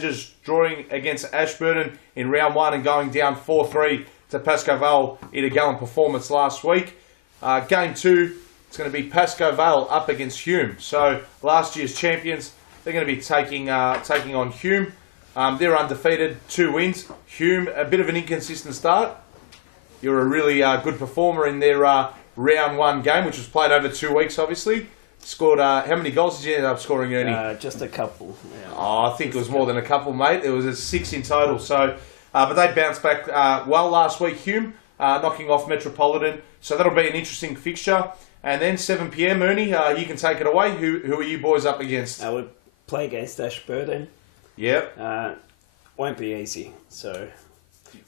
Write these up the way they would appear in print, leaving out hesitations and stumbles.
Just drawing against Ashburton in round 1 and going down 4-3 to Pascoe in a gallant performance last week. Game 2, it's going to be Pascoe up against Hume. So last year's champions, they're going to be taking on Hume. They're undefeated, 2 wins. Hume, a bit of an inconsistent start. You're a really good performer in their round 1 game, which was played over 2 weeks, obviously. Scored, how many goals did you end up scoring, Ernie? Just a couple. Yeah. Oh, I think it was more than a couple, mate. It was 6 in total. So, but they bounced back well last week, Hume, knocking off Metropolitan. So that'll be an interesting fixture. And then 7 p.m, Ernie, you can take it away. Who are you boys up against? We play against Ashburton. Yep. Won't be easy. So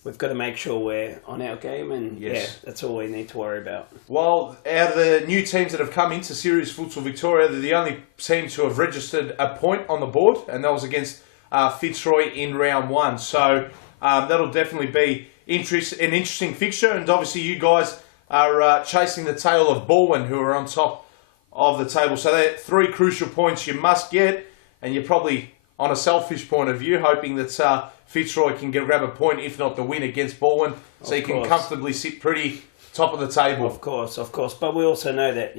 we've got to make sure we're on our game, and yes, yeah, that's all we need to worry about. Well, out of the new teams that have come into Series Futsal Victoria, they're the only team to have registered a point on the board, and that was against Fitzroy in round 1. So that'll definitely be an interesting fixture, and obviously you guys are chasing the tail of Balwyn, who are on top of the table. So they're 3 crucial points you must get, and you're probably, on a selfish point of view, hoping that Fitzroy can grab a point, if not the win against Balwyn, so you can comfortably sit pretty top of the table. Of course. But we also know that,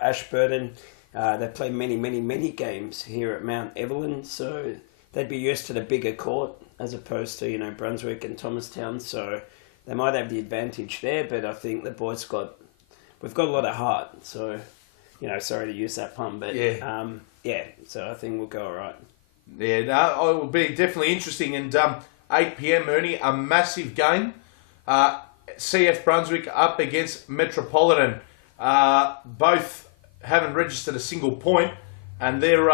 Ashburton, they play many games here at Mount Evelyn, so they'd be used to the bigger court as opposed to, Brunswick and Thomastown, so they might have the advantage there, but I think the boys we've got a lot of heart, so, sorry to use that pun, but yeah, so I think we'll go all right. Yeah, no, it will be definitely interesting. And 8 p.m, Ernie, a massive game. CF Brunswick up against Metropolitan. Both haven't registered a single point, and they're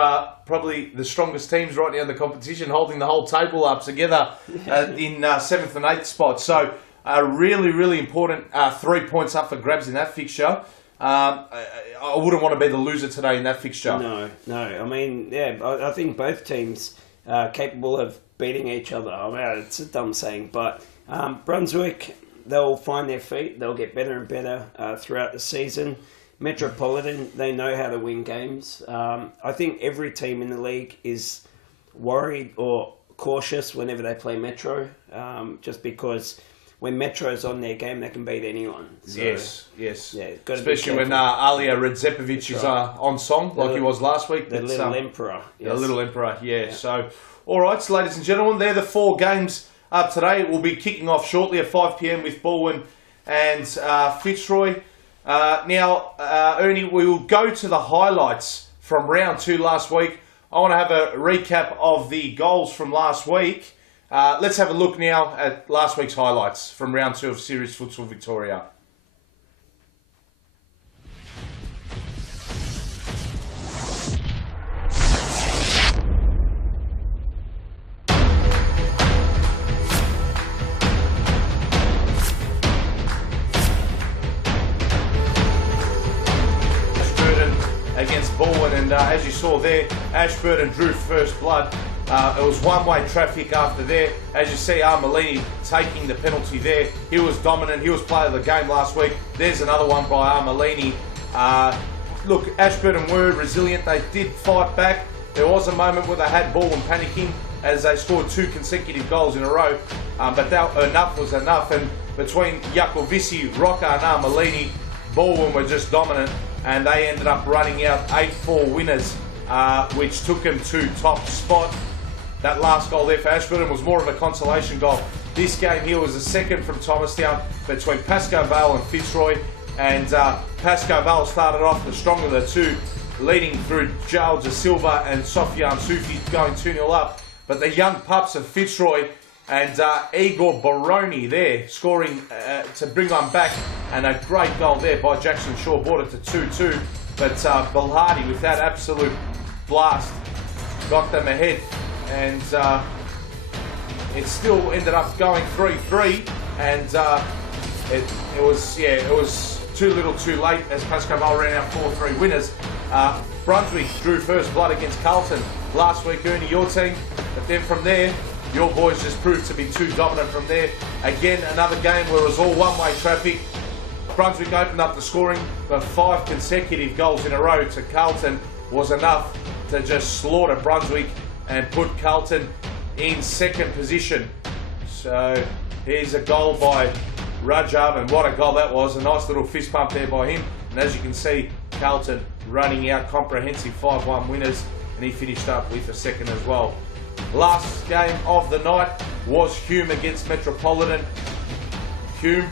probably the strongest teams right now in the competition, holding the whole table up together in 7th and 8th spot. So a really important 3 points up for grabs in that fixture. I wouldn't want to be the loser today in that fixture. No. I mean, yeah, I think both teams are capable of beating each other. I mean, it's a dumb saying, but Brunswick, they'll find their feet. They'll get better and better throughout the season. Metropolitan, they know how to win games. I think every team in the league is worried or cautious whenever they play Metro, just because when Metro's on their game, they can beat anyone. So, yes. Yeah, especially when Alia Redzepovic is on song, like he was last week. The little emperor. Yes. The little emperor, yeah. So, all right, so ladies and gentlemen, they're the 4 games up today. We'll be kicking off shortly at 5 p.m. with Balwyn and Fitzroy. Now, Ernie, we will go to the highlights from round 2 last week. I want to have a recap of the goals from last week. Let's have a look now at last week's highlights from round 2 of Series Futsal Victoria. Ashburton against Balwyn, and as you saw there, Ashburton drew first blood. It was one-way traffic after there. As you see, Armelini taking the penalty there. He was dominant. He was player of the game last week. There's another one by Armelini. Look, Ashburton were resilient. They did fight back. There was a moment where they had Balwyn panicking as they scored 2 consecutive goals in a row. But enough was enough. And between Jakovici, Rocca and Armelini, Balwyn were just dominant. And they ended up running out 8-4 winners, which took them to top spot. That last goal there for Ashburton was more of a consolation goal. This game here was the second from Thomastown between Pascoe and Fitzroy. And Pascoe started off the stronger of the 2, leading through Joel De Silva and Sofian Sufi going 2-0 up. But the young pups of Fitzroy and Igor Baroni there scoring to bring one back. And a great goal there by Jackson Shaw brought it to 2-2. But Balhardi with that absolute blast got them ahead. And it still ended up going 3-3, and it was too little too late as Pascoe ran out 4-3 winners. Brunswick drew first blood against Carlton last week, Ernie, your team, but then from there your boys just proved to be too dominant from there. Again, another game where it was all one-way traffic. Brunswick opened up the scoring, but 5 consecutive goals in a row to Carlton was enough to just slaughter Brunswick and put Carlton in second position. So here's a goal by Rajab, and what a goal that was. A nice little fist pump there by him. And as you can see, Carlton running out comprehensive 5-1 winners, and he finished up with a second as well. Last game of the night was Hume against Metropolitan. Hume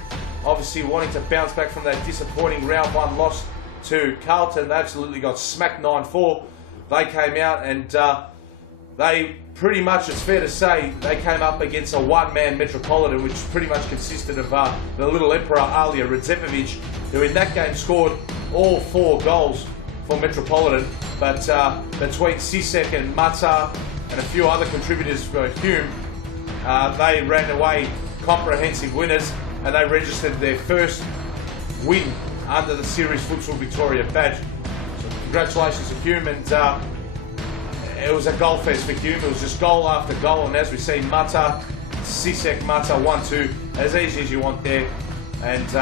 obviously wanting to bounce back from that disappointing round 1 loss to Carlton. They absolutely got smacked 9-4. They came out and they pretty much, it's fair to say, they came up against a one-man Metropolitan, which pretty much consisted of the little Emperor Alia Radzepovic, who in that game scored all 4 goals for Metropolitan. But between Sisek and Mata and a few other contributors for Hume, they ran away comprehensive winners, and they registered their first win under the Series Futsal Victoria badge. So congratulations to Hume, and it was a goal fest for Hume. It was just goal after goal, and as we see, Mata, Sisek, Mata 1-2, as easy as you want there. And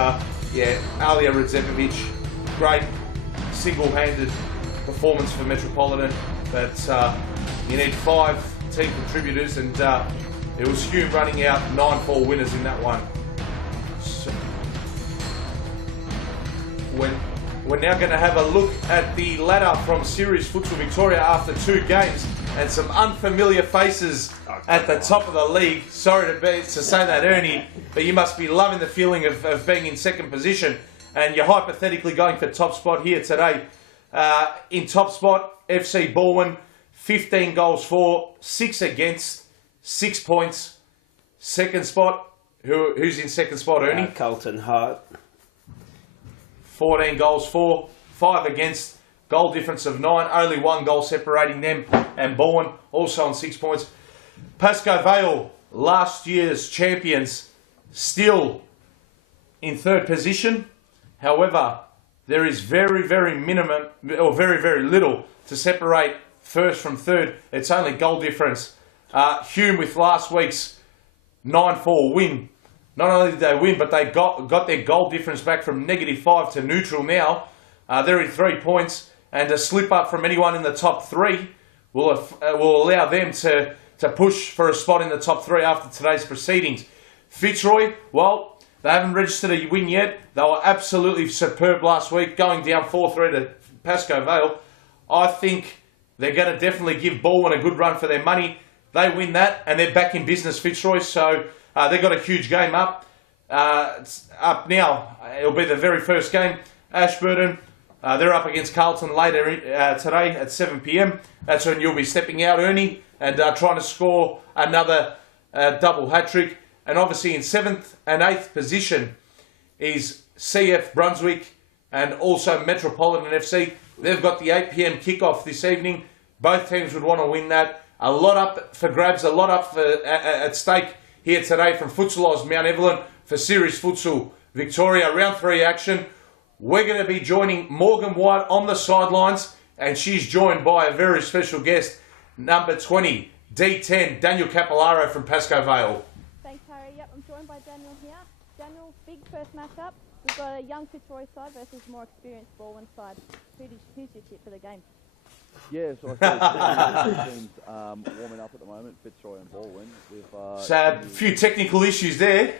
yeah, Alia Radzepovic, great single-handed performance for Metropolitan, but you need 5 team contributors, and it was Hume running out 9-4 winners in that one. So we're now going to have a look at the ladder from Series Futsal Victoria after 2 games, and some unfamiliar faces at the top of the league. Sorry to say that, Ernie, but you must be loving the feeling of being in second position, and you're hypothetically going for top spot here today. In top spot, FC Balwyn, 15 goals for, 6 against, 6 points. Second spot, who's in second spot, Ernie? Carlton Hart. 14 goals for, 5 against, goal difference of 9, only 1 goal separating them and Balwyn, also on 6 points. Pascoe Vale, last year's champions, still in third position. However, there is very, very minimum, or very, very little to separate first from third. It's only goal difference. Hume with last week's 9-4 win. Not only did they win, but they got their goal difference back from -5 to neutral now. They're in 3 points, and a slip up from anyone in the top 3 will allow them to push for a spot in the top 3 after today's proceedings. Fitzroy, well, they haven't registered a win yet. They were absolutely superb last week, going down 4-3 to Pascoe Vale. I think they're going to definitely give Balwyn a good run for their money. They win that, and they're back in business, Fitzroy. So they've got a huge game up. It's up now. It'll be the very first game. Ashburton, they're up against Carlton later today at 7 p.m. That's when you'll be stepping out, Ernie, and trying to score another double hat-trick. And obviously in 7th and 8th position is CF Brunswick and also Metropolitan FC. They've got the 8 p.m. kickoff this evening. Both teams would want to win that. A lot up for grabs, a lot up at stake here today from Futsal Oz Mount Evelyn for Series Futsal Victoria Round 3 action. We're going to be joining Morgan White on the sidelines, and she's joined by a very special guest, number 20, D10, Daniel Capillaro from Pascoe Vale. Thanks, Harry. Yep, I'm joined by Daniel here. Daniel, big first matchup. We've got a young Fitzroy side versus a more experienced Balwyn side. Who's your tip for the game? Yeah, so I suppose teams warming up at the moment, Fitzroy and Balwyn. So a few technical issues there,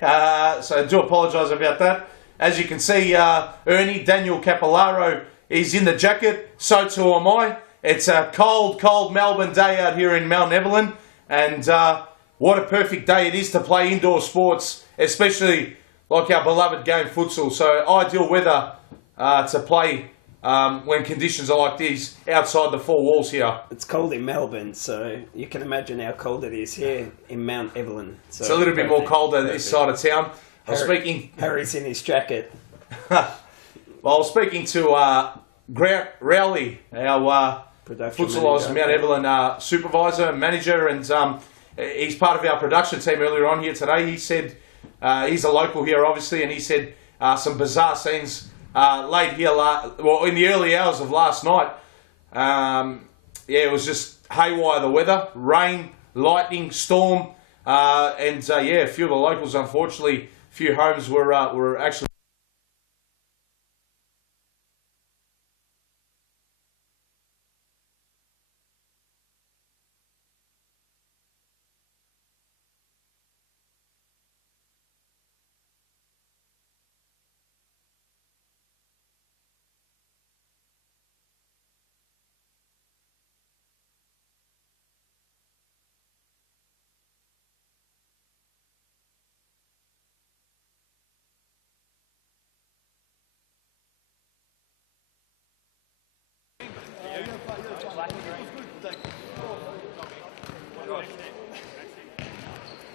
so I do apologise about that. As you can see, Ernie, Daniel Capillaro is in the jacket, so too am I. It's a cold, cold Melbourne day out here in Mount Evelyn, and what a perfect day it is to play indoor sports, especially like our beloved game futsal. So ideal weather to play when conditions are like these outside the 4 walls here. It's cold in Melbourne, so you can imagine how cold it is here in Mount Evelyn. So it's a little bit more colder this side of town. Harry's in his jacket. Well, I was speaking to Grant Rowley, our Futsal Oz Mount Evelyn supervisor and manager, and he's part of our production team earlier on here today. He said he's a local here, obviously, and he said some bizarre scenes late here, in the early hours of last night. Yeah, it was just haywire, the weather, rain, lightning, storm, and yeah, a few of the locals, unfortunately, a few homes were actually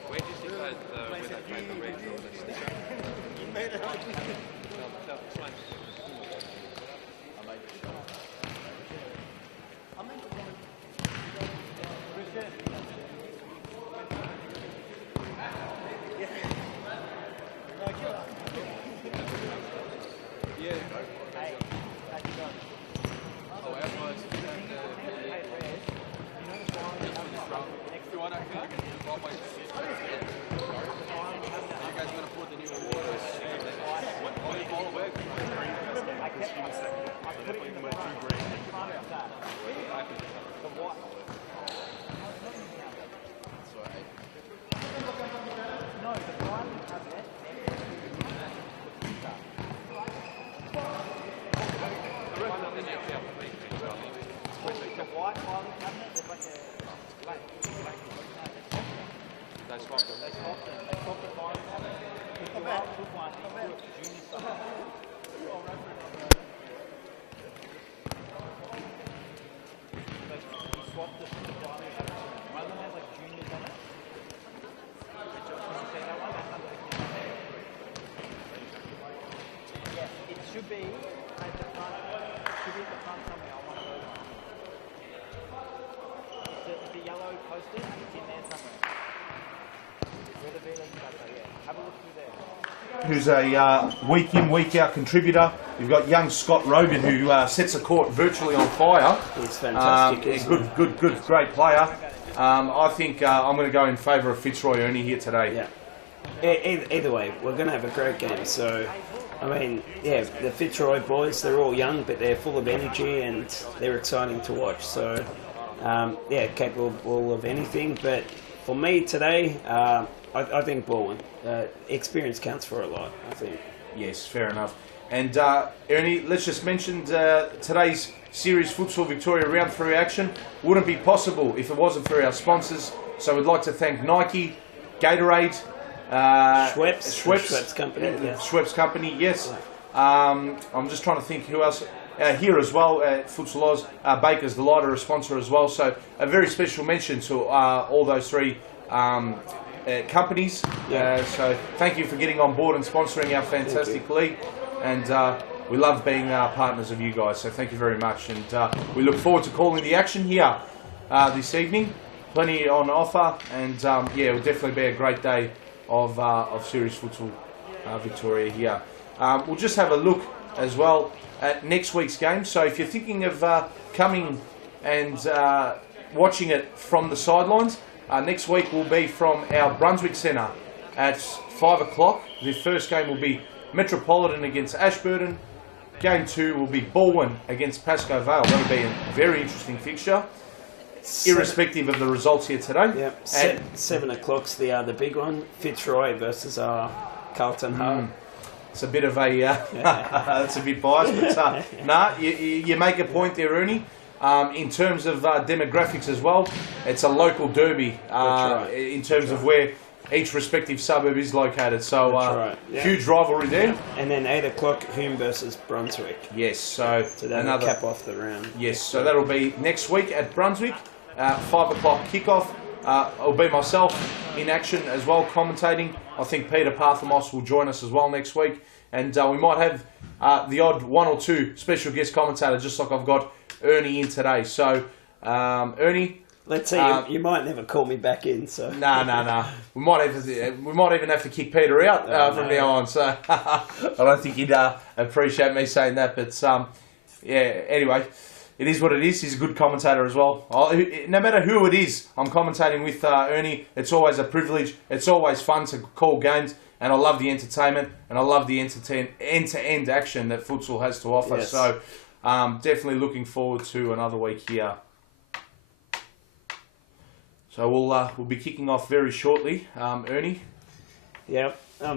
Where did you guys, where they played the red or the stick? Who's a week in, week out contributor. You've got young Scott Rogan who sets the court virtually on fire. He's fantastic. Good, great player. I think I'm going to go in favour of Fitzroy Ernie here today. Yeah. Either way, we're going to have a great game. So, I mean, yeah, the Fitzroy boys, they're all young, but they're full of energy and they're exciting to watch. So, yeah, capable of anything. But for me today, I think Balwyn. Experience counts for a lot, I think. Yes, fair enough. And Ernie, let's just mention today's Series Futsal Victoria Round 3 action wouldn't be possible if it wasn't for our sponsors. So we'd like to thank Nike, Gatorade, Schweppes company. Yeah. Schweppes company, yes. I'm just trying to think who else. Here as well, Futsal Oz, Baker's the lighter, a sponsor as well. So a very special mention to all those three companies. So thank you for getting on board and sponsoring our fantastic league. And we love being partners of you guys. So thank you very much. And we look forward to calling the action here this evening. Plenty on offer. And yeah, it'll definitely be a great day of Series Futsal Victoria here. We'll just have a look as well at next week's game. So if you're thinking of coming and watching it from the sidelines, next week will be from our Brunswick Centre at 5 o'clock. The first game will be Metropolitan against Ashburton. Game 2 will be Balwyn against Pascoe Vale. That'll be a very interesting fixture, irrespective of the results here today. Yep. 7 o'clock's the big one. Fitzroy versus Carlton home. It's a bit of a that's a bit biased, but you make a point there, Ernie. In terms of demographics as well, it's a local derby in terms of where each respective suburb is located. So huge rivalry there. And then 8 o'clock, Hume versus Brunswick. Yes, so that'll cap off the round. Yes, so that'll be next week at Brunswick, 5 o'clock kickoff. It'll be myself in action as well, commentating. I think Peter Parthamos will join us as well next week. And we might have the odd one or two special guest commentator, just like I've got Ernie in today. So, Ernie, let's see. You might never call me back in. So no. We might even have to kick Peter out from now on. So I don't think he'd appreciate me saying that. But yeah. Anyway, it is what it is. He's a good commentator as well. No matter who it is, I'm commentating with Ernie. It's always a privilege. It's always fun to call games. And I love the entertainment, and I love the end-to-end action that futsal has to offer. Yes. So, definitely looking forward to another week here. So we'll be kicking off very shortly, Ernie. Yep. We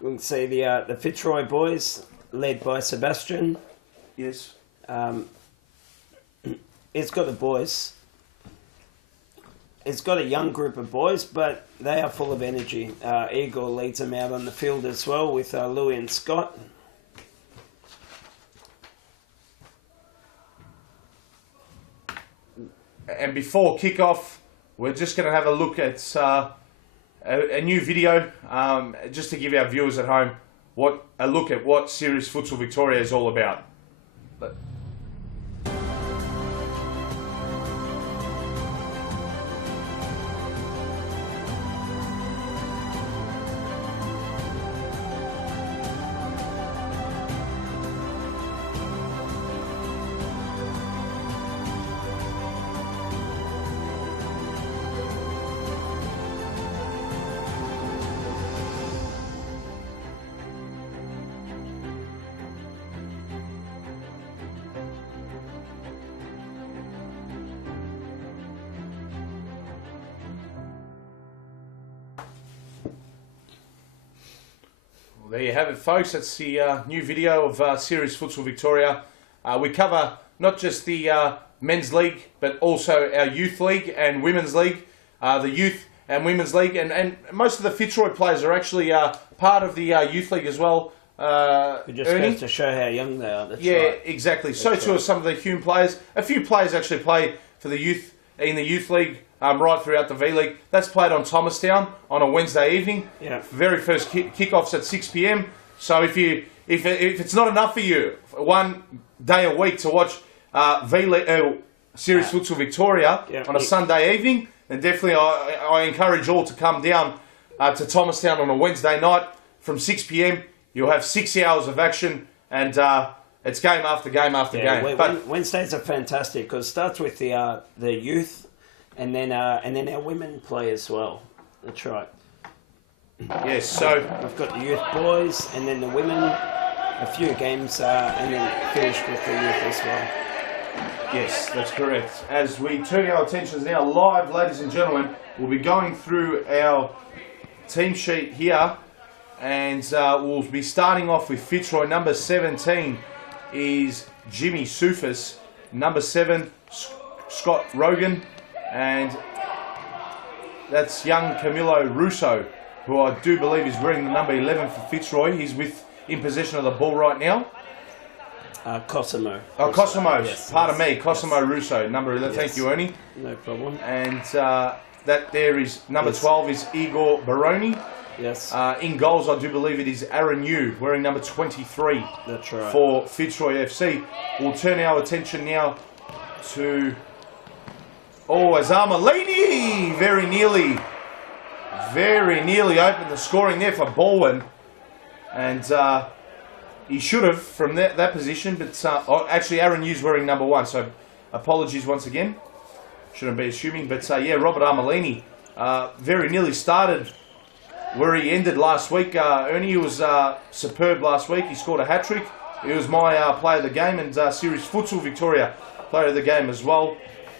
can see the Fitzroy boys led by Sebastian. Yes. It's got the boys. It's got a young group of boys, but they are full of energy. Igor leads them out on the field as well with Louis and Scott. And before kickoff, we're just going to have a look at a new video, just to give our viewers at home a look at what Serious Futsal Victoria is all about. There you have it, folks. That's the new video of Serious Futsal Victoria. We cover not just the men's league, but also our youth league and women's league. The youth and women's league, and most of the Fitzroy players are actually part of the youth league as well. It just goes to show how young they are. That's right. Exactly. So too are some of the Hume players. A few players actually play for the youth in the youth league. Right throughout the V-League. That's played on Thomastown on a Wednesday evening. Yeah. Very first kickoffs at 6 p.m. So if it's not enough for you, one day a week to watch Serious Futsal Victoria on a Sunday evening, then definitely I encourage all to come down to Thomastown on a Wednesday night from 6 p.m. You'll have 6 hours of action, and it's game after game after game. But Wednesdays are fantastic because it starts with the youth. And then our women play as well. That's right. Yes, so we've got the youth boys, and then the women, a few games, and then finished with the youth as well. Yes, that's correct. As we turn our attentions now live, ladies and gentlemen, we'll be going through our team sheet here, and we'll be starting off with Fitzroy. Number 17 is Jimmy Sufis. Number 7, Scott Rogan. And that's young Camillo Russo, who I do believe is wearing the number 11 for Fitzroy. He's in possession of the ball right now. Cosimo. Oh, Cosimo. Yes, Pardon me. Cosimo Russo, number 11. Yes. Thank you, Ernie. No problem. And that there is number 12 is Igor Baroni. Yes. In goals, I do believe it is Aaron Yu, wearing number 23. That's right. For Fitzroy FC. We'll turn our attention now to... Oh, Azar Malini very nearly opened the scoring there for Balwyn, and he should have from that position, but actually Aaron Yu's wearing number 1, so apologies once again. Shouldn't be assuming, but yeah, Robert Armelini very nearly started where he ended last week. Ernie was superb last week. He scored a hat-trick. He was my player of the game, and Serious Futsal Victoria player of the game as well.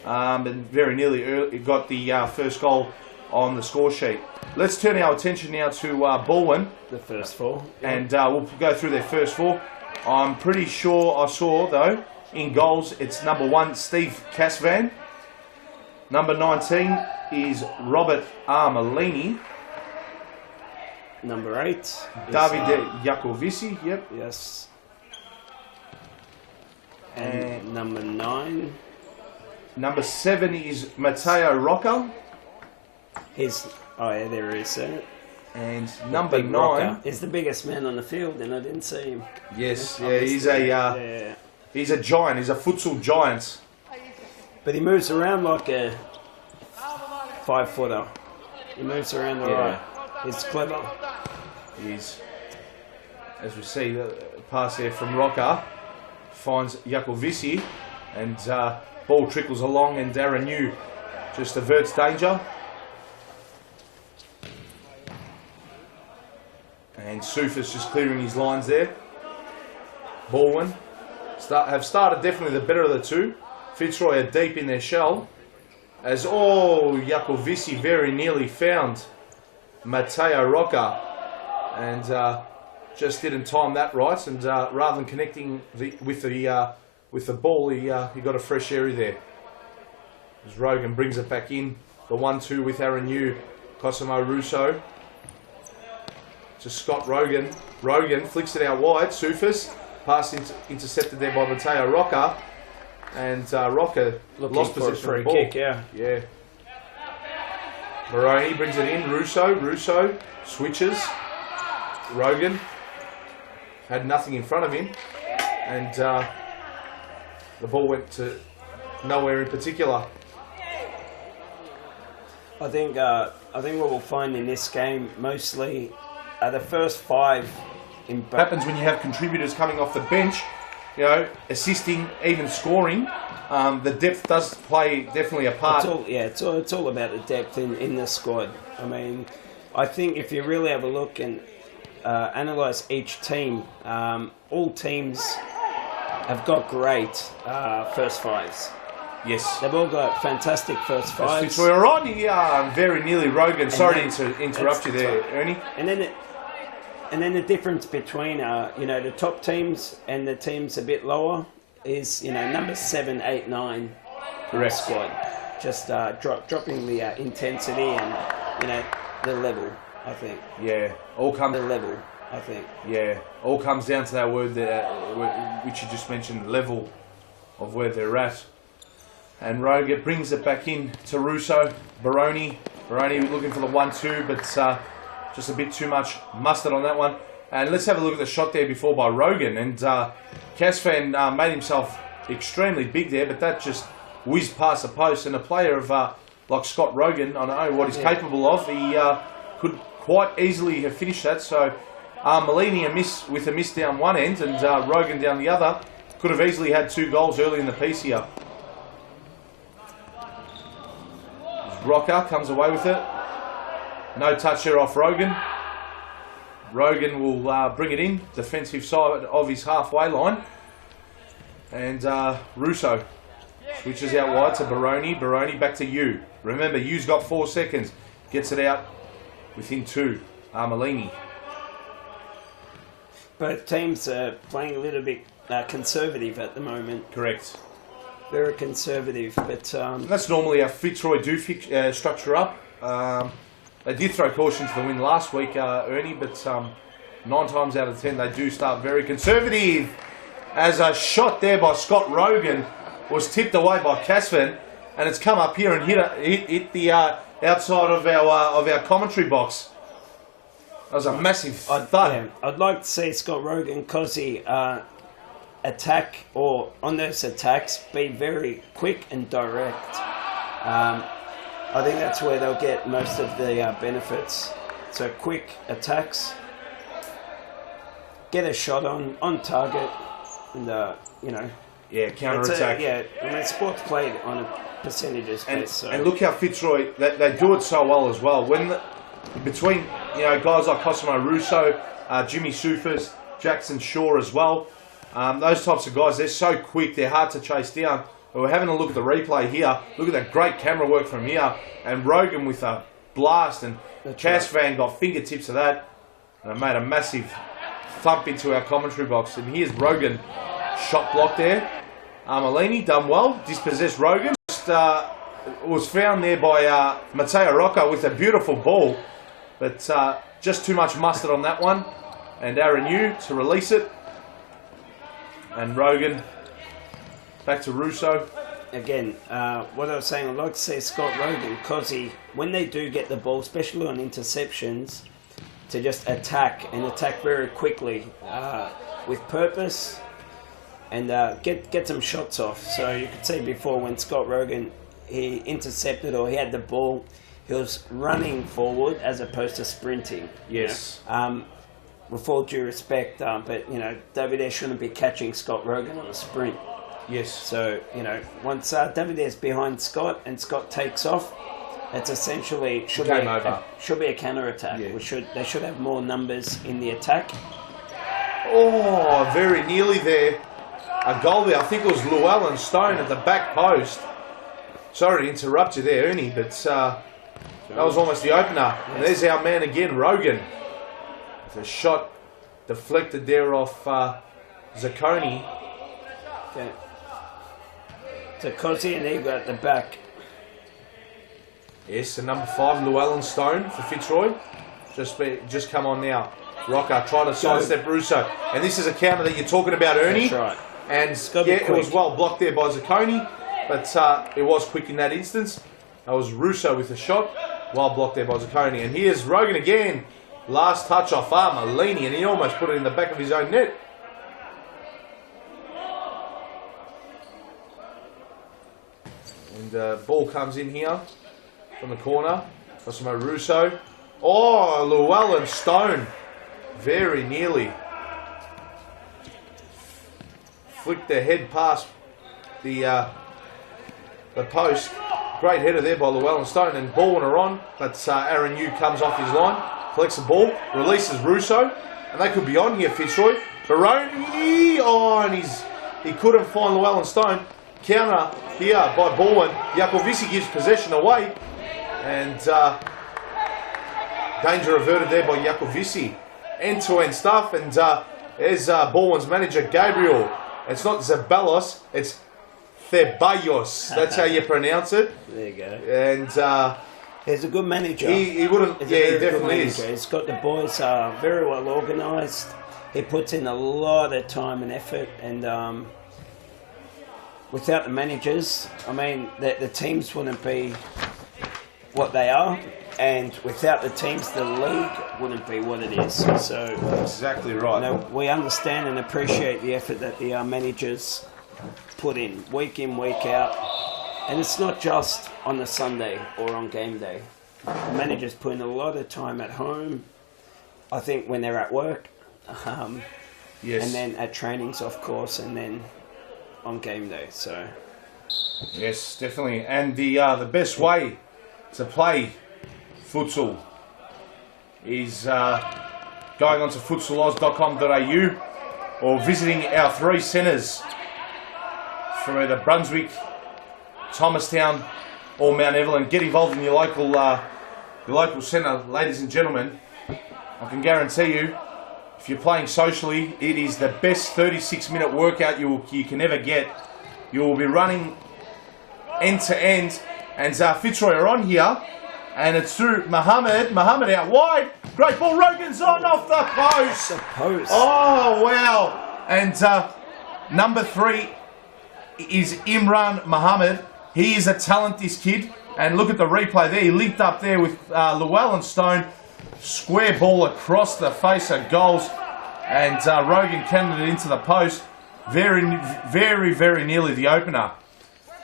And very nearly got the first goal on the score sheet. Let's turn our attention now to Balwyn. The first 4. Yeah. And we'll go through their first 4. I'm pretty sure I saw, though, in goals, it's number 1, Steve Casvan. Number 19 is Robert Armelini. Number 8. Davide Iacovici, yep. Yes. And number 9. Number 7 is Matteo Rocca. Oh yeah, there he is. And number 9 is the biggest man on the field, and I didn't see him. Yes, yeah, he's a giant. He's a futsal giant. But he moves around like a 5-footer. He moves around all right. He's clever. He's, as we see, the pass there from Rocca finds Iacovici, and ball trickles along, and Darren New just averts danger. And Sufis just clearing his lines there. Balwyn have started definitely the better of the two. Fitzroy are deep in their shell. As Iacovici very nearly found Matteo Rocca, and just didn't time that right. And rather than connecting with the ball, he got a fresh area there. As Rogan brings it back in, the 1-2 with Aaron Yu, Cosimo Russo. To Scott Rogan. Rogan flicks it out wide. Sufis, pass intercepted there by Matteo Rocca. And Rocker Looking lost for possession a of free the ball. kick, yeah. Yeah. Maroney brings it in. Russo switches. Rogan had nothing in front of him. And the ball went to nowhere in particular. I think what we'll find in this game mostly are the first 5 in What happens when you have contributors coming off the bench, you know, assisting, even scoring. The depth does play definitely a part. It's all about the depth in the squad. I mean, I think if you really have a look and analyse each team, all teams have got great first 5s. Yes. They've all got fantastic first 5s. Fitzroy are on here, very nearly Rogan. Sorry to interrupt you there, Ernie. And then the difference between the top teams and the teams a bit lower is numbers 7, 8, 9 in the Correct. squad. Just dropping the intensity and the level. I think Yeah, all comes. the level. I think. Yeah, all comes down to that word that, which you just mentioned, level of where they're at. And Rogan brings it back in to Russo. Baroni looking for the 1-2, but just a bit too much mustard on that one. And let's have a look at the shot there before by Rogan. And Casfan made himself extremely big there, but that just whizzed past the post. And a player of like Scott Rogan, I know what he's capable of. He could quite easily have finished that. So Malini with a miss down one end and Rogan down the other. Could have easily had 2 goals early in the piece here. Rocker comes away with it. No touch here off Rogan. Rogan will bring it in, defensive side of his halfway line. And Russo switches out wide to Baroni. Baroni back to you. Remember, you's got 4 seconds. Gets it out within 2. Malini. Both teams are playing a little bit conservative at the moment. Correct. Very conservative, but That's normally how Fitzroy do structure up. They did throw caution to the wind last week, Ernie, but 9 times out of 10 they do start very conservative. As a shot there by Scott Rogan was tipped away by Casfan, and it's come up here and hit the outside of our commentary box. That was a massive thud. yeah, I'd like to see Scott Rogan, because he attack, or on those attacks, be very quick and direct. I think that's where they'll get most of the benefits. So quick attacks, get a shot on target, and Yeah, counter attack. I mean, sports played on a percentages And, base. So. and look how Fitzroy, they do it so well as well. Between guys like Cosimo Russo, Jimmy Sufas, Jackson Shaw as well, those types of guys, they're so quick, they're hard to chase down. But we're having a look at the replay here. Look at that great camera work from here. And Rogan with a blast, and Casfan got fingertips of that. And it made a massive thump into our commentary box. And here's Rogan, shot block there. Malini done well, dispossessed Rogan. Just, was found there by Matteo Rocca with a beautiful ball. But just too much mustard on that one. And Aaron Yu to release it. And Rogan back to Russo. Again, what I was saying, I'd like to see Scott Rogan, because when they do get the ball, especially on interceptions, to just attack very quickly with purpose, and get some shots off. So you could see before, when Scott Rogan, he intercepted or he had the ball, he was running forward as opposed to sprinting. Yes. With all due respect, but David Ayres shouldn't be catching Scott Rogan on a sprint. Yes. So, once David Ayres behind Scott and Scott takes off, it's essentially should be a counter attack. Yeah. They should have more numbers in the attack. Oh, very nearly there. A goal there. I think it was Llewellyn Stone at the back post. Sorry to interrupt you there, Ernie, but that was almost the opener. And there's our man again, Rogan. The shot deflected there off Zacconi. Okay. So Cozzy and Eagle at the back. Yes, and number 5, Llewellyn Stone for Fitzroy. Just come on now. Rocker trying to sidestep Russo. And this is a counter that you're talking about, Ernie. That's right. And gotta be yeah, it was quick. well blocked there by Zacconi, but it was quick in that instance. That was Russo with the shot, well blocked there by Zacconi. And here's Rogan again. Last touch off Armalini, and he almost put it in the back of his own net. And ball comes in here from the corner. Cosimo Russo. Oh, Llewellyn Stone. Very nearly flicked their head past the post. Great header there by Llewellyn Stone, and Balwyn are on, but Aaron Yu comes off his line, collects the ball, releases Russo, and they could be on here, Fitzroy. Baroni, and he couldn't find Llewellyn Stone. Counter here by Balwyn. Jacovici gives possession away, and danger averted there by Jacovici. End-to-end stuff, and there's Balwyn's manager, Gabriel. It's not Zabalos, it's Thebayos. That's how you pronounce it. There you go. And he's a good manager. he wouldn't. He's Yeah, a he very good definitely manager. is. He's got the boys very well organised. He puts in a lot of time and effort, and without the managers, I mean, the teams wouldn't be what they are, and without the teams, the league wouldn't be what it is. So, Exactly right. you know, we understand and appreciate the effort that the managers put in, week out. And it's not just on the Sunday or on game day. The managers put in a lot of time at home, I think, when they're at work, Yes. and then at trainings, of course, and then on game day. So, Yes, definitely. And the best way to play futsal is going on to futsaloz.com.au or visiting our 3 centres from either Brunswick, Thomastown or Mount Evelyn. Get involved in your local centre, ladies and gentlemen. I can guarantee you, if you're playing socially, it is the best 36-minute workout you can ever get. You will be running end to end, and Fitzroy are on here, and it's through Mohammed out wide. Great ball, Rogan's on off the post. the post. Oh, wow. And number 3 is Imran Mohammed. He is a talent, this kid. And look at the replay there. He linked up there with Llewellyn Stone. Square ball across the face of goals. And Rogan cannoned it into the post. Very, very, very nearly the opener.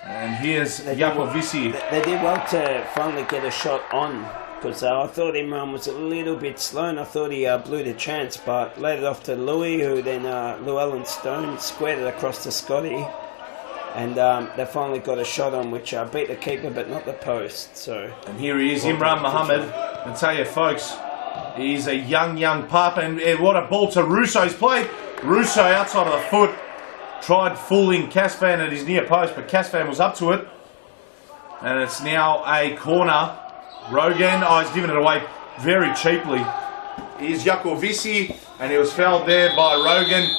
And here's Jacovici. They did well to finally get a shot on, because I thought Imran was a little bit slow, and I thought he blew the chance, but laid it off to Louis, who then Llewellyn Stone squared it across to Scotty, and they finally got a shot on, which beat the keeper, but not the post. So. And here he is, Imran Mohammed. I tell you, folks, he's a young pup, and what a ball to Russo's played. Russo outside of the foot. Tried fooling Casfan at his near post, but Casfan was up to it. And it's now a corner. Rogan, he's given it away very cheaply. Here's Jacovici, and he was fouled there by Rogan.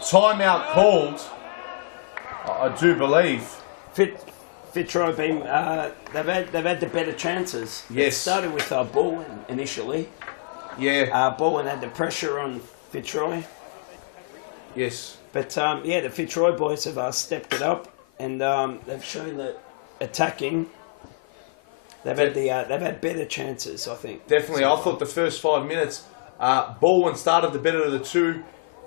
Timeout called, I do believe. Fitzroy been they've had the better chances. Yes. It started with Balwyn initially. Yeah, Balwyn had the pressure on Fitzroy. yes. But the Fitzroy boys have stepped it up, and they've shown that attacking. They've had better chances, I think. Definitely. I thought the first 5 minutes, Balwyn started the better of the two.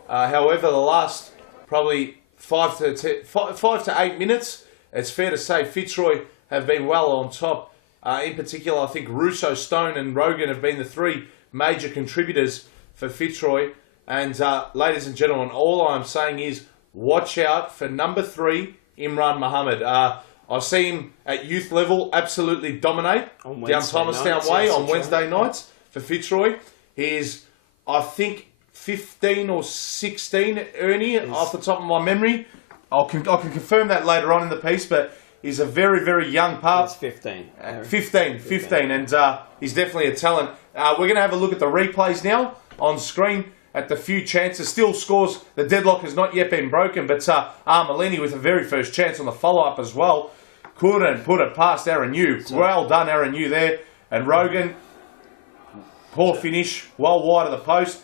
However, the last probably 5 to 8 minutes, it's fair to say Fitzroy have been well on top. In particular, I think Russo, Stone and Rogan have been the 3 major contributors for Fitzroy. And ladies and gentlemen, all I'm saying is watch out for number 3, Imran Mohammed. I see him at youth level absolutely dominate down Thomastown Way on Wednesday nights for Fitzroy. He is, I think, 15 or 16, Ernie, off the top of my memory. I can confirm that later on in the piece, but he's a very, very young pup. It's 15. 15, and he's definitely a talent. We're going to have a look at the replays now on screen at the few chances. Still scores. The deadlock has not yet been broken, but Armalini with the very first chance on the follow-up as well. Couldn't put it past Aaron Yu. Well done, Aaron Yu there. And Rogan, poor finish, well wide of the post.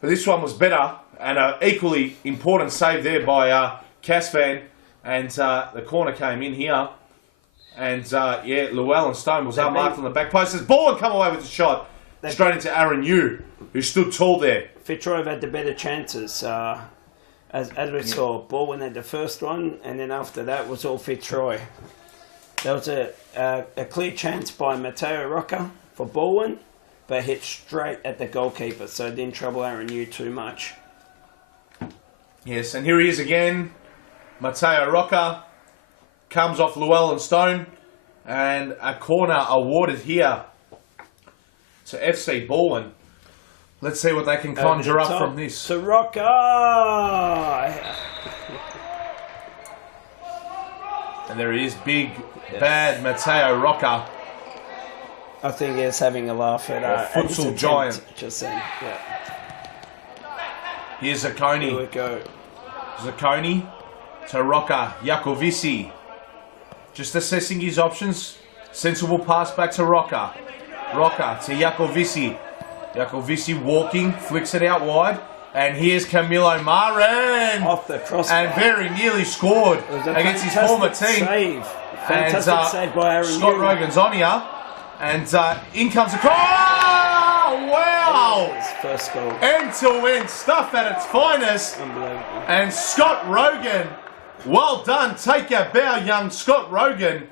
But this one was better. and an equally important save there by Casvan. And the corner came in here. And, yeah, Llewellyn Stone was unmarked on the back post. As Balwyn come away with the shot straight into Aaron Yu, who stood tall there. Fitzroy have had the better chances. As we saw, Balwyn had the first one, and then after that was all Fitzroy. There was a clear chance by Matteo Rocca for Balwyn, but hit straight at the goalkeeper, so it didn't trouble Aaron Yu too much. Yes, and here he is again. Matteo Rocca comes off Llewellyn Stone, and a corner awarded here to FC Balwyn. Let's see what they can conjure up from this. To Rocca! And there he is, big, bad Matteo Rocca. I think he's having a laugh at Futsal giant. Just saying, yeah. Here's Zacconi. Here we go. Zacconi to Rocca. Jacovici. Just assessing his options. Sensible pass back to Rocca. Rocca to Jacovici. Jacovici walking, flicks it out wide. And here's Camilo Marin. Off the crossbar. And very nearly scored against his former team. Save. Fantastic save by Aaron Scott Hume. Rogan's on here. And in comes the cross. Oh, wow. First goal. End-to-end stuff at its finest. Unbelievable. And Scott Rogan, well done. Take a bow, young Scott Rogan.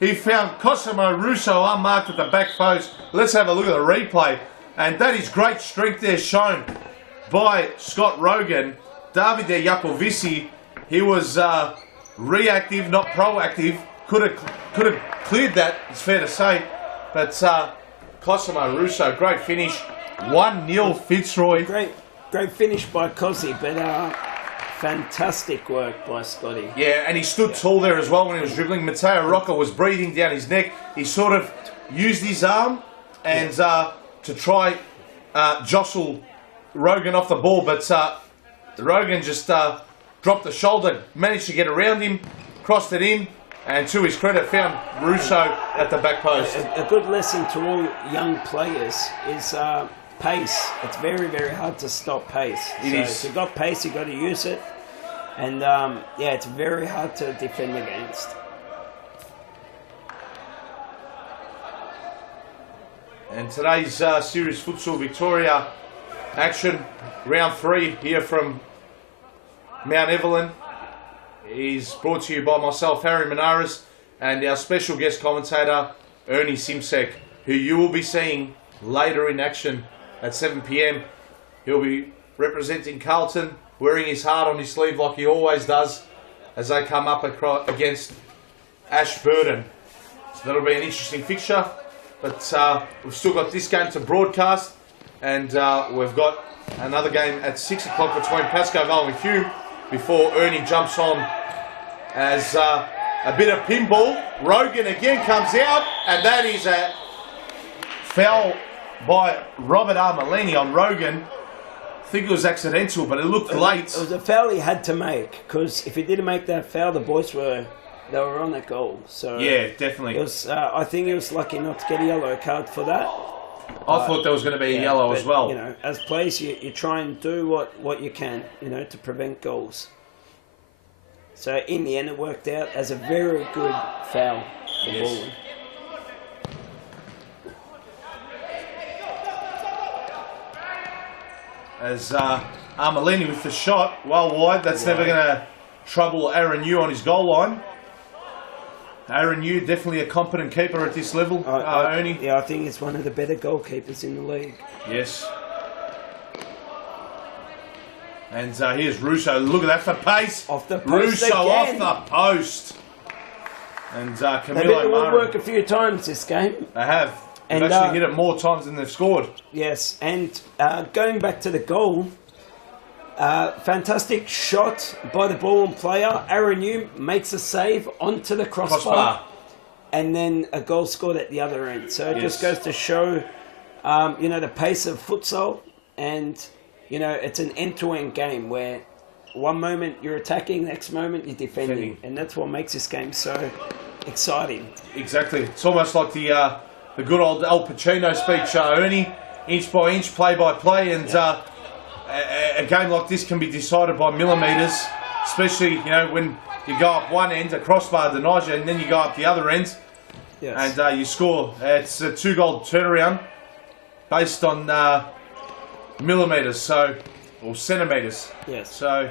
He found Cosimo Russo unmarked at the back post. Let's have a look at the replay. And that is great strength there shown by Scott Rogan. Davide Jacovici, he was reactive, not proactive. Could have cleared that, it's fair to say. But Cosimo Russo, great finish. 1-0 Fitzroy. Great finish by Cosy, but fantastic work by Scotty. Yeah, and he stood tall there as well when he was dribbling. Matteo Rocca was breathing down his neck. He sort of used his arm and to try jostle Rogan off the ball, but Rogan just dropped the shoulder, managed to get around him, crossed it in, and to his credit, found Russo at the back post. A good lesson to all young players is pace. It's very, very hard to stop pace. It is. If you've got pace, you've got to use it. And yeah, it's very hard to defend against. And today's Series Futsal Victoria action, round 3 here from Mount Evelyn, is brought to you by myself, Harry Menares, and our special guest commentator, Ernie Simsek, who you will be seeing later in action at 7 p.m. He'll be representing Carlton, wearing his heart on his sleeve like he always does, as they come up against Ashburton. So that'll be an interesting fixture. But we've still got this game to broadcast, and we've got another game at 6 o'clock between Pascoe and Hume before Ernie jumps on as a bit of pinball. Rogan again comes out, and that is a foul by Robert Armelini on Rogan. I think it was accidental, but it looked late. It was a foul he had to make, because if he didn't make that foul, the boys were on that goal. So yeah, definitely. It was, I think he was lucky not to get a yellow card for that. I thought there was going to be a yellow as well. You know, as players, you try and do what you can, you know, to prevent goals. So in the end, it worked out as a very good foul for Balwyn. As Armelini with the shot, well wide. That's never going to trouble Aaron Yu on his goal line. Aaron Yu, definitely a competent keeper at this level, Ernie. Yeah, I think he's one of the better goalkeepers in the league. Yes. And here's Russo. Look at that for pace. Off the post Russo again. off the post. And They've Camilo hit the Marin. woodwork a few times this game. They have. They've And, actually hit it more times than they've scored. Yes, and going back to the goal, fantastic shot by the Balwyn player. Aaron Hume makes a save onto the crossbar. And then a goal scored at the other end. So it just goes to show, you know, the pace of futsal. And, you know, it's an end-to-end game where one moment you're attacking, next moment you're defending. And that's what makes this game so exciting. Exactly. It's almost like the good old Al Pacino speech, Ernie. Inch by inch, play by play. And a game like this can be decided by millimetres, especially, you know, when you go up one end, a crossbar denies you, and then you go up the other end, Yes. and you score. It's a 2-goal turnaround based on millimetres, or centimetres. Yes. So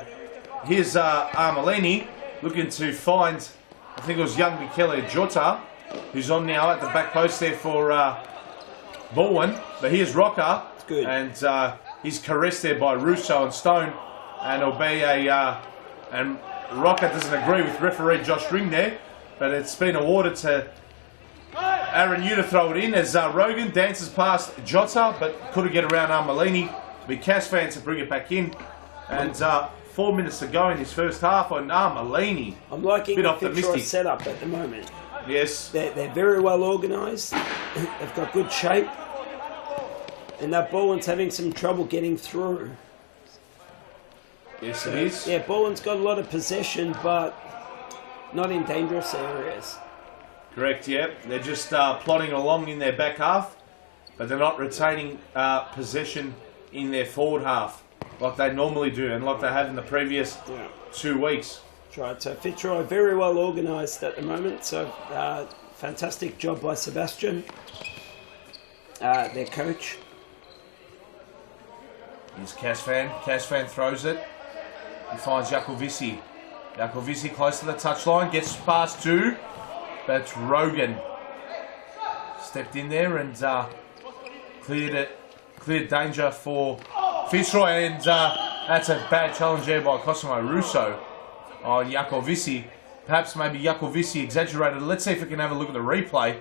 here's Armelini looking to find, I think it was young Michele Jota, who's on now at the back post there for Balwyn. But here's Rocker, good. and he's caressed there by Russo and Stone, and it'll be and Rocker doesn't agree with referee Josh Ring there, but it's been awarded to Aaron Yu to throw it in as Rogan dances past Jota, but couldn't get around Armelini. It'll be Casfan to bring it back in, and 4 minutes to go in this first half on Armelini. I'm liking Bit the optimistic. Fitzroy setup at the moment. Yes. They're very well organised. They've got good shape. And that Balwyn's having some trouble getting through. Yes, it is. Yeah, Balwyn's got a lot of possession, but not in dangerous areas. Correct, yeah. They're just plodding along in their back half, but they're not retaining possession in their forward half like they normally do and like they have in the previous 2 weeks. That's right. So Fitzroy very well organised at the moment. So fantastic job by Sebastian, their coach. Here's Casfan. Casfan throws it. He finds Jacovici. Jacovici close to the touchline. Gets past 2. That's Rogan. Stepped in there and cleared danger for Fitzroy. And that's a bad challenge there by Cosimo Russo on Jacovici. Perhaps maybe Jacovici exaggerated. Let's see if we can have a look at the replay.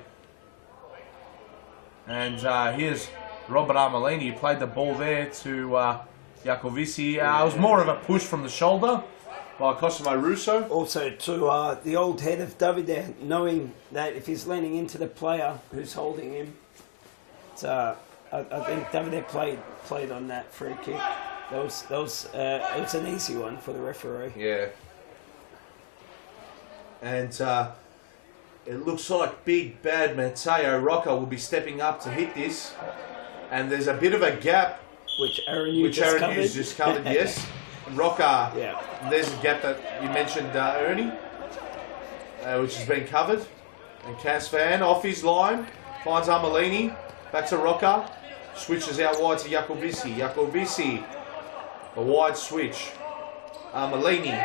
And here's Robert Armelini. He played the ball there to Jacovici. It was more of a push from the shoulder by Cosimo Russo. Also to the old head of Davide, knowing that if he's leaning into the player who's holding him, it's, I think Davide played on that free kick. It was an easy one for the referee. Yeah. And it looks like big bad Matteo Rocca will be stepping up to hit this. And there's a bit of a gap. Which Aaron Hughes just covered, yes. Rocca, yeah. There's a gap that you mentioned, Ernie, which has been covered. And Casfan off his line, finds Armelini, back to Rocca, switches out wide to Jacovici. Jacovici, a wide switch. Armelini.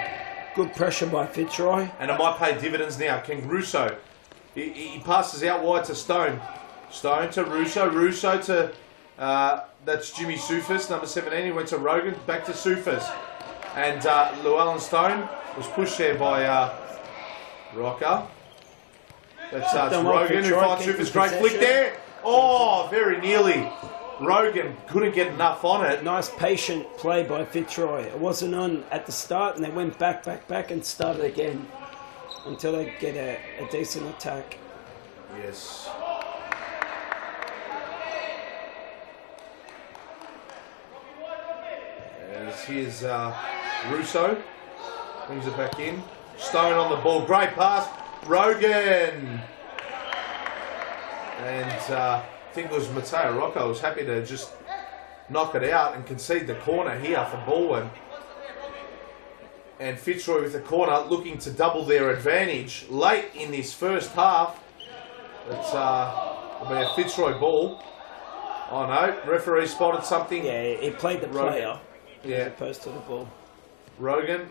Good pressure by Fitzroy. And it might pay dividends now. King Russo, he passes out wide to Stone. Stone to Russo. Russo to, that's Jimmy Sufis, number 17. He went to Rogan, back to Sufis. And Llewellyn Stone was pushed there by Rocker. That's Rogan who finds Sufis. Great flick there. Oh, very nearly. Rogan couldn't get enough on it. Nice patient play by Fitzroy. It wasn't on at the start and they went back and started again until they get a decent attack. Yes. As here's Russo. Brings it back in. Stone on the ball. Great pass. Rogan. And I think it was Matteo Rocco was happy to just knock it out and concede the corner here for Balwyn. And Fitzroy with the corner looking to double their advantage late in this first half. It's it'll be a Fitzroy ball. Oh no, referee spotted something. Yeah, he played the player as opposed to the ball. Rogan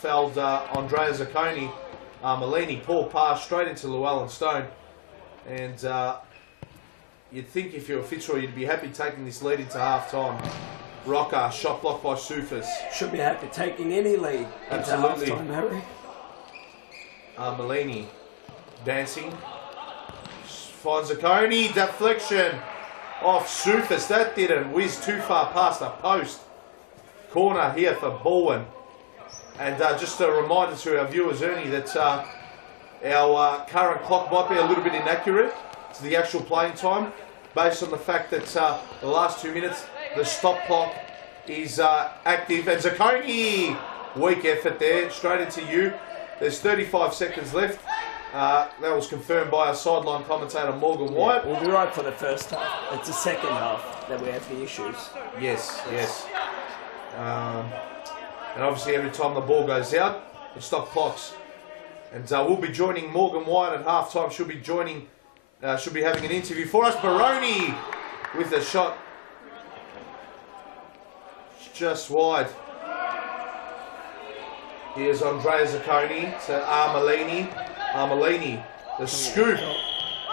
fouled Andrea Zacconi. Melini, poor pass straight into Llewellyn Stone. And you'd think if you're Fitzroy, you'd be happy taking this lead into half-time. Rocker, shot blocked by Sufis. Should be happy taking any lead Absolutely. into half-time, Harry. Melini dancing. Finds Zacconi, deflection off Sufis. That didn't whiz too far past the post. Corner here for Balwyn. And just a reminder to our viewers, Ernie, that our current clock might be a little bit inaccurate to the actual playing time, based on the fact that the last 2 minutes, the stop clock is active. And Zacconi, weak effort there, straight into you. There's 35 seconds left. That was confirmed by our sideline commentator, Morgan White. We'll be right for the first half. It's the second half that we have the issues. Yes, yes. And obviously every time the ball goes out, it stop clocks. And we'll be joining Morgan White at halftime. She'll be having an interview for us. Baroni with a shot just wide. Here's Andrea Zacconi to Armelini. Armelini, the scoop.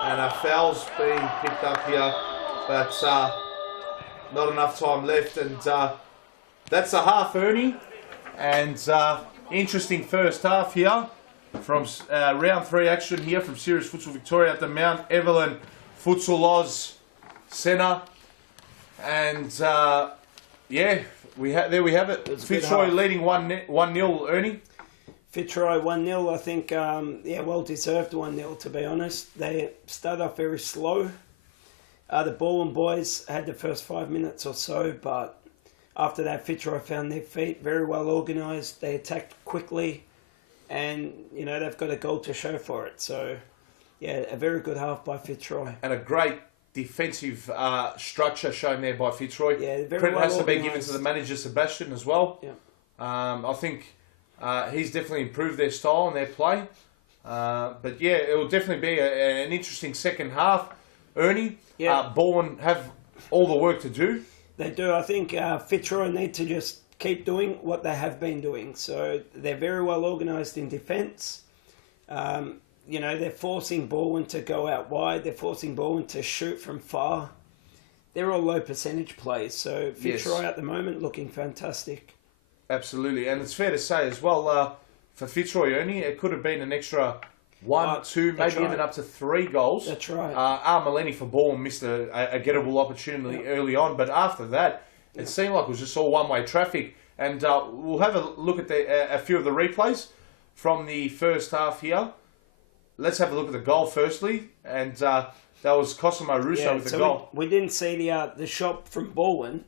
And a foul's being picked up here. But not enough time left. And that's a half, Ernie. And interesting first half here. From round 3 action here from Serious Futsal Victoria at the Mount Evelyn Futsal Oz Centre. And yeah, there we have it. Fitzroy leading 1-0, Ernie. Fitzroy 1-0, I think, yeah, well deserved 1-0 to be honest. They started off very slow. The Balwyn boys had the first 5 minutes or so, but after that Fitzroy found their feet, very well organised. They attacked quickly. And, you know, they've got a goal to show for it. So, yeah, a very good half by Fitzroy. And a great defensive structure shown there by Fitzroy. Yeah, very Credit well has to be given organised. to the manager, Sebastian, as well. Yeah. I think he's definitely improved their style and their play. But, yeah, it will definitely be an interesting second half. Ernie, Yeah. Balwyn have all the work to do. They do. I think Fitzroy need to just keep doing what they have been doing. So they're very well organised in defence. You know, they're forcing Balwyn to go out wide. They're forcing Balwyn to shoot from far. They're all low percentage plays. So Fitzroy at the moment looking fantastic. Absolutely. And it's fair to say as well, for Fitzroy, Ernie, it could have been an extra 1, 2, maybe even up to 3 goals. That's right. Armelini for Balwyn missed a gettable opportunity early on. But after that, it seemed like it was just all one-way traffic. And we'll have a look at a few of the replays from the first half here. Let's have a look at the goal firstly. And that was Cosimo Russo with the goal. We didn't see the shot from Balwyn.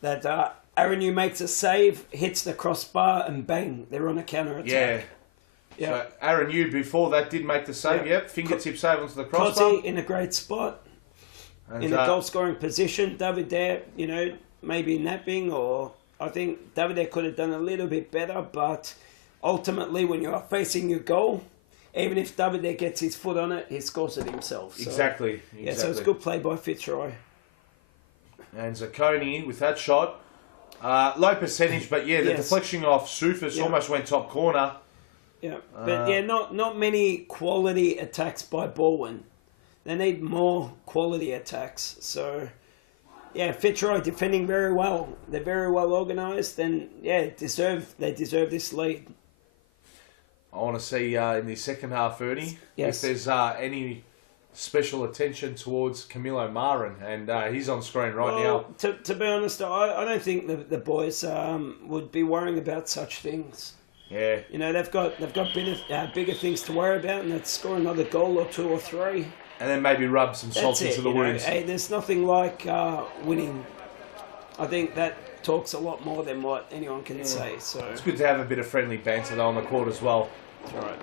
That Aaron Hume makes a save, hits the crossbar, and bang, they're on a counter-attack. Yeah. Yeah. So Aaron Yu before that did make the save. Yeah. Yep, fingertip save onto the crossbar. Cosy in a great spot. And, in a goal-scoring position. David there, you know, maybe napping, or I think David there could have done a little bit better, but ultimately when you're facing your goal, even if David there gets his foot on it, he scores it himself. So, Exactly. Yeah, so it's good play by Fitzroy. And Zacconi with that shot. Low percentage, but yeah, the deflection off Sufis almost went top corner. Yeah, but yeah, not many quality attacks by Balwyn. They need more quality attacks. So, yeah, Fitzroy defending very well. They're very well organised, and yeah, they deserve this lead. I want to see in the second half, Ernie, Yes. if there's any special attention towards Camilo Marin, and he's on screen right now. To be honest, I don't think the boys would be worrying about such things. Yeah. You know, they've got bigger things to worry about, and that's score another goal or 2 or 3. And then maybe rub some salt into the wounds. Hey, there's nothing like winning. I think that talks a lot more than what anyone can say. So It's good to have a bit of friendly banter though on the court as well. that's right.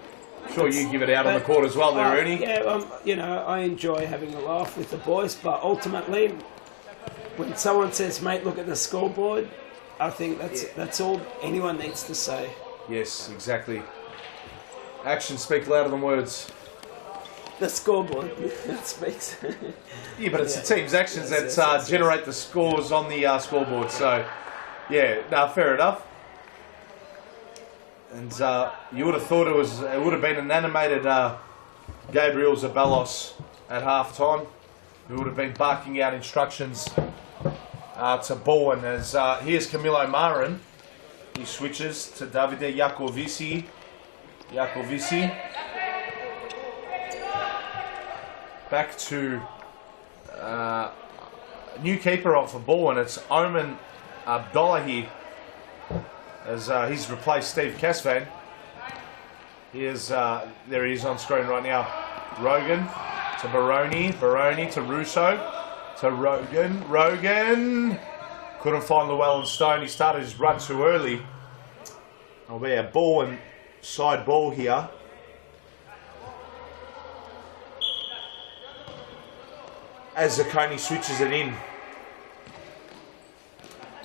I'm sure you give it out on the court as well there, Ernie. Yeah, you know, I enjoy having a laugh with the boys, but ultimately, when someone says, "Mate, look at the scoreboard," I think that's all anyone needs to say. Yes, exactly. Actions speak louder than words. The scoreboard that speaks. Yeah, but it's the team's actions that generate the scores on the scoreboard. So, yeah, no, fair enough. And you would have thought it would have been an animated Gabriel Zabelos at half time, who would have been barking out instructions to Balwyn. As here's Camilo Marin, he switches to Davide Jacovici. Back to new keeper on for Balwyn. It's Omen Abdullahi, as he's replaced Steve Casvan. There he is on screen right now. Rogan to Baroni to Russo to Rogan couldn't find Llewellyn Stone. He started his run too early. It'll be a Balwyn side ball here. As Zacconi switches it in.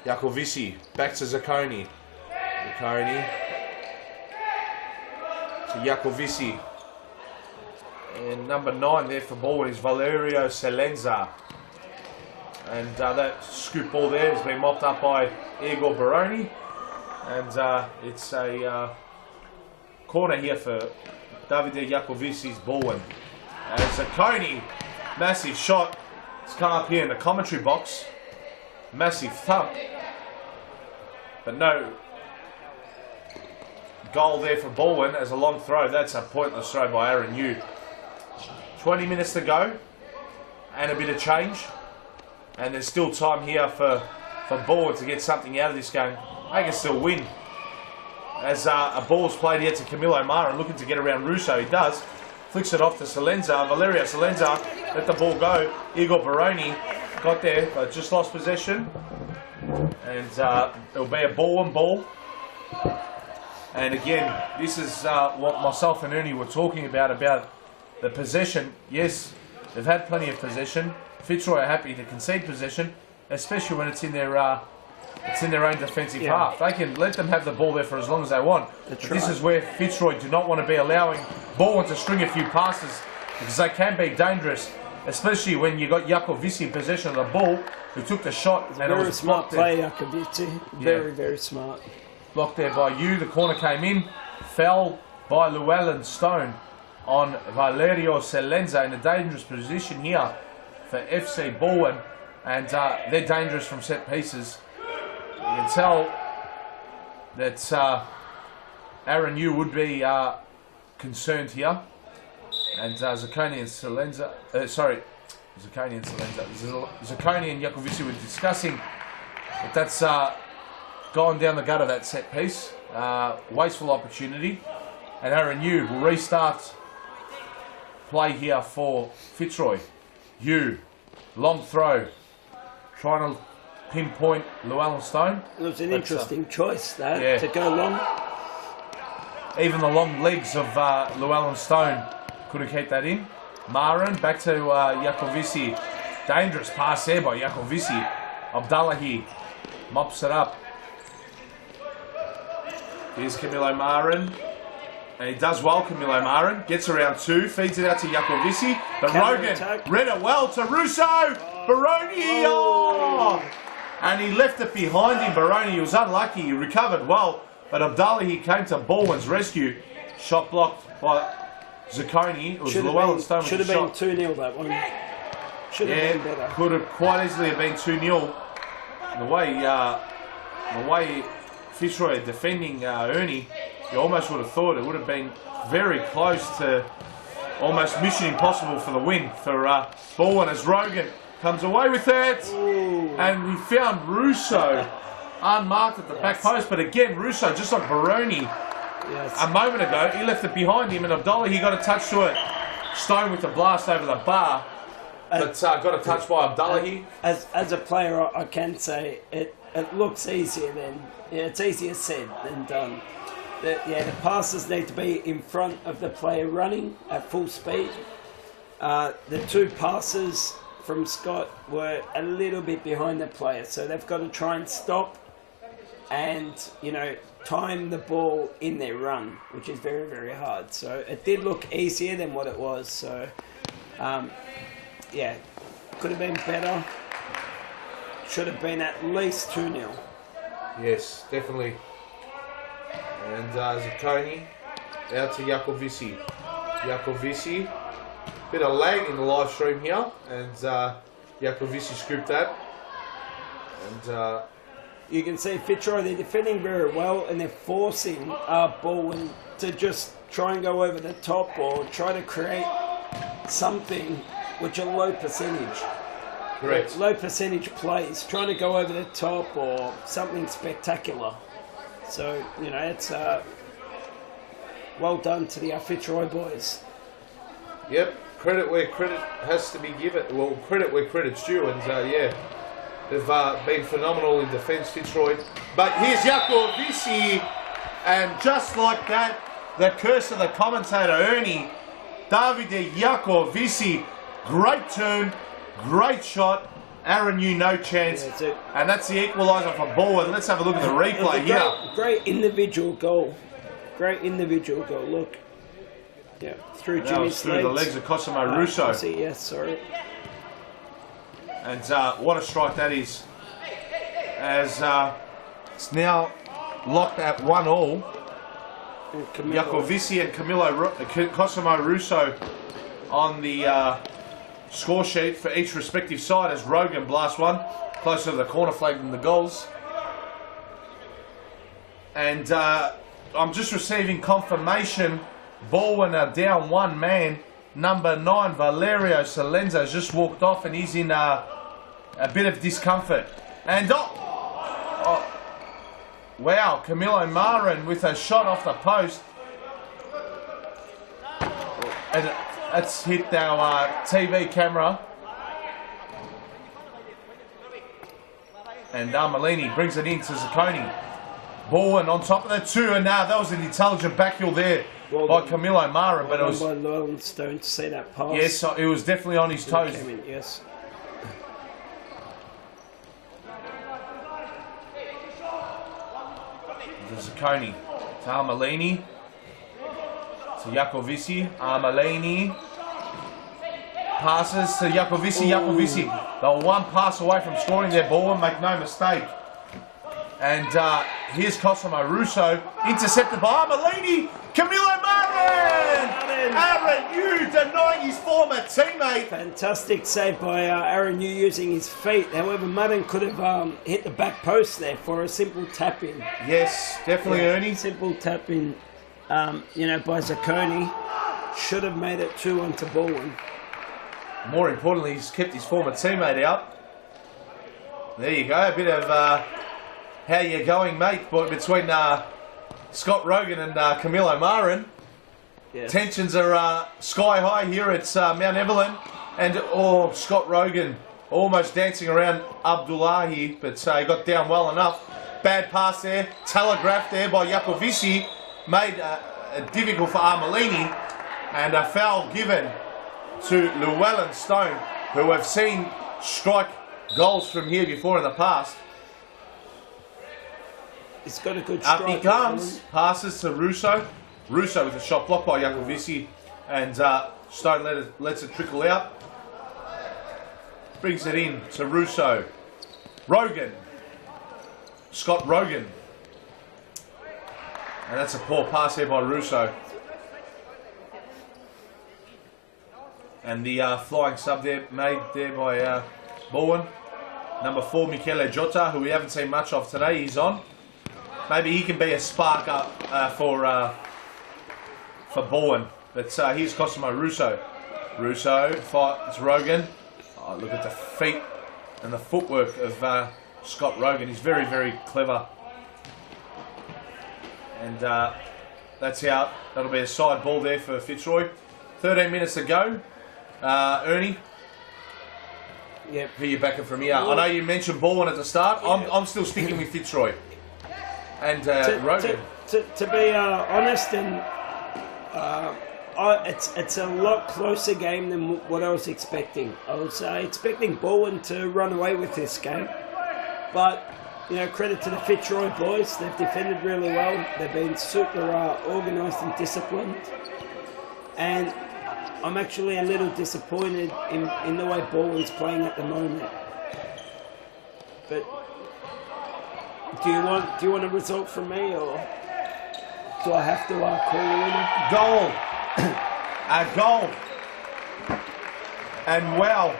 Jacovici, back to Zacconi. Zacconi to Jacovici. And number 9 there for Balwyn is Valerio Celenza. And that scoop ball there has been mopped up by Igor Baroni. And it's a corner here for Davide Jacovici's Balwyn. And Zacconi, massive shot. It's come up here in the commentary box. Massive thump. But no goal there for Balwyn as a long throw. That's a pointless throw by Aaron Yu. 20 minutes to go. And a bit of change. And there's still time here for Balwyn to get something out of this game. They can still win. As a ball's played here to Camilo Mara, looking to get around Russo. He does. Flicks it off to Celenza. Valerio Celenza let the ball go. Igor Baroni got there, but just lost possession. And it'll be a Balwyn ball. And again, this is what myself and Ernie were talking about the possession. Yes, they've had plenty of possession. Fitzroy are happy to concede possession, especially when it's in their own defensive half. They can let them have the ball there for as long as they want. But this is where Fitzroy do not want to be allowing Balwyn to string a few passes, because they can be dangerous, especially when you got Jacovici in possession of the ball, who took the shot. And very it was smart play, Jacovici. Very, very smart. Blocked there by you. The corner came in, fell by Llewellyn Stone on Valerio Celenza in a dangerous position here for FC Balwyn, and they're dangerous from set pieces. You can tell that Aaron Yu would be concerned here, and Zacconi and Celenza, Zacconi and Celenza, Zacconi and Jacovici were discussing, but that's gone down the gutter, that set piece. Wasteful opportunity, and Aaron Yu will restart play here for Fitzroy. Yu, long throw, trying to pinpoint Llewellyn Stone. It was an interesting choice, though, to go long. Even the long legs of Llewellyn Stone couldn't keep that in. Marin back to Jacovici. Dangerous pass there by Jacovici. Abdullahi mops it up. Here's Camilo Marin. And he does well, Camilo Marin. Gets around 2, feeds it out to Jacovici. But Rogan read it well to Russo. Baroni. Oh! And he left it behind him. Baroni, he was unlucky. He recovered well. But Abdullahi came to Balwyn's rescue. Shot blocked by Zacconi. It was Llewellyn Stone. Should have been 2-0 that one. Should have been better. Could have quite easily have been 2-0. The way Fitzroy defending Ernie, you almost would have thought it would have been very close to almost mission impossible for the win for Balwyn, as Rogan comes away with it. Ooh. And we found Russo unmarked at the back post, but again Russo, just like Baroni a moment ago, he left it behind him, and Abdullah, he got a touch to it. Stone with the blast over the bar, but got a touch by Abdullahi. As a player, I can say it looks easier it's easier said than done. The passes need to be in front of the player running at full speed. The 2 passes from Scott were a little bit behind the player, so they've got to try and stop and, time the ball in their run, which is very, very hard. So it did look easier than what it was. So, could have been better. Should have been at least 2-0. Yes, definitely. And Zacconi out to Jacovici. Jacovici, bit of lag in the live stream here, and Jacovici scooped that. And you can see Fitzroy, they're defending very well, and they're forcing Balwyn to just try and go over the top or try to create something which are low percentage. Correct. Low percentage plays, trying to go over the top or something spectacular. So, it's well done to the Fitzroy boys. Yep, credit where credit has to be given. Well, credit where credit's due, and they've been phenomenal in defence, Fitzroy. But here's Jacovici, and just like that, the curse of the commentator, Ernie, Davide Jacovici, great turn, great shot, Aaron, you no chance. Yeah, that's it. And that's the equaliser for Balwyn. Let's have a look at the replay here. Great individual goal. Great individual goal. Look. Yeah, through That Jimmy's was through the legs of Cosimo Russo. Yes, sorry. And what a strike that is. As it's now locked at 1-1. Iacovici and Cosimo Russo on the score sheet for each respective side as Rogan blasts one closer to the corner flag than the goals. And I'm just receiving confirmation Balwyn are down one man. Number 9, Valerio Salenza, has just walked off and he's in a bit of discomfort. And wow, Camilo Marin with a shot off the post. And that's hit our TV camera. And Armelini brings it in to Zacconi. Balwyn on top of that too, and now that was an intelligent backheel there by Camilo Marin, but it was by Llewellyn Stone to see that pass. yes, it was definitely on his toes. Yes. Zacconi to Armelini to Iacovici. Armelini passes to Iacovici. Iacovici, they were one pass away from scoring their ball, and make no mistake. And here's Cosimo Russo, intercepted by Armelini. Camilo Marin! Aaron Yu denying his former teammate. Fantastic save by Aaron Yu using his feet. However, Marin could have hit the back post there for a simple tap in. Yes, definitely, Ernie. Simple tap in, by Zacconi. Should have made it 2-1 to Balwyn. More importantly, he's kept his former teammate out. There you go, a bit of how you going, mate, between Scott Rogan and Camilo Marin. Yes. Tensions are sky high here at Mount Evelyn. And, Scott Rogan almost dancing around Abdullahi, but he got down well enough. Bad pass there, telegraphed there by Iacovici, made it difficult for Armelini, and a foul given to Llewellyn Stone, who have seen strike goals from here before in the past. He's got a good strike. Up he comes, passes to Russo. Russo with a shot blocked by Iacovici, and Stone lets it trickle out. Brings it in to Russo. Rogan. Scott Rogan. And that's a poor pass here by Russo. And the flying sub there made there by Balwyn. Number 4, Michele Jota, who we haven't seen much of today. He's on. Maybe he can be a spark up for Balwyn. But here's Cosimo Russo. Russo fights Rogan. Oh, look at the feet and the footwork of Scott Rogan. He's very, very clever. And that's out. That'll be a side ball there for Fitzroy. 13 minutes to go. Ernie? Yep. Who you backing from here? I know you mentioned Balwyn at the start. I'm still sticking with Fitzroy. And Rogan. To be honest, and it's a lot closer game than what I was expecting. I was expecting Balwyn to run away with this game, but credit to the Fitzroy boys. They've defended really well. They've been super organised and disciplined, and I'm actually a little disappointed in the way Balwyn's playing at the moment. But do you want a result from me, or do I have to call you in? Goal. A goal. And wow,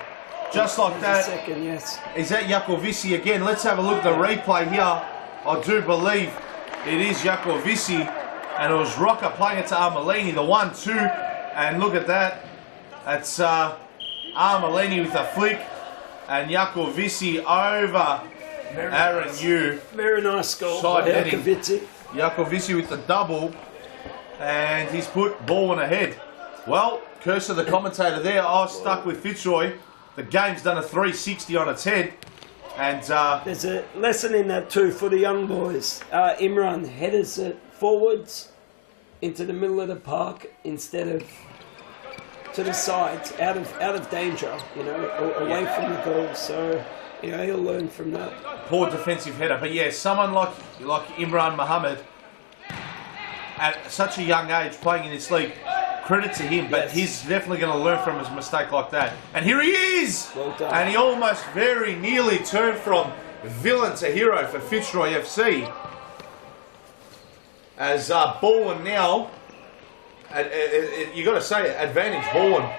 just like that. Second, yes. Is that Iacovici again? Let's have a look at the replay here. I do believe it is Iacovici, and it was Rocca playing it to Armelini, the 1-2. And look at that. That's Armelini with a flick, and Iacovici over Aaron Yu. Very nice goal Side by heading. Iacovici. Iacovici with the double, and he's put Balwyn ahead. Well, curse of the commentator there. I stuck with Fitzroy. The game's done a 360 on its head, and there's a lesson in that too for the young boys. Imran headers it forwards into the middle of the park instead of to the sides, out of danger, you know, away from the goal. So, you know, he'll learn from that. Poor defensive header. But yeah, someone like Imran Mohammed, at such a young age playing in this league, credit to him, but he's definitely going to learn from his mistake like that. And here he is! Well done. And he almost very nearly turned from villain to hero for Fitzroy FC. As Balwyn now, you got to say, advantage Balwyn.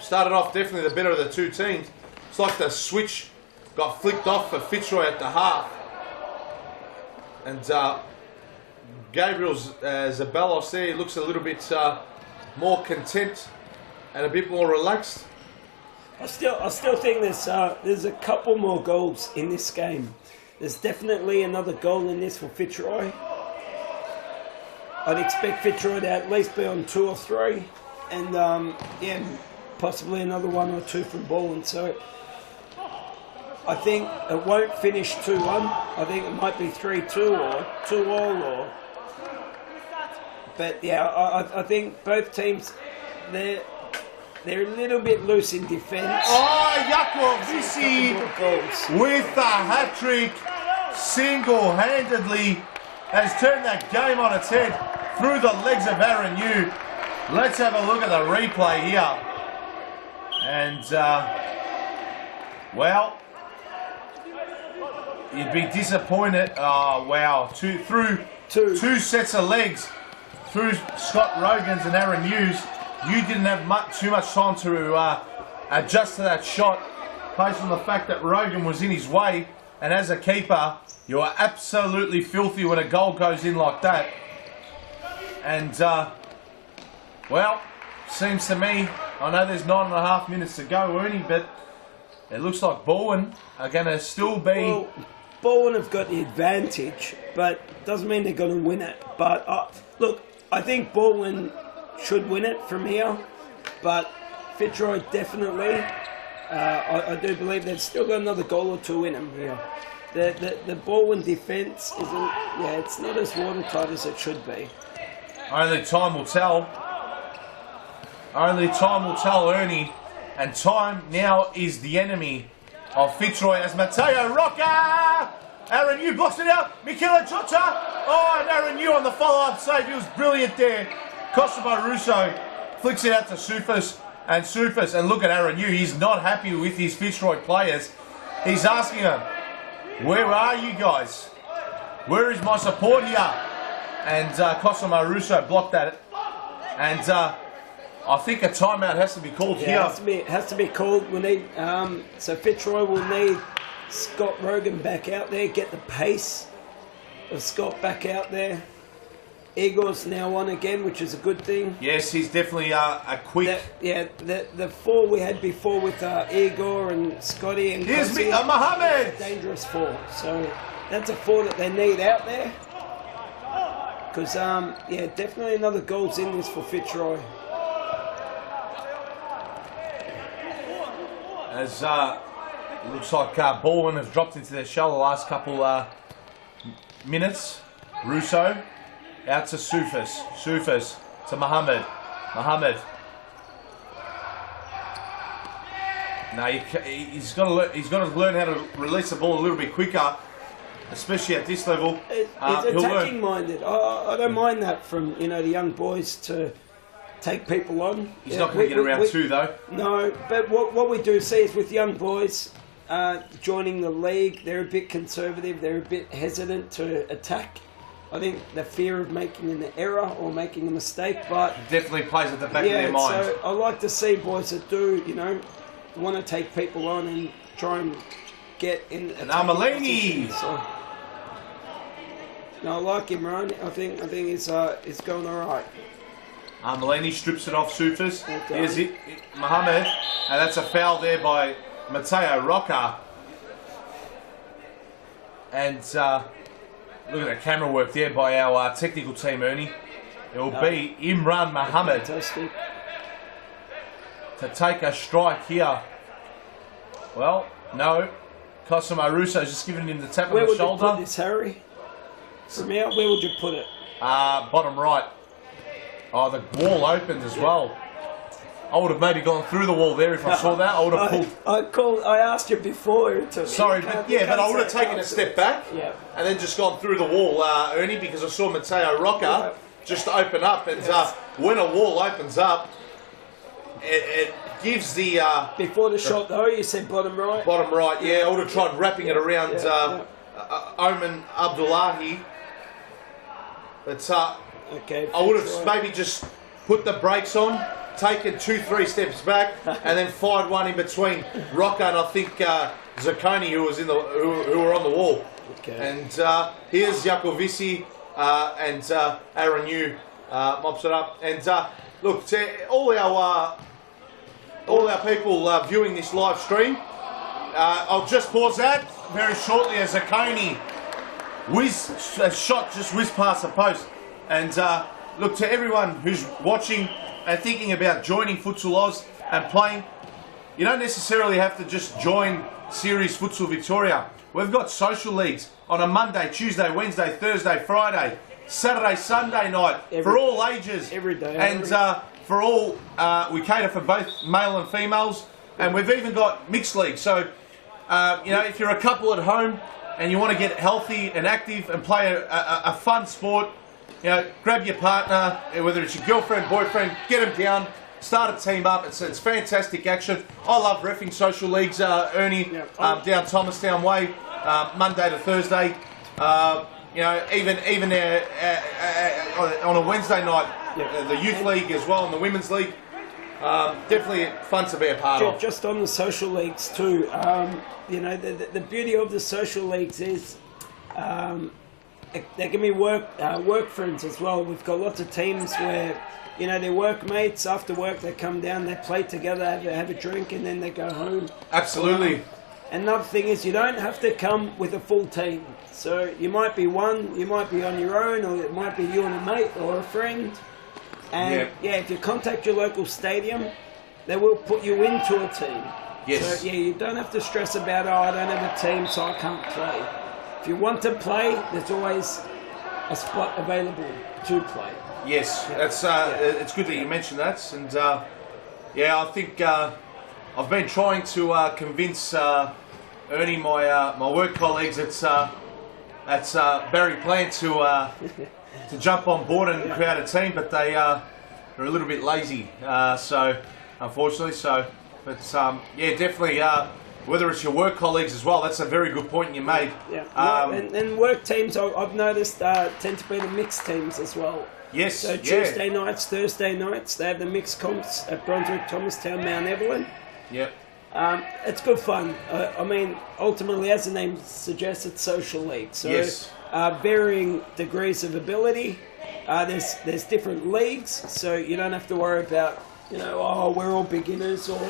Started off definitely the better of the two teams. It's like the switch got flicked off for Fitzroy at the half. And Gabriel Zabelos there, he looks a little bit more content and a bit more relaxed. I still think there's a couple more goals in this game. There's definitely another goal in this for Fitzroy. I'd expect Fitzroy to at least be on 2 or 3, and yeah, possibly another 1 or 2 from Balwyn. So I think it won't finish 2-1. I think it might be 3-2 or 2-all, or. But yeah, I think both teams they're a little bit loose in defence. Oh, Yakovisi with a hat-trick, single-handedly has turned that game on its head through the legs of Aaron Hume. Let's have a look at the replay here. And, well, you'd be disappointed. Oh, wow. Two sets of legs through Scott Rogan's and Aaron Hughes. You didn't have too much time to adjust to that shot, based on the fact that Rogan was in his way. And as a keeper, you are absolutely filthy when a goal goes in like that. And, well, seems to me, I know there's 9.5 minutes to go, Ernie, but it looks like Balwyn are going to still be... Well, Balwyn have got the advantage, but doesn't mean they're going to win it. But, look, I think Balwyn should win it from here, but Fitzroy definitely, I do believe they've still got another goal or 2 in them here. The Balwyn defence isn't, it's not as watertight as it should be. Only time will tell. Only time will tell, Ernie. And time now is the enemy of Fitzroy as Matteo Rocca! Aaron Yu blocks it out. Michele Jota. Oh, and Aaron Yu on the follow-up save. He was brilliant there. Kosovo Russo flicks it out to Sufis. And look at Aaron Yu. He's not happy with his Fitzroy players. He's asking them, where are you guys? Where is my support here? And Kosovo Russo blocked that. And I think a timeout has to be called here. It has to be called. We need, so Fitzroy will need Scott Rogan back out there, get the pace of Scott back out there. Igor's now on again, which is a good thing. Yes, he's definitely a quick... The 4 we had before with Igor and Scotty and Here's Mohammed! Dangerous 4. So that's a 4 that they need out there. Because, definitely another goal's in this for Fitzroy. As it looks like Balwyn have dropped into their shell the last couple minutes. Russo out to Sufis. Sufis to Mohammed. Mohammed. No, he's got to learn how to release the ball a little bit quicker, especially at this level. He's attacking minded. I don't mind that from the young boys to take people on. He's not going to get around 2 though. No, but what we do see is with young boys joining the league, they're a bit conservative. They're a bit hesitant to attack. I think the fear of making an error or making a mistake, but definitely plays at the back of their mind. So I like to see boys that do, want to take people on and try and get in. And Amalini. So, no, I like him, Ryan. I think he's going all right. Armelini strips it off Sufis. Here's it, Mohammed, and that's a foul there by Matteo Rocca. And look at the camera work there by our technical team, Ernie. It will be Imran Mohammed to take a strike here. Well, no. Kosovo Russo's just giving him the tap on the shoulder. Where would you put this, Harry? From out, where would you put it? Bottom right. Oh, the wall opened as well. I would have maybe gone through the wall there if I saw that. I would have pulled. I asked you before. Sorry, but I would have taken a step back and then just gone through the wall, Ernie, because I saw Matteo Rocca just open up. And when a wall opens up, it gives the... before the shot, though, you said bottom right? Bottom right, yeah. I would have tried wrapping it around Oman Abdullahi. But I would have maybe just put the brakes on, taken 2-3 steps back, and then fired one in between Rocca and I think Zacconi, who was who were on the wall. Okay. And here's Jakovici and Aaron Yu mops it up. And look, to all our people viewing this live stream, I'll just pause that very shortly as Zacconi a shot just whizzed past the post. And look, to everyone who's watching and thinking about joining Futsal Oz and playing, you don't necessarily have to just join Series Futsal Victoria. We've got social leagues on a Monday, Tuesday, Wednesday, Thursday, Friday, Saturday, Sunday night, for all ages. Every day. And for all, we cater for both male and females. And we've even got mixed leagues. So, you know, if you're a couple at home and you want to get healthy and active and play a fun sport, you know, grab your partner, whether it's your girlfriend, boyfriend, get them down, start a team up. It's fantastic action. I love reffing social leagues, Ernie, down Thomastown Way, Monday to Thursday. You know, even on a Wednesday night, the youth league as well, and the women's league. Definitely fun to be a part of. Just on the social leagues too, you know, the beauty of the social leagues is they can be work friends as well. We've got lots of teams where, you know, they're workmates. After work, they come down, they play together, have a drink, and then they go home. Absolutely. Another thing is you don't have to come with a full team. So you might be you might be on your own, or it might be you and a mate or a friend. And if you contact your local stadium, they will put you into a team. Yes. So you don't have to stress about, I don't have a team, so I can't play. If you want to play, there's always a spot available to play. Yes, that's it's good that you mentioned that. And I think I've been trying to convince Ernie, my work colleagues, that's Barry Plant to jump on board and create a team, but they're a little bit lazy. So unfortunately, definitely. Whether it's your work colleagues as well, that's a very good point you made. And work teams, I've noticed, tend to be the mixed teams as well. Yes. So Tuesday nights, Thursday nights, they have the mixed comps at Brunswick, Thomastown, Mount Evelyn. Yep. It's good fun. I mean, ultimately, as the name suggests, it's social league. So varying degrees of ability. There's different leagues, so you don't have to worry about, you know, we're all beginners or.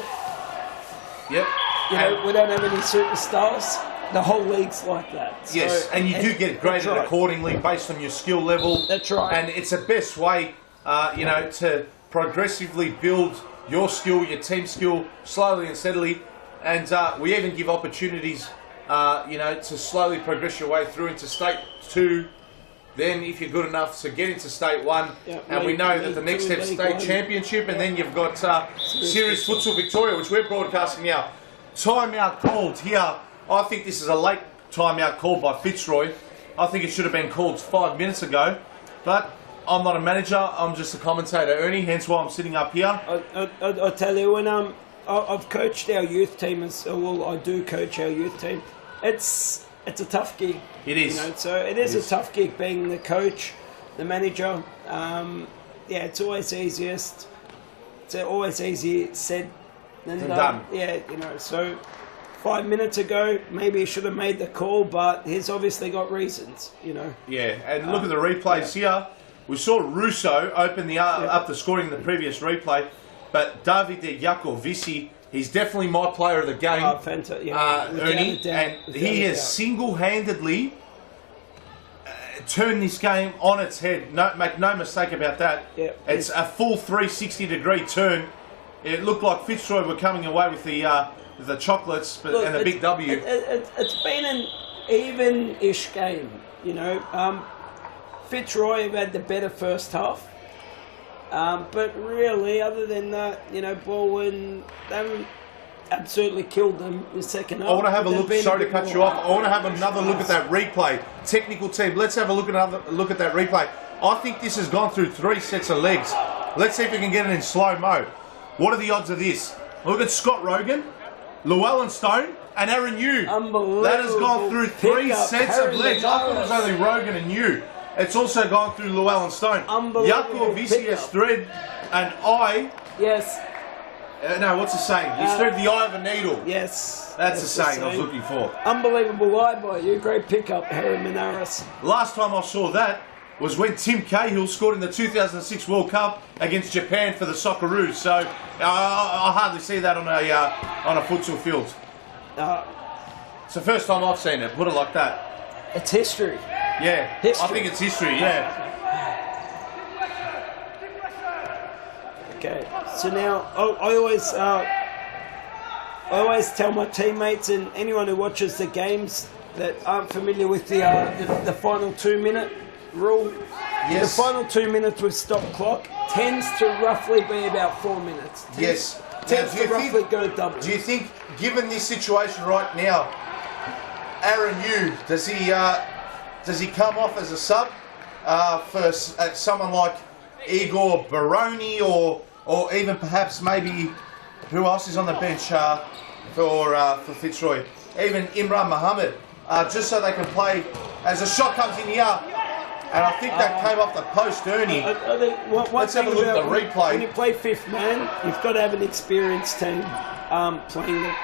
Yep. You know, we don't have any superstars. The whole league's like that. Yes, and you do get graded accordingly based on your skill level. That's right. And it's the best way, you know, to progressively build your skill, your team skill, slowly and steadily. And we even give opportunities, you know, to slowly progress your way through into State 2. Then, if you're good enough to get into State 1, and we know that the next step is State Championship, and then you've got Series Futsal Victoria, which we're broadcasting now. Timeout called here. I think this is a late timeout called by Fitzroy. I think it should have been called 5 minutes ago. But I'm not a manager, I'm just a commentator, Ernie, hence why I'm sitting up here. I tell you, when I've coached our youth team, I do coach our youth team. It's a tough gig. It is. You know, so it is a tough gig being the coach, the manager. It's always easiest. It's always easier said than done. Yeah, you know. So 5 minutes ago, maybe he should have made the call, but he's obviously got reasons. You know. Yeah, and look at the replays here. We saw Russo open up the scoring in the previous replay, but Davide Jakovici. He's definitely my player of the game, Ernie, and he has single-handedly turned this game on its head. No, make no mistake about that. Yeah, it's a full 360-degree turn. It looked like Fitzroy were coming away with the chocolates and the big W. It's been an even-ish game, you know. Fitzroy have had the better first half. But really, other than that, Balwyn, they haven't absolutely killed them the second half. I want to have a look. Sorry to cut you off. I want to have another look at that replay. Technical team, let's have a look at that replay. I think this has gone through 3 sets of legs. Let's see if we can get it in slow mo. What are the odds of this? Look at Scott Rogan, Llewellyn Stone, and Aaron Hume. Unbelievable. That has gone through 3 sets of legs. I thought it was only Rogan and Hume. It's also gone through Llewellyn Stone. Unbelievable. Vicious thread and eye. Yes. No, what's the saying? You thread the eye of a needle. Yes. That's the saying I was looking for. Unbelievable eye by you. Great pickup, Harry Menaris. Last time I saw that was when Tim Cahill scored in the 2006 World Cup against Japan for the Socceroos. So I hardly see that on a futsal field. It's the first time I've seen it. Put it like that. It's history. Yeah, History. I think it's history. Yeah. Okay. So now I always tell my teammates and anyone who watches the games that aren't familiar with the final 2-minute rule. Yes. The final 2 minutes with stop clock tends to roughly be about 4 minutes. Yes. Tends to roughly go double. Do you think, given this situation right now, Aaron Yu, does he come off as a sub for someone like Igor Baroni or even perhaps maybe who else is on the bench for Fitzroy? Even Imran Mohammed, just so they can play as a shot comes in here. And I think that came off the post, Ernie. Let's have a look at the replay. When you play 5th man, you've got to have an experienced team playing it.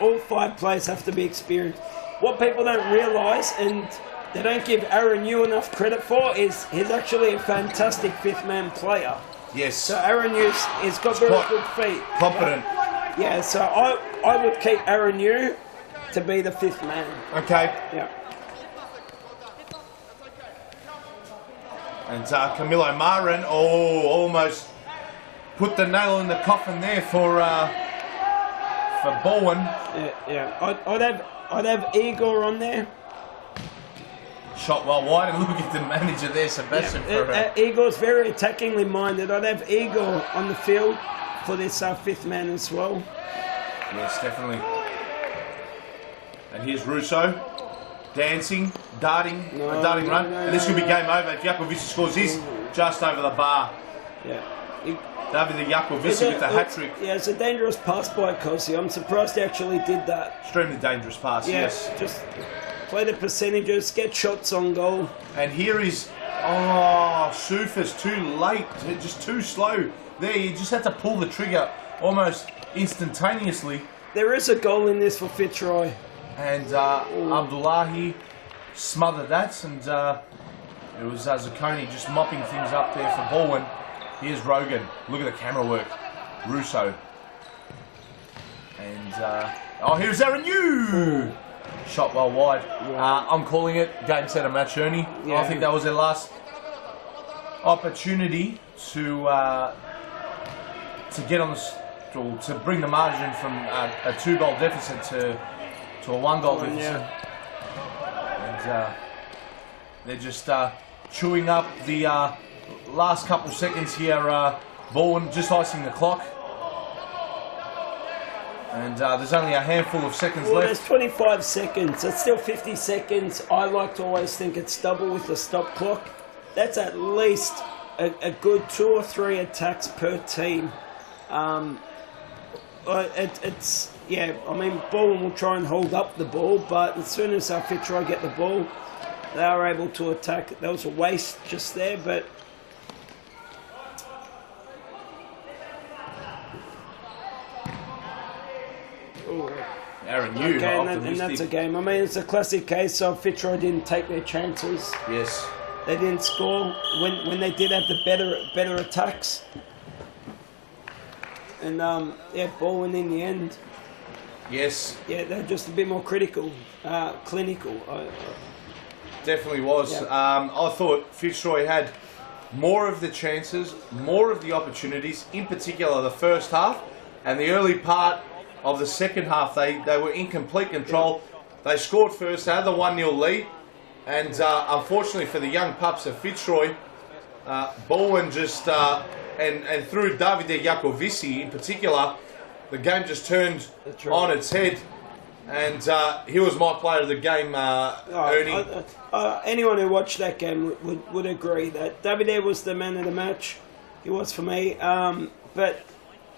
All 5 players have to be experienced. What people don't realise, and they don't give Aaron Yu enough credit for, is he's actually a fantastic 5th man player. Yes. So Aaron Yu's he's got very good feet. Competent. Yeah, so I would keep Aaron Yu to be the 5th man. Okay. Yeah. And Camilo Marin, almost put the nail in the coffin there for Balwyn. Yeah. I'd have Igor on there. Shot well wide, and look at the manager there, Sebastian. Igor's very attackingly minded. I'd have Igor on the field for this 5th man as well. Yes, definitely. And here's Russo. Dancing, darting run. And this could be game over if Jakovic scores this just over the bar. Yeah. David Jakovic with the hat-trick. Yeah, it's a dangerous pass by Kosi. I'm surprised he actually did that. Extremely dangerous pass, yes. Just play the percentages, get shots on goal. And here is, Sufis too late, just too slow. There, you just had to pull the trigger almost instantaneously. There is a goal in this for Fitzroy. And Abdullahi smothered that, and it was Zacconi just mopping things up there for Balwyn. Here's Rogan. Look at the camera work. Russo. And, here's Aaron Yu! Shot well wide. Yeah. I'm calling it game, set, and match, Ernie. Yeah. I think that was their last opportunity to get on to bring the margin from a 2-goal deficit to a 1-goal deficit. Yeah. And they're just chewing up the last couple seconds here. Balwyn just icing the clock. And there's only a handful of seconds left. There's 25 seconds. It's still 50 seconds. I like to always think it's double with the stop clock. That's at least a good 2 or 3 attacks per team. Balwyn will try and hold up the ball, but as soon as Fitzroy get the ball, they are able to attack. There was a waste just there, but Aaron Yu, and that's a game. I mean, it's a classic case of Fitzroy didn't take their chances. Yes. They didn't score when they did have the better attacks. And Balwyn in the end. Yes. Yeah, they're just a bit more clinical. Definitely was. Yeah. I thought Fitzroy had more of the chances, more of the opportunities, in particular the first half, and the early part of the second half. They were in complete control. Yeah. They scored first, they had the 1-0 lead, and unfortunately for the young pups of Fitzroy, Balwyn just and through Davide Jacovici in particular, the game just turned on its head. And he was my player of the game, Ernie. Anyone who watched that game would agree that Davide was the man of the match. He was for me. But,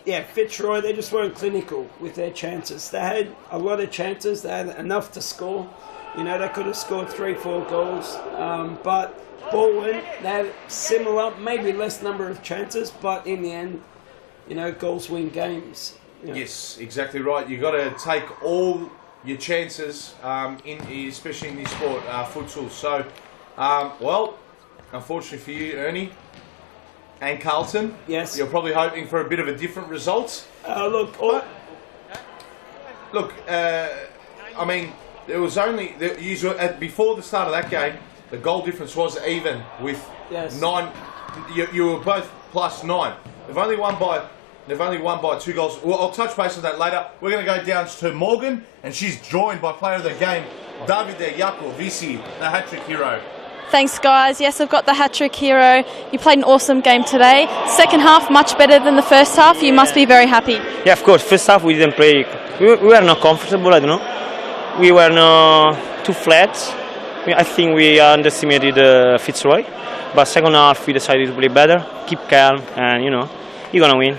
yeah, Fitzroy, they just weren't clinical with their chances. They had a lot of chances. They had enough to score. You know, they could have scored 3-4 goals. But Balwyn, they had similar, maybe less number of chances. But in the end, you know, goals win games. Yeah. Yes, exactly right. You've got to take all your chances, especially in this sport, futsal. So, well, unfortunately for you, Ernie, and Carlton, yes, you're probably hoping for a bit of a different result. Look, I mean, there was only before the start of that game, the goal difference was even with 9. You were both +9. They've only won by 2 goals. Well, I'll touch base on that later. We're going to go down to Morgan, and she's joined by player of the game, Davide Jacovici, the hat-trick hero. Thanks, guys. Yes, I've got the hat-trick hero. You played an awesome game today. Second half, much better than the first half. You must be very happy. Yeah, of course. First half, we didn't play. We were not comfortable, I don't know. We were not too flat. I think we underestimated Fitzroy. But second half, we decided to play better, keep calm, and, you know, you're going to win.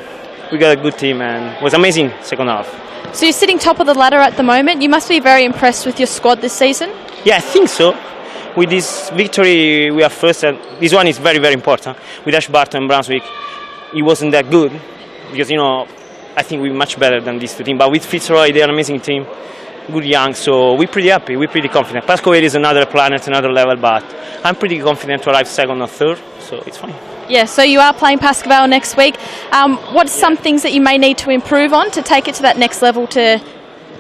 We got a good team, and it was amazing second half. So you're sitting top of the ladder at the moment. You must be very impressed with your squad this season. Yeah, I think so. With this victory, we are first, and this one is very, very important. With Ashburton and Brunswick, it wasn't that good because, you know, I think we're much better than these two teams. But with Fitzroy, they're an amazing team, good young, so we're pretty happy, we're pretty confident. Pascoe is another planet, another level, but I'm pretty confident to arrive second or third, so it's fine. Yeah, so you are playing Pascoe next week. What are some things that you may need to improve on to take it to that next level to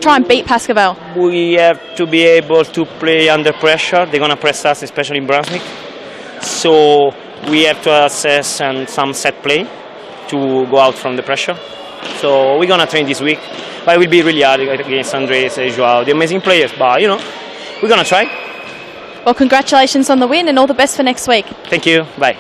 try and beat Pascoe? We have to be able to play under pressure. They're going to press us, especially in Brunswick. So we have to assess some set play to go out from the pressure. So we're going to train this week. But it will be really hard against Andres and Joao. They're amazing players, but, you know, we're going to try. Well, congratulations on the win and all the best for next week. Thank you. Bye.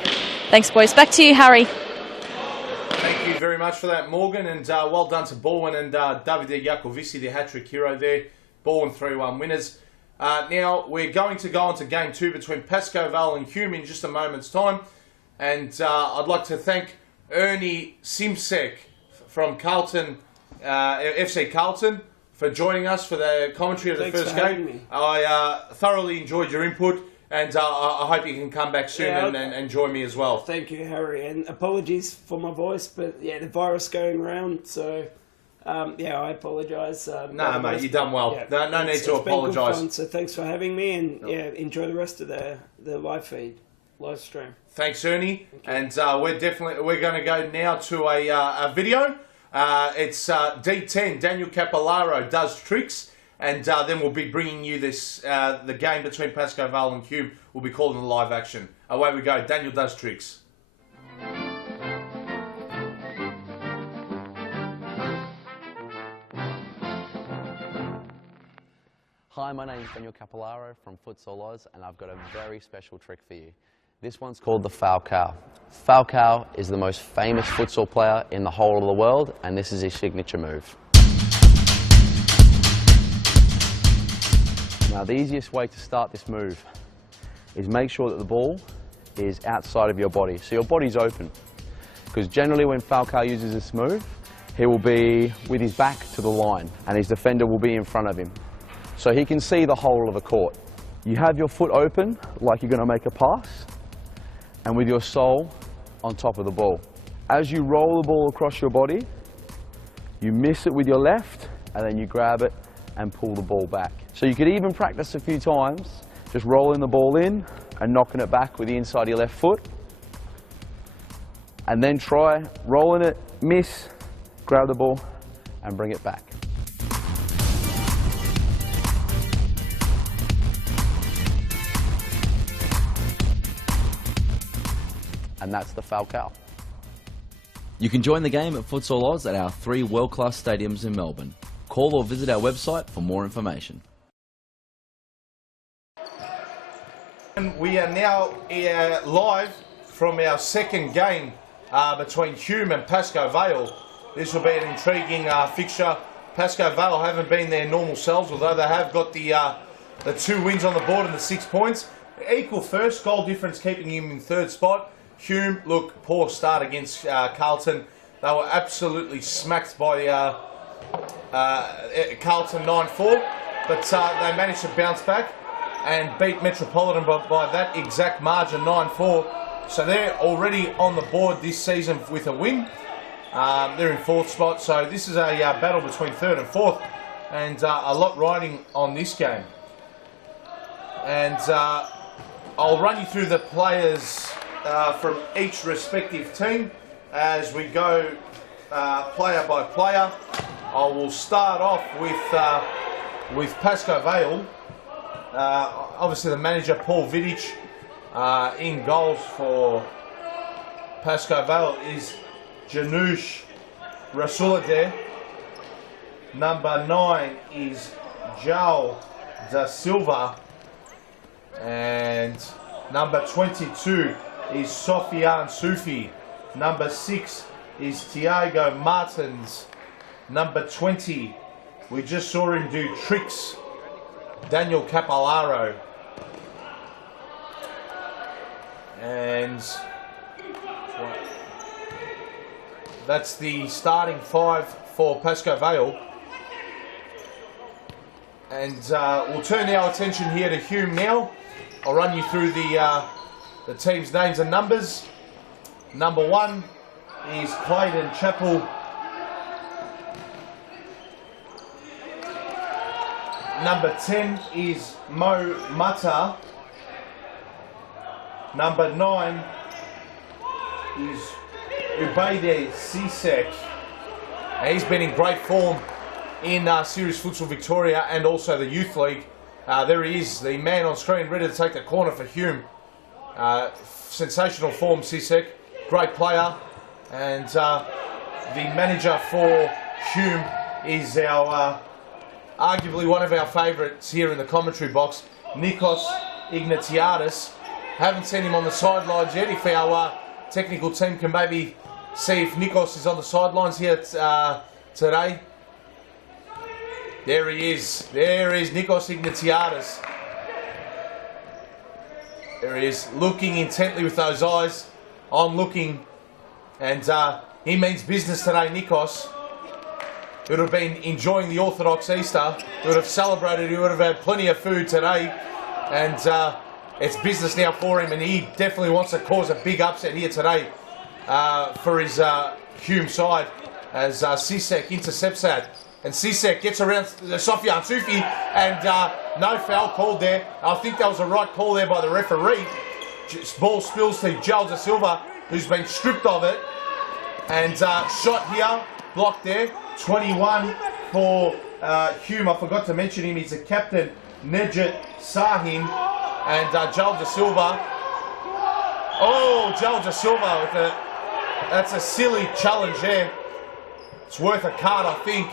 Thanks, boys. Back to you, Harry. Thank you very much for that, Morgan, and well done to Balwyn and Davide Jacovici, the hat-trick hero there. Balwyn 3-1 winners. Now, we're going to go on to Game 2 between Pascoe and Hume in just a moment's time. And I'd like to thank Ernie Simsek from Carlton, FC Carlton, for joining us for the commentary of the first game. I thoroughly enjoyed your input. And I hope you can come back soon and join me as well. Thank you, Harry. And apologies for my voice, but yeah, the virus going around. So, yeah, I apologise. No, mate, you've done well. Yeah, no need to apologise. So thanks for having me, and yeah, enjoy the rest of the live feed, live stream. Thanks, Ernie. And we're going to go now to a video. It's D10. Daniel Capellaro does tricks. And then we'll be bringing you this, the game between Pascoe and Hume will be called in live action. Away we go. Daniel does tricks. Hi, my name is Daniel Capellaro from Futsal Oz, and I've got a very special trick for you. This one's called the foul cow. Foul cow is the most famous futsal player in the whole of the world, and this is his signature move. Now, the easiest way to start this move is make sure that the ball is outside of your body, so your body's open. Because generally when Falcao uses this move, he will be with his back to the line and his defender will be in front of him. So he can see the whole of the court. You have your foot open like you're going to make a pass and with your sole on top of the ball. As you roll the ball across your body, you miss it with your left and then you grab it and pull the ball back. So you could even practice a few times, just rolling the ball in and knocking it back with the inside of your left foot. And then try rolling it, miss, grab the ball and bring it back. And that's the foul cow. You can join the game at Futsal Oz at our 3 world-class stadiums in Melbourne. Call or visit our website for more information. And we are now live from our second game between Hume and Pascoe Vale. This will be an intriguing fixture. Pascoe Vale haven't been their normal selves, although they have got the 2 wins on the board and the 6 points. Equal first, goal difference keeping him in 3rd spot. Hume, look, poor start against Carlton. They were absolutely smacked by Carlton 9-4, but they managed to bounce back and beat Metropolitan by that exact margin, 9-4. So they're already on the board this season with a win. They're in 4th spot, so this is a battle between 3rd and 4th, and a lot riding on this game. And I'll run you through the players from each respective team as we go player by player. I will start off with Pascoe Vale. Obviously the manager, Paul Vidic. In goals for Pascoe Vale is Janusz Rasulade. Number 9 is João da Silva. And number 22 is Sofiane Soufi. Number 6 is Tiago Martins. Number 20, we just saw him do tricks, Daniel Capolaro. And that's the starting 5 for Pascoe Vale. And we'll turn our attention here to Hume now. I'll run you through the team's names and numbers. Number 1 is Clayton Chappell. Number 10 is Mo Mata. Number 9 is Ubaide Sisek. He's been in great form in Series Futsal Victoria and also the Youth League. There he is, the man on screen, ready to take the corner for Hume. Sensational form, Sisek. Great player. And the manager for Hume is our arguably one of our favourites here in the commentary box, Nikos Ignatiadis. Haven't seen him on the sidelines yet. If our technical team can maybe see if Nikos is on the sidelines here today. There he is. There is Nikos Ignatiadis. There he is, looking intently with those eyes. I'm looking, and he means business today, Nikos. He would have been enjoying the Orthodox Easter. He would have celebrated. He would have had plenty of food today. And it's business now for him. And he definitely wants to cause a big upset here today for his Hume side as Sisek intercepts that. And Sisek gets around Sofiane Soufi, and no foul called there. I think that was a right call there by the referee. Ball spills to João da Silva, who's been stripped of it. And shot here, blocked there. 21 for Hume. I forgot to mention him. He's the captain, Nejat Sahin. And João da Silva. Oh, João da Silva with a... That's a silly challenge there. It's worth a card, I think.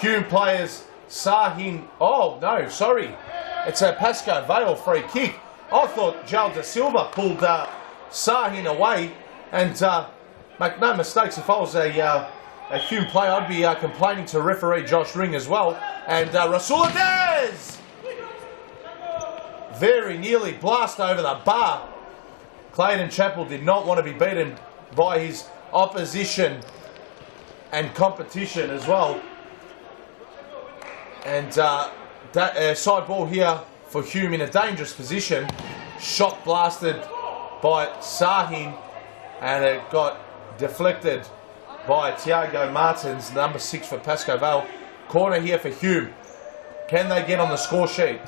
Hume players, Sahin. Oh, no, sorry. It's a Pascoe Vale free kick. I thought João da Silva pulled Sahin away. And make no mistakes, if I was a Hume player, I'd be complaining to referee Josh Ring as well. And Rasulades! Very nearly blast over the bar. Clayton Chappell did not want to be beaten by his opposition and competition as well. And side ball here for Hume in a dangerous position. Shot blasted by Sahin, and it got deflected by Tiago Martins, number 6 for Pascoe Vale. Corner here for Hume. Can they get on the score sheet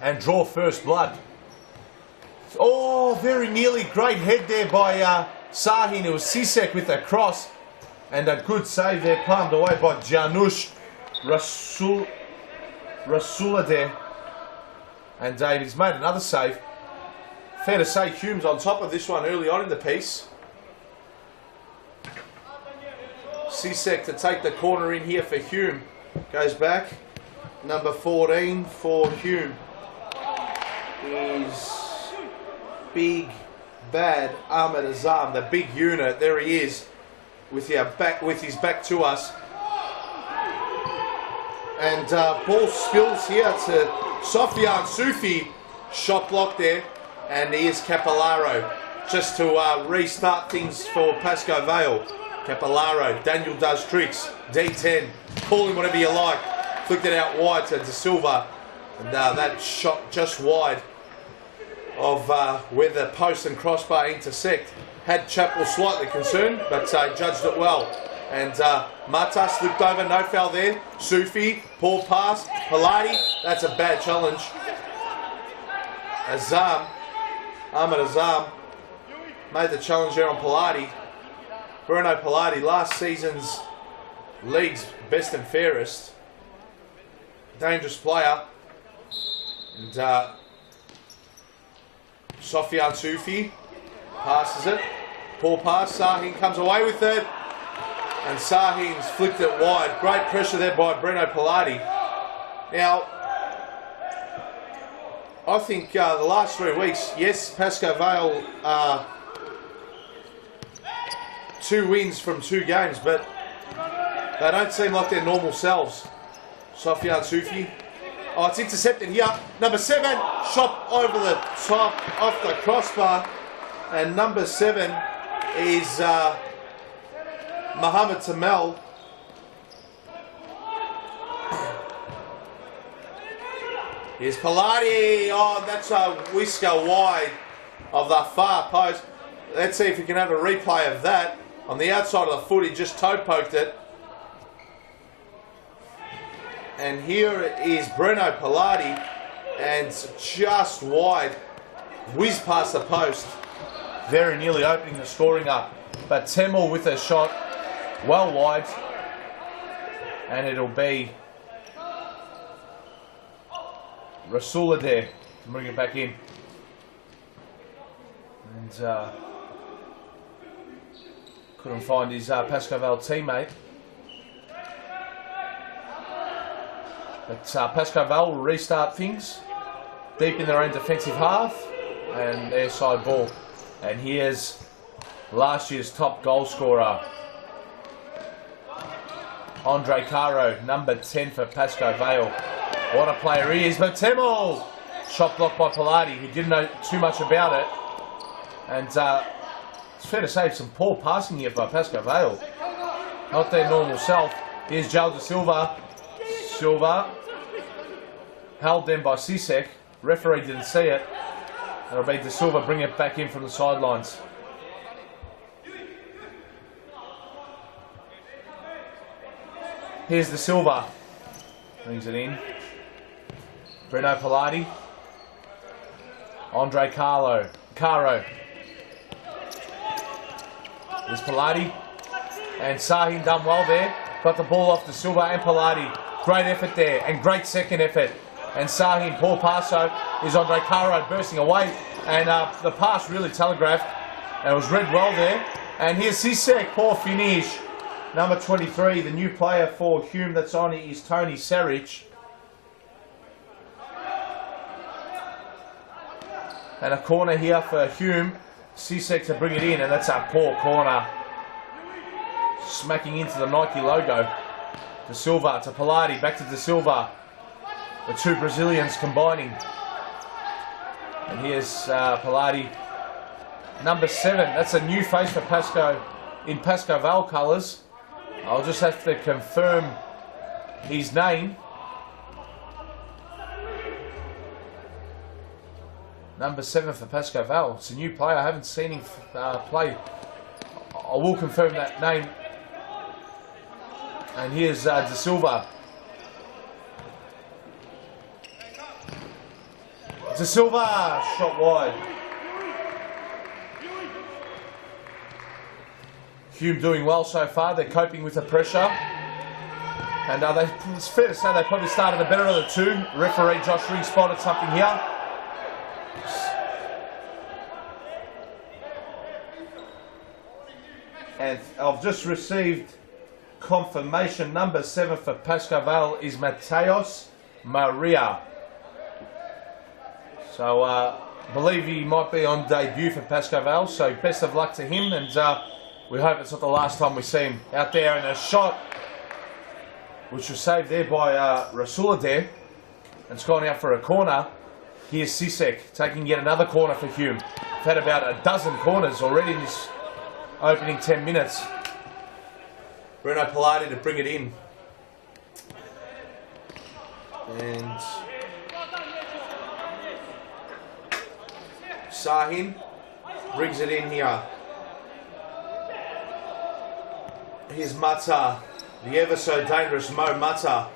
and draw first blood? Oh, very nearly. Great head there by Sahin. It was Sisek with a cross, and a good save there, palmed away by Janusz Rasulade. And Davies made another save. Fair to say Hume's on top of this one early on in the piece. Sisek to take the corner in here for Hume. Goes back. Number 14 for Hume is Big bad Ahmed Azam, the big unit. There he is with his back to us. And ball spills here to Sofian Sufi. Shot block there. And here's Capillaro just to restart things for Pascoe Vale. Capillaro, Daniel does tricks. D10, call him whatever you like. Flicked it out wide to De Silva. And that shot just wide of where the post and crossbar intersect. Had Chappell slightly concerned, but judged it well. And Mata slipped over, no foul there. Sufi, poor pass. Pilati, that's a bad challenge. Azam, Ahmed Azam, made the challenge there on Pilati. Bruno Pilati, last season's league's best and fairest. Dangerous player. And Sofian Sufi passes it. Poor pass. Sahin comes away with it. And Sahin's flicked it wide. Great pressure there by Bruno Pilati. Now, I think the last 3 weeks, yes, Pascoe Vale 2 wins from 2 games, but they don't seem like their normal selves. Sofian Sufi. Oh, it's intercepted here. Number 7, shot over the top, off the crossbar. And number 7 is Mohamed Tamel. Here's Pilati. Oh, that's a whisker wide of the far post. Let's see if we can have a replay of that. On the outside of the foot, he just toe poked it. And here is Bruno Pilati, and just wide, whiz past the post, very nearly opening the scoring up. But Temel with a shot well wide, and it'll be Rasula there to bring it back in. And couldn't find his Pascoe Vale teammate. But Pascoe Vale will restart things deep in their own defensive half, and their side ball. And here's last year's top goal scorer, Andre Caro, number 10 for Pascoe Vale. What a player he is. But Temel, shot blocked by Pilati, who didn't know too much about it. And it's fair to say some poor passing here by Pascoe Vale. Not their normal self. Here's Joel De Silva. Silva held them by Sisek. Referee didn't see it. It'll be De Silva bring it back in from the sidelines. Here's De Silva. Brings it in. Bruno Pilati. Andre Caro. There's Pilati. And Sahin done well there. Got the ball off De Silva and Pilati. Great effort there, and great second effort. And Sahin, poor passo, is Andre Caro bursting away. And the pass really telegraphed. And it was read well there. And here's Sisek, poor finish. Number 23, the new player for Hume that's on is Tony Serich. And a corner here for Hume. Sisek to bring it in, and that's a poor corner. Smacking into the Nike logo. De Silva to Pilati, back to De Silva. The two Brazilians combining. And here's Pilati. Number 7, that's a new face for Pascoe in Pascoe Vale colours. I'll just have to confirm his name. Number 7 for Pascoe Vale. It's a new player. I haven't seen him play. I will confirm that name. And here's De Silva. De Silva, shot wide. Hume doing well so far. They're coping with the pressure. And it's fair to say they probably started the better of the two. Referee Josh Ring spotted something here. And I've just received confirmation. Number 7 for Pascoe Vale is Mateos Maria. So I believe he might be on debut for Pascoe Vale, so best of luck to him, and we hope it's not the last time we see him out there. And a shot which was saved there by Rasula there, and it's gone out for a corner. Here's Sisek taking yet another corner for Hume. We've had about a dozen corners already in this opening 10 minutes. Bruno Pilati to bring it in. And Sahin brings it in here. Here's Mata, the ever so dangerous Mo Mata.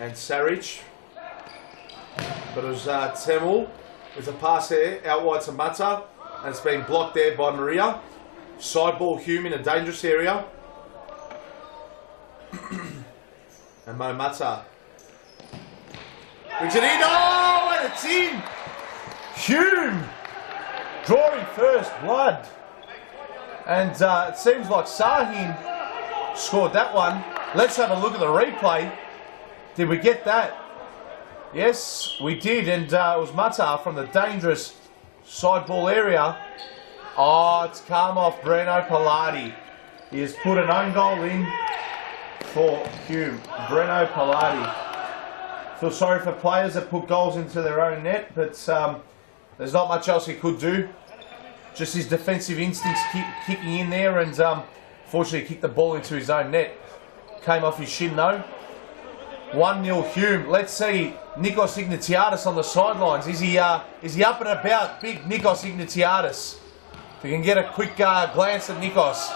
And Saric. But it was Temel with a pass there out wide to Mata. And it's been blocked there by Maria. Side ball Hume in a dangerous area. And Mo Mata brings it in. Oh, and it's in! Hume drawing first blood. And it seems like Sahin scored that one. Let's have a look at the replay. Did we get that? Yes, we did. And it was Mata from the dangerous side ball area. Oh, it's come off Bruno Pilati. He has put an own goal in for Hume. Bruno Pilati. Feel sorry for players that put goals into their own net, but there's not much else he could do. Just his defensive instincts kicking in there, and fortunately kicked the ball into his own net. Came off his shin though. 1-0 Hume. Let's see Nikos Ignatiadis on the sidelines. Is he up and about? Big Nikos Ignatiadis. If we can get a quick glance at Nikos.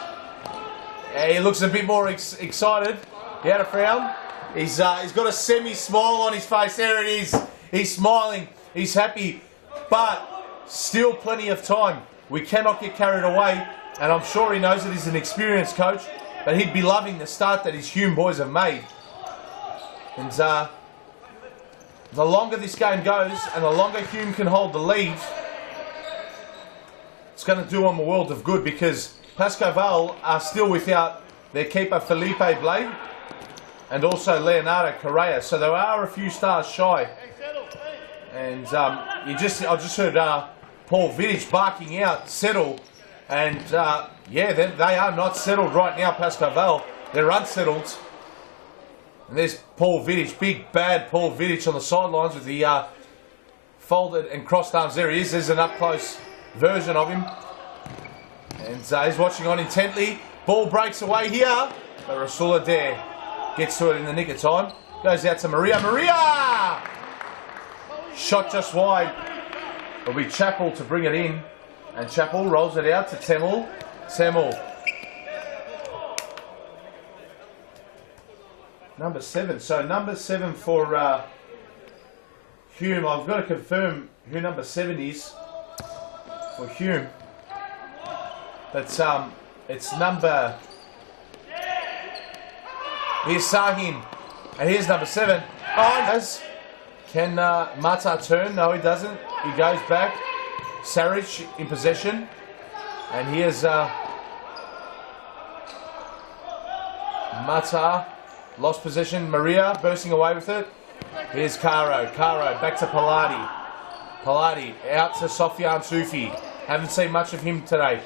Yeah, he looks a bit more excited. He had a frown. He's got a semi-smile on his face. There it is. He's smiling. He's happy. But still plenty of time. We cannot get carried away. And I'm sure he knows that he's an experienced coach. But he'd be loving the start that his Hume boys have made. And the longer this game goes and the longer Hume can hold the lead, it's going to do them a world of good, because Pascoe Vale are still without their keeper Felipe Blade and also Leonardo Correa, so there are a few stars shy. And I just heard Paul Vidic barking out, settle, and yeah, they are not settled right now, Pascoe Vale. They're unsettled. And there's Paul Vidic, big bad Paul Vidic on the sidelines with the folded and crossed arms. There he is. There's an up-close version of him. And he's watching on intently. Ball breaks away here. But Rasula Dare gets to it in the nick of time. Goes out to Maria. Maria! Shot just wide. It'll be Chappell to bring it in. And Chappell rolls it out to Temel. Temel. Number 7. So number 7 for Hume. I've got to confirm who number 7 is for Hume. But it's number... Here's Sahin. And here's number 7. Oh, can Mata turn? No, he doesn't. He goes back. Saric in possession. And here's Mata. Lost possession. Maria bursting away with it. Here's Caro. Caro back to Pilati. Pilati out to Sofian Sufi. Haven't seen much of him today.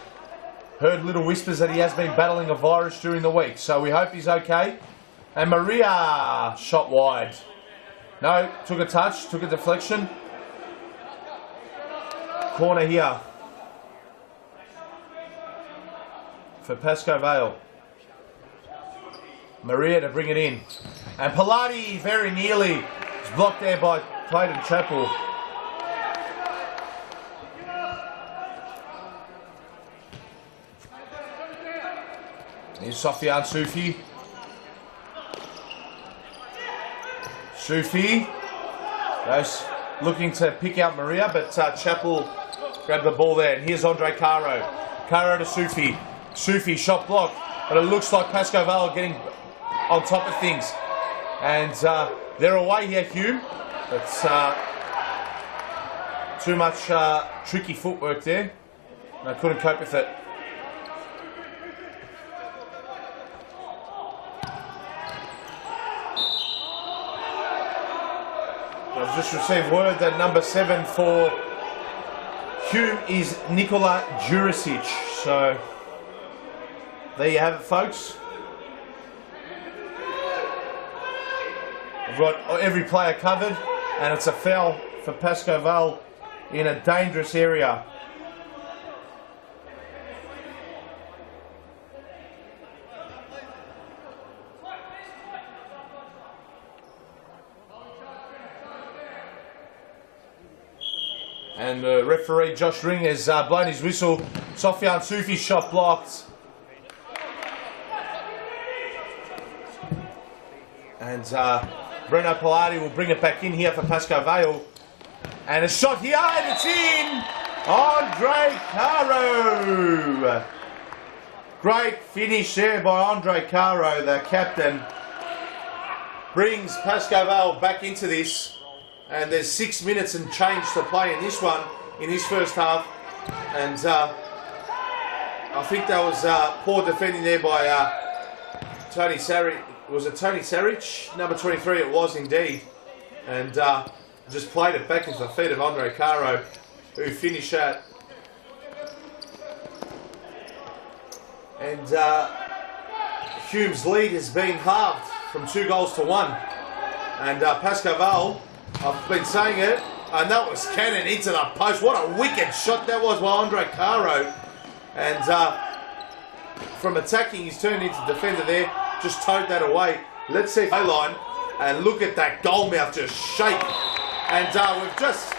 Heard little whispers that he has been battling a virus during the week, so we hope he's okay. And Maria shot wide. No, took a touch, took a deflection. Corner here for Pascoe Vale. Maria to bring it in. And Pilati very nearly is blocked there by Clayton Chappell. Here's Sofian Sufi. Sufi goes looking to pick out Maria, but Chappell grabbed the ball there. And here's Andre Caro. Caro to Sufi. Sufi shot blocked, but it looks like Pascoe Vale getting on top of things. And they're away here, Hume. But too much tricky footwork there. And I couldn't cope with it. I've just received word that number 7 for Hume is Nikola Jurisic. So there you have it, folks. We've got every player covered, and it's a foul for Pascoe Vale in a dangerous area. And the referee Josh Ring has blown his whistle. Sofian Sufi's shot blocked. And Bruno Pilati will bring it back in here for Pascoe Vale. And a shot here, and it's in! Andre Caro! Great finish there by Andre Caro, the captain. Brings Pascoe Vale back into this. And there's 6 minutes and change to play in this one, in his first half. And I think that was poor defending there by Tony Sarich. Was it Tony Sarich? Number 23, it was indeed. And just played it back into the feet of Andre Caro, who finished at. And Hume's lead has been halved from 2 goals to 1. And Pascoe Vale, I've been saying it, and that was cannon into the post. What a wicked shot that was by Andre Caro. And from attacking, he's turned into defender there, just towed that away. Let's see line, and look at that goal mouth just shake. And we've just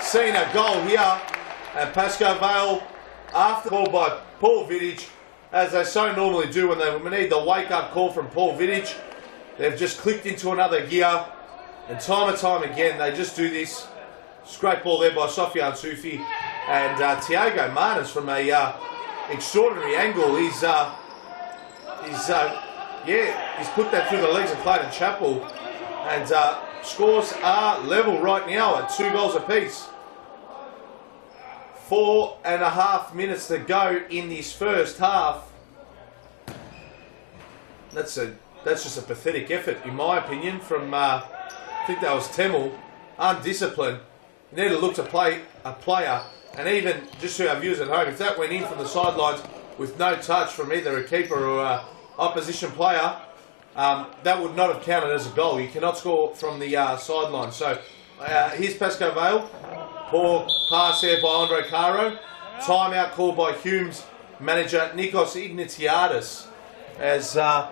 seen a goal here, and Pascoe Vale, after the ball by Paul Vidic, as they so normally do when they need the wake-up call from Paul Vidic, they've just clicked into another gear. And time again, they just do this. Great ball there by Sofian Sufi. And Tiago Martins from a extraordinary angle. He's put that through the legs of Clayton Chappell. And scores are level right now at 2 goals apiece. 4.5 minutes to go in this first half. That's just a pathetic effort, in my opinion, from... I think that was Temel, undisciplined. You need to look to play a player, and even just to our viewers at home, if that went in from the sidelines with no touch from either a keeper or an opposition player, that would not have counted as a goal. You cannot score from the sideline. So here's Pascoe Vale. Poor pass there by Andre Caro. Timeout called by Hume's manager Nikos Ignatiadis, as I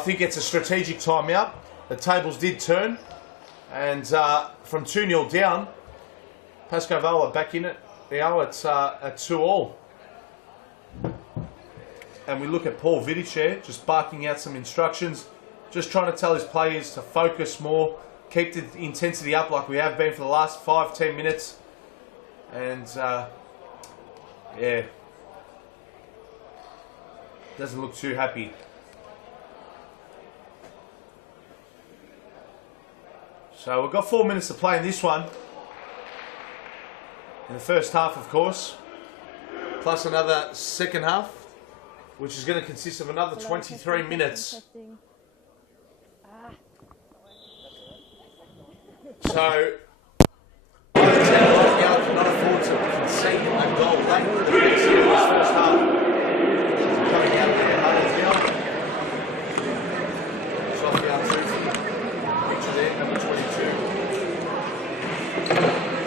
think it's a strategic timeout. The tables did turn. And from 2-0 down, Pascoe Vale are back in it. Now it's at 2-2. And we look at Paul Vidic there, just barking out some instructions, just trying to tell his players to focus more, keep the intensity up like we have been for the last 5-10 minutes. And yeah, doesn't look too happy. So we've got 4 minutes to play in this one. In the first half, of course. Plus another second half, which is going to consist of another 23 minutes. So, now cannot afford to concede a goal late in this first half. Coming out there,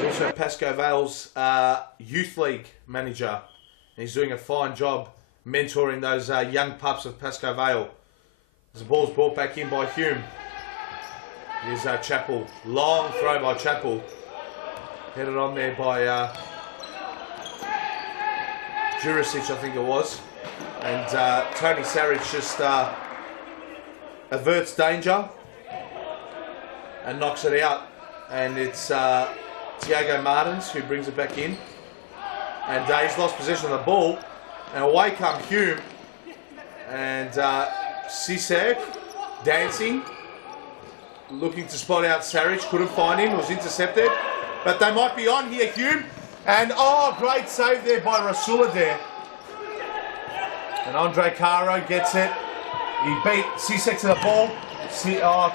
also Pascoe Vale's Youth League manager. He's doing a fine job mentoring those young pups of Pascoe Vale. As the ball's brought back in by Hume. Here's Chappell. Long throw by Chappell. Headed on there by Jurisic, I think it was. And Tony Sarich just averts danger and knocks it out. And it's Tiago Martins who brings it back in. And he's lost possession of the ball. And away come Hume. And Sisek dancing. Looking to spot out Sarich. Couldn't find him. Was intercepted. But they might be on here, Hume. And oh, great save there by Rasula there. And Andre Caro gets it. He beat Sisek to the ball.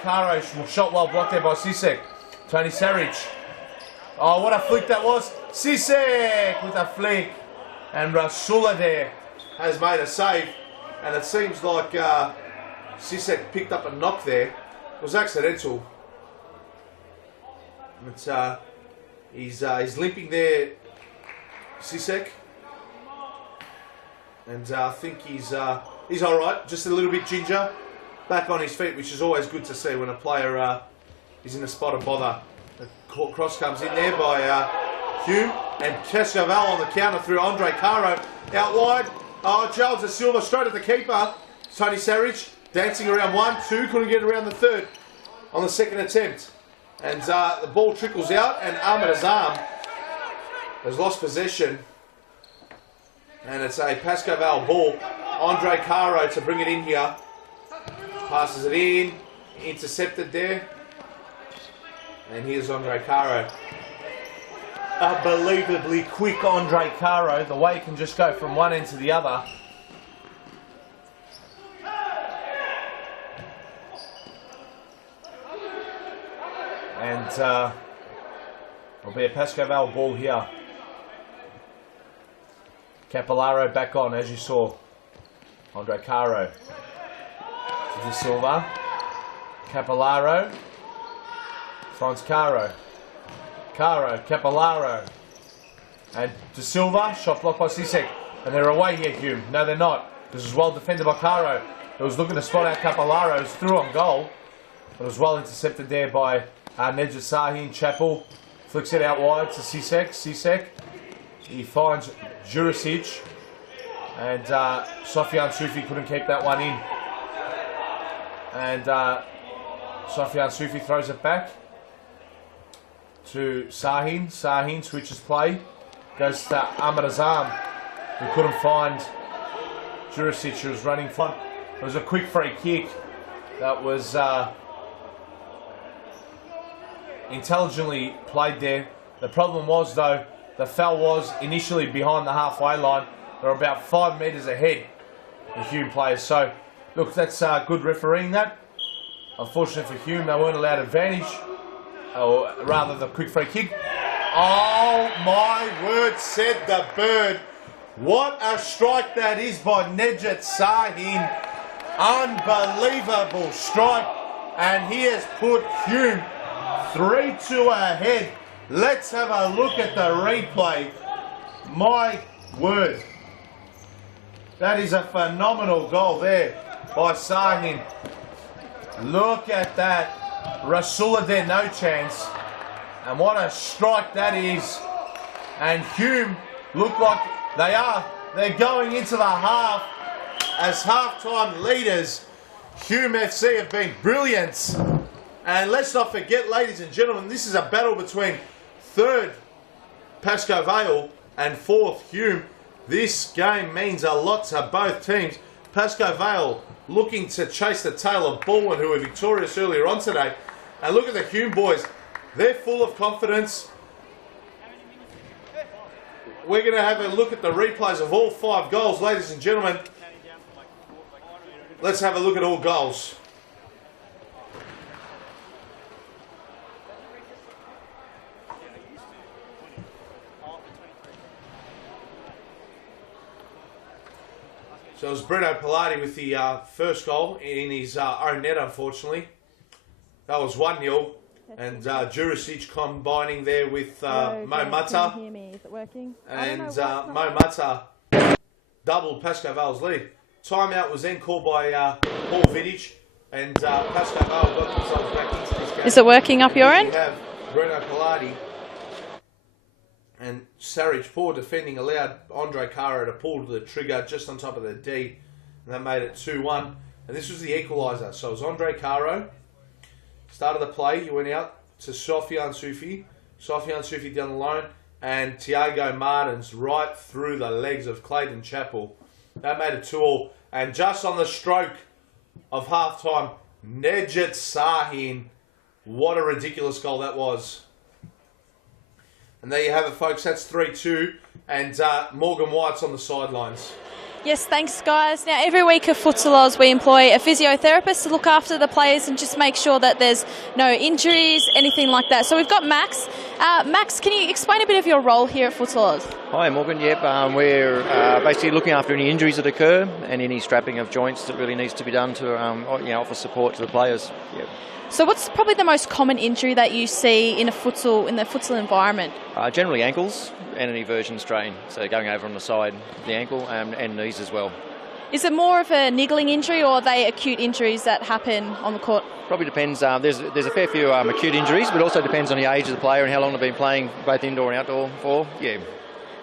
Caro shot well blocked there by Sisek. Tony Sarich. Oh, what a flick that was. Sisek with a flick. And Rasula there has made a save. And it seems like Sisek picked up a knock there. It was accidental. But, he's limping there, Sisek. And I think he's all right. Just a little bit ginger. Back on his feet, which is always good to see when a player is in a spot of bother. The cross comes in there by Hume. And Pascoe on the counter through Andre Caro. Out wide. Oh, Charles De Silva straight at the keeper. Tony Sarich dancing around 1, 2. Couldn't get around the third on the second attempt. And the ball trickles out. And Ahmed Azam has lost possession. And it's a Pascoe ball. Andre Caro to bring it in here. Passes it in. Intercepted there. And here's Andre Caro. Unbelievably quick Andre Caro. The way he can just go from one end to the other. And there'll be a Pascoe ball here. Capillaro back on, as you saw. Andre Caro. To De Silva. Capillaro. Finds Caro. Caro, Capillaro. And De Silva. Shot blocked by Sisek. And they're away here, Hume. No, they're not. This is well defended by Caro. It was looking to spot out Capillaro. It was through on goal. But it was well intercepted there by Nedjed Sahin. Chappell flicks it out wide to Sisek. Sisek. He finds Jurisic. And Sofian Sufi couldn't keep that one in. And Sofian Sufi throws it back to Sahin. Sahin switches play. Goes to Ahmed Azam, who couldn't find Jurisic, who was running front. It was a quick free kick that was intelligently played there. The problem was, though, the foul was initially behind the halfway line. They're about 5 metres ahead, the Hume players. So, look, that's good refereeing that. Unfortunately for Hume, they weren't allowed advantage. Or rather, the quick free kick. Oh, my word, said the bird. What a strike that is by Nedjed Sahin. Unbelievable strike. And he has put Hume 3-2 ahead. Let's have a look at the replay. My word. That is a phenomenal goal there by Sahin. Look at that. Rasula there, no chance. And what a strike that is. And Hume look like they're going into the half as half-time leaders. Hume FC have been brilliant. And let's not forget, ladies and gentlemen, this is a battle between third Pascoe Vale and fourth Hume. This game means a lot to both teams. Pascoe Vale looking to chase the tail of Balwyn, who were victorious earlier on today. And look at the Hume boys. They're full of confidence. We're going to have a look at the replays of all 5 goals, ladies and gentlemen. Let's have a look at all goals. So it was Breno Pilati with the first goal in his own net, unfortunately. That was 1-0. And Jurisic combining there with Mo Mata. Can you hear me? Is it working? And Mo Mata doubled Pascoe Vale's lead. Timeout was then called by Paul Vidic. And Pascoe Vale got themselves back into this game. Is it working up your end? We have Breno Pilati and Sarich, poor defending, allowed Andre Caro to pull the trigger just on top of the D. And that made it 2-1. And this was the equaliser. So it was Andre Caro. Started the play. He went out to Sofian Sufi. Sofian Sufi down the line. And Tiago Martins right through the legs of Clayton Chappell. That made it 2-2. And just on the stroke of half-time, Nedjed Sahin. What a ridiculous goal that was. And there you have it, folks. That's 3-2. And Morgan White's on the sidelines. Yes, thanks guys. Now every week at Futsal Oz we employ a physiotherapist to look after the players and just make sure that there's no injuries, anything like that. So we've got Max. Max, can you explain a bit of your role here at Futsal Oz? Hi Morgan, yep, we're basically looking after any injuries that occur and any strapping of joints that really needs to be done to offer support to the players. Yep. So what's probably the most common injury that you see in the futsal environment? Generally ankles and any version strain, so going over on the side of the ankle and knees as well. Is it more of a niggling injury or are they acute injuries that happen on the court? Probably depends. There's a fair few acute injuries, but also depends on the age of the player and how long they've been playing both indoor and outdoor for. Yeah.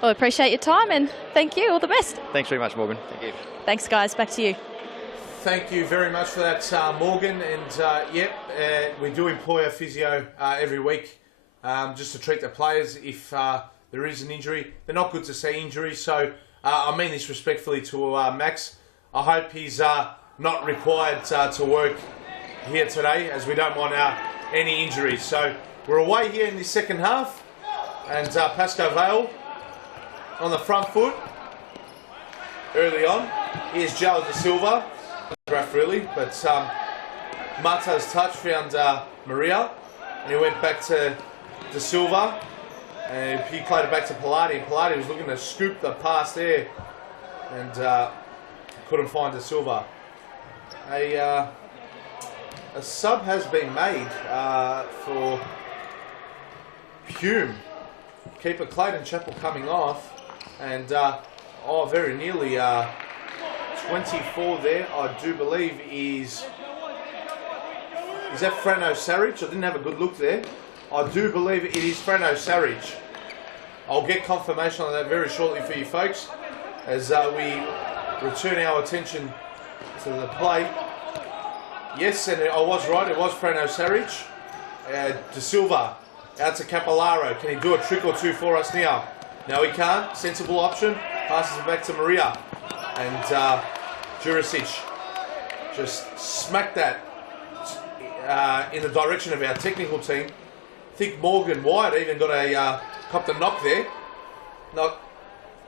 Well, I appreciate your time and thank you. All the best. Thanks very much, Morgan. Thank you. Thanks, guys. Back to you. Thank you very much for that, Morgan. And we do employ a physio every week just to treat the players if there is an injury. They're not good to see injuries, so I mean this respectfully to Max. I hope he's not required to work here today, as we don't want any injuries. So we're away here in the second half, and Pascoe Vale on the front foot early on. Here's Joe Da Silva. Graph really, but Marto's touch found Maria, and he went back to Da Silva, and he played it back to Pilati, and Pilati was looking to scoop the pass there, and couldn't find Da Silva. A sub has been made for Hume. Keeper Clayton Chappell coming off, and very nearly 24 there, I do believe is that Frano Sarich? I didn't have a good look there. I do believe it is Frano Sarich. I'll get confirmation on that very shortly for you folks as we return our attention to the play. Yes, and I was right, it was Frano Sarich. Da Silva out to Capillaro. Can he do a trick or two for us now? No, he can't. Sensible option. Passes it back to Maria. And Jurisic just smacked that in the direction of our technical team. I think Morgan Wyatt even got copped a knock there.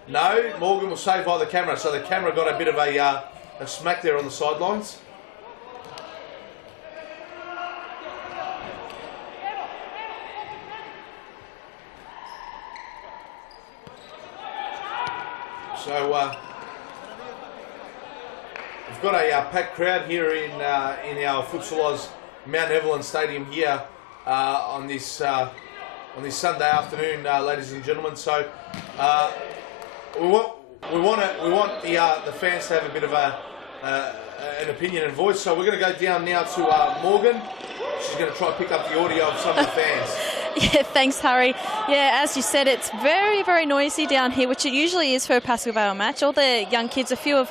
No, Morgan was saved by the camera, so the camera got a bit of a smack there on the sidelines. So we've got a packed crowd here in our Futsal Oz Mount Evelyn Stadium here on this Sunday afternoon, ladies and gentlemen. So we want the fans to have a bit of an opinion and voice. So we're going to go down now to Morgan. She's going to try to pick up the audio of some of the fans. Yeah, thanks, Harry. Yeah, as you said, it's very, very noisy down here, which it usually is for a Pascoe Vale match. All the young kids, a few of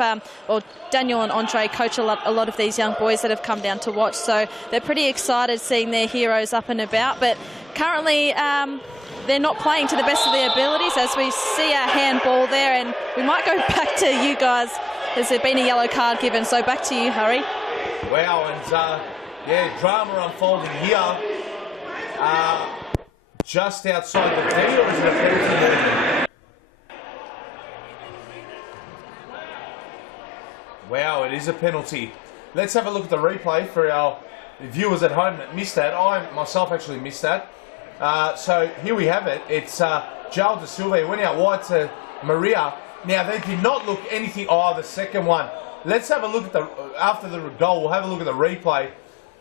Daniel and Andre coach a lot of these young boys that have come down to watch, so they're pretty excited seeing their heroes up and about. But currently, they're not playing to the best of their abilities, as we see our handball there, and we might go back to you guys. There's been a yellow card given, so back to you, Harry. Wow, and drama unfolding here. Just outside the D, or is it a penalty? Wow, it is a penalty. Let's have a look at the replay for our viewers at home that missed that. I myself actually missed that. So here we have it. It's Joel Da Silva. He went out wide to Maria. Now they did not look anything. Oh, the second one. Let's have a look at after the goal. We'll have a look at the replay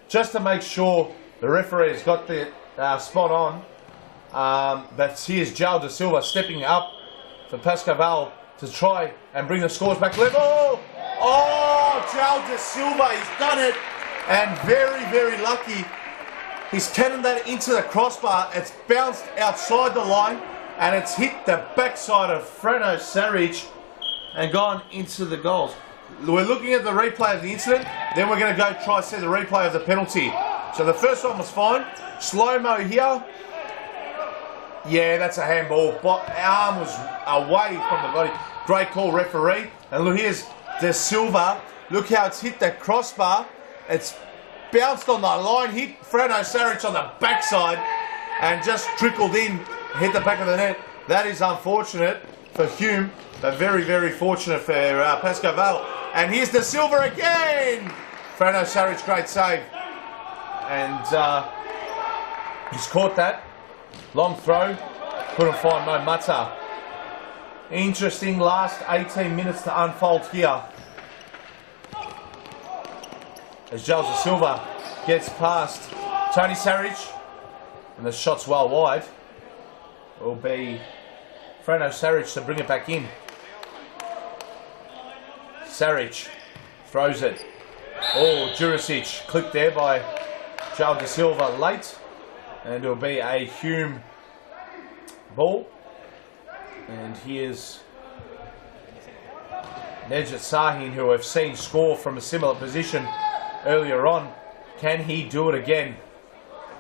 just to make sure the referee has got the spot on. But here's Joel Da Silva stepping up for Pascoe Vale to try and bring the scores back level. Oh, Joel Da Silva, he's done it. And very, very lucky. He's cannoned that into the crossbar. It's bounced outside the line and it's hit the backside of Frano Sarich and gone into the goals. We're looking at the replay of the incident. Then we're going to go try to see the replay of the penalty. So the first one was fine. Slow-mo here. Yeah, that's a handball. But arm was away from the body. Great call, referee. And look, here's Da Silva. Look how it's hit the crossbar. It's bounced on the line, hit Frano Sarich on the backside, and just trickled in, hit the back of the net. That is unfortunate for Hume, but very, very fortunate for Pascoe Vale. And here's the silver again! Frano Saric, great save. And he's caught that. Long throw, couldn't find no Mata. Interesting last 18 minutes to unfold here. As Giles de Silva gets past Tony Saric, and the shot's well wide. It will be Frano Saric to bring it back in. Saric throws it. Oh, Jurisic clipped there by Giles de Silva late. And it will be a Hume ball. And here's Nejat Sahin, who I've seen score from a similar position earlier on. Can he do it again?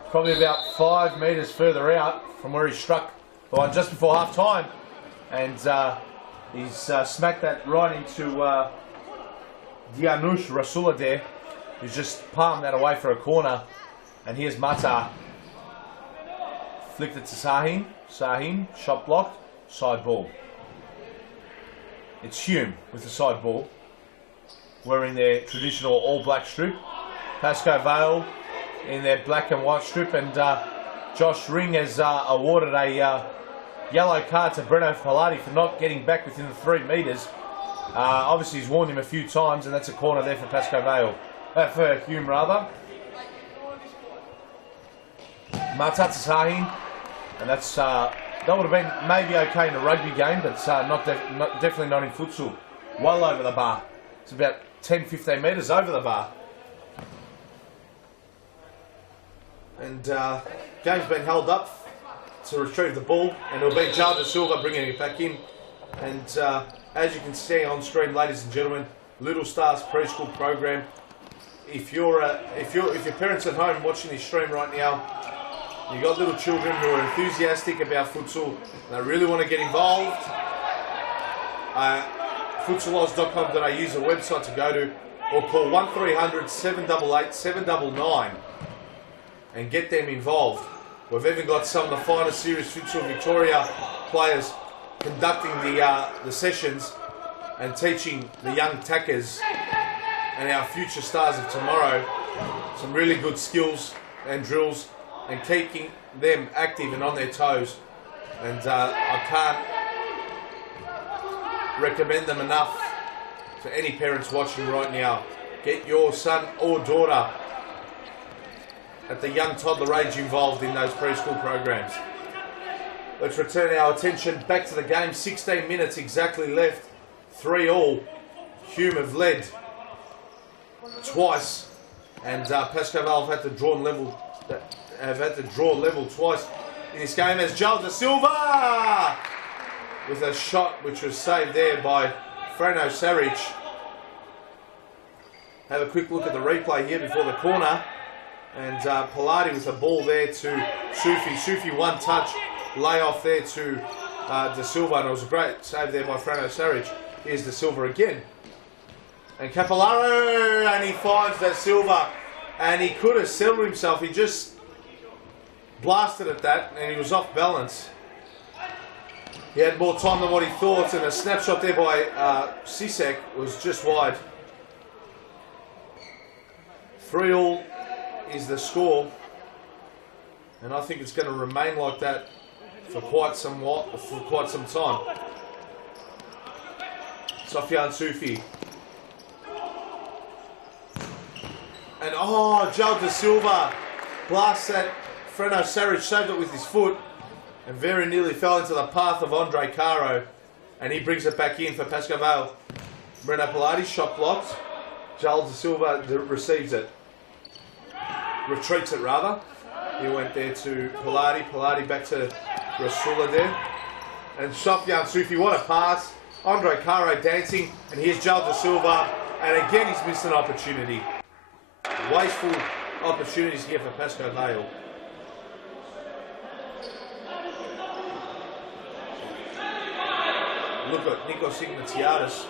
Probably about 5 metres further out from where he struck the one just before half time. And he's smacked that right into Dianush Rasula there, who's just palmed that away for a corner. And here's Mata. Flicked it to Sahin. Sahin, shot blocked, side ball. It's Hume with the side ball, wearing their traditional all-black strip. Pascoe Vale in their black and white strip, and Josh Ring has awarded a yellow card to Breno Pilati for not getting back within the 3 metres. Obviously he's warned him a few times, and that's a corner there for Pascoe Vale. For Hume rather. Matat Sahin, and that's that would have been maybe okay in a rugby game, but definitely not in futsal. Well over the bar. It's about 10-15 metres over the bar. And game's been held up to retrieve the ball, and it'll be Giles de Silva bringing it back in. And as you can see on screen, ladies and gentlemen, Little Stars preschool program. If your parents at home watching this stream right now, you got little children who are enthusiastic about futsal, they really want to get involved, futsalos.com.au is a website to go to, or call 1300 788 799 and get them involved. We've even got some of the finest Serious Futsal Victoria players conducting the sessions and teaching the young tackers and our future stars of tomorrow some really good skills and drills, and keeping them active and on their toes. And I can't recommend them enough to any parents watching right now. Get your son or daughter at the young toddler age involved in those preschool programs. Let's return our attention back to the game. 16 minutes exactly left. 3-all. Hume have led twice, and Pascoe Vale have had to draw level twice in this game, as Giles de Silva with a shot which was saved there by Frano Saric. Have a quick look at the replay here before the corner, and Pilati with the ball there to Sufi. Sufi one touch, lay off there to de Silva, and it was a great save there by Frano Saric. Here's de Silva again, and Capillaro, and he finds de Silva, and he could have settled himself. He just blasted at that, and he was off balance. He had more time than what he thought, and a snapshot there by Sisek was just wide. 3-all is the score, and I think it's going to remain like that for quite some time. Sofian Sufi. And Giles de Silva blasts that. Frano Saric saved it with his foot and very nearly fell into the path of Andre Caro, and he brings it back in for Pascoe Vale. Breno Pilati, shot blocked. Giles de Silva receives it. Retreats it rather. He went there to Pilati. Pilati back to Rasula there. And Sofian Sufi, what a pass. Andre Caro dancing, and here's Giles de Silva, and again he's missed an opportunity. Wasteful opportunities here for Pascoe Vale. Look at Nikos Ignatiadis.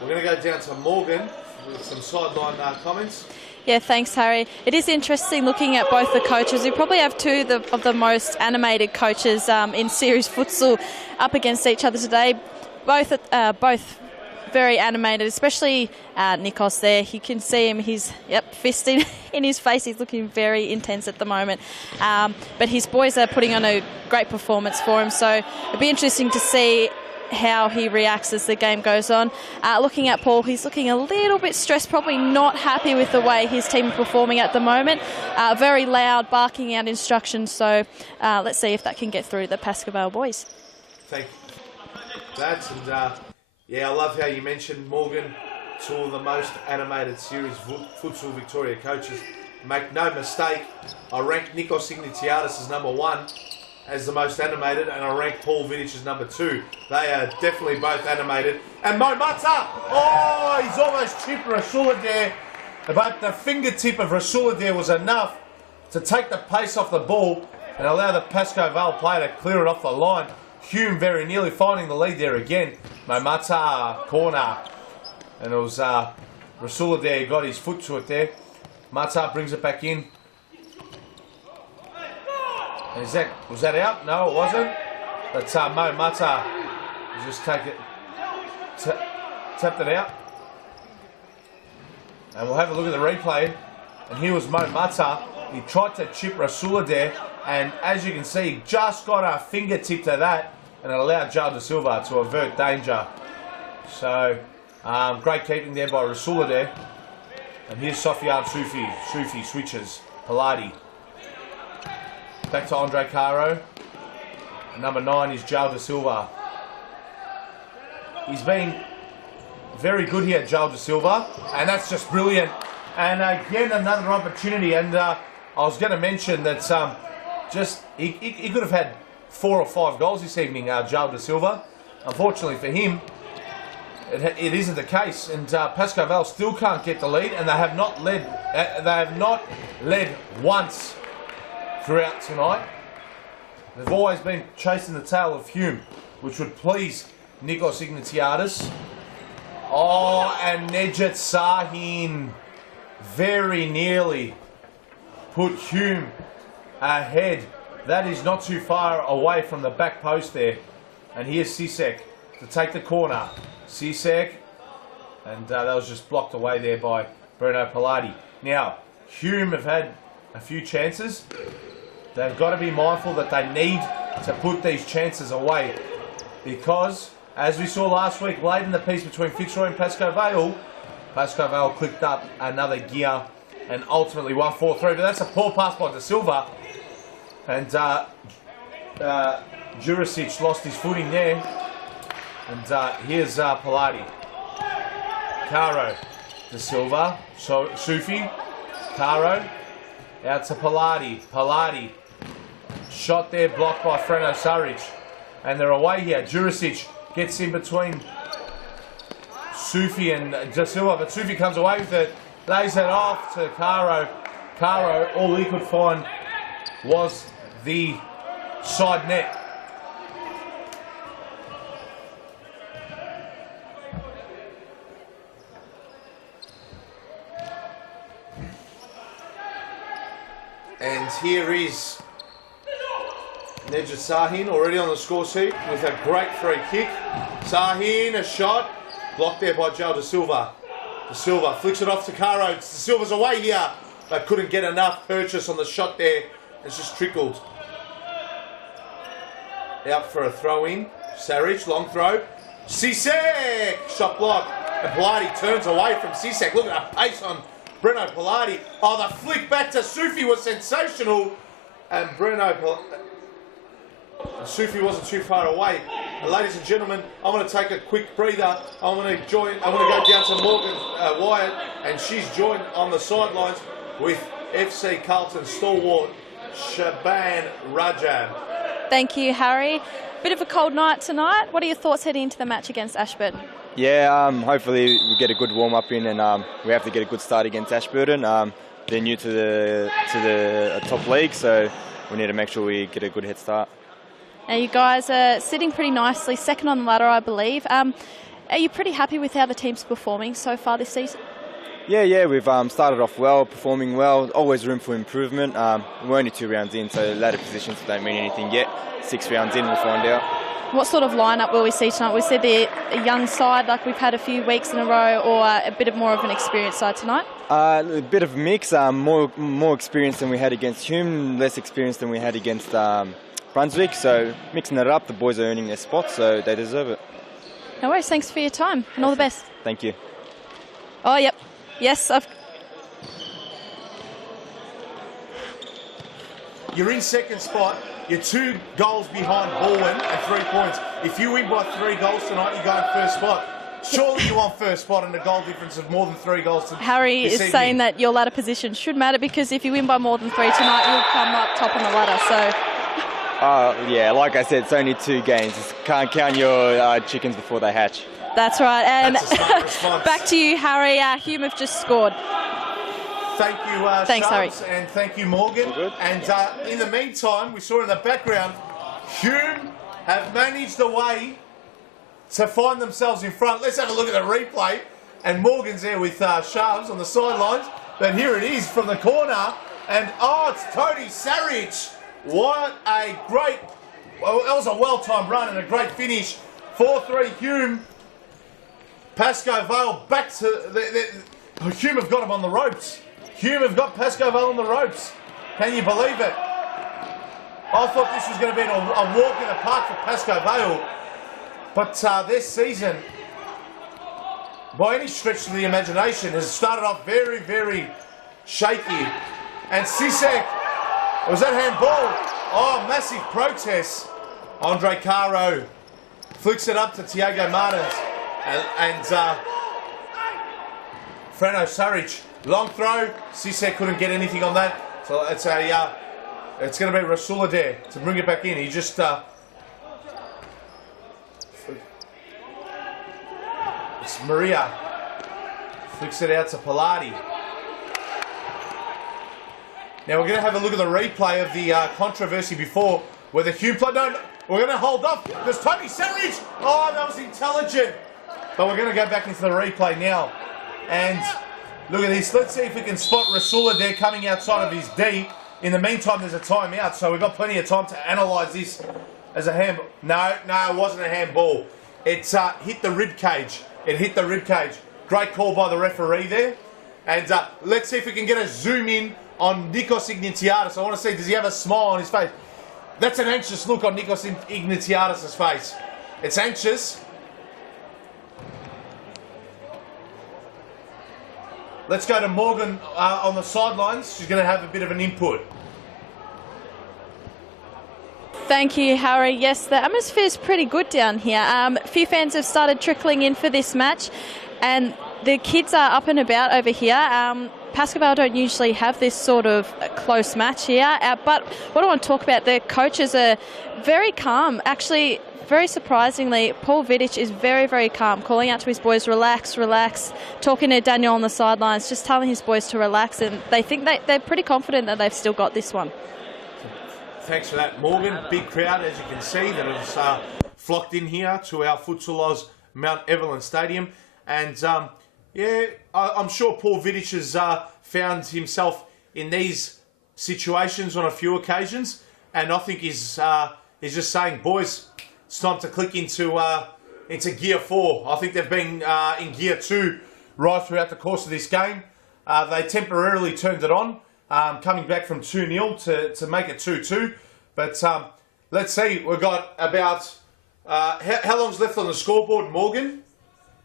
We're going to go down to Morgan with some sideline comments. Yeah, thanks, Harry. It is interesting looking at both the coaches. We probably have two of the most animated coaches in series futsal up against each other today. Both very animated, especially Nikos there. You can see him, he's fisting in his face. He's looking very intense at the moment. But his boys are putting on a great performance for him, so it'll be interesting to see how he reacts as the game goes on. Looking at Paul, he's looking a little bit stressed, probably not happy with the way his team are performing at the moment. Very loud, barking out instructions, so let's see if that can get through the Pascoe boys. Thank you. Yeah, I love how you mentioned, Morgan, two of the most animated series futsal Victoria coaches. Make no mistake, I rank Nikos Ignatiadis as number 1 as the most animated, and I rank Paul Vidic as number 2. They are definitely both animated. And Mo Mata! Oh, he's almost chipped Rasula there. But the fingertip of Rasula there was enough to take the pace off the ball and allow the Pascoe Vale player to clear it off the line. Hume very nearly finding the lead there again. Momata, corner. And it was Rasula there, got his foot to it there. Mata brings it back in. And was that out? No, it wasn't. But Mo Mata just tapped it out. And we'll have a look at the replay. And here was Mo Mata. He tried to chip Rasula there. And as you can see, he just got a fingertip to that. And it allowed Joe De Silva to avert danger. So, great keeping there by Rasula there. And here's Sofiane Soufi. Soufi switches. Pilati. Back to Andre Caro. Number 9 is Joe De Silva. He's been very good here, Joe De Silva. And that's just brilliant. And again, another opportunity. And I was going to mention that he could have had 4 or 5 goals this evening, Joe De Silva. Unfortunately for him, it isn't the case, and Pascoe Vale still can't get the lead, and they have not led. They have not led once throughout tonight. They've always been chasing the tail of Hume, which would please Nikos Ignatiadis. Oh, and Nejat Sahin very nearly put Hume ahead. That is not too far away from the back post there. And here's Sisek to take the corner. Sisek. And that was just blocked away there by Bruno Pilati. Now, Hume have had a few chances. They've got to be mindful that they need to put these chances away. Because, as we saw last week, late in the piece between Fitzroy and Pascoe Vale clicked up another gear and ultimately won 4-3. But that's a poor pass by De Silva. And Jurisic lost his footing there. And here's Pilati. Caro. De Silva. Soufi. Caro. Out to Pilati. Pilati. Shot there, blocked by Freno Saric. And they're away here. Jurisic gets in between Soufi and De Silva. But Soufi comes away with it. Lays it off to Caro. Caro, all he could find was the side net. And here is Nejat Sahin already on the score sheet with a great free kick. Sahin, a shot, blocked there by Joe De Silva. De Silva flicks it off to Caro. De Silva's away here, but couldn't get enough purchase on the shot there. It's just trickled. Out for a throw in. Saric, long throw. Sisek! Shot block. And Pilati turns away from Sisek. Look at the pace on Bruno Pilati. Oh, the flick back to Soufi was sensational. And Soufi wasn't too far away. And ladies and gentlemen, I'm going to take a quick breather. I'm going to go down to Morgan Wyatt, and she's joined on the sidelines with FC Carlton stalwart Shaban Rajab. Thank you, Harry. Bit of a cold night tonight. What are your thoughts heading into the match against Ashburton? Yeah, hopefully we get a good warm-up in, and we have to get a good start against Ashburton. They're new to the top league, so we need to make sure we get a good head start. Now, you guys are sitting pretty nicely, second on the ladder, I believe. Are you pretty happy with how the team's performing so far this season? Yeah, we've started off well, performing well, always room for improvement. We're only 2 rounds in, so ladder positions don't mean anything yet. 6 rounds in, we'll find out. What sort of lineup will we see tonight? We see a young side like we've had a few weeks in a row, or a bit more of an experienced side tonight? A bit of a mix, more experience than we had against Hume, less experience than we had against Brunswick, so mixing it up, the boys are earning their spots, so they deserve it. No worries, thanks for your time and all the best. Thank you. Oh, yep. Yes, You're in second spot. You're 2 goals behind Balwyn and 3 points. If you win by 3 goals tonight, you go in first spot. Surely you want first spot and a goal difference of more than 3 goals. Harry is saying that your ladder position should matter, because if you win by more than 3 tonight, you'll come up top on the ladder. So. Yeah, like I said, it's only 2 games. Just can't count your chickens before they hatch. That's right. And That's a smart response. Back to you, Harry. Hume have just scored. Thank you, Thanks, Charles, Harry. and thank you, Morgan. And in the meantime, we saw in the background, Hume have managed a way to find themselves in front. Let's have a look at the replay. And Morgan's there with Sharps on the sidelines. But here it is from the corner. And, it's Tony Sarich. What a great... Well, that was a well-timed run and a great finish. 4-3 Hume. Pascoe Vale back to... Hume have got him on the ropes. Hume have got Pascoe Vale on the ropes. Can you believe it? I thought this was going to be a walk in the park for Pascoe Vale. But this season, by any stretch of the imagination, has started off very, very shaky. And Sisek, was that handball? Oh, massive protest. Andre Caro flicks it up to Tiago Martins. And Frano Saric, long throw. Sisek couldn't get anything on that. So it's it's going to be Rasula there to bring it back in. He just it's Maria flicks it out to Pilati. Now we're going to have a look at the replay of the controversy before, where the Hume play. No, we're going to hold off. There's Tony Sarich. Oh, that was intelligent. But we're going to go back into the replay now. And look at this. Let's see if we can spot Rasula there coming outside of his D. In the meantime, there's a timeout, so we've got plenty of time to analyse this as a handball. No, it wasn't a handball. It hit the rib cage. It hit the rib cage. Great call by the referee there. And let's see if we can get a zoom in on Nikos Ignatiadis. I want to see, does he have a smile on his face? That's an anxious look on Nikos Ignatiadis' face. It's anxious. Let's go to Morgan on the sidelines. She's going to have a bit of an input. Thank you, Harry. Yes, the atmosphere is pretty good down here. A few fans have started trickling in for this match, and the kids are up and about over here. Pascoe don't usually have this sort of close match here, but what I want to talk about, the coaches are very calm. Actually, very surprisingly, Paul Vidic is very, very calm, calling out to his boys, relax, relax, talking to Daniel on the sidelines, just telling his boys to relax, and they think they're pretty confident that they've still got this one. Thanks for that, Morgan. Big crowd, as you can see, that has flocked in here to our Futsal Oz Mount Evelyn Stadium. And, I'm sure Paul Vidic has found himself in these situations on a few occasions. And I think he's just saying, boys, it's time to click into Gear 4. I think they've been in Gear 2 right throughout the course of this game. They temporarily turned it on, coming back from 2-0 to make it 2-2. But let's see, we've got about... how long's left on the scoreboard, Morgan?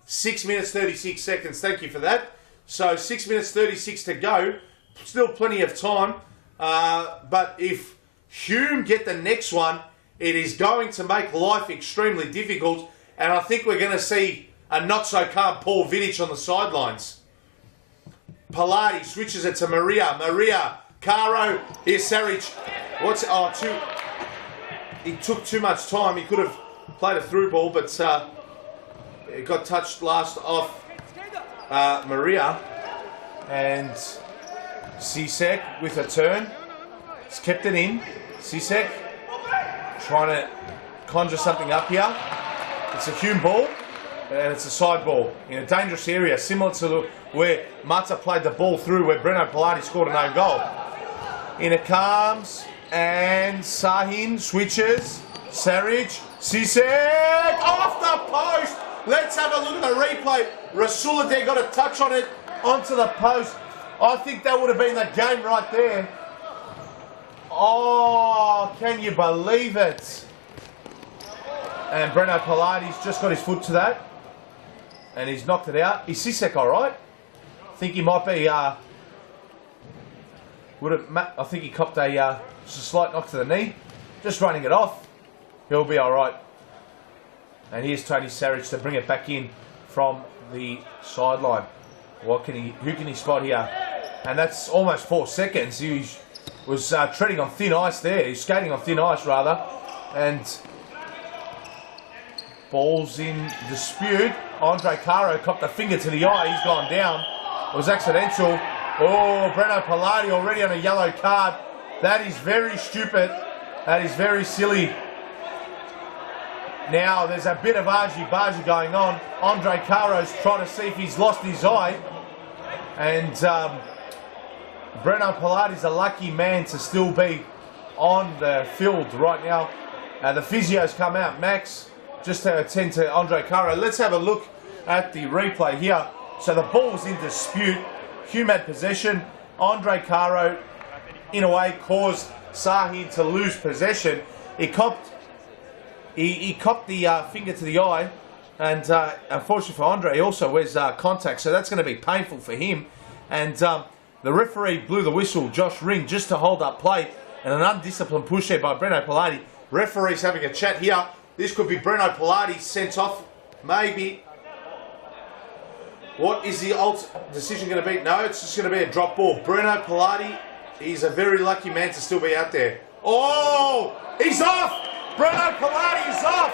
6 minutes 36 seconds. Thank you for that. So 6 minutes 36 to go. Still plenty of time. But if Hume get the next one, it is going to make life extremely difficult. And I think we're going to see a not-so-calm Paul Vidic on the sidelines. Pilati switches it to Maria. Maria, Caro, here's Saric. He took too much time. He could have played a through ball, but it got touched last off Maria. And Sisek with a turn. He's kept it in. Sisek trying to conjure something up here. It's a Hume ball. And it's a side ball in a dangerous area, similar to where Mata played the ball through, where Breno Pilati scored an own goal. In it comes, and Sahin switches. Saric, Sisek, off the post. Let's have a look at the replay. Rasulade got a touch on it, onto the post. I think that would have been the game right there. Oh, can you believe it? And Breno Pilati's just got his foot to that. And he's knocked it out. Is Sisek all right? I think he might be. I think he copped a slight knock to the knee. Just running it off. He'll be all right. And here's Tony Saric to bring it back in from the sideline. Who can he spot here? And that's almost 4 seconds. He was treading on thin ice there. He's skating on thin ice rather. And ball's in dispute. Andre Caro copped a finger to the eye. He's gone down. It was accidental. Oh, Breno Pilati already on a yellow card. That is very stupid. That is very silly. Now, there's a bit of argy-bargy going on. Andre Caro's trying to see if he's lost his eye. And Breno Pilati's a lucky man to still be on the field right now. The physio's come out. Max, just to attend to Andre Caro. Let's have a look at the replay here. So the ball was in dispute. Hume had possession. Andre Caro, in a way, caused Sahin to lose possession. He copped the finger to the eye, and unfortunately for Andre, he also wears contact, so that's going to be painful for him. And the referee blew the whistle, Josh Ring, just to hold up play, and an undisciplined push there by Breno Pilati. Referee's having a chat here. This could be Breno Pilati sent off, maybe. What is the decision going to be? No, it's just going to be a drop ball. Breno Pilati, he's a very lucky man to still be out there. Oh, he's off! Breno Pilati is off!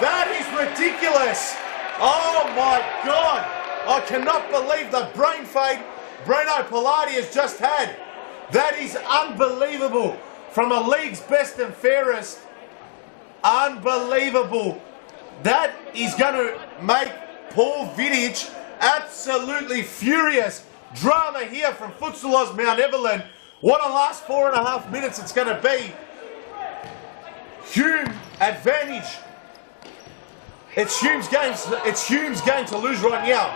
That is ridiculous! Oh my God! I cannot believe the brain fade Breno Pilati has just had. That is unbelievable. From a league's best and fairest. Unbelievable. That is going to make Paul Vidic absolutely furious. Drama here from Futsal Oz Mount Evelyn. What a last 4.5 minutes it's going to be. Hume advantage. It's Hume's game to lose right now.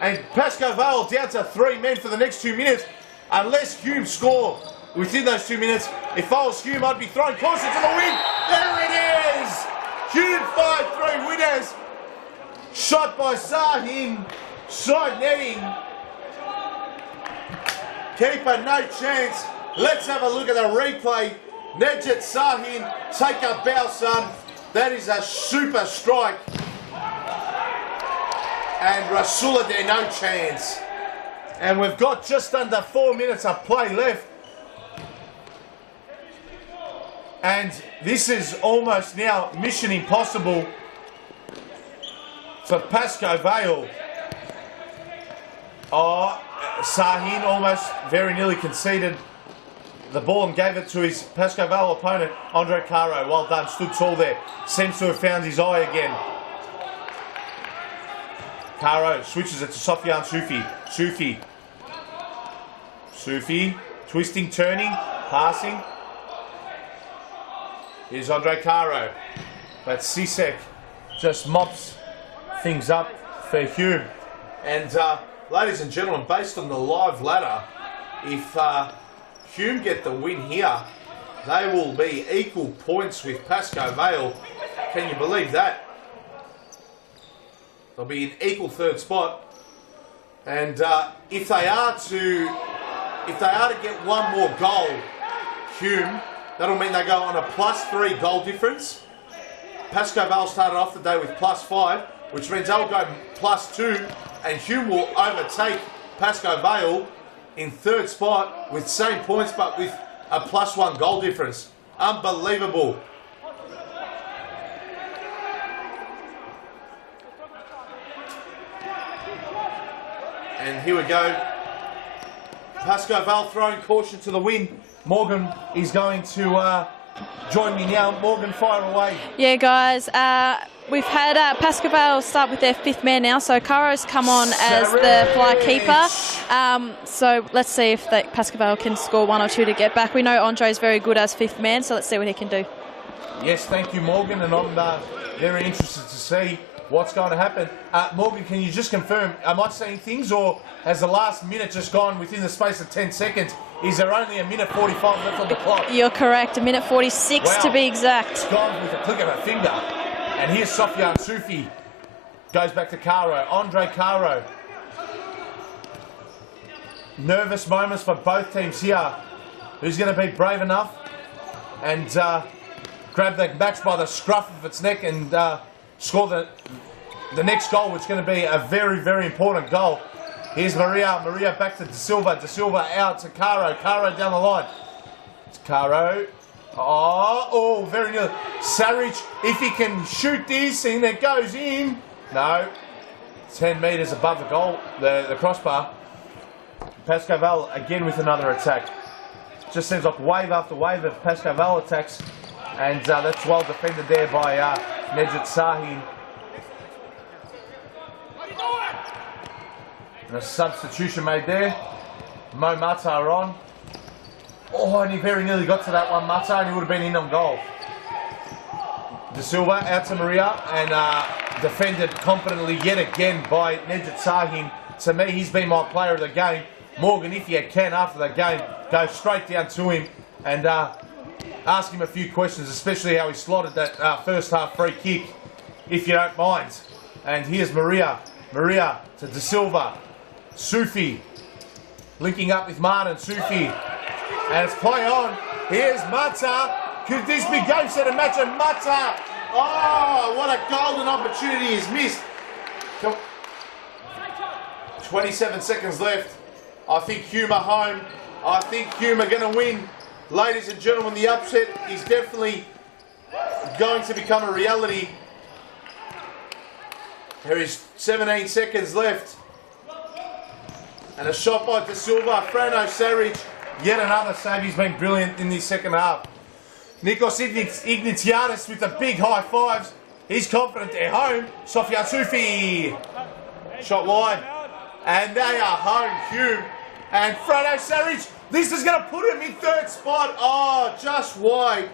And Pascoe Vale down to 3 men for the next 2 minutes. Unless Hume score within those 2 minutes. If I was Hume, I'd be throwing caution to the wind. There it is. Hume 5-3 winners. Shot by Sahin. Side netting. Keeper, no chance. Let's have a look at the replay. Nedjit Sahin, take up bow, son. That is a super strike. And Rasulade, no chance. And we've got just under 4 minutes of play left. And this is almost now mission impossible for Pascoe Vale. Oh, Sahin almost very nearly conceded the ball and gave it to his Pascoe Vale opponent, Andre Caro. Well done, stood tall there. Seems to have found his eye again. Caro switches it to Sofiane Soufi. Soufi, twisting, turning, passing. Here's Andre Caro. But Sisek just mops things up for Hume. And ladies and gentlemen, based on the live ladder, if Hume get the win here, they will be equal points with Pascoe Vale. Can you believe that? They'll be in equal third spot. And if they are to get one more goal, Hume, that'll mean they go on a +3 goal difference. Pascoe Vale started off the day with +5, which means they'll go +2, and Hume will overtake Pascoe Vale in third spot with same points but with a +1 goal difference. Unbelievable. And here we go. Pascoe Vale throwing caution to the wind. Morgan is going to join me now. Morgan, fire away. Yeah, guys. We've had Pascoe start with their 5th man now, so Caro's come on as the fly keeper. So let's see if Pascoe can score 1 or 2 to get back. We know Andre's very good as 5th man, so let's see what he can do. Yes, thank you, Morgan, and I'm very interested to see what's going to happen. Morgan, can you just confirm, am I seeing things, or has the last minute just gone within the space of 10 seconds? Is there only a minute 45 left on the clock? You're correct, a minute 46 to be exact. It's gone with a click of a finger. And here's Sofiane Soufi. Goes back to Caro. Andre Caro. Nervous moments for both teams here. Who's going to be brave enough and grab the match by the scruff of its neck and score the next goal, which is going to be a very, very important goal. Here's Maria. Maria back to De Silva. De Silva out to Caro. Caro down the line. It's Caro. Oh, very nearly. Sarich, if he can shoot this and it goes in. No. 10 metres above the goal, the crossbar. Pascoe again with another attack. Just seems like wave after wave of Pascoe attacks. And that's well defended there by Nejat Sahin. And a substitution made there. Mo Mata on. Oh, and he very nearly got to that one, Mata, and he would have been in on goal. De Silva out to Maria and defended competently yet again by Nejat Sahin. To me, he's been my player of the game. Morgan, if you can, after the game, go straight down to him and ask him a few questions, especially how he slotted that first half free kick, if you don't mind. And here's Maria. Maria to De Silva. Soufi linking up with Martin. Soufi. And it's play on. Here's Mata. Could this be game, set, and match? And Mata. Oh, what a golden opportunity he's missed. 27 seconds left. I think Hume are home. I think Hume are going to win. Ladies and gentlemen, the upset is definitely going to become a reality. There is 17 seconds left. And a shot by De Silva. Frano Saric, yet another save. He's been brilliant in this second half. Nikos Ignatiadis with the big high fives. He's confident they're home. Sofiane Soufi. Shot wide. And they are home, Hume. And Frano Saric, this is going to put him in 3rd spot. Oh, just wide.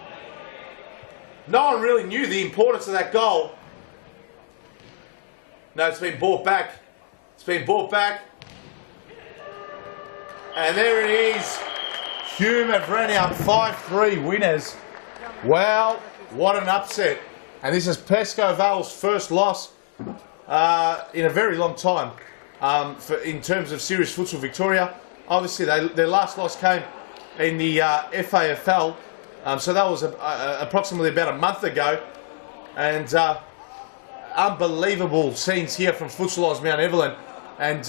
No one really knew the importance of that goal. No, it's been brought back. It's been brought back. And there it is. Hume have run out 5-3 winners. Well, what an upset. And this is Pascoe Vale's first loss in a very long time in terms of serious futsal Victoria. Obviously, their last loss came in the FAFL. So that was approximately about a month ago. And unbelievable scenes here from Futsal Oz Mount Evelyn. And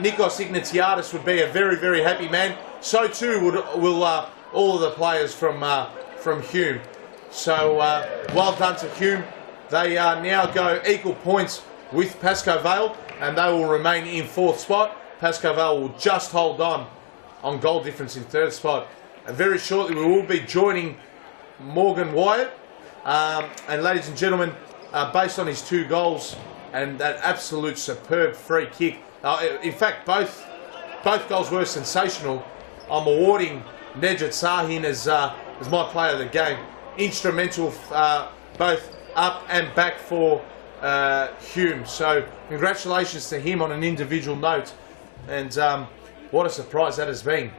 Nikos Ignatiadis would be a very, very happy man. So too will all of the players from Hume. So well done to Hume. They now go equal points with Pascoe Vale, and they will remain in 4th spot. Pascoe Vale will just hold on goal difference in 3rd spot. And very shortly we will be joining Morgan Wyatt. And ladies and gentlemen, based on his 2 goals and that absolute superb free kick, in fact both goals were sensational. I'm awarding Nejat Sahin as my player of the game. Instrumental both up and back for Hume. So congratulations to him on an individual note. And what a surprise that has been.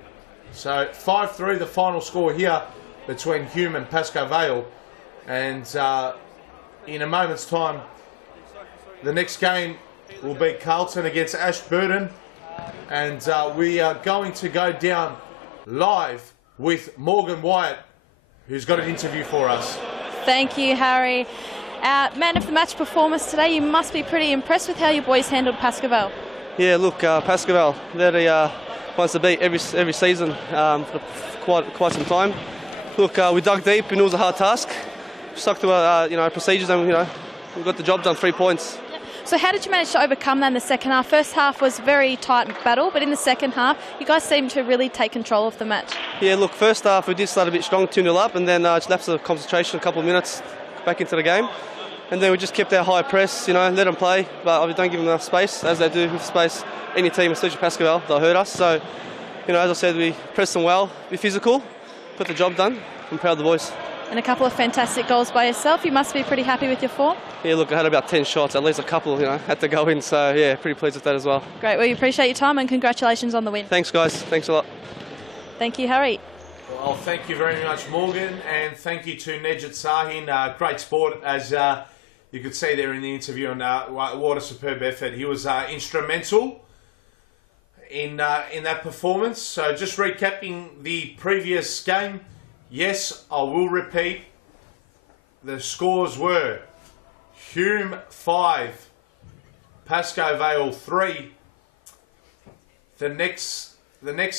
So 5-3 the final score here between Hume and Pascoe Vale. And in a moment's time, the next game will be Carlton against Ashburton. And we are going to go down live with Morgan Wyatt, who's got an interview for us. Thank you, Harry. Man of the match performance today, you must be pretty impressed with how your boys handled Pascoe Vale. Yeah, look, Pascoe Vale, they're wants to beat every season for quite some time. Look, we dug deep and it was a hard task. Stuck to our procedures and we got the job done. 3 points. So how did you manage to overcome that in the second half? First half was a very tight battle, but in the second half, you guys seemed to really take control of the match. Yeah, look, first half we did start a bit strong, 2-0 up, and then just lapse of concentration, a couple of minutes back into the game. and then we just kept our high press, let them play, but don't give them enough space, as they do with space. Any team, especially Pascoe, they'll hurt us. So, as I said, we press them well, be physical, get the job done. I'm proud of the boys. And a couple of fantastic goals by yourself. You must be pretty happy with your form. Yeah, look, I had about 10 shots, at least a couple, had to go in. So, yeah, pretty pleased with that as well. Great. Well, we appreciate your time and congratulations on the win. Thanks, guys. Thanks a lot. Thank you, Harry. Well, thank you very much, Morgan, and thank you to Nejat Sahin. Great sport, as you could see there in the interview, and what a superb effort. He was instrumental in that performance. So just recapping the previous game, yes, I will repeat, the scores were Hume 5, Pascoe Vale 3. The next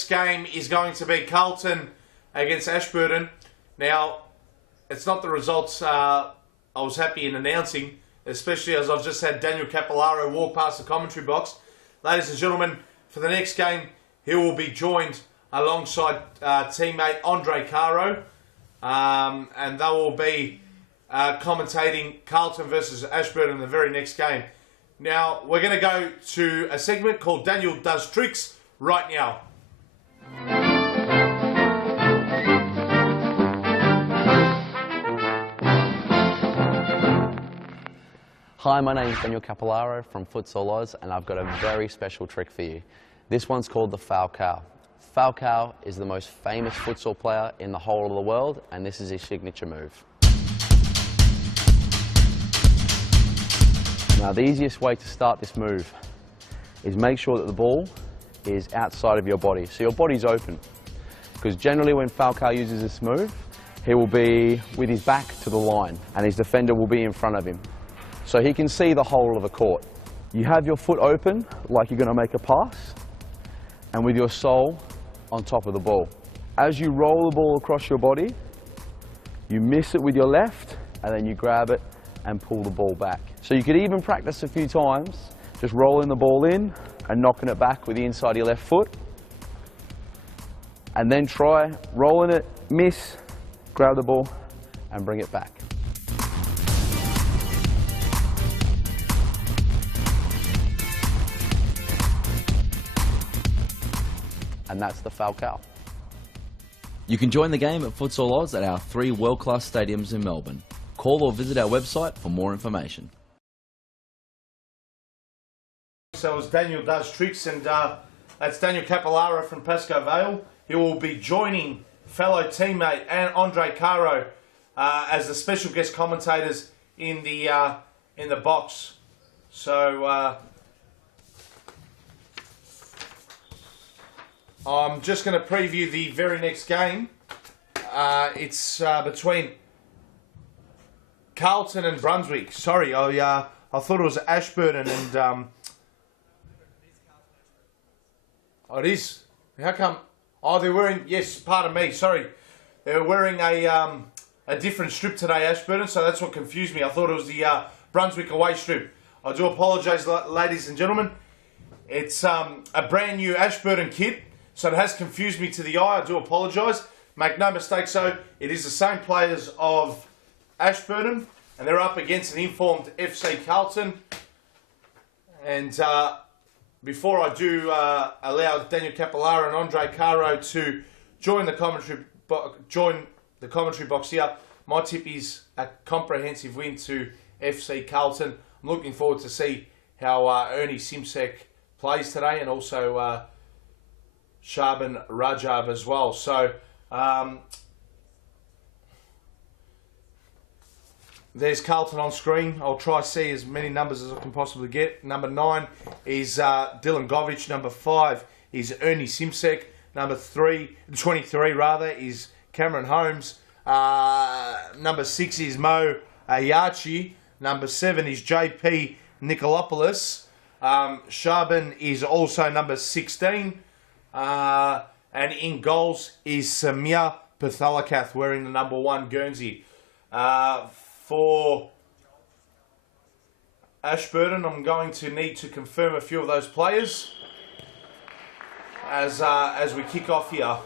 game is going to be Carlton against Ashburton. Now, it's not the results I was happy in announcing, especially as I've just had Daniel Capillaro walk past the commentary box. Ladies and gentlemen, for the next game, he will be joined alongside teammate Andre Caro, and they will be commentating Carlton versus Ashburton in the very next game. Now, we're going to go to a segment called Daniel Does Tricks right now. Hi, my name is Daniel Capillaro from Futsal Oz, and I've got a very special trick for you. This one's called the Falcao. Falcao is the most famous futsal player in the whole of the world, and this is his signature move. Now, the easiest way to start this move is make sure that the ball is outside of your body, so your body's open. Because generally when Falcao uses this move, he will be with his back to the line, and his defender will be in front of him. So he can see the whole of the court. You have your foot open like you're going to make a pass, and with your sole on top of the ball. As you roll the ball across your body, you miss it with your left, and then you grab it and pull the ball back. So you could even practice a few times, just rolling the ball in and knocking it back with the inside of your left foot. And then try rolling it, miss, grab the ball, and bring it back. And that's the Falcao. You can join the game at Futsal Oz at our 3 world-class stadiums in Melbourne. Call or visit our website for more information. So it was Daniel Does Tricks, and that's Daniel Capillaro from Pascoe Vale. He will be joining fellow teammate and Andre Caro as the special guest commentators in the box. So I'm just going to preview the very next game. It's between Carlton and Brunswick. Sorry, I thought it was Ashburton and... Oh, it is. How come? Oh, they're wearing... Yes, pardon me. Sorry. They're wearing a different strip today, Ashburton, so that's what confused me. I thought it was the Brunswick away strip. I do apologise, ladies and gentlemen. It's a brand new Ashburton kit, so it has confused me to the eye. I do apologise. Make no mistake, so it is the same players of Ashburton, and they're up against an informed FC Carlton. And before I do allow Daniel Capillaro and Andre Caro to join the commentary box here, my tip is a comprehensive win to FC Carlton. I'm looking forward to see how Ernie Simsek plays today, and also Shaban Rajab as well. So there's Carlton on screen. I'll try to see as many numbers as I can possibly get. Number 9 is Dylan Govich. Number 5 is Ernie Simsek. Number 23 is Cameron Holmes. Number 6 is Mo Ayachi. Number 7 is JP Nikolopoulos. Shaban is also number 16. And in goals is Samir Pathalakath wearing the number 1 Guernsey. For Ashburton, I'm going to need to confirm a few of those players as we kick off here.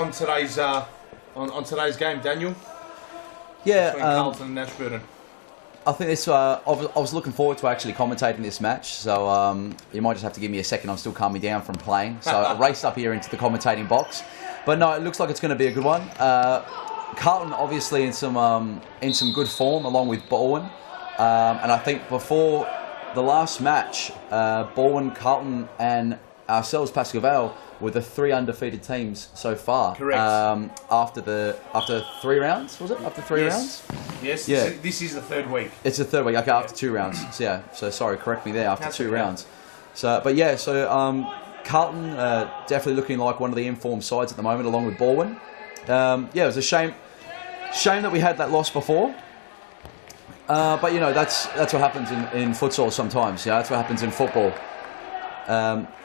on today's on today's game, Daniel? Yeah, Between Carlton and Ashburton. I think this. I was looking forward to actually commentating this match, so you might just have to give me a second. I'm still calming down from playing, so I raced up here into the commentating box. But no, it looks like it's going to be a good one. Carlton obviously in some good form, along with Balwyn, and I think before the last match, Balwyn, Carlton, and ourselves, Pascoe, were the 3 undefeated teams so far. Correct. After 3 rounds, was it? After 3 rounds? Yes. Yeah. This is the 3rd week. It's the 3rd week. Okay, after 2 rounds. So, yeah. So sorry, correct me there. After That's 2 okay. rounds. So, but yeah. So Carlton definitely looking like one of the informed sides at the moment, along with Balwyn. Yeah, it was a shame that we had that loss before. But you know, that's what happens in futsal sometimes. Yeah, that's what happens in football.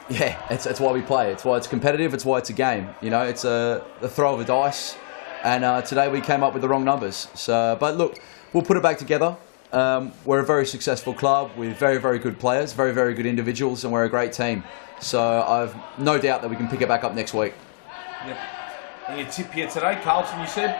Yeah, it's why we play. It's why it's competitive. It's why it's a game. You know, it's the throw of a dice. And today we came up with the wrong numbers. So, but look, we'll put it back together. We're a very successful club with very, very good players, very, very good individuals, and we're a great team. So I've no doubt that we can pick it back up next week. Yep. And your tip here today, Carlton, you said?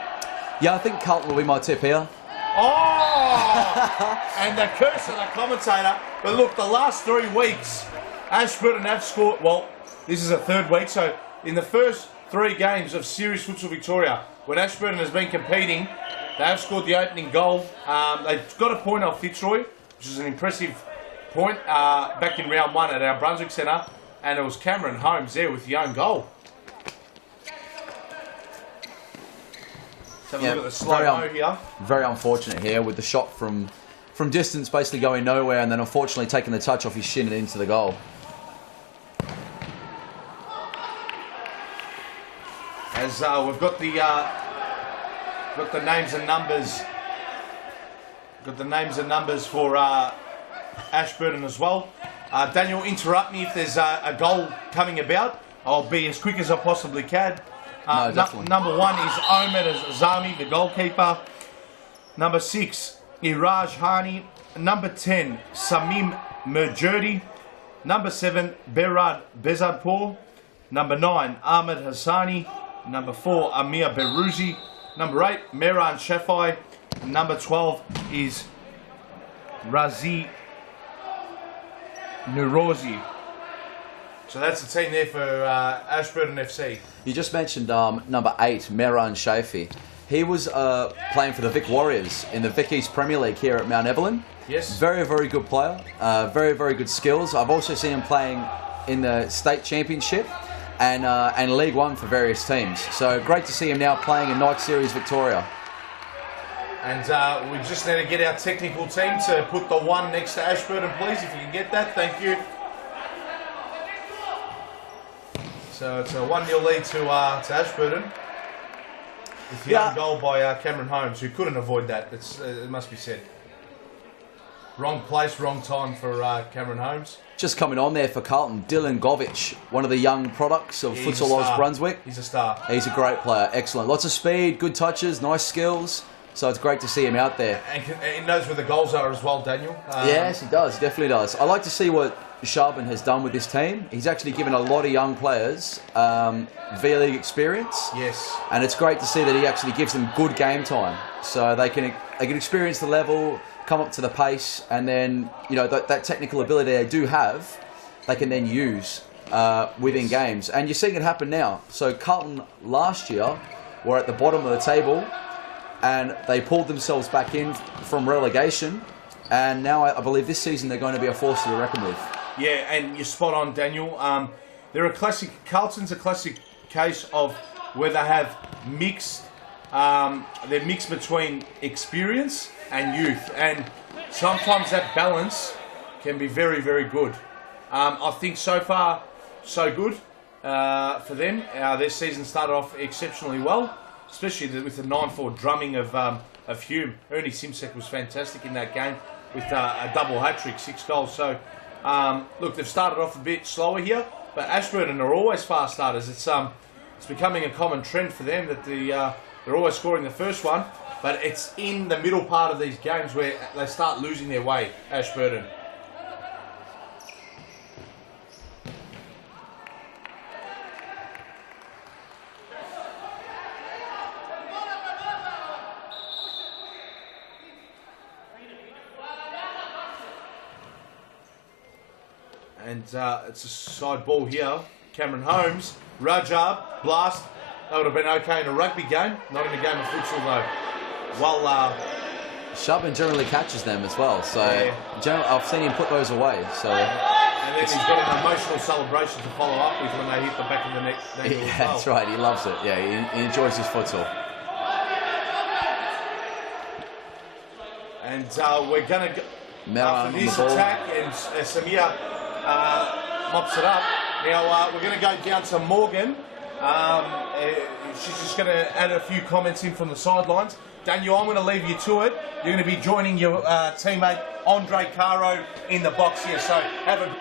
Yeah, I think Carlton will be my tip here. Oh! And the curse of the commentator. But look, the last 3 weeks, Ashburton have scored. Well, this is a 3rd week, so in the first 3 games of Series Futsal Victoria, when Ashburton has been competing, they have scored the opening goal. They've got a point off Fitzroy, which is an impressive point back in round 1 at our Brunswick Centre, and it was Cameron Holmes there with the own goal. Let's have a look at the slow-mo here. Very unfortunate here with the shot from distance basically going nowhere, and then unfortunately taking the touch off his shin and into the goal. As we've got the names and numbers. Got the names and numbers for Ashburton as well. Daniel, interrupt me if there's a goal coming about. I'll be as quick as I possibly can. No, definitely. Number 1 is Ahmed Azami, the goalkeeper. Number 6, Iraj Hani. Number 10, Samim Merjurdi. Number 7, Berad Bezadpour. Number 9, Ahmed Hassani. Number 4, Amir Beruzi. Number 8, Mehran Shafai. Number 12 is Razi Nurozi. So that's the team there for Ashburton FC. You just mentioned number 8, Mehran Shafi. He was playing for the Vic Warriors in the Vic East Premier League here at Mount Evelyn. Yes. Very, very good player. Very, very good skills. I've also seen him playing in the State Championship and League One for various teams. So great to see him now playing in Nike Series Victoria. And we just need to get our technical team to put the 1 next to Ashburton, please, if you can get that. Thank you. So it's a 1-0 lead to Ashburton. With the own goal by Cameron Holmes, who couldn't avoid that. It must be said. Wrong place, wrong time for Cameron Holmes. Just coming on there for Carlton, Dylan Govich, one of the young products of Futsal Oz Brunswick. He's a star. He's a great player, excellent. Lots of speed, good touches, nice skills. So it's great to see him out there. And he knows where the goals are as well, Daniel. Yes, he does, definitely does. I like to see what Sharbin has done with this team. He's actually given a lot of young players V-League experience. Yes. And it's great to see that he actually gives them good game time. So they can experience the level, come up to the pace, and then, you know, that technical ability they do have, they can then use within games. And you're seeing it happen now. So Carlton last year were at the bottom of the table, and they pulled themselves back in from relegation. And now I believe this season they're going to be a force to be reckoned with. Yeah, and you're spot on, Daniel. Carlton's a classic case of where they have mixed, they're mixed between experience and youth. And sometimes that balance can be very, very good. I think so far, so good for them. Their season started off exceptionally well, especially with the 9-4 drumming of Hume. Ernie Simsek was fantastic in that game with a double hat-trick, 6 goals. So, look, they've started off a bit slower here, but Ashburton are always fast starters. It's becoming a common trend for them that they're always scoring the first one, but it's in the middle part of these games where they start losing their way, Ashburton. And it's a side ball here. Cameron Holmes, Rajab, blast. That would have been okay in a rugby game, not in a game of futsal though. Well, Shubman generally catches them as well, so I've seen him put those away. So, and then he's got an emotional celebration to follow up with when they hit the back of the neck. Yeah, that's right. He loves it. Yeah, he enjoys his futsal. And we're going to go after this attack, and Samir mops it up. Now we're going to go down to Morgan. She's just going to add a few comments in from the sidelines. Daniel, I'm going to leave you to it. You're going to be joining your teammate Andre Caro in the box here. So have a...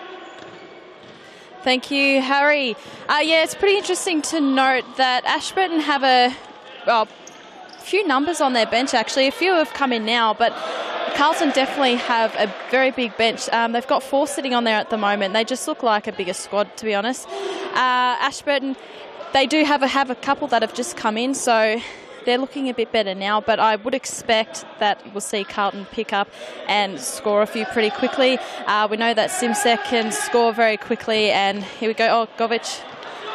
Thank you, Harry. Yeah, it's pretty interesting to note that Ashburton have a few numbers on their bench, actually. A few have come in now, but Carlton definitely have a very big bench. They've got 4 sitting on there at the moment. They just look like a bigger squad, to be honest. Ashburton, they do have a couple that have just come in, so they're looking a bit better now, but I would expect that we'll see Carlton pick up and score a few pretty quickly. We know that Simsek can score very quickly, and here we go. Oh, Govic.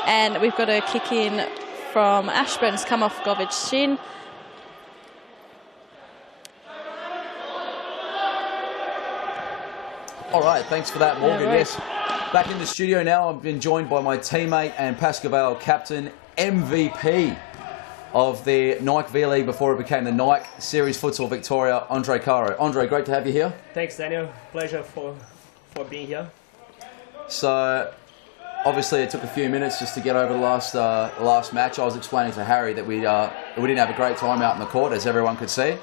And we've got a kick in from Ashburton. It's come off Govic's shin. All right, thanks for that, Morgan. Yeah, yes, back in the studio now. I've been joined by my teammate and Pascoe captain, MVP of the Nike V-League before it became the Nike Series Futsal Victoria, Andre Caro. Andre, great to have you here. Thanks, Daniel. Pleasure for being here. So, obviously, it took a few minutes just to get over the last match. I was explaining to Harry that we didn't have a great time out in the court, as everyone could see.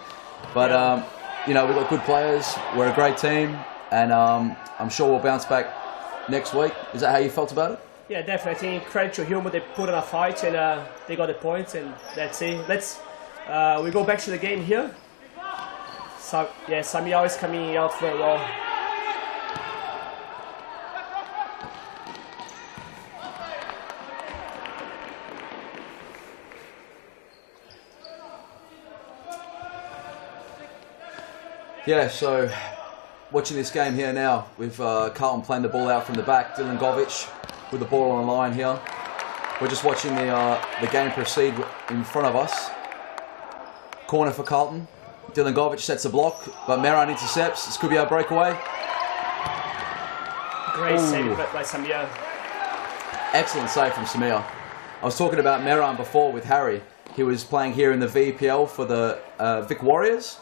But you know, we've got good players. We're a great team, and I'm sure we'll bounce back next week. Is that how you felt about it? Yeah, definitely. I think credit to Hume, they put on a fight and they got the points, and that's it. We go back to the game here. So, yeah, Samia is coming out very well. Yeah, so watching this game here now with Carlton playing the ball out from the back, Dylan Govic with the ball on the line here. We're just watching the game proceed in front of us. Corner for Carlton. Dylan Govic sets a block, but Meran intercepts. This could be our breakaway. Great save by Samir. Excellent save from Samir. I was talking about Meran before with Harry. He was playing here in the VPL for the Vic Warriors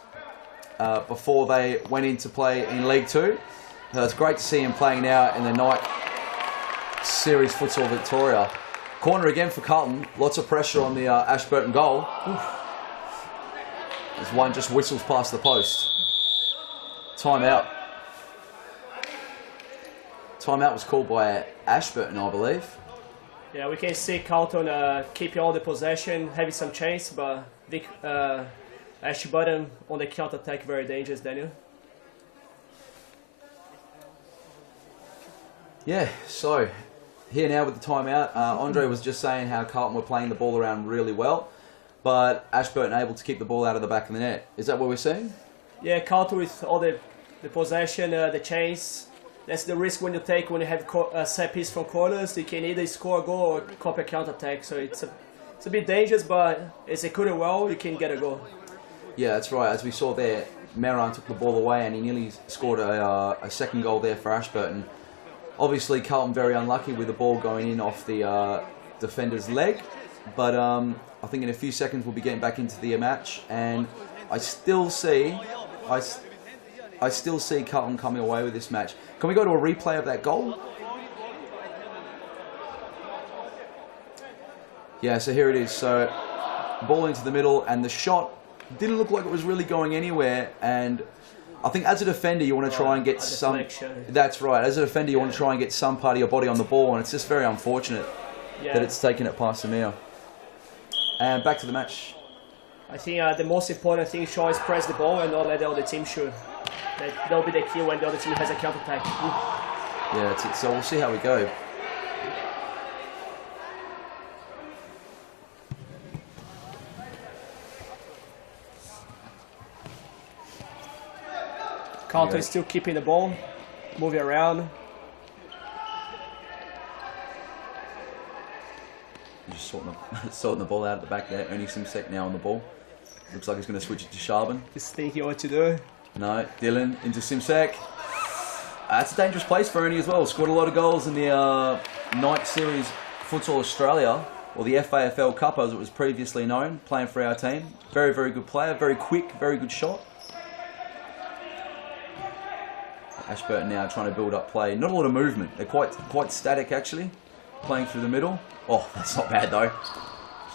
before they went in to play in League 2. It's great to see him playing now in the Nike Series Futsal Victoria. Corner again for Carlton. Lots of pressure on the Ashburton goal. As one just whistles past the post. Timeout. Timeout was called by Ashburton, I believe. Yeah, we can see Carlton keeping all the possession, having some chance, but Ashburton on the counter attack very dangerous, Daniel. Yeah, so here now with the timeout, Andre was just saying how Carlton were playing the ball around really well, but Ashburton able to keep the ball out of the back of the net. Is that what we're seeing? Yeah, Carlton with all the possession, the chase. That's the risk when you take when you have set piece from corners. You can either score a goal or copy a counter attack. So it's a bit dangerous, but executed well, you can get a goal. Yeah, that's right. As we saw there, Meran took the ball away and he nearly scored a second goal there for Ashburton. Obviously, Carlton very unlucky with the ball going in off the defender's leg, but I think in a few seconds we'll be getting back into the match, and I still see Carlton coming away with this match. Can we go to a replay of that goal? Yeah, so here it is. So ball into the middle, and the shot didn't look like it was really going anywhere, and I think as a defender you want to try and get some... That's right. As a defender you want to try and get some part of your body on the ball, and it's just very unfortunate that it's taken it past Samir. And back to the match. I think the most important thing is press the ball and not let the other team shoot. That'll be the key when the other team has a counter attack. Yeah, that's it. So we'll see how we go. Carlton is still keeping the ball, moving around. Just sorting the ball out at the back there. Ernie Simsek now on the ball. Looks like he's going to switch it to Sharbin. Just thinking what to do. No, Dylan into Simsek. That's a dangerous place for Ernie as well. Scored a lot of goals in the Night Series Futsal Australia, or the FAFL Cup as it was previously known, playing for our team. Very, very good player, very quick, very good shot. Ashburton now trying to build up play. Not a lot of movement. They're quite static actually, playing through the middle. Oh, that's not bad though.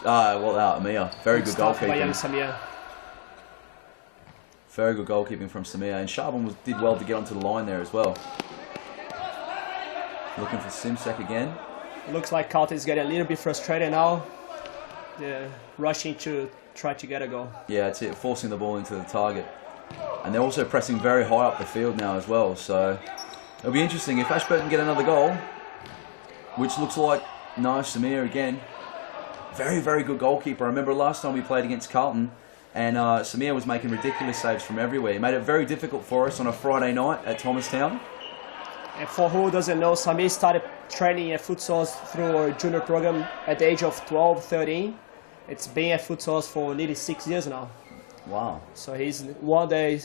Amir. Very good goalkeeping. Very good goalkeeping from Samir. And Sharbin did well to get onto the line there as well. Looking for Simsek again. It looks like Carlton is getting a little bit frustrated now. They're rushing to try to get a goal. Yeah, that's it. Forcing the ball into the target. And they're also pressing very high up the field now as well. So it'll be interesting if Ashburton get another goal, which looks like Samir again. Very, very good goalkeeper. I remember last time we played against Carlton and Samir was making ridiculous saves from everywhere. He made it very difficult for us on a Friday night at Thomastown. And for who doesn't know, Samir started training at futsal through our junior program at the age of 12, 13. It's been at futsal for nearly 6 years now. Wow. So he's one day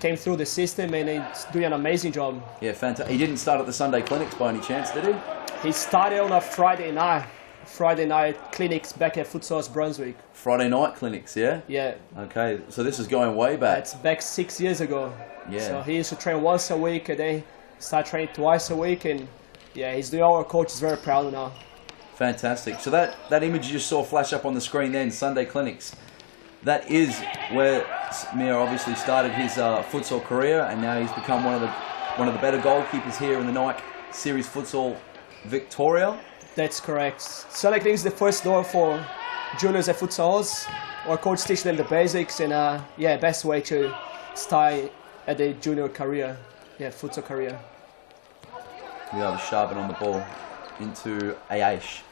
came through the system and he's doing an amazing job. Yeah, fantastic. He didn't start at the Sunday clinics by any chance, did he? He started on a Friday night clinics back at Futsal Brunswick. Friday night clinics, yeah? Yeah. Okay, so this is going way back. It's back 6 years ago. Yeah. So he used to train once a week and then start training twice a week, and yeah, he's doing. Our coach is very proud now. Fantastic. So that image you just saw flash up on the screen then, Sunday clinics, that is where Samir obviously started his futsal career, and now he's become one of the better goalkeepers here in the Nike Series Futsal Victoria. That's correct. Sunday clinics is the first door for juniors at futsals. Our coach teaches them the basics, and yeah, best way to start at the junior career, yeah, futsal career. We have Sharbin on the ball into Aish.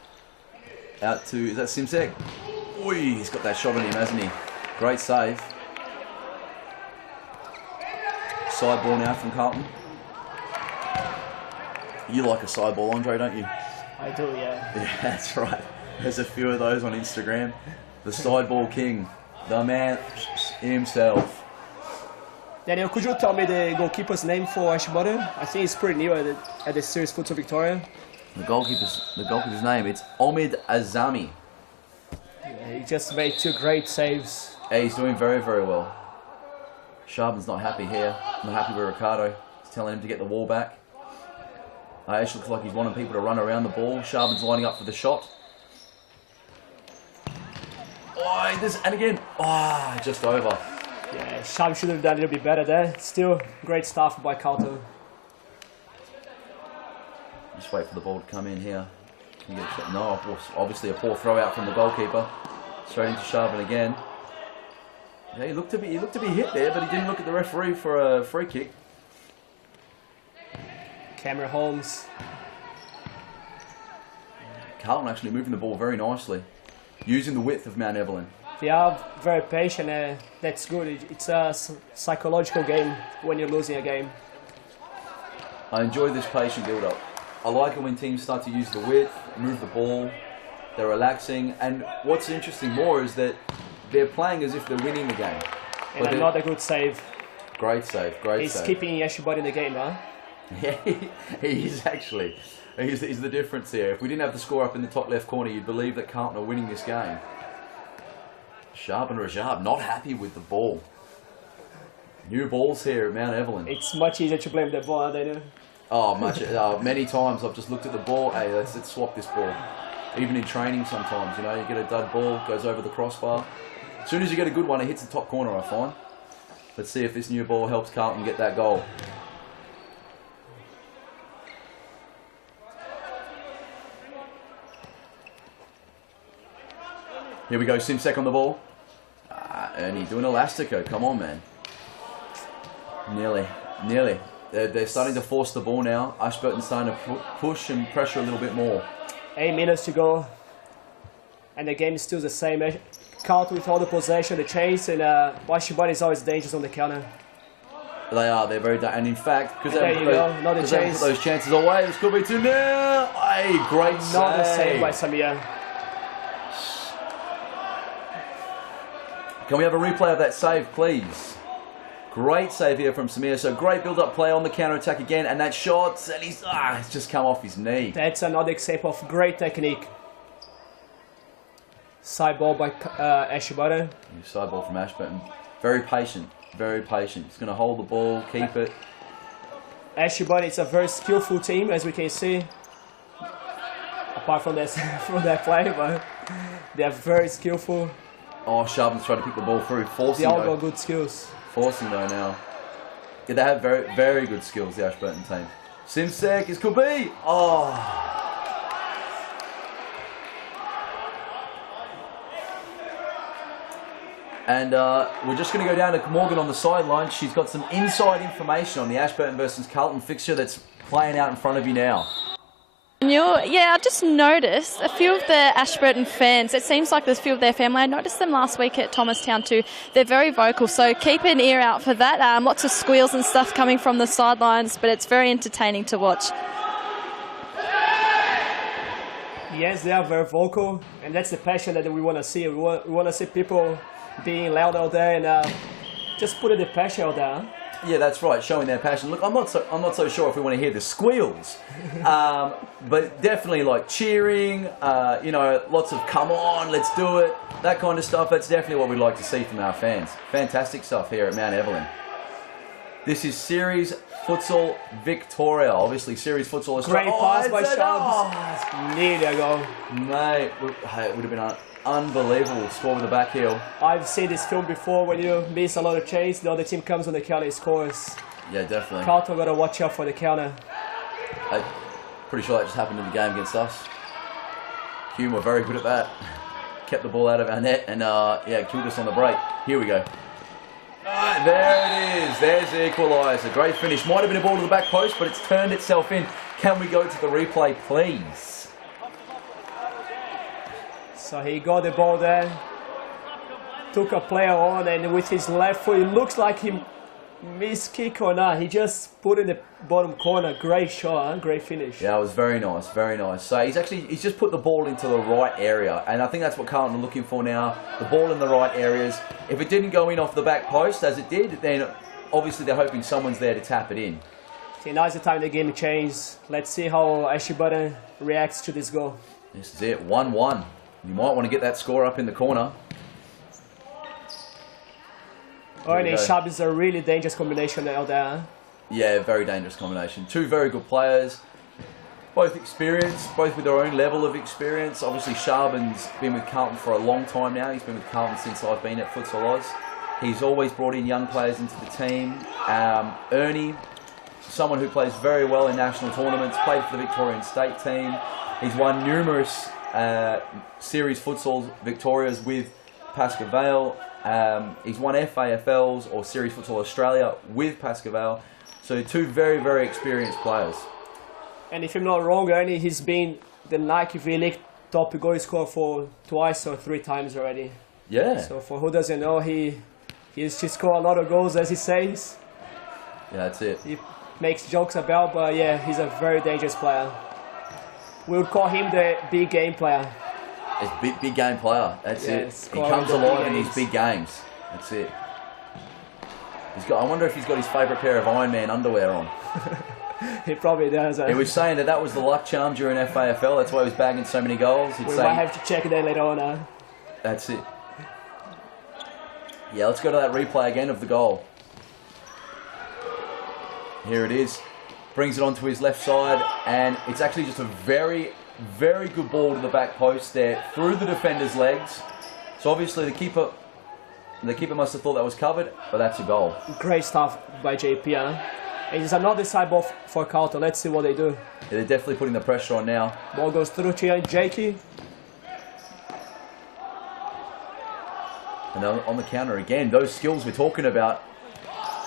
Out to, is that Simsek? Oi, he's got that shot on him, hasn't he? Great save. Side ball now from Carlton. You like a side ball, Andre, don't you? I do, yeah. Yeah, that's right. There's a few of those on Instagram. The side ball king, the man himself. Daniel, could you tell me the goalkeeper's name for Ashburton? I think it's pretty new at the Series Futsal Victoria. The goalkeeper's name, it's Omid Azami. Yeah, he just made 2 great saves. Yeah, he's doing very, very well. Sharbin's not happy here. Not happy with Ricardo. He's telling him to get the ball back. Ash looks like he's wanting people to run around the ball. Sharbin's lining up for the shot. Oh, and again. Oh, just over. Yeah, Sharbin should have done a little bit better there. Still great stuff by Carlton. Just wait for the ball to come in here. Can you get a shot? No, obviously a poor throw out from the goalkeeper. Straight into Sharbin again. Yeah, he looked to be hit there, but he didn't look at the referee for a free kick. Cameron Holmes. Carlton actually moving the ball very nicely, using the width of Mount Evelyn. They are very patient. That's good. It's a psychological game when you're losing a game. I enjoy this patient build-up. I like it when teams start to use the width, move the ball, they're relaxing, and what's interesting more is that they're playing as if they're winning the game. And another good save. Great save, great He's save. He's keeping Ashburton in the game, huh? Yeah, he is actually. He's the difference here. If we didn't have the score up in the top left corner, you'd believe that Carlton are winning this game. Sharp and Rajab not happy with the ball. New balls here at Mount Evelyn. It's much easier to blame the ball than it. Oh, many times I've just looked at the ball. Hey, let's swap this ball. Even in training sometimes, you know, you get a dud ball, goes over the crossbar. As soon as you get a good one, it hits the top corner, I find. Let's see if this new ball helps Carlton get that goal. Here we go, Simsek on the ball. Ernie doing Elastico, come on, man. Nearly. They're starting to force the ball now. Ashburton's starting to push and pressure a little bit more. 8 minutes to go. And the game is still the same. Carlton with all the possession, the chase, and Ashburton is always dangerous on the counter. They're very dangerous. And in fact, because they put those chances away, this could be 2-0. Hey, great save. Not the save by Samir. Can we have a replay of that save, please? Great save here from Samir. So great build-up play on the counter-attack again. And that shot, and it's just come off his knee. That's another example of great technique. Side ball by Ashburton. Side ball from Ashburton. Very patient, very patient. He's going to hold the ball, keep it. Ashburton is a very skillful team, as we can see. Apart from that, from that play, but they are very skillful. Oh, Sharpen's trying to pick the ball through, forcing. They all got good skills. Forcing though now. Yeah, they have very, very good skills, the Ashburton team. Simsek, it could be. Oh. And we're just going to go down to Morgan on the sideline. She's got some inside information on the Ashburton versus Carlton fixture that's playing out in front of you now. Yeah, I just noticed a few of the Ashburton fans, it seems like there's a few of their family. I noticed them last week at Thomastown too. They're very vocal, so keep an ear out for that. Lots of squeals and stuff coming from the sidelines, but it's very entertaining to watch. Yes, they are very vocal, and that's the passion that we want to see. We want to see people being loud out there and just putting the passion out there. Yeah, that's right, showing their passion. Look, I'm not so sure if we want to hear the squeals, but definitely like cheering, you know, lots of come on, let's do it, that kind of stuff. That's definitely what we'd like to see from our fans. Fantastic stuff here at Mount Evelyn. This is Series Futsal Victoria, obviously Series Futsal Australia. Great pass by Shams. Nearly a goal. Mate, it would have been unbelievable score with the back heel. I've seen this film before. When you miss a lot of chase, the other team comes on the counter and scores. Yeah, definitely. Carlton got to watch out for the counter. I'm pretty sure that just happened in the game against us. Hume were very good at that. Kept the ball out of our net and yeah, killed us on the break. Here we go. There it is. There's the equaliser. Great finish. Might have been a ball to the back post, but it's turned itself in. Can we go to the replay, please? So he got the ball there, took a player on, and with his left foot, it looks like he missed kick or not. He just put in the bottom corner. Great shot, huh? Great finish. Yeah, it was very nice, very nice. So he's just put the ball into the right area, and I think that's what Carlton are looking for now. The ball in the right areas. If it didn't go in off the back post, as it did, then obviously they're hoping someone's there to tap it in. See, now's the time the game changes. Let's see how Ashburton reacts to this goal. This is it, 1-1. You might want to get that score up in the corner. Oh, and Sharp is a really dangerous combination out there. Huh? Yeah, very dangerous combination. Two very good players, both experienced, both with their own level of experience. Obviously, Sharben's been with Carlton for a long time now. He's been with Carlton since I've been at Futsal Oz. He's always brought in young players into the team. Ernie, someone who plays very well in national tournaments, played for the Victorian state team. He's won numerous Series Futsal Victorias with Pascoe. He's won FAFLs or Series Futsal Australia with Pascoe. So two very, very experienced players. And if I'm not wrong, Ernie, he's been the Nike V-League top goal scorer for twice or 3 times already. Yeah. So for who doesn't know, he scored a lot of goals, as he says. Yeah, that's it. He makes jokes about, but yeah, he's a very dangerous player. We would call him the big game player. It's big game player. That's it. He comes alive in these big games. That's it. I wonder if he's got his favourite pair of Iron Man underwear on. He probably does. He was saying that was the luck charm during FAFL. That's why he was bagging so many goals. We might have to check that later on. That's it. Yeah, let's go to that replay again of the goal. Here it is. Brings it onto his left side, and it's actually just a very, very good ball to the back post there, through the defender's legs. So obviously the keeper must have thought that was covered, but that's a goal. Great stuff by JP, huh? And it's another side ball for Carlton. Let's see what they do. Yeah, they're definitely putting the pressure on now. Ball goes through to Jakey. And on the counter again, those skills we're talking about.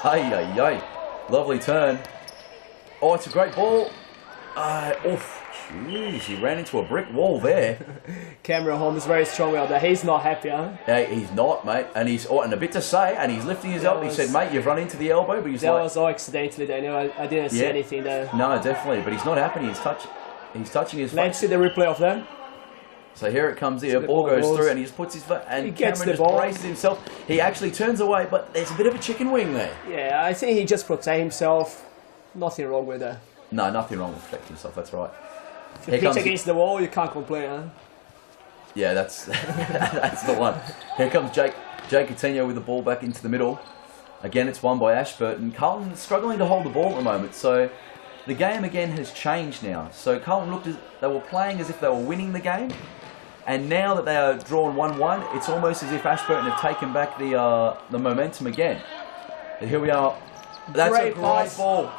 Hey, lovely turn. Oh, it's a great ball. Jeez, he ran into a brick wall there. Cameron Holmes is very strong out there. He's not happy, huh? Yeah, he's not, mate. And he's and a bit to say, and he's lifting his elbow. He said, mate, you've run into the elbow, but he's like... That was all accidentally, Daniel. I didn't see anything there. No, definitely, but he's not happy. He's touching his... Let's see the replay of that. So here it comes here. Ball goes through and he just puts his foot and Cameron just braces himself. He actually turns away, but there's a bit of a chicken wing there. Yeah, I think he just protects himself. Nothing wrong with that. No, nothing wrong with protecting himself. That's right. If you pitch against the wall, you can't complain, huh? Yeah, that's that's the one. Here comes Jake Coutinho with the ball back into the middle. Again, it's won by Ashburton. Carlton struggling to hold the ball at the moment, so the game again has changed now. So Carlton looked as they were playing as if they were winning the game, and now that they are drawn 1-1, it's almost as if Ashburton have taken back the momentum again. And here we are. That's a great ball.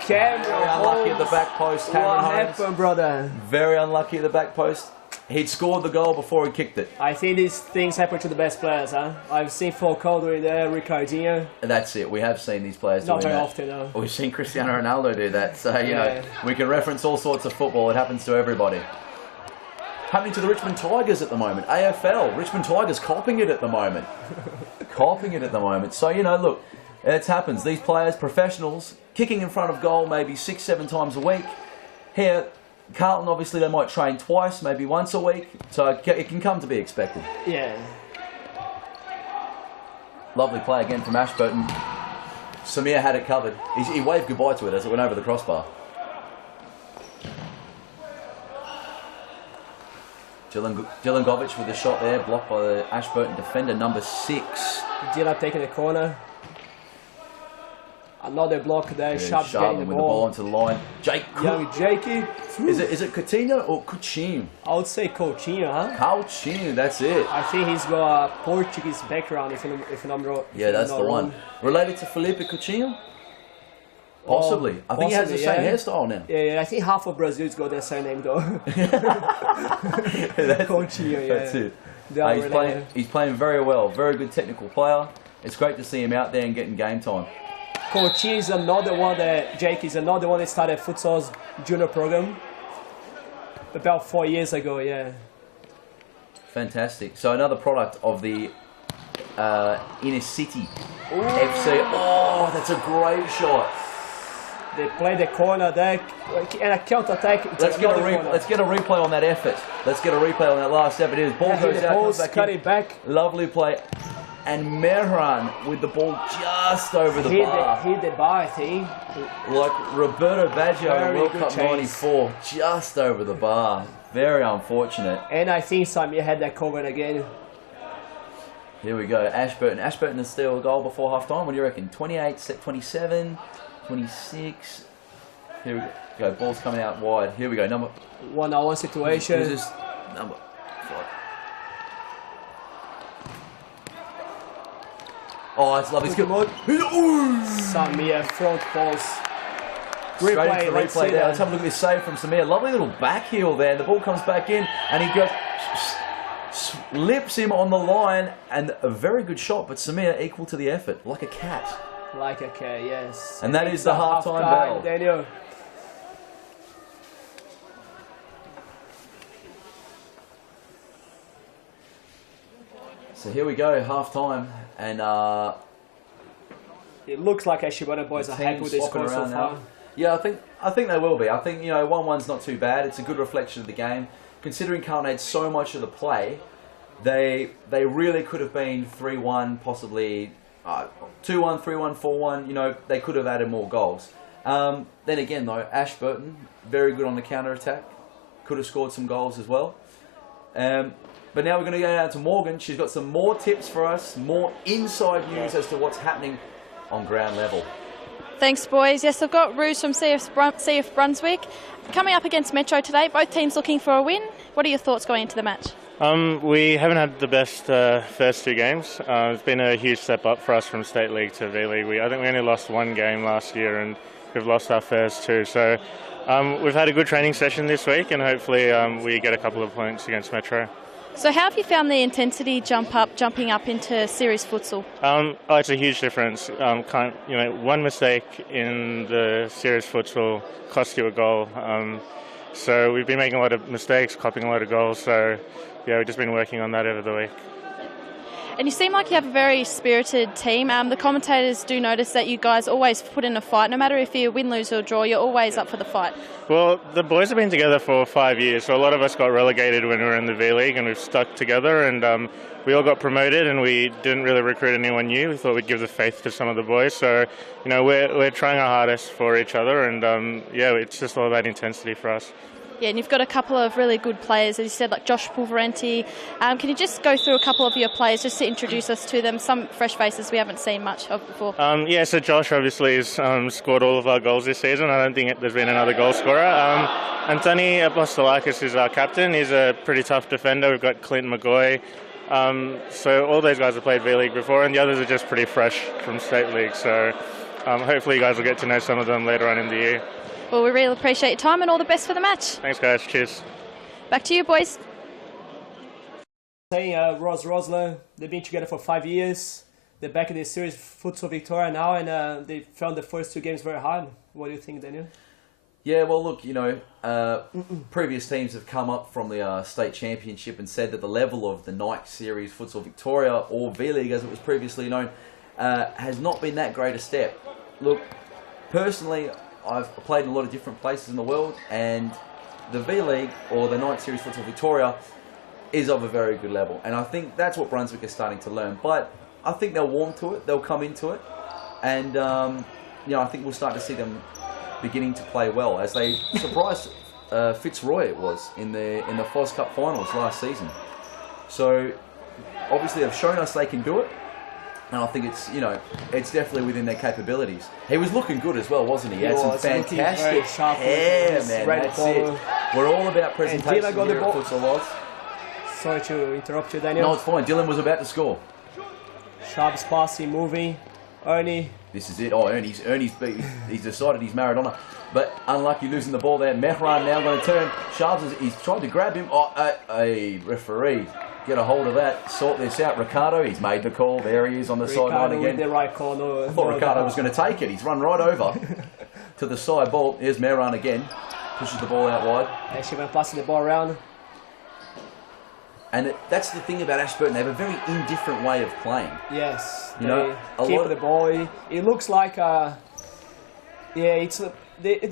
Cameron very unlucky at the back post. What happened, brother? Very unlucky at the back post. He'd scored the goal before he kicked it. I think these things happen to the best players, huh? I've seen Falcao doing that, Ricardinho. That's it. We have seen these players Not doing very that. often, no. We've seen Cristiano Ronaldo do that. So, you know, we can reference all sorts of football. It happens to everybody. Happening to the Richmond Tigers at the moment. AFL. Richmond Tigers copping it at the moment. Copping it at the moment. So, you know, look, it happens. These players, professionals, kicking in front of goal maybe 6-7 times a week. Here, Carlton, obviously, they might train twice, maybe once a week. So it can come to be expected. Yeah. Lovely play again from Ashburton. Samir had it covered. He waved goodbye to it as it went over the crossbar. Dylan Govic with the shot there, blocked by the Ashburton defender, number 6. Dylan taking the corner. Another block there, Sharp getting the with the ball onto the line. Young Jakey. Is it Coutinho or Coutinho? I would say Coutinho, huh? Coutinho, that's it. I think he's got a Portuguese background, if I'm wrong. Yeah, that's the one. Related to Felipe Coutinho? Possibly. I think he has the same hairstyle now. Yeah, I think half of Brazil's got that same name though. Coutinho, yeah. That's it. He's playing very well. Very good technical player. It's great to see him out there and getting game time. Coutinho is another one that Jake is another one that started Futsal's junior program about 4 years ago. Yeah. Fantastic. So another product of the Inner City FC. Oh, that's a great shot. They play the corner there and a counter attack. Let's get a replay on that effort. Let's get a replay on that last effort. His ball goes out, comes back cut in. it back. Lovely play. And Mehran with the ball just over the bar. Hit the bar, I think. Like Roberto Baggio in World Cup 94, just over the bar. Very unfortunate. And I think Samir had that covered again. Here we go, Ashburton. Ashburton has still a goal before half-time. What do you reckon? 28, 27, 26. Here we go. Ball's coming out wide. Here we go. Number 1-on-1 situation. Who's this? Number 5. Oh, it's lovely. It's good. Samir front post. Straight into the replay there. Let's have a look at this save from Samir. Lovely little back heel there. The ball comes back in and he goes, slips him on the line, and a very good shot, but Samir equal to the effort, like a cat. Like a cat, yes. And that is the half-time bell. Daniel. So here we go, half-time, and it looks like Ashburton boys are happy with this score so far. Yeah, I think they will be. I think, you know, 1-1's not too bad. It's a good reflection of the game. Considering Carlton had so much of the play, they really could have been 3-1, possibly 2-1, 3-1, 4-1. You know, they could have added more goals. Then again, though, Ashburton, very good on the counter-attack. Could have scored some goals as well. But now we're going to go down to Morgan. She's got some more tips for us, more inside news as to what's happening on ground level. Thanks, boys. Yes, I've got Ruse from CF Brunswick. Coming up against Metro today, both teams looking for a win. What are your thoughts going into the match? We haven't had the best first 2 games. It's been a huge step up for us from State League to V-League. I think we only lost 1 game last year and we've lost our first 2. So we've had a good training session this week and hopefully we get a couple of points against Metro. So how have you found the intensity jumping up into series futsal? It's a huge difference. One mistake in the series futsal costs you a goal. So we've been making a lot of mistakes, copying a lot of goals. So yeah, we've just been working on that over the week. And you seem like you have a very spirited team. The commentators do notice that you guys always put in a fight. No matter if you win, lose or draw, you're always up for the fight. Well, the boys have been together for 5 years, so a lot of us got relegated when we were in the V-League and we've stuck together, and we all got promoted and we didn't really recruit anyone new. We thought we'd give the faith to some of the boys, so we're trying our hardest for each other, and it's just all about intensity for us. Yeah, and you've got a couple of really good players, as you said, like Josh Pulverenti. Can you just go through a couple of your players just to introduce us to them? Some fresh faces we haven't seen much of before. So Josh obviously has scored all of our goals this season. I don't think there's been another goal scorer. Antoni Apostolakis is our captain. He's a pretty tough defender. We've got Clint McGoy. So all those guys have played V-League before, and the others are just pretty fresh from State League. So hopefully you guys will get to know some of them later on in the year. Well, we really appreciate your time and all the best for the match. Thanks, guys. Cheers. Back to you, boys. Ross Rosler, they've been together for 5 years. They're back in the series Futsal Victoria now, and they found the first 2 games very hard. What do you think, Daniel? Yeah, well, look, previous teams have come up from the state championship and said that the level of the Nike Series Futsal Victoria, or V-League as it was previously known, has not been that great a step. Look, personally, I've played in a lot of different places in the world, and the V-League, or the Nike Series Futsal Victoria, is of a very good level. And I think that's what Brunswick is starting to learn. But I think they'll warm to it, they'll come into it, and I think we'll start to see them beginning to play well, as they surprised Fitzroy, it was, in the FOS Cup finals last season. So obviously they've shown us they can do it, and I think it's definitely within their capabilities. He was looking good as well, wasn't he? He had some fantastic hair, man. That's it. We're all about presentation here at Futsal Oz. Sorry to interrupt you, Daniel. No, it's fine. Dylan was about to score. Sharp's passing, moving. Ernie. This is it. Oh, Ernie's he's decided he's Maradona. But unlucky losing the ball there. Mehran now going to turn. Sharps, he's tried to grab him. Oh, a referee. Get a hold of that. Sort this out. Ricardo, he's made the call. There he is on the sideline again. With the right corner. I thought Ricardo was going to take it. He's run right over to the side ball. Here's Mehran again. Pushes the ball out wide. And she went passing the ball around. And that's the thing about Ashburton. They have a very indifferent way of playing. Yes. They keep the ball. It looks like, they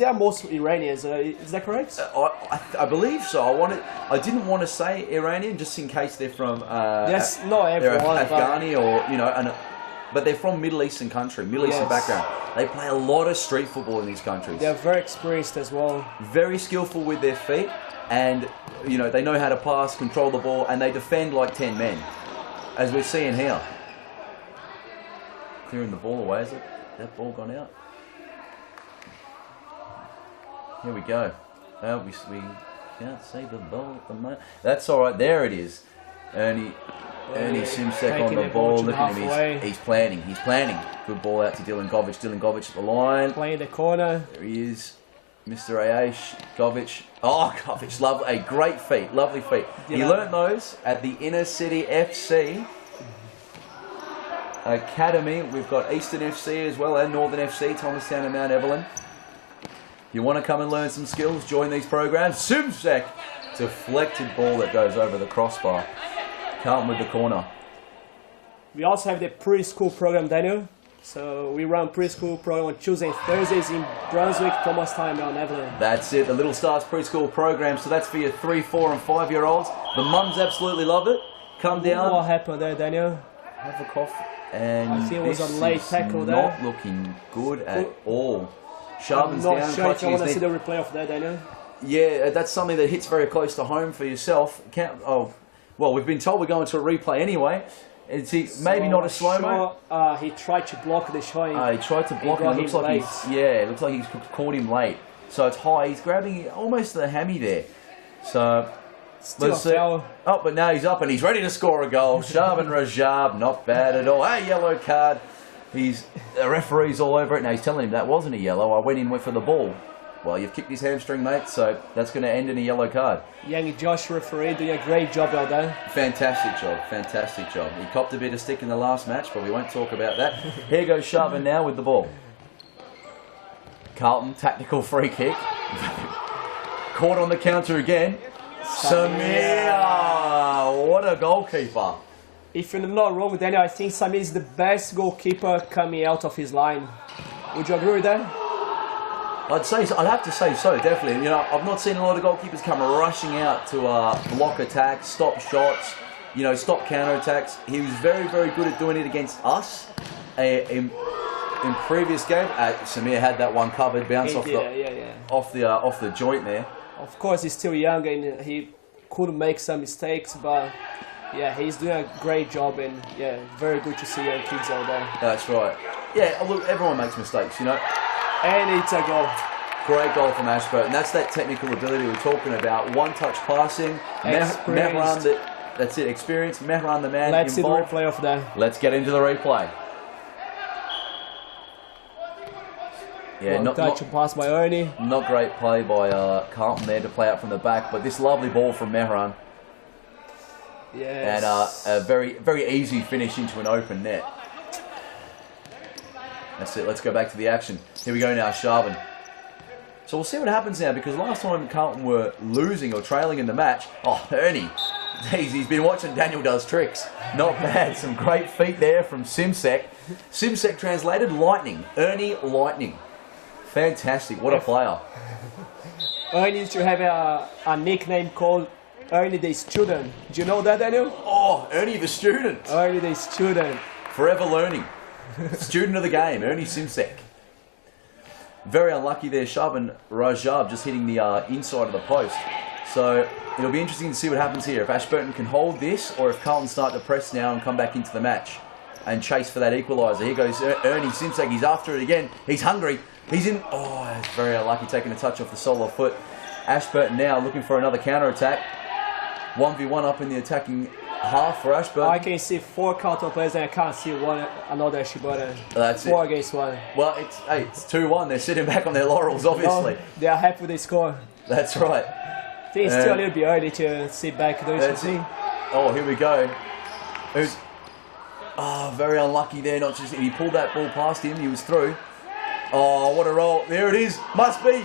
are mostly Iranians. Is that correct? I believe so. I didn't want to say Iranian just in case they're from. Yes, not everyone. They're Afghani or but they're from Middle Eastern country, Middle Eastern background. They play a lot of street football in these countries. They're very experienced as well. Very skillful with their feet, and they know how to pass, control the ball, and they defend like 10 men, as we're seeing here. Clearing the ball away, is it? That ball gone out? Here we go. We can't see the ball at the moment. That's all right. There it is. Ernie Simsek on the ball. Look at him. He's planning. He's planning. Good ball out to Dylan Govic. Dylan Govic at the line. Playing the corner. There he is. Mr. Ayash Govic. Oh, Govic. Lovely. A great feet. Lovely feet. He learnt those at the Inner City FC Academy. We've got Eastern FC as well, and Northern FC, Thomastown and Mount Evelyn. You want to come and learn some skills, join these programs. Simsek, deflected ball that goes over the crossbar. Carlton with the corner. We also have the preschool program, Daniel. So we run preschool program on Tuesdays and Thursdays in Brunswick, Thomastown and Mount Evelyn. That's it, the Little Stars preschool program. So that's for your 3, 4 and 5-year-olds. The mums absolutely love it. Come down. What happened there, Daniel? Have a cough. And I think it was a late tackle there. Not looking good at all. Sharpens down, clutching his knee. I want to see the replay of that, Daniel. Yeah, that's something that hits very close to home for yourself. Well, we've been told we're going to a replay anyway. Maybe not a slow-mo? He tried to block the shot. He tried to block it. It looks like he's caught him late. So it's high. He's grabbing almost the hammy there. So let's see. Oh, but now he's up and he's ready to score a goal. Shaban Rajab, not bad at all. Hey, yellow card. The referee's all over it. Now he's telling him that wasn't a yellow. I went in for the ball. Well, you've kicked his hamstring, mate, so that's going to end in a yellow card. Young Josh referee doing a great job out there. Fantastic job, fantastic job. He copped a bit of stick in the last match, but we won't talk about that. Here goes Shaban now with the ball. Carlton, tactical free kick. Caught on the counter again. Samir! What a goalkeeper. if I'm not wrong, Daniel, I think Samir is the best goalkeeper coming out of his line. Would you agree with that? I'd have to say so, definitely. You know, I've not seen a lot of goalkeepers come rushing out to block attacks, stop shots, you know, stop counter attacks. He was very, very good at doing it against us. In previous game, Samir had that one covered, bounce off the joint there. Of course, he's still young and he could make some mistakes, but yeah, he's doing a great job, and yeah, very good to see young kids out there. That's right. Yeah, look, everyone makes mistakes, you know. And it's a goal. Great goal from Ashburton. That's that technical ability we're talking about. One-touch passing. Mehran, that's it, experience. Mehran, the man Let's involved. see the replay of that. Let's get into the replay. Yeah, touch and pass by Ernie. Not great play by Carlton there to play out from the back, but this lovely ball from Mehran. Yes. And a very, very easy finish into an open net. That's it. Let's go back to the action. Here we go now, Ashburton. So we'll see what happens now, because last time Carlton were losing or trailing in the match. Oh, Ernie. Jeez, he's been watching Daniel does tricks. Not bad. Some great feet there from Simsek. Simsek translated lightning. Ernie Lightning. Fantastic. What a player. Ernie used to have a nickname called Ernie the Student. Do you know that, Daniel? Oh, Ernie the Student. Ernie the Student. Forever learning. Student of the game, Ernie Simsek. Very unlucky there, Shab and Rajab just hitting the inside of the post. So it'll be interesting to see what happens here. If Ashburton can hold this, or if Carlton start to press now and come back into the match and chase for that equaliser. Here goes Ernie Simsek. He's after it again. He's hungry. He's in. Oh, it's very unlucky, taking a touch off the sole of foot. Ashburton now looking for another counter attack. 1v1 up in the attacking half for Ashburton. I can see 4 Carlton players and I can't see another Ashburton. That's 4 it. against 1. Well, it's 2-1. They're sitting back on their laurels, obviously. No, they are happy with the score. That's right. I think it's still a little bit early to sit back and do something. Oh, here we go. Very unlucky there. Not just he pulled that ball past him. He was through. Oh, what a roll. There it is. Must be.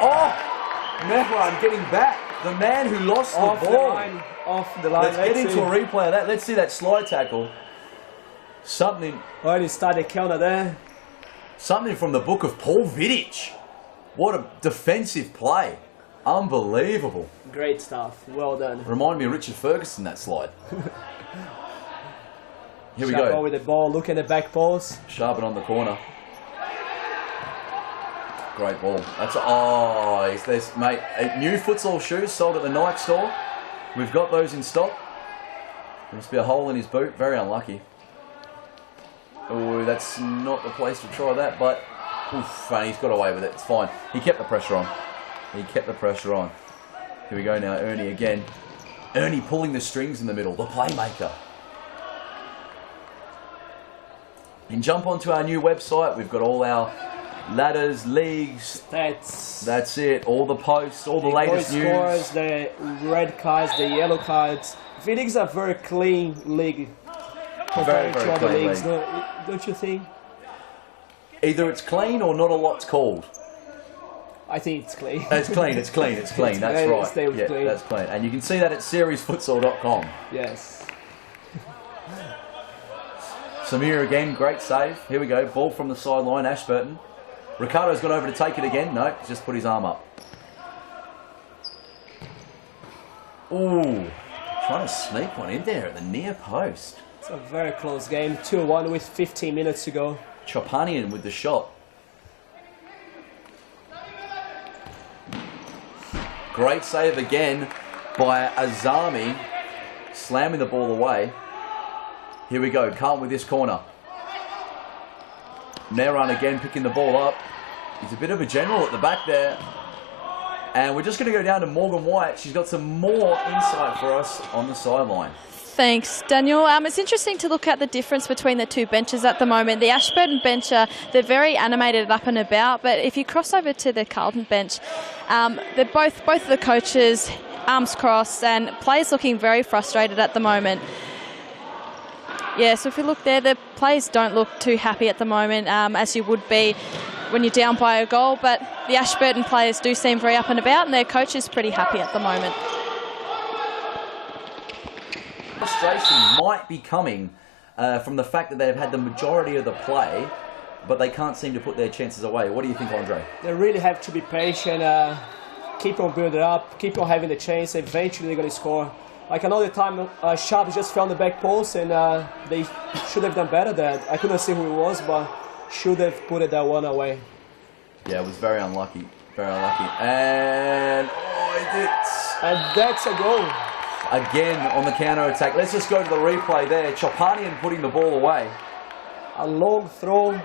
Oh, Mehran getting back. The man who lost the ball. Off the line. Let's get into a replay of that. Let's see that slide tackle. Something. Already started counter there. Something from the book of Paul Vidic. What a defensive play. Unbelievable. Great stuff. Well done. Remind me of Richard Ferguson, that slide. Here we Sharp go. with the ball. Look at the back post. Sharpen on the corner. Great ball. That's there's mate. New futsal shoes sold at the Nike store. We've got those in stock. There must be a hole in his boot. Very unlucky. Oh, that's not the place to try that. But oof, and he's got away with it. It's fine. He kept the pressure on. He kept the pressure on. Here we go now. Ernie again. Ernie pulling the strings in the middle. The playmaker. You can jump onto our new website. We've got all our ladders, leagues. That's it. All the posts, all the latest news. Scores, the red cards, the yellow cards. Phoenix is a very clean league compared to other leagues, don't you think? Either it's clean or not a lot's called. I think it's clean. It's clean, it's clean, it's clean. That's right. Yeah, clean. that's clean. And you can see that at seriesfutsal.com. Yes. Samir again, great save. Here we go. Ball from the sideline, Ashburton. Ricardo's gone over to take it again. No, just put his arm up. Ooh, trying to sneak one in there at the near post. It's a very close game. 2-1 with 15 minutes to go. Chopanian with the shot. Great save again by Azami, slamming the ball away. Here we go, Carlton with this corner. Mehran again picking the ball up. He's a bit of a general at the back there. And we're just going to go down to Morgan White. She's got some more insight for us on the sideline. Thanks, Daniel. It's interesting to look at the difference between the two benches at the moment. The Ashburton bench, they're very animated up and about, but if you cross over to the Carlton bench, they're both of the coaches, arms crossed, and players looking very frustrated at the moment. Yeah, so if you look there, the players don't look too happy at the moment, as you would be when you're down by a goal, but the Ashburton players do seem very up and about, and their coach is pretty happy at the moment. frustration might be coming from the fact that they've had the majority of the play, but they can't seem to put their chances away. What do you think, Andre? They really have to be patient, keep on building up, keep on having the chance. Eventually they're going to score. Like another time, Sharp just found the back post, and they should have done better there. I couldn't see who it was, but should have put that one away. Yeah, it was very unlucky. Very unlucky. And and that's a goal. Again on the counter attack. Let's just go to the replay there. Chopanian putting the ball away. A long throw.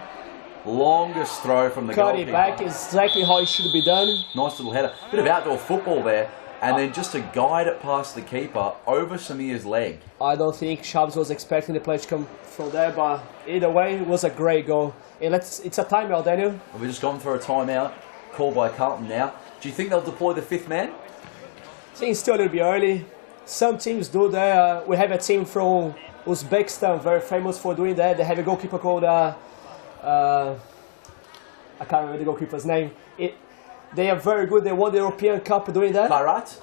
Longest throw from the Cut goalkeeper. it back, exactly how it should be done. Nice little header. Bit of outdoor football there. And then just to guide it past the keeper over Samir's leg. I don't think Shabs was expecting the play to come from there, but either way, it was a great goal. And it's a timeout, Daniel. We've just gone for a timeout, called by Carlton now. Do you think they'll deploy the fifth man? I think it's still a little bit early. Some teams do that. We have a team from Uzbekistan, very famous for doing that. They have a goalkeeper called, I can't remember the goalkeeper's name. They are very good. They won the European Cup doing that. Karat,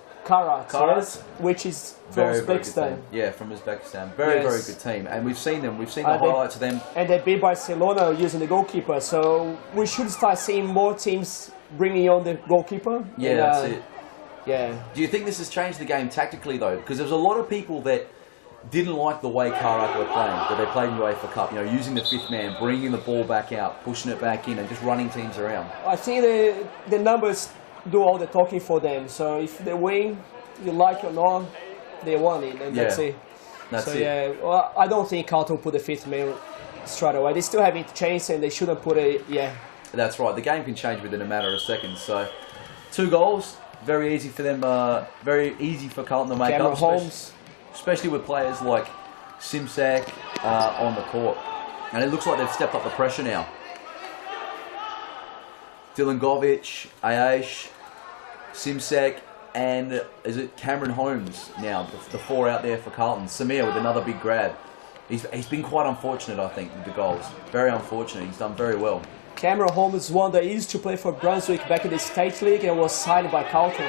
yes, which is from Uzbekistan. Yeah, from Uzbekistan. Very good team. And we've seen them. We've seen the highlights of them. And they beat Barcelona using the goalkeeper. So we should start seeing more teams bringing on the goalkeeper. Yeah, and, that's it. Yeah. Do you think this has changed the game tactically, though? Because there's a lot of people that didn't like the way Karat were playing, that they played in the UEFA Cup, you know, using the fifth man, bringing the ball back out, pushing it back in, and just running teams around. I think the numbers do all the talking for them. So if they win, you like it or not, they won it, and that's it. That's it. Yeah, well, I don't think Carlton put the fifth man straight away. They still have a chance, and they shouldn't put it. Yeah. That's right. The game can change within a matter of seconds. So, 2 goals, very easy for them. Very easy for Carlton to make Cameron up. Holmes. Especially with players like Simsak on the court. And it looks like they've stepped up the pressure now. Dylan Govic, Ayash, Simsak, and is it Cameron Holmes now, the 4 out there for Carlton. Samir with another big grab. He's been quite unfortunate, I think, with the goals. Very unfortunate. He's done very well. Cameron Holmes is one that used to play for Brunswick back in the State League and was signed by Carlton.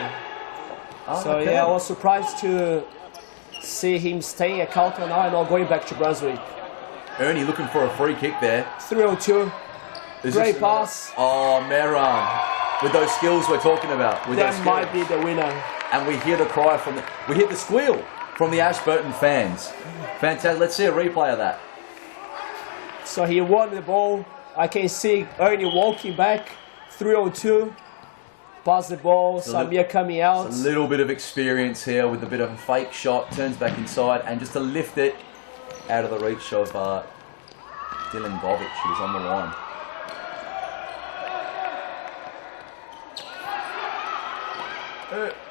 Yeah, I was surprised to see him staying at Carlton now and not going back to Brunswick. Ernie looking for a free kick there. 3-on-2. Great pass. Oh, Meran. With those skills we're talking about. That might be the winner. And we hear the cry from we hear the squeal from the Ashburton fans. Fantastic. Let's see a replay of that. So he won the ball. I can see Ernie walking back. 3-on-2. Pass the ball, Samir coming out. A little bit of experience here with a bit of a fake shot, turns back inside, and just to lift it out of the reach of Dylan Govic, who's on the line.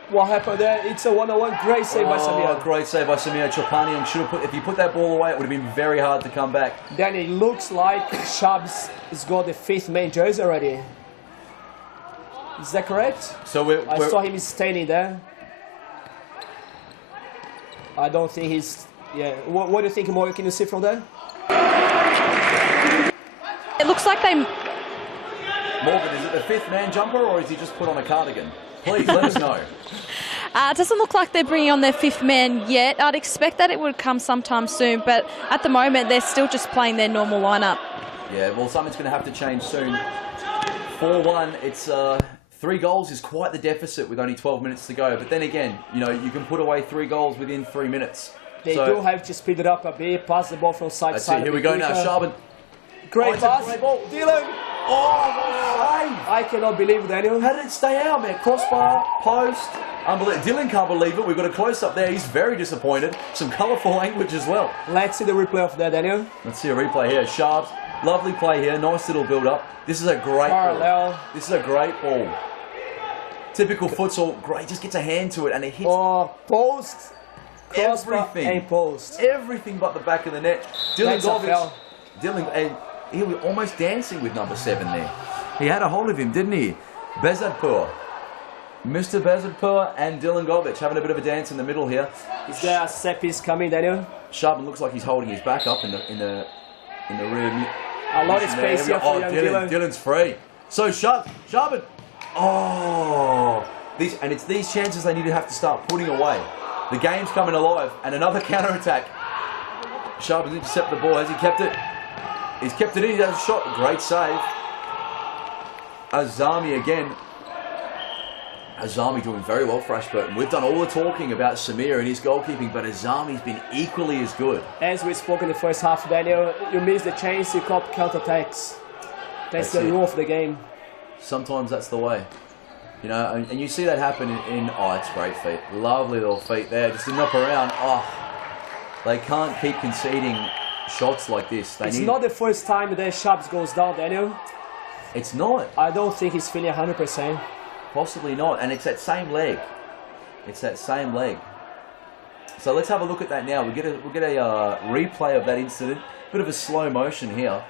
What happened there? It's a 1-on-1. Great save by Samir. Great save by Samir. Chopanian should have put. If he put that ball away, it would have been very hard to come back. Then it looks like Shabs has got the 5th man jersey already. Is that correct? So I saw him standing there. I don't think he's... Yeah. What do you think, Morgan? Can you see from there? It looks like they... Morgan, is it the 5th man jumper or is he just put on a cardigan? Please let us know. It doesn't look like they're bringing on their 5th man yet. I'd expect that it would come sometime soon, but at the moment they're still just playing their normal lineup. Yeah, well, something's going to have to change soon. 4-1, it's... 3 goals is quite the deficit with only 12 minutes to go. But then again, you know, you can put away 3 goals within 3 minutes. They do have to speed it up a bit. Pass the ball from side to side. Here we go now. Sharpen. Great pass. Great ball. Dylan. Oh, I cannot believe it, Daniel. How did it stay out, man? Crossbar, post. Unbelievable. Dylan can't believe it. We've got a close-up there. He's very disappointed. Some colourful language as well. Let's see the replay of that, Daniel. Let's see a replay here. Sharps. Lovely play here. Nice little build-up. This is a great ball. This is a great ball. Typical futsal, great, just gets a hand to it and it hits. Oh, post, everything, and post. Everything but the back of the net. Dylan Govic, and he was almost dancing with number 7 there. He had a hold of him, didn't he? Bezadpur. Mr. Bezadpur and Dylan Govic having a bit of a dance in the middle here. Is there a set piece coming, Daniel? Sharpen looks like he's holding his back up in the rear. A lot of space here for young Dylan. Dylan's free. So Sharpen. Oh, it's these chances they need to have to start putting away. The game's coming alive, and another counter-attack. Sharp has intercepted the ball. Has he kept it? He's kept it in. He has a shot. Great save. Azami again. Azami doing very well for Ashburton. We've done all the talking about Samir and his goalkeeping, but Azami's been equally as good. As we spoke in the first half, Daniel, you miss the chance, you cop counter-attacks. That's the rule of the game. Sometimes that's the way. You know, and you see that happen in oh, it's great feet. Lovely little feet there. Just to knock around. Oh, they can't keep conceding shots like this. It's not the first time that Sharps goes down, Daniel. It's not. I don't think he's feeling 100%. Possibly not. And it's that same leg. It's that same leg. So let's have a look at that now. We'll get a replay of that incident. Bit of a slow motion here.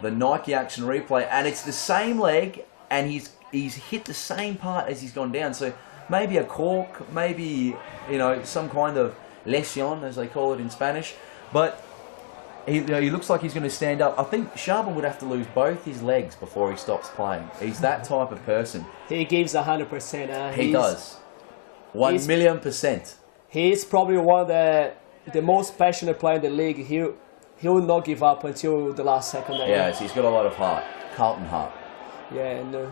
The Nike action replay. And it's the same leg, and he's hit the same part as he's gone down. So maybe a cork, maybe, you know, some kind of lesión, as they call it in Spanish. But he looks like he's going to stand up. I think Charbon would have to lose both his legs before he stops playing. He's that type of person. He gives 100%. He does. 1,000,000%. He's probably one of the most passionate player in the league. He will not give up until the last second. Yes, he's got a lot of heart. Carlton heart. Yeah, and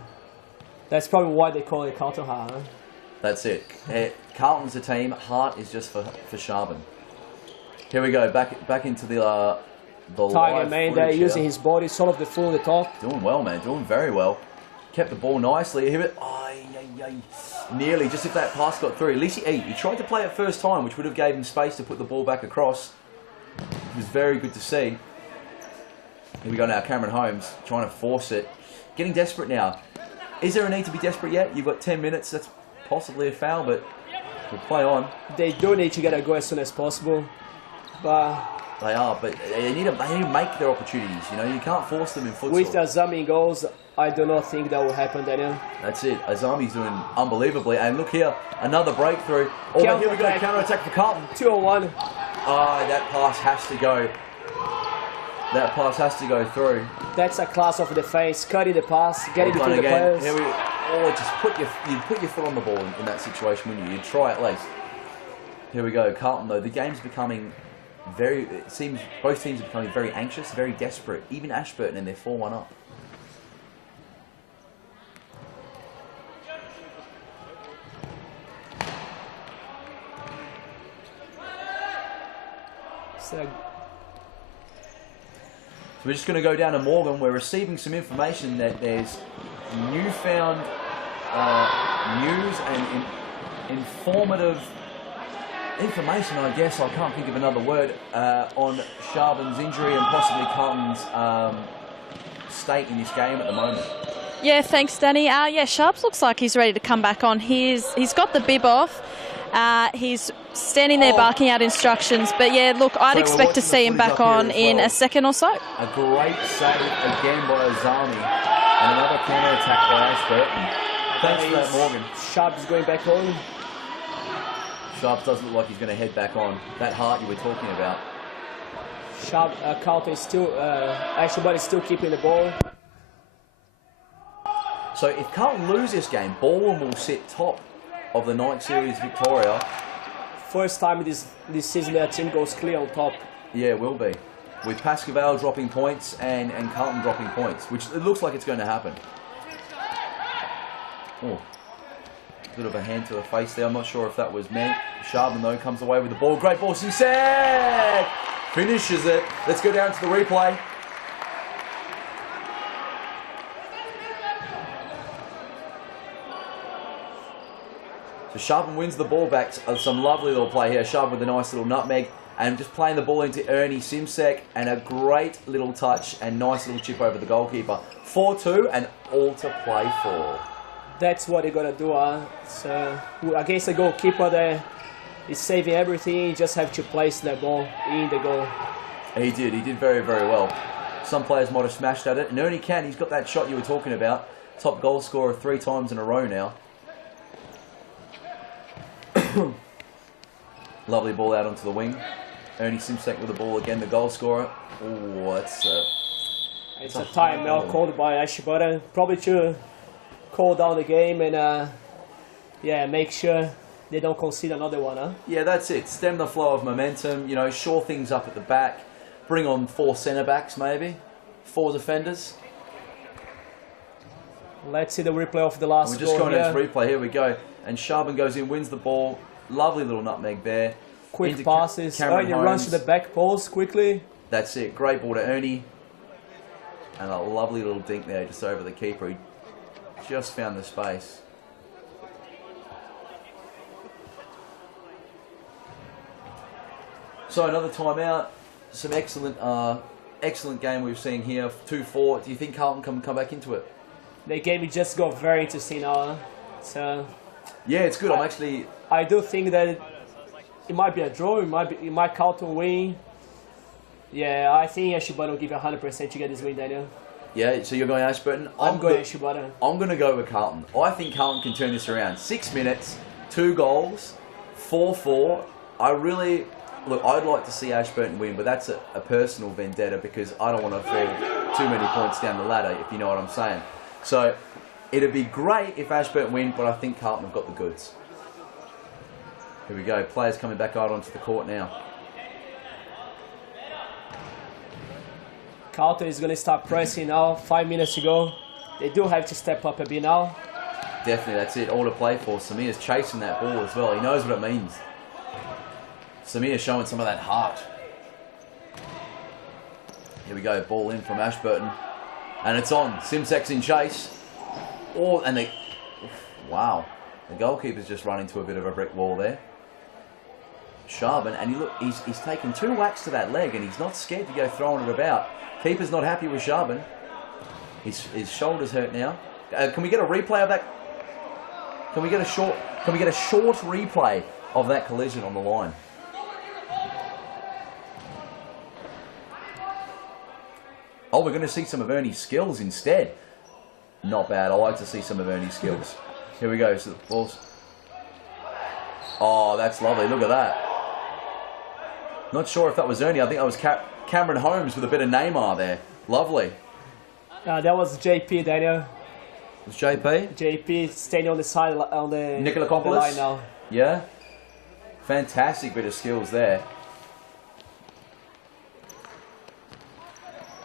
that's probably why they call it Carlton heart. Huh? That's it. Carlton's a team. Heart is just for Charbon. Here we go, back into the Tiger man there, using his body, sort of the full on the top. Doing well, man, doing very well. Kept the ball nicely. Here it, nearly, just if that pass got through. At least he tried to play it first time, which would have gave him space to put the ball back across. It was very good to see. Here we go now, Cameron Holmes trying to force it. Getting desperate now. Is there a need to be desperate yet? You've got 10 minutes, that's possibly a foul, but we'll play on. They do need to get a goal as soon as possible. But they are, but they need to make their opportunities. You know, you can't force them in futsal. With Azami goals, I do not think that will happen, Daniel. That's it. Azami's doing unbelievably. And look here, another breakthrough. Oh, here we go, counter-attack for Carlton. 2-on-1. Oh, that pass has to go. That pass has to go through. That's a class of defense. Cutting the pass, getting between the players. Here just put your foot on the ball in that situation, wouldn't you? You'd try at least. Here we go, Carlton though. The game's becoming it seems both teams are becoming very anxious, very desperate. Even Ashburton, and they're 4-1 up. So we're just going to go down to Morgan. We're receiving some information that there's newfound news and informative information, I guess, I can't think of another word, on Charbon's injury and possibly Carlton's state in this game at the moment. Yeah, thanks, Danny. Yeah, Sharps looks like he's ready to come back on. He's got the bib off. He's standing there barking out instructions. But yeah, look, I'd expect to see him back on in a second or so. A great save again by Azami and another counter-attack by Ashburton. Thanks for that, Morgan. Sharps is going back on. Sharps doesn't look like he's going to head back on. That heart you were talking about. Carlton is still, Ashburton is still keeping the ball. So if Carlton lose this game, Balwyn will sit top of the Nike Series Victoria. First time this season their team goes clear on top. Yeah, it will be. With Pascoe dropping points and Carlton dropping points, which it looks like it's going to happen. Oh, bit of a hand to the face there. I'm not sure if that was meant. Charbon, though, comes away with the ball. Great ball. Simsek finishes it. Let's go down to the replay. So Charbon wins the ball back. Some lovely little play here. Charbon with a nice little nutmeg. And just playing the ball into Ernie Simsek. And a great little touch and nice little chip over the goalkeeper. 4-2 and all to play for. That's what they're going to do. So against the goalkeeper there, he's saving everything. You just have to place that ball in the goal. He did very, very well. Some players might have smashed at it. And Ernie can. He's got that shot you were talking about. Top goal scorer 3 times in a row now. Lovely ball out onto the wing. Ernie Simsek with the ball again, the goal scorer. Oh, it's a timeout called by Ashburton. Probably to call down the game and yeah, make sure they don't concede another one, huh? Yeah, that's it. Stem the flow of momentum, you know, shore things up at the back. Bring on 4 centre-backs maybe, 4 defenders. Let's see the replay of the last goal. We're just going into replay, here we go. And Sharbin goes in, wins the ball. Lovely little nutmeg there. Quick passes. Ernie runs to the back post quickly. That's it. Great ball to Ernie. And a lovely little dink there just over the keeper. He just found the space. So another timeout. Some excellent game we've seen here. 2-4. Do you think Carlton can come back into it? The game just got very interesting now. So yeah, it's good. I do think that it might be a draw. It might Carlton win. Yeah, I think Ashburton will give 100% to get this win, Daniel. Yeah, so you're going Ashburton? I'm going Ashburton. I'm going to go with Carlton. I think Carlton can turn this around. 6 minutes, 2 goals, 4-4. Look, I'd like to see Ashburton win, but that's a personal vendetta because I don't want to fall too many points down the ladder, if you know what I'm saying. So it'd be great if Ashburton win, but I think Carlton have got the goods. Here we go. Players coming back out onto the court now. Carlton is going to start pressing now. 5 minutes to go. They do have to step up a bit now. Definitely, that's it. All to play for. Samir's chasing that ball as well. He knows what it means. Samir's showing some of that heart. Here we go. Ball in from Ashburton. And it's on. Simsek's in chase. Wow. The goalkeeper's just run into a bit of a brick wall there. Sharbin, and he's taken 2 whacks to that leg, and he's not scared to go throwing it about. Keeper's not happy with Sharbin. His shoulder's hurt now. Can we get a replay of that? Can we get a short replay of that collision on the line? Oh, we're going to see some of Ernie's skills instead. Not bad. I like to see some of Ernie's skills. Here we go. So the ball's... Oh, that's lovely. Look at that. Not sure if that was Ernie. I think that was Cameron Holmes with a bit of Neymar there. Lovely. That was JP, Daniel. It was JP? JP standing on the side on the Nikolakopoulos? line now. Yeah. Fantastic bit of skills there.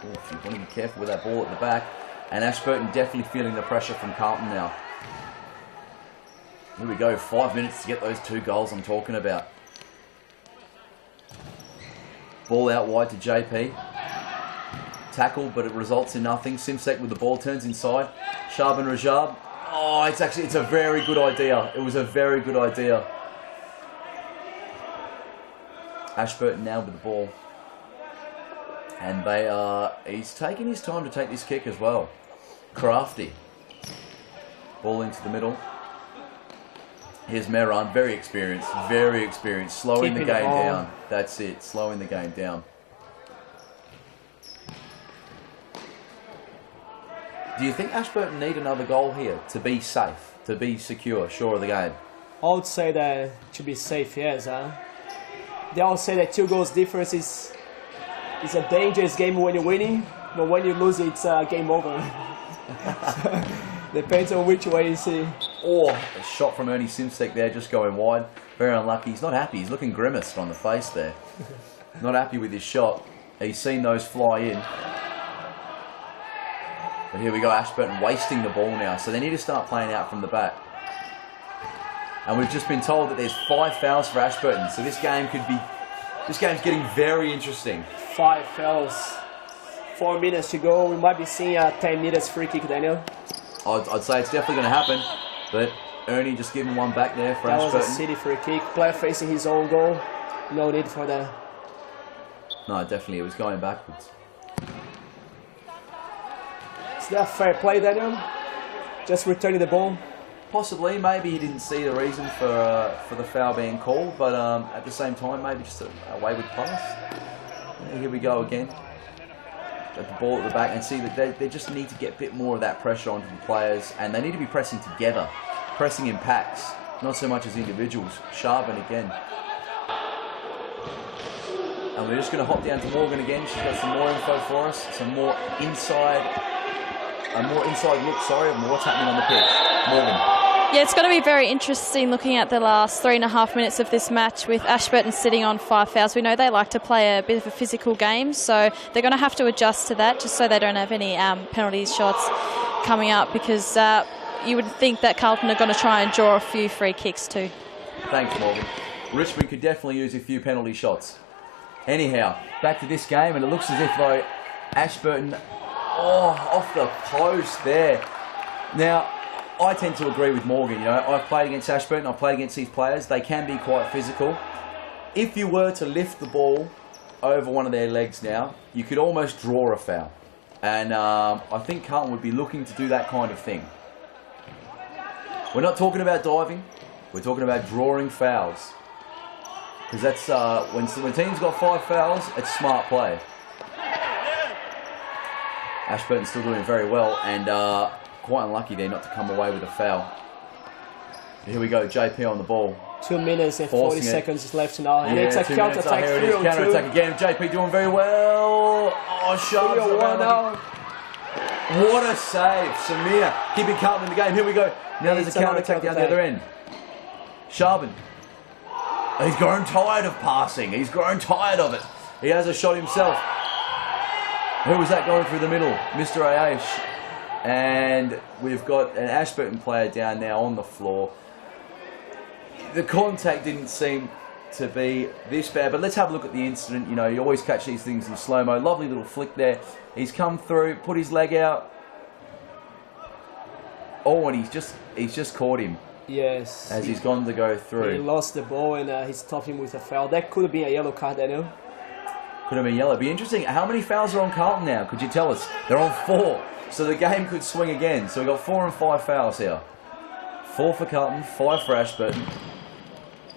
Oh, you want to be careful with that ball at the back. And Ashburton definitely feeling the pressure from Carlton now. Here we go. 5 minutes to get those 2 goals I'm talking about. Ball out wide to JP. Tackle, but it results in nothing. Simsek with the ball, turns inside. Sharbin Rajab. Oh, it's a very good idea. It was a very good idea. Ashburton now with the ball. And he's taking his time to take this kick as well. Crafty. Ball into the middle. Here's Meran, very experienced, slowing the game down. That's it, slowing the game down. Do you think Ashburton need another goal here to be safe, to be secure, sure of the game? I would say that to be safe, yes. They all say that 2 goals difference is a dangerous game when you're winning, but when you lose, it's game over. Depends on which way you see. Oh, a shot from Ernie Simsek there, just going wide. Very unlucky. He's not happy. He's looking grimaced on the face there. Not happy with his shot. He's seen those fly in. But here we go, Ashburton wasting the ball now. So they need to start playing out from the back. And we've just been told that there's 5 fouls for Ashburton. So this game's getting very interesting. 5 fouls. 4 minutes to go. We might be seeing a 10 minutes free kick, Daniel. I'd say it's definitely going to happen, but Ernie just giving one back there for Ashburton. That was a city free kick. Player facing his own goal. No need for that. No, definitely, it was going backwards. Is that fair play, Daniel? Just returning the ball? Possibly. Maybe he didn't see the reason for the foul being called, but at the same time, maybe just a wayward pass. Yeah, here we go again. Got the ball at the back, and see that they just need to get a bit more of that pressure onto the players, and they need to be pressing together, pressing in packs, not so much as individuals. Sharbin again. And we're just going to hop down to Morgan again. She's got some more info for us, a more inside look, of what's happening on the pitch. Morgan. Yeah, it's going to be very interesting looking at the last 3.5 minutes of this match with Ashburton sitting on 5 fouls. We know they like to play a bit of a physical game, so they're going to have to adjust to that just so they don't have any penalty shots coming up, because you would think that Carlton are going to try and draw a few free kicks too. Thanks, Morgan. Richmond could definitely use a few penalty shots. Anyhow, back to this game, and it looks as if though Ashburton, off the post there. Now, I tend to agree with Morgan. You know, I've played against Ashburton, I've played against these players. They can be quite physical. If you were to lift the ball over one of their legs now, you could almost draw a foul. And I think Carlton would be looking to do that kind of thing. We're not talking about diving, we're talking about drawing fouls. Because that's, when teams got 5 fouls, it's smart play. Ashburton's still doing very well, and quite unlucky there not to come away with a foul. Here we go, JP on the ball. 2 minutes and 40 seconds left now. And yeah, it's a counter-attack. Counter-attack again. JP doing very well. Oh, sharp. What a save. Samir keeping Carlton in the game. Here we go. Now there's a counter-attack down the other end. Sharben. He's grown tired of passing. He's grown tired of it. He has a shot himself. Who was that going through the middle? Mr. Aish. And we've got an Ashburton player down now on the floor. The contact didn't seem to be this bad, but let's have a look at the incident. You know, you always catch these things in slow-mo. Lovely little flick there. He's come through, put his leg out. Oh, and he's just caught him. Yes. As he's gone to go through. He lost the ball and he's stopped him with a foul. That could have been a yellow card, I know. Could have been yellow. It'd be interesting. How many fouls are on Carlton now? Could you tell us? They're on 4. So the game could swing again. So we've got 4 and 5 fouls here. 4 for Carlton, 5 for Ashburton.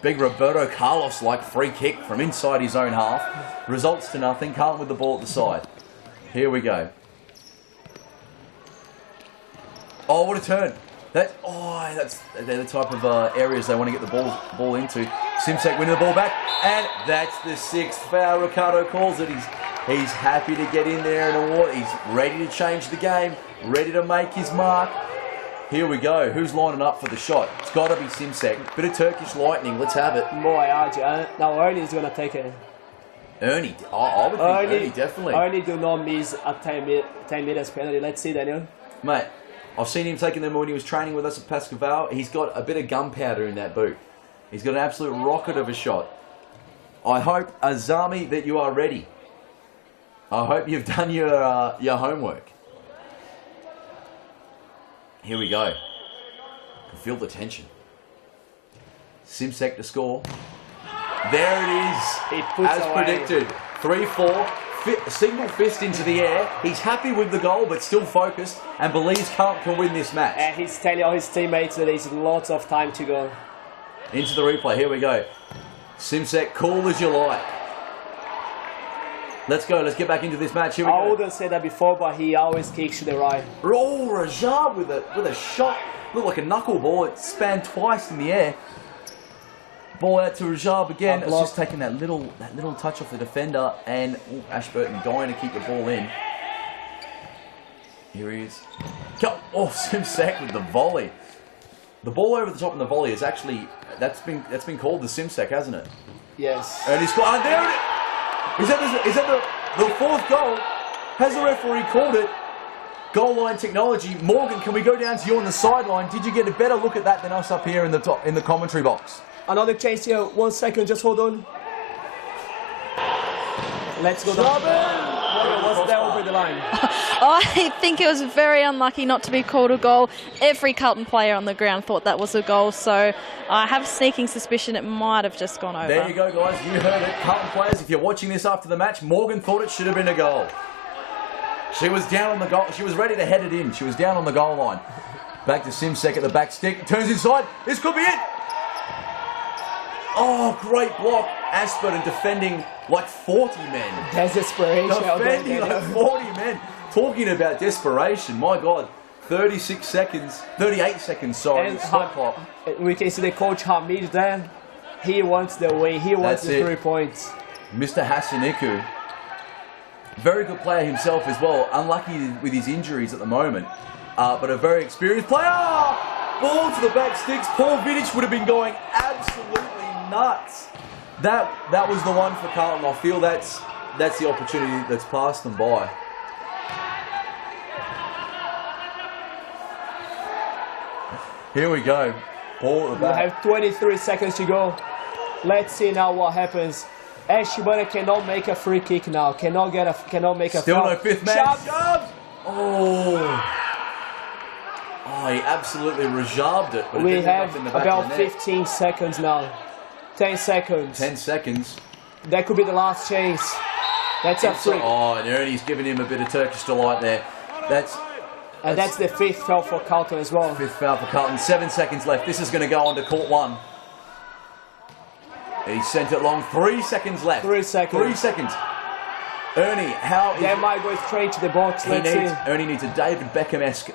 Big Roberto Carlos-like free kick from inside his own half. Results to nothing. Carlton with the ball at the side. Here we go. Oh, what a turn. They're the type of areas they want to get the ball into. Simsek winning the ball back. And that's the 6th foul. Ricardo calls it. He's happy to get in there and award. He's ready to change the game. Ready to make his mark. Here we go. Who's lining up for the shot? It's got to be Simsek. Bit of Turkish lightning. Let's have it. More Arja. Now Ernie's going to take it. Ernie. I would think Ernie definitely. Ernie do not miss a 10 meters penalty. Let's see, Daniel. Mate, I've seen him taking them when he was training with us at Pascoe. He's got a bit of gunpowder in that boot. He's got an absolute rocket of a shot. I hope, Azami, that you are ready. I hope you've done your homework. Here we go. Feel the tension. Simsek to score. There it is. As predicted. 3-4. Single fist into the air. He's happy with the goal, but still focused and believes Carlton can win this match. And he's telling all his teammates that there's lots of time to go. Into the replay. Here we go. Simsek, cool as you like. Let's go. Let's get back into this match. Here we go. I wouldn't say that before, but he always kicks to the right. Oh, Rajab with a shot. Looked like a knuckleball. It spanned twice in the air. Ball out to Rajab again. It's just taking that little touch off the defender, and Ashburton dying to keep the ball in. Here he is. Oh, Simsek with the volley. The ball over the top of the volley is actually that's been called the Simsek, hasn't it? Yes. And he's got there it is. Is that the 4th goal? Has the referee called it? Goal line technology. Morgan, can we go down to you on the sideline? Did you get a better look at that than us up here in the commentary box? Another chase here. 1 second, just hold on. Let's go down. Was there over the line? I think it was very unlucky not to be called a goal. Every Carlton player on the ground thought that was a goal, so I have a sneaking suspicion it might have just gone over. There you go, guys. You heard it. Carlton players, if you're watching this after the match, Morgan thought it should have been a goal. She was down on the goal. She was ready to head it in. She was down on the goal line. Back to Simsek at the back stick. Turns inside. This could be it. Oh, great block. Ashburton defending like 40 men. Desperation. Defending like 40 men. Talking about desperation. My God. 38 seconds, sorry. And stop clock. We can see the coach Hamid there. He wants the win. He wants the 3 points. Mr. Hassaniku. Very good player himself as well. Unlucky with his injuries at the moment. But a very experienced player. Ball to the back sticks. Paul Vidic would have been going absolutely nuts. That was the one for Carlton. I feel that's the opportunity that's passed them by. Here we go. Ball at the We back. have 23 seconds to go. Let's see now what happens. Ashburton cannot make a free kick now. Cannot make a Still foul. no fifth man. Shove. Oh, he absolutely rejabbed it. But We it didn't end have up in the back about of the net. 15 seconds now. 10 seconds. 10 seconds. That could be the last chance. That's a free. Oh, and Ernie's giving him a bit of Turkish delight there. That's the fifth foul for Carlton as well. Fifth foul for Carlton. 7 seconds left. This is going to go on to court one. And he sent it long. 3 seconds left. 3 seconds. 3 seconds. Ernie, how is They might go straight to the box. Let's see. Ernie needs a David Beckham-esque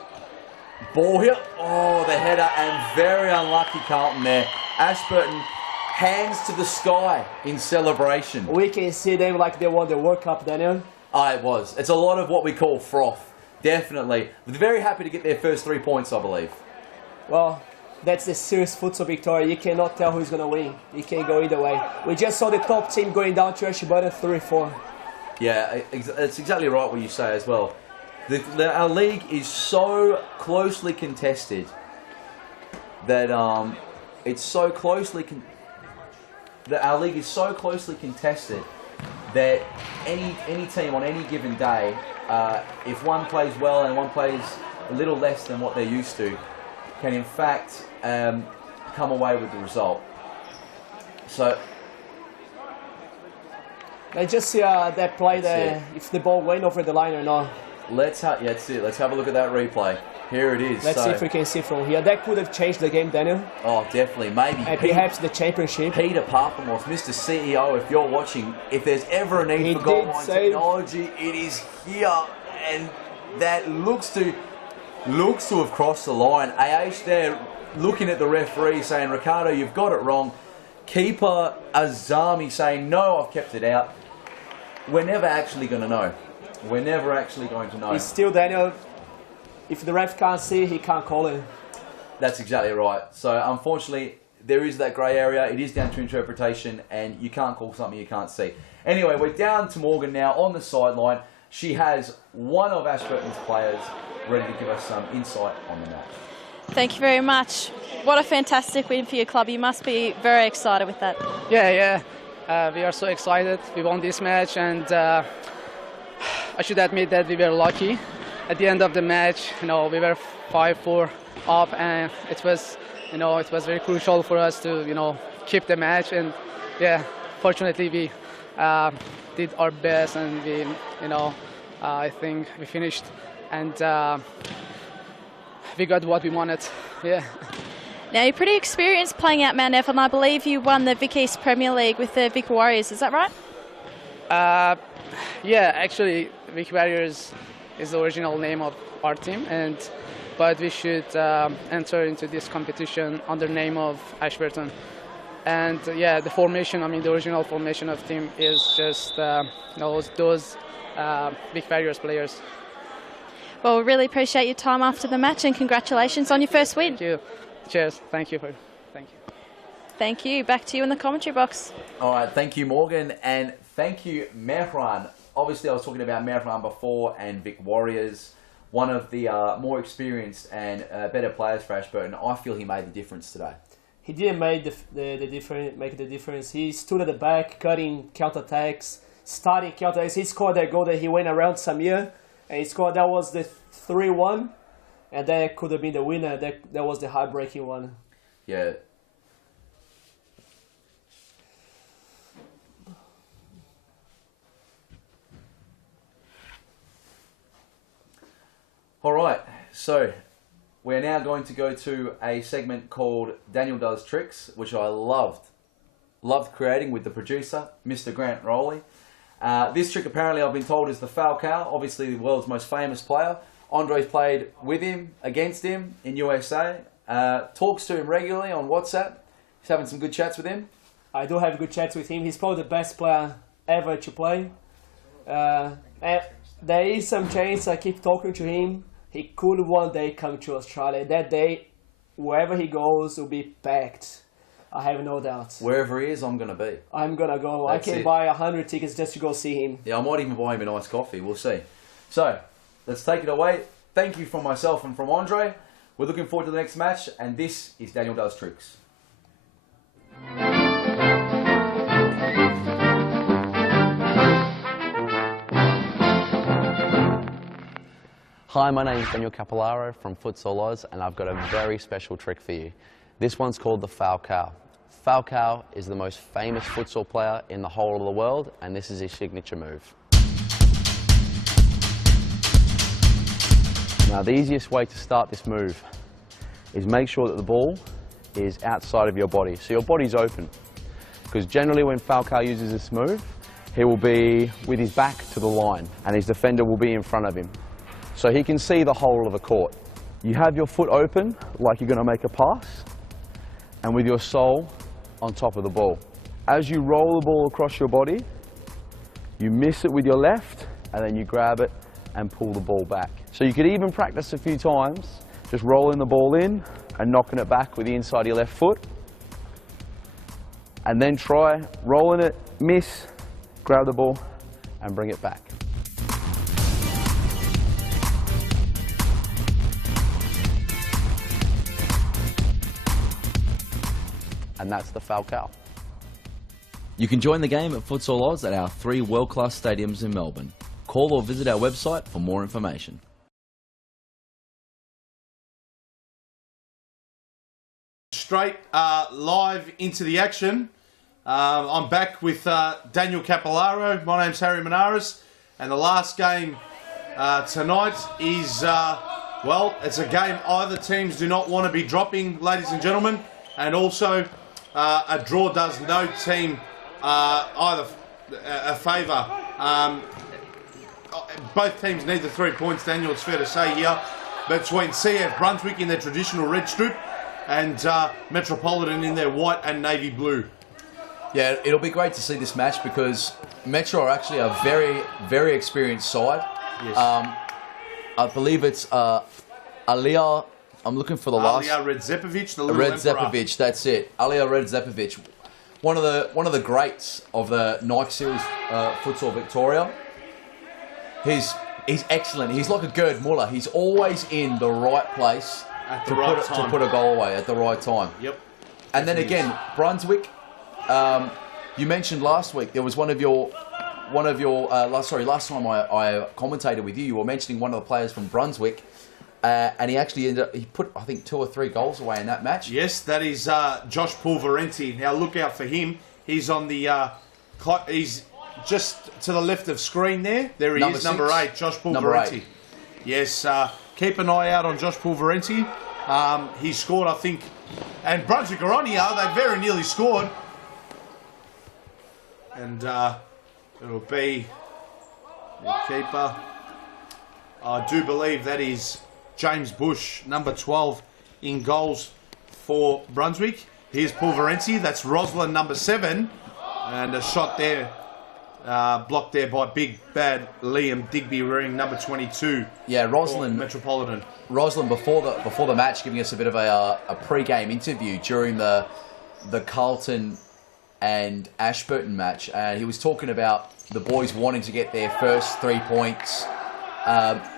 ball here. Oh, the header, and very unlucky Carlton there. Ashburton, hands to the sky in celebration. We can see them like they won the World Cup, Daniel. Ah, it was. It's a lot of what we call froth. Definitely. They're very happy to get their first 3 points, I believe. Well, that's the serious futsal victory. You cannot tell who's going to win. It can go either way. We just saw the top team going down to Ashburton 3-4. Yeah, it's exactly right what you say as well. Our league is so closely contested that it's so closely that our league is so closely contested that any team on any given day, if one plays well and one plays a little less than what they're used to, can in fact come away with the result. So Let's just see that play there, if the ball went over the line or not. Let's have a look at that replay. Here it is. Let's see if we can see from here. That could have changed the game, Daniel. Oh, definitely. Maybe. And perhaps the championship. Peter Papenmoss, Mr. CEO, if you're watching, if there's ever a need for goal line technology, it is here. And that looks to have crossed the line. AH there looking at the referee saying, Ricardo, you've got it wrong. Keeper Azami saying, no, I've kept it out. We're never actually going to know. We're never actually going to know. It's still Daniel. If the ref can't see, he can't call it. That's exactly right. So unfortunately, there is that grey area. It is down to interpretation, and you can't call something you can't see. Anyway, we're down to Morgan now on the sideline. She has one of Ashburton's players ready to give us some insight on the match. Thank you very much. What a fantastic win for your club. You must be very excited with that. Yeah. We are so excited. We won this match, and I should admit that we were lucky. At the end of the match, we were 5-4 up, and it was very crucial for us to, keep the match. And yeah, fortunately we did our best, and we, I think we finished, and we got what we wanted. Yeah. Now, you're pretty experienced playing out Mount Evelyn. I believe you won the Vic East Premier League with the Vic Warriors. Is that right? Yeah, actually, Vic Warriors is the original name of our team, but we should enter into this competition under the name of Ashburton. And yeah, the formation, the original formation of the team is just those Vic Warriors players. Well, we really appreciate your time after the match, and congratulations on your first win. Thank you. Cheers. Thank you. Thank you. Back to you in the commentary box. All right, thank you, Morgan, and thank you, Mehran. Obviously, I was talking about Mehran before and Vic Warriors, one of the more experienced and better players for Ashburton. I feel he made the difference today. He didn't make the difference. He stood at the back, cutting counterattacks, starting counterattacks. He scored that goal that he went around Samir, and he scored. That was the 3-1, and that could have been the winner. That was the heartbreaking one. Yeah. All right, so we're now going to go to a segment called Daniel Does Tricks, which I loved creating with the producer, Mr. Grant Rowley. This trick apparently I've been told is the Falcao, obviously the world's most famous player. Andre's played with him, against him in USA, talks to him regularly on WhatsApp. He's having some good chats with him. I do have good chats with him. He's probably the best player ever to play. And there is some chance I keep talking to him. He could one day come to Australia. That day wherever he goes, will be packed. I have no doubt. Wherever he is, I'm going to be. I'm going to go. That's I can it. buy 100 tickets just to go see him. Yeah, I might even buy him a nice coffee. We'll see. So, let's take it away. Thank you from myself and from Andre. We're looking forward to the next match, and this is Daniel Does Tricks. Hi, my name is Daniel Capellaro from Futsal Oz, and I've got a very special trick for you. This one's called the Falcao. Falcao is the most famous futsal player in the whole of the world, and this is his signature move. Now, the easiest way to start this move is make sure that the ball is outside of your body, so your body's open. Because generally when Falcao uses this move, he will be with his back to the line, and his defender will be in front of him. So he can see the whole of the court. You have your foot open, like you're going to make a pass, and with your sole on top of the ball. As you roll the ball across your body, you miss it with your left, and then you grab it and pull the ball back. So you could even practice a few times, just rolling the ball in and knocking it back with the inside of your left foot. And then try rolling it, miss, grab the ball, and bring it back. And that's the Falcao. You can join the game at Futsal Oz at our 3 world-class stadiums in Melbourne. Call or visit our website for more information. Straight live into the action. I'm back with Daniel Capellaro. My name's Harry Menares, and the last game tonight is, well, it's a game either teams do not want to be dropping, ladies and gentlemen, and also a draw does no team either a favour. Both teams need the 3 points, Daniel, it's fair to say here, between CF Brunswick in their traditional red strip and Metropolitan in their white and navy blue. Yeah, it'll be great to see this match because Metro are actually a very, very experienced side. Yes. I believe it's Alija. I'm looking for the last. Alija Redzepovic, the little Red emperor. Zepovic, that's it. Alija Redzepovic, one of the greats of the Nike Series Futsal Victoria. He's excellent. He's like a Gerd Muller. He's always in the right place At the right time. to put a goal away at the right time. Yep. And then again, Brunswick. You mentioned last week there was last time I commentated with you were mentioning one of the players from Brunswick, and he actually he put I think 2 or 3 goals away in that match. Yes, that is Josh Pulverenti. Now look out for him. He's on the he's just to the left of screen there. There he is, number 8, Josh Pulverenti. Yes, keep an eye out on Josh Pulverenti. He scored, I think, and Brunswick are on here. They very nearly scored. And it'll be the keeper. I do believe that is James Bush, number 12, in goals for Brunswick. Here's Pulverenti. That's Roslyn, number 7. And a shot there, blocked there by big bad Liam Digby wearing number 22. Yeah, Roslyn. Metropolitan. Roslyn before the match giving us a bit of a pre-game interview during the Carlton and Ashburton match. He was talking about the boys wanting to get their first 3 points,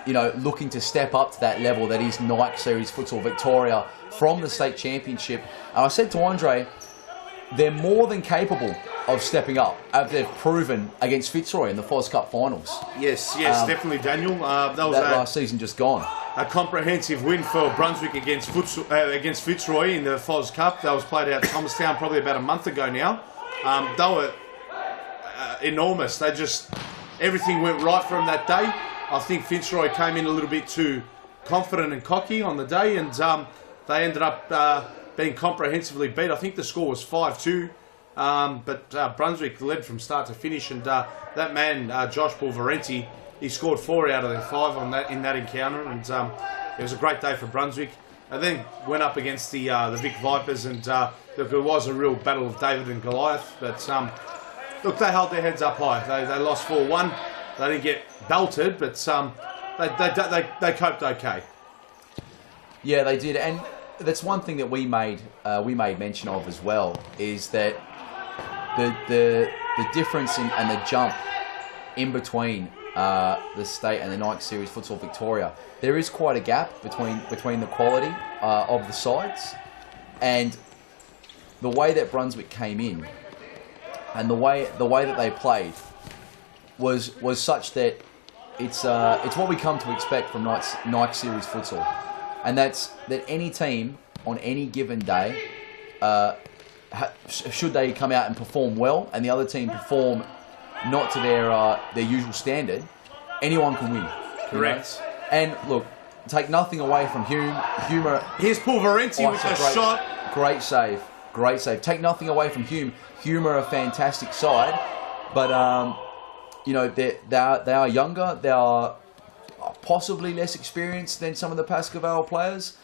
looking to step up to that level that is Nike Series Futsal Victoria from the state championship. And I said to Andre, they're more than capable of stepping up, as they've proven against Fitzroy in the Fos Cup finals. Yes, definitely, Daniel. That was last season just gone. A comprehensive win for Brunswick against Fitzroy in the Fos Cup. That was played out at Thomastown probably about a month ago now. They were enormous. Everything went right from that day. I think Fitzroy came in a little bit too confident and cocky on the day, and they ended up being comprehensively beat. I think the score was 5-2, but Brunswick led from start to finish, and that man, Josh Pulverenti, he scored 4 out of their 5 in that encounter, and it was a great day for Brunswick. And then went up against the Vic Vipers, and look, it was a real battle of David and Goliath. But look, they held their heads up high. They lost 4-1. They didn't get belted, but they coped okay. Yeah, they did. And that's one thing that we made mention of as well, is that the difference and the jump in between the state and the Nike Series Futsal Victoria, there is quite a gap between the quality of the sides, and the way that Brunswick came in and the way that they played was such that it's what we come to expect from Nike Series Futsal, and that's that any team on any given day, should they come out and perform well, and the other team perform not to their usual standard, anyone can win. Correct. And look, take nothing away from Hume. Here's Pulverenti with a shot. Great save. Take nothing away from Hume. Hume are a fantastic side, but they are younger. They are possibly less experienced than some of the Pascoe players,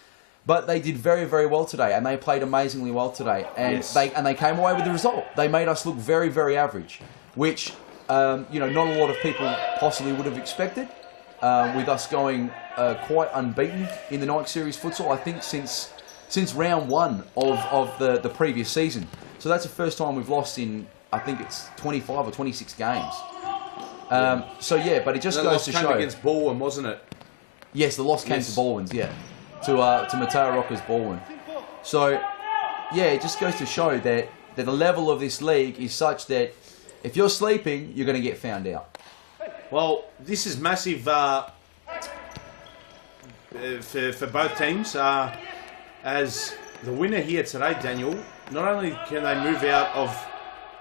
but they did very, very well today, and they played amazingly well today. And Yes. they came away with the result. They made us look very, very average, which not a lot of people possibly would have expected. With us going quite unbeaten in the Nike Series Futsal, I think since round one of the previous season. So that's the first time we've lost in, I think it's 25 or 26 games. But it just goes to show. Against Balwyn, wasn't it? Yes, the loss came to Balwyn's, to Mateo Rocca's Balwyn. So, it just goes to show that the level of this league is such that if you're sleeping, you're going to get found out. Well, this is massive for both teams. As the winner here today, Daniel, not only can they move out of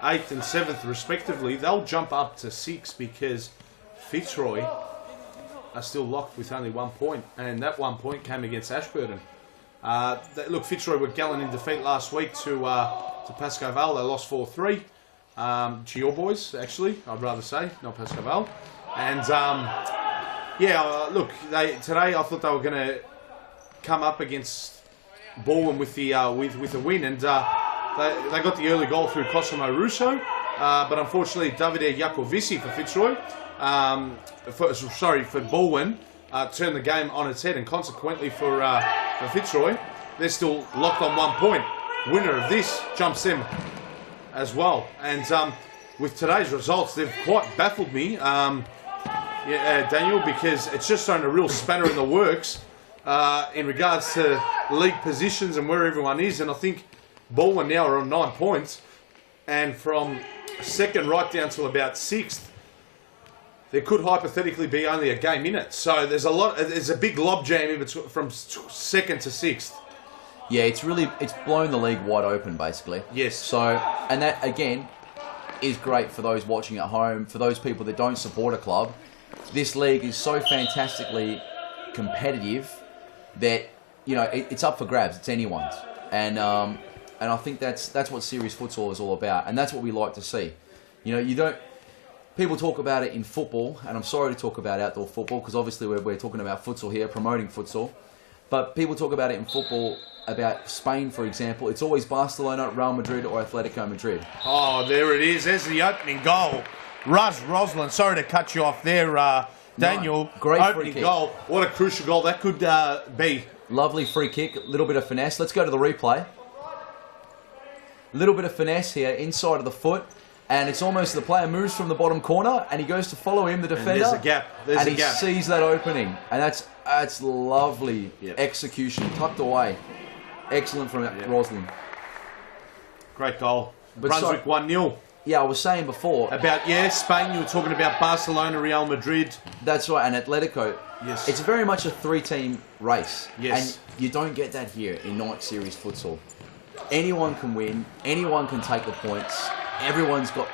8th and 7th respectively, they'll jump up to 6th because Fitzroy are still locked with only 1 point, and that 1 point came against Ashburton. Look, Fitzroy were gallant in defeat last week to Pascoe. They lost 4-3. To your boys, actually, I'd rather say, not Pascoe. And look, today I thought they were going to come up against Balwyn with a win, and they got the early goal through Cosimo Russo, but unfortunately Davide Jacovici for Fitzroy, for Balwyn, turned the game on its head, and consequently for Fitzroy, they're still locked on 1 point. Winner of this jumps them as well, and with today's results, they've quite baffled me, Daniel, because it's just thrown a real spanner in the works in regards to league positions and where everyone is. And I think Balwyn now are on 9 points, and from 2nd right down to about 6th, there could hypothetically be only a game in it. So there's a big logjam in between from 2nd to 6th. Yeah, it's blown the league wide open, basically. Yes. So, and that again is great for those watching at home, for those people that don't support a club. This league is so fantastically competitive that it's up for grabs. It's anyone's, and I think that's what Series Futsal is all about, and that's what we like to see. People talk about it in football, and I'm sorry to talk about outdoor football because obviously we're talking about futsal here, promoting futsal. But people talk about it in football, about Spain, for example. It's always Barcelona, Real Madrid, or Atletico Madrid. Oh, there it is. There's the opening goal. Roslin, sorry to cut you off there, Daniel. No, great opening free kick. goal. What a crucial goal that could be. Lovely free kick, a little bit of finesse. Let's go to the replay. A little bit of finesse here, inside of the foot. And it's almost the player moves from the bottom corner and he goes to follow him, the defender. And there's a gap. And he sees that opening. And that's lovely execution, tucked away. Excellent from Roslin. Great goal. But Brunswick 1-0. Yeah, I was saying before. About, Spain, you were talking about Barcelona, Real Madrid. That's right, and Atletico. Yes. It's very much a 3-team race. Yes. And you don't get that here in Nike Series Futsal. Anyone can win. Anyone can take the points. Everyone's got,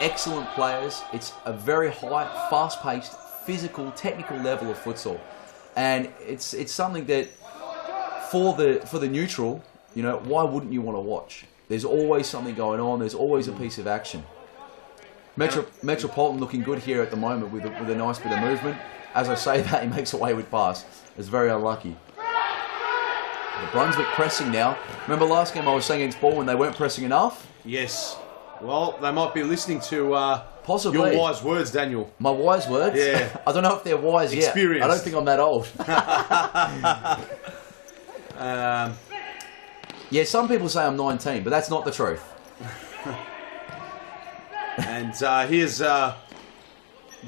excellent players. It's a very high, fast-paced, physical, technical level of futsal. And it's something that, for the neutral, why wouldn't you want to watch? There's always something going on. There's always a piece of action. Metropolitan looking good here at the moment with a nice bit of movement. As I say that, he makes a wayward pass. It's very unlucky. The Brunswick pressing now. Remember last game I was saying against Balwyn they weren't pressing enough? Yes. Well, they might be listening to possibly your wise words, Daniel. My wise words? Yeah. I don't know if they're wise yet. I don't think I'm that old. Yeah, some people say I'm 19, but that's not the truth. And here's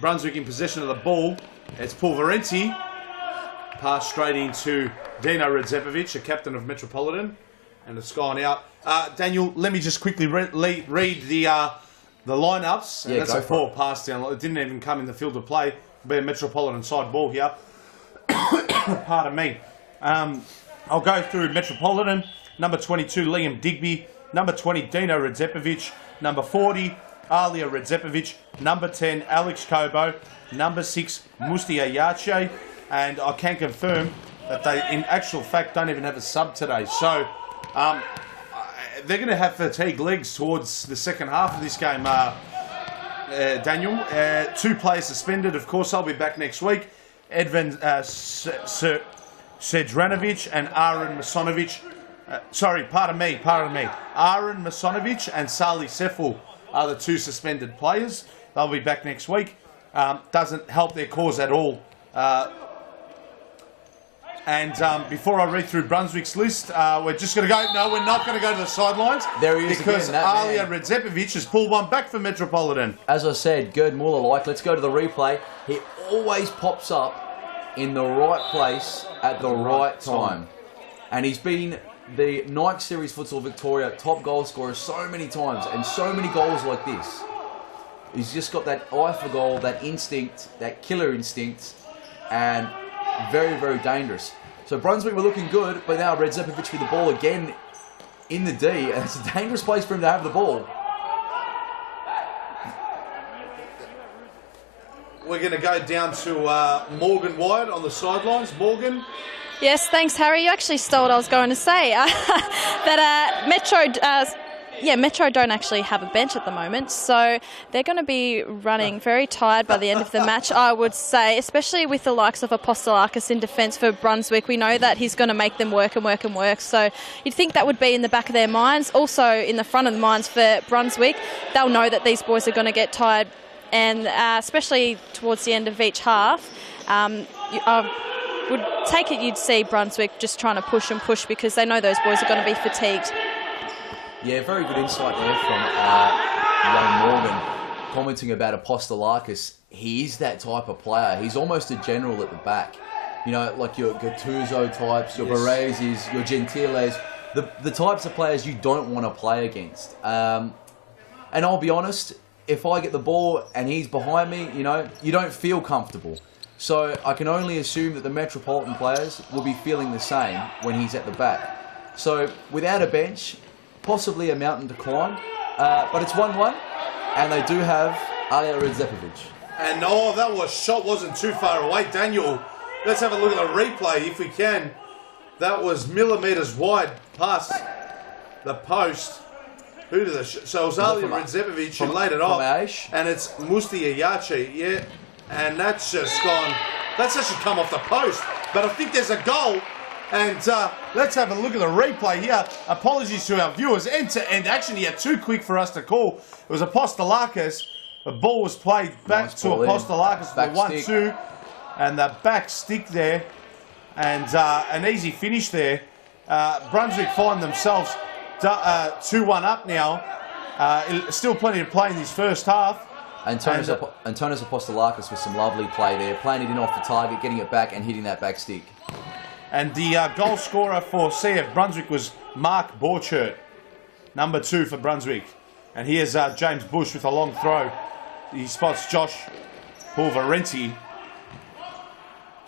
Brunswick in possession of the ball. It's Pulverenti. Pass straight into Dino Redzepovic, the captain of Metropolitan. And it's gone out. Daniel, let me just quickly read the lineups. And that's a poor pass down. It didn't even come in the field of play. Be a Metropolitan side ball here. Pardon me. I'll go through Metropolitan. Number 22, Liam Digby. Number 20, Dino Redzepovic. Number 40, Alia Redzepovic. Number 10, Alex Kobo. Number 6, Mustia Yache. And I can confirm that they, in actual fact, don't even have a sub today. So, they're going to have fatigued legs towards the second half of this game, Daniel. 2 players suspended. Of course, I'll be back next week. Edvin Sejranovic and Aaron Masonovic. Pardon me. Aaron Masonovic and Sali Seful are the 2 suspended players. They'll be back next week. Doesn't help their cause at all. And before I read through Brunswick's list, we're just going to go... No, we're not going to go to the sidelines. There he is because again, Alia Redzepovic has pulled one back for Metropolitan. As I said, Gerd Muller-like. Let's go to the replay. He always pops up in the right place at the right time. And he's been the Nike Series Futsal Victoria top goal scorer so many times, and so many goals like this. He's just got that eye for goal, that instinct, that killer instinct, and very, very dangerous. So Brunswick were looking good, but now Redzepovic with the ball again in the D, and it's a dangerous place for him to have the ball. We're going to go down to Morgan Wyatt on the sidelines. Morgan? Yes, thanks, Harry. You actually stole what I was going to say. That Metro don't actually have a bench at the moment, so they're going to be running very tired by the end of the match, I would say, especially with the likes of Apostolakis in defence for Brunswick. We know that he's going to make them work and work and work, so you'd think that would be in the back of their minds. Also, in the front of the minds for Brunswick, they'll know that these boys are going to get tired, and especially towards the end of each half, would take it you'd see Brunswick just trying to push and push because they know those boys are going to be fatigued. Yeah, very good insight there from young Morgan, commenting about Apostolakis. He is that type of player. He's almost a general at the back. You know, like your Gattuso types, your Barreses, your Gentiles, the types of players you don't want to play against. And I'll be honest, if I get the ball and he's behind me, you know, you don't feel comfortable. So I can only assume that the Metropolitan players will be feeling the same when he's at the back. So without a bench, possibly a mountain to climb, but it's 1-1, and they do have Alia Redzepovic. And that shot wasn't too far away. Daniel, let's have a look at the replay if we can. That was millimetres wide past the post. Who did the So it was Alia Redzepovic who laid it off. And it's Mustia Yache, yeah. And that's just gone. That's actually come off the post. But I think there's a goal. And let's have a look at the replay here. Apologies to our viewers. End-to-end action here. Too quick for us to call. It was Apostolakis. The ball was played back to Apostolakis for the 1-2. And the back stick there. And an easy finish there. Brunswick find themselves 2-1 up now. Still plenty to play in this first half. Antonis Apostolakis with some lovely play there. Playing it in off the target, getting it back and hitting that back stick. And the goal scorer for CF Brunswick was Mark Borchert, number 2 for Brunswick. And here's James Bush with a long throw. He spots Josh Pulverenti.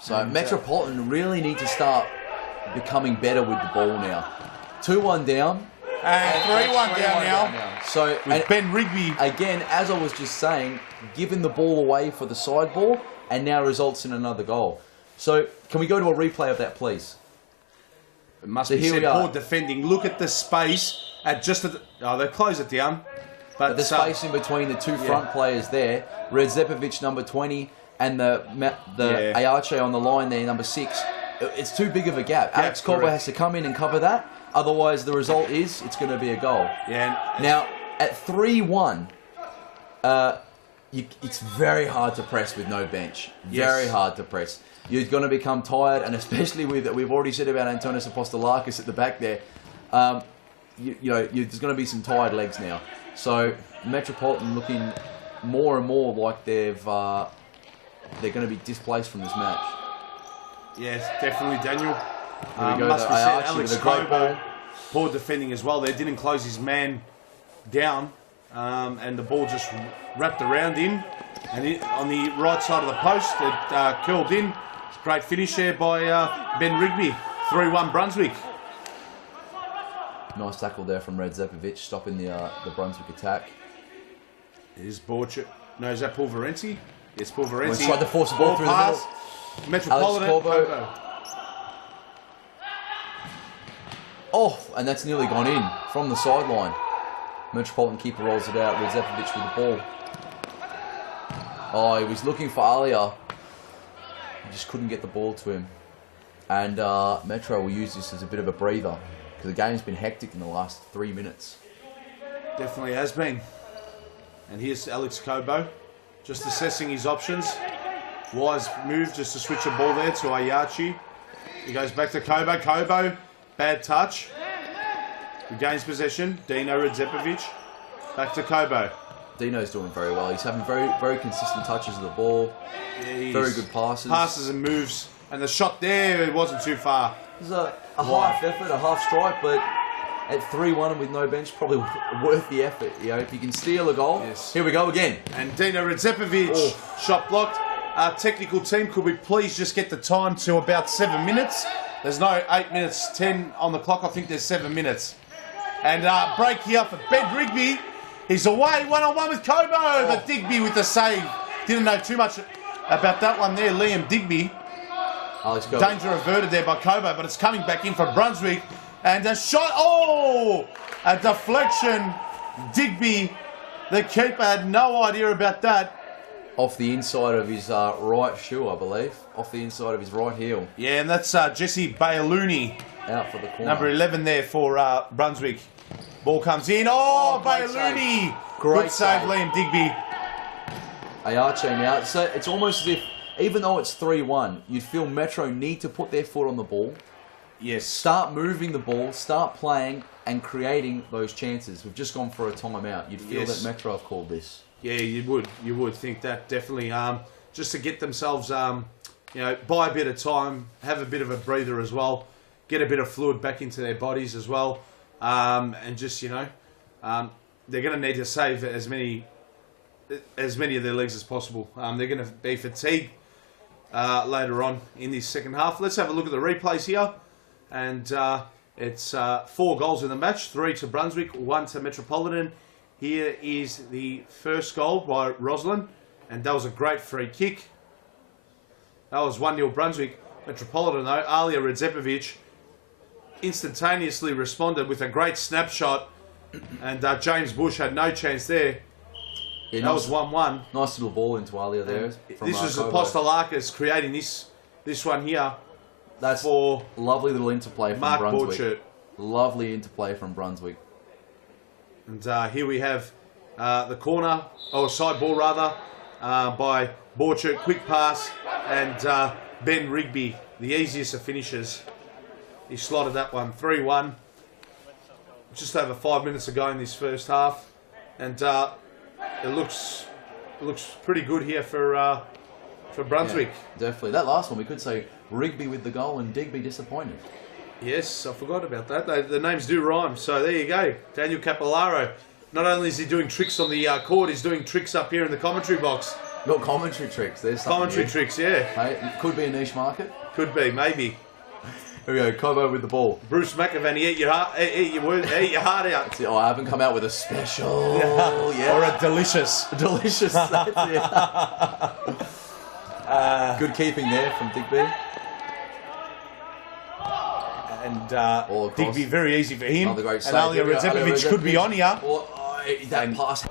So Metropolitan really need to start becoming better with the ball now. 2-1 down. And 3-1 down now. So with Ben Rigby. Again, as I was just saying, giving the ball away for the side ball and now results in another goal. So can we go to a replay of that, please? It must be said, poor defending. Look at the space at just at the... Oh, they close it down. But the space in between the two front players there, Redzepovic, number 20, and the Ayache on the line there, number 6. It's too big of a gap. Alex Corber has to come in and cover that. Otherwise, the result is it's going to be a goal. Yeah. Now, at 3-1, it's very hard to press with no bench. Yes. Very hard to press. You're going to become tired, and especially with we've already said about Antonis Apostolakis at the back there. There's going to be some tired legs now. So Metropolitan looking more and more like they're going to be displaced from this match. Yes, definitely, Daniel. Here we go, Must be said, Archie Alex with a great Cobo, poor defending as well. They didn't close his man down, and the ball just wrapped around him. And on the right side of the post, it curled in. Great finish there by Ben Rigby. 3-1 Brunswick. Nice tackle there from Redzepovic, stopping the Brunswick attack. Is Borchert? No, is that Pulverenzi? It's Pulverenzi. He's tried to force the ball through pass. the middle. Metropolitan. Alex Corbo. Oh, and that's nearly gone in from the sideline. Metropolitan keeper rolls it out. Redzepovic with the ball. Oh, he was looking for Alia. He just couldn't get the ball to him. And Metro will use this as a bit of a breather because the game's been hectic in the last 3 minutes. Definitely has been. And here's Alex Cobo, just assessing his options. Wise move just to switch the ball there to Ayachi. He goes back to Cobo. Cobo, bad touch. Regains possession. Dino Redzepovic. Back to Cobo. Dino's doing very well. He's having very, very consistent touches of the ball. Yeah, very good passes. Passes and moves. And the shot there, it wasn't too far. It was a half effort, a half strike, but at 3-1 and with no bench, probably worth the effort. You know, if you can steal a goal. Yes. Here we go again. And Dino Redzepovic, shot blocked. Our technical team, could we please just get the time to about 7 minutes? There's no 8 minutes, 10 on the clock. I think there's 7 minutes. And break here for Ben Rigby. He's away, one-on-one with Cobo, but Digby with the save. Didn't know too much about that one there, Liam Digby. Alex Cobo. Danger averted there by Cobo, but it's coming back in for Brunswick. And a shot, a deflection. Digby, the keeper, had no idea about that. Off the inside of his right shoe, I believe. Off the inside of his right heel. Yeah, and that's Jesse Bayalouni. Out for the corner. Number 11 there for Brunswick. Ball comes in. Bayalouni. Great Good save, save. Liam Digby. Ayache now. So it's almost as if, even though it's 3-1, you'd feel Metro need to put their foot on the ball. Yes. Start moving the ball, start playing and creating those chances. We've just gone for a timeout. You'd feel that Metro have called this. Yeah, you would think that, definitely. Just to get themselves, buy a bit of time, have a bit of a breather as well, get a bit of fluid back into their bodies as well, and just, they're going to need to save as many of their legs as possible. They're going to be fatigued later on in this second half. Let's have a look at the replays here. And it's 4 goals in the match, 3 to Brunswick, 1 to Metropolitan. Here is the first goal by Roslin, and that was a great free kick. That was 1-0 Brunswick. Metropolitan, though, Alia Redzepovic instantaneously responded with a great snapshot, and James Bush had no chance there. Yeah, that was 1-1. Nice little ball into Alia there. This was Apostolakis creating this one here. That's for lovely little interplay from Mark Brunswick. Borchert. Lovely interplay from Brunswick. And here we have the corner, side ball rather, by Borchert. Quick pass, and Ben Rigby, the easiest of finishers. He slotted that one, 3-1. Just over 5 minutes ago in this first half, and it looks pretty good here for Brunswick. Yeah, definitely. That last one, we could say Rigby with the goal and Digby disappointed. Yes, I forgot about that. The names do rhyme, so there you go. Daniel Capillaro. Not only is he doing tricks on the court, he's doing tricks up here in the commentary box. Not commentary tricks. There's commentary tricks, yeah. Hey, it could be a niche market. Could be, maybe. Here we go, Cobo with the ball. Bruce McAvaney, eat your heart out. See, I haven't come out with a special yet. Or a delicious. Delicious, that's it. Good keeping there from Digby. And Digby, very easy for him. Another great and save. Alia Redzepovic could be on here. That pass.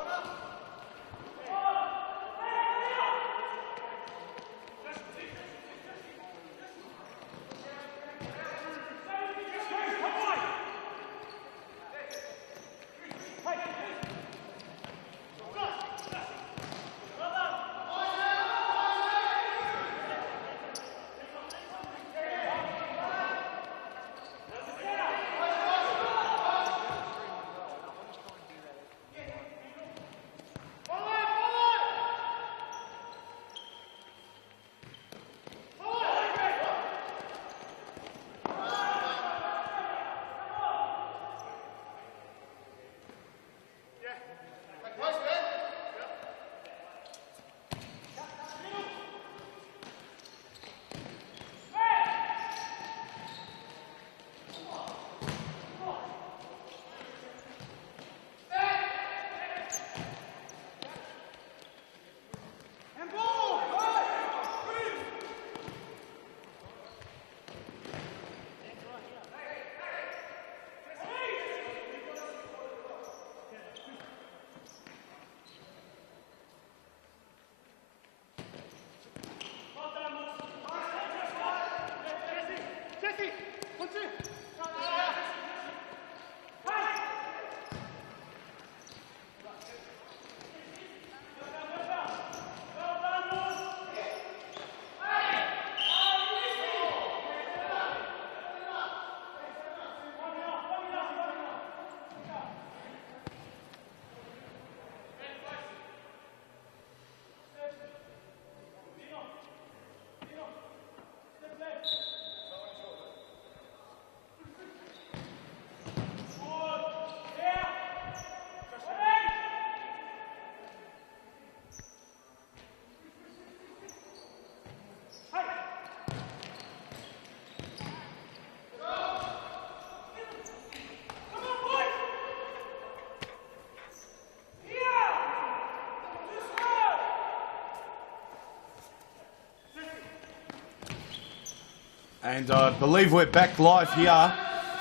And I believe we're back live here. A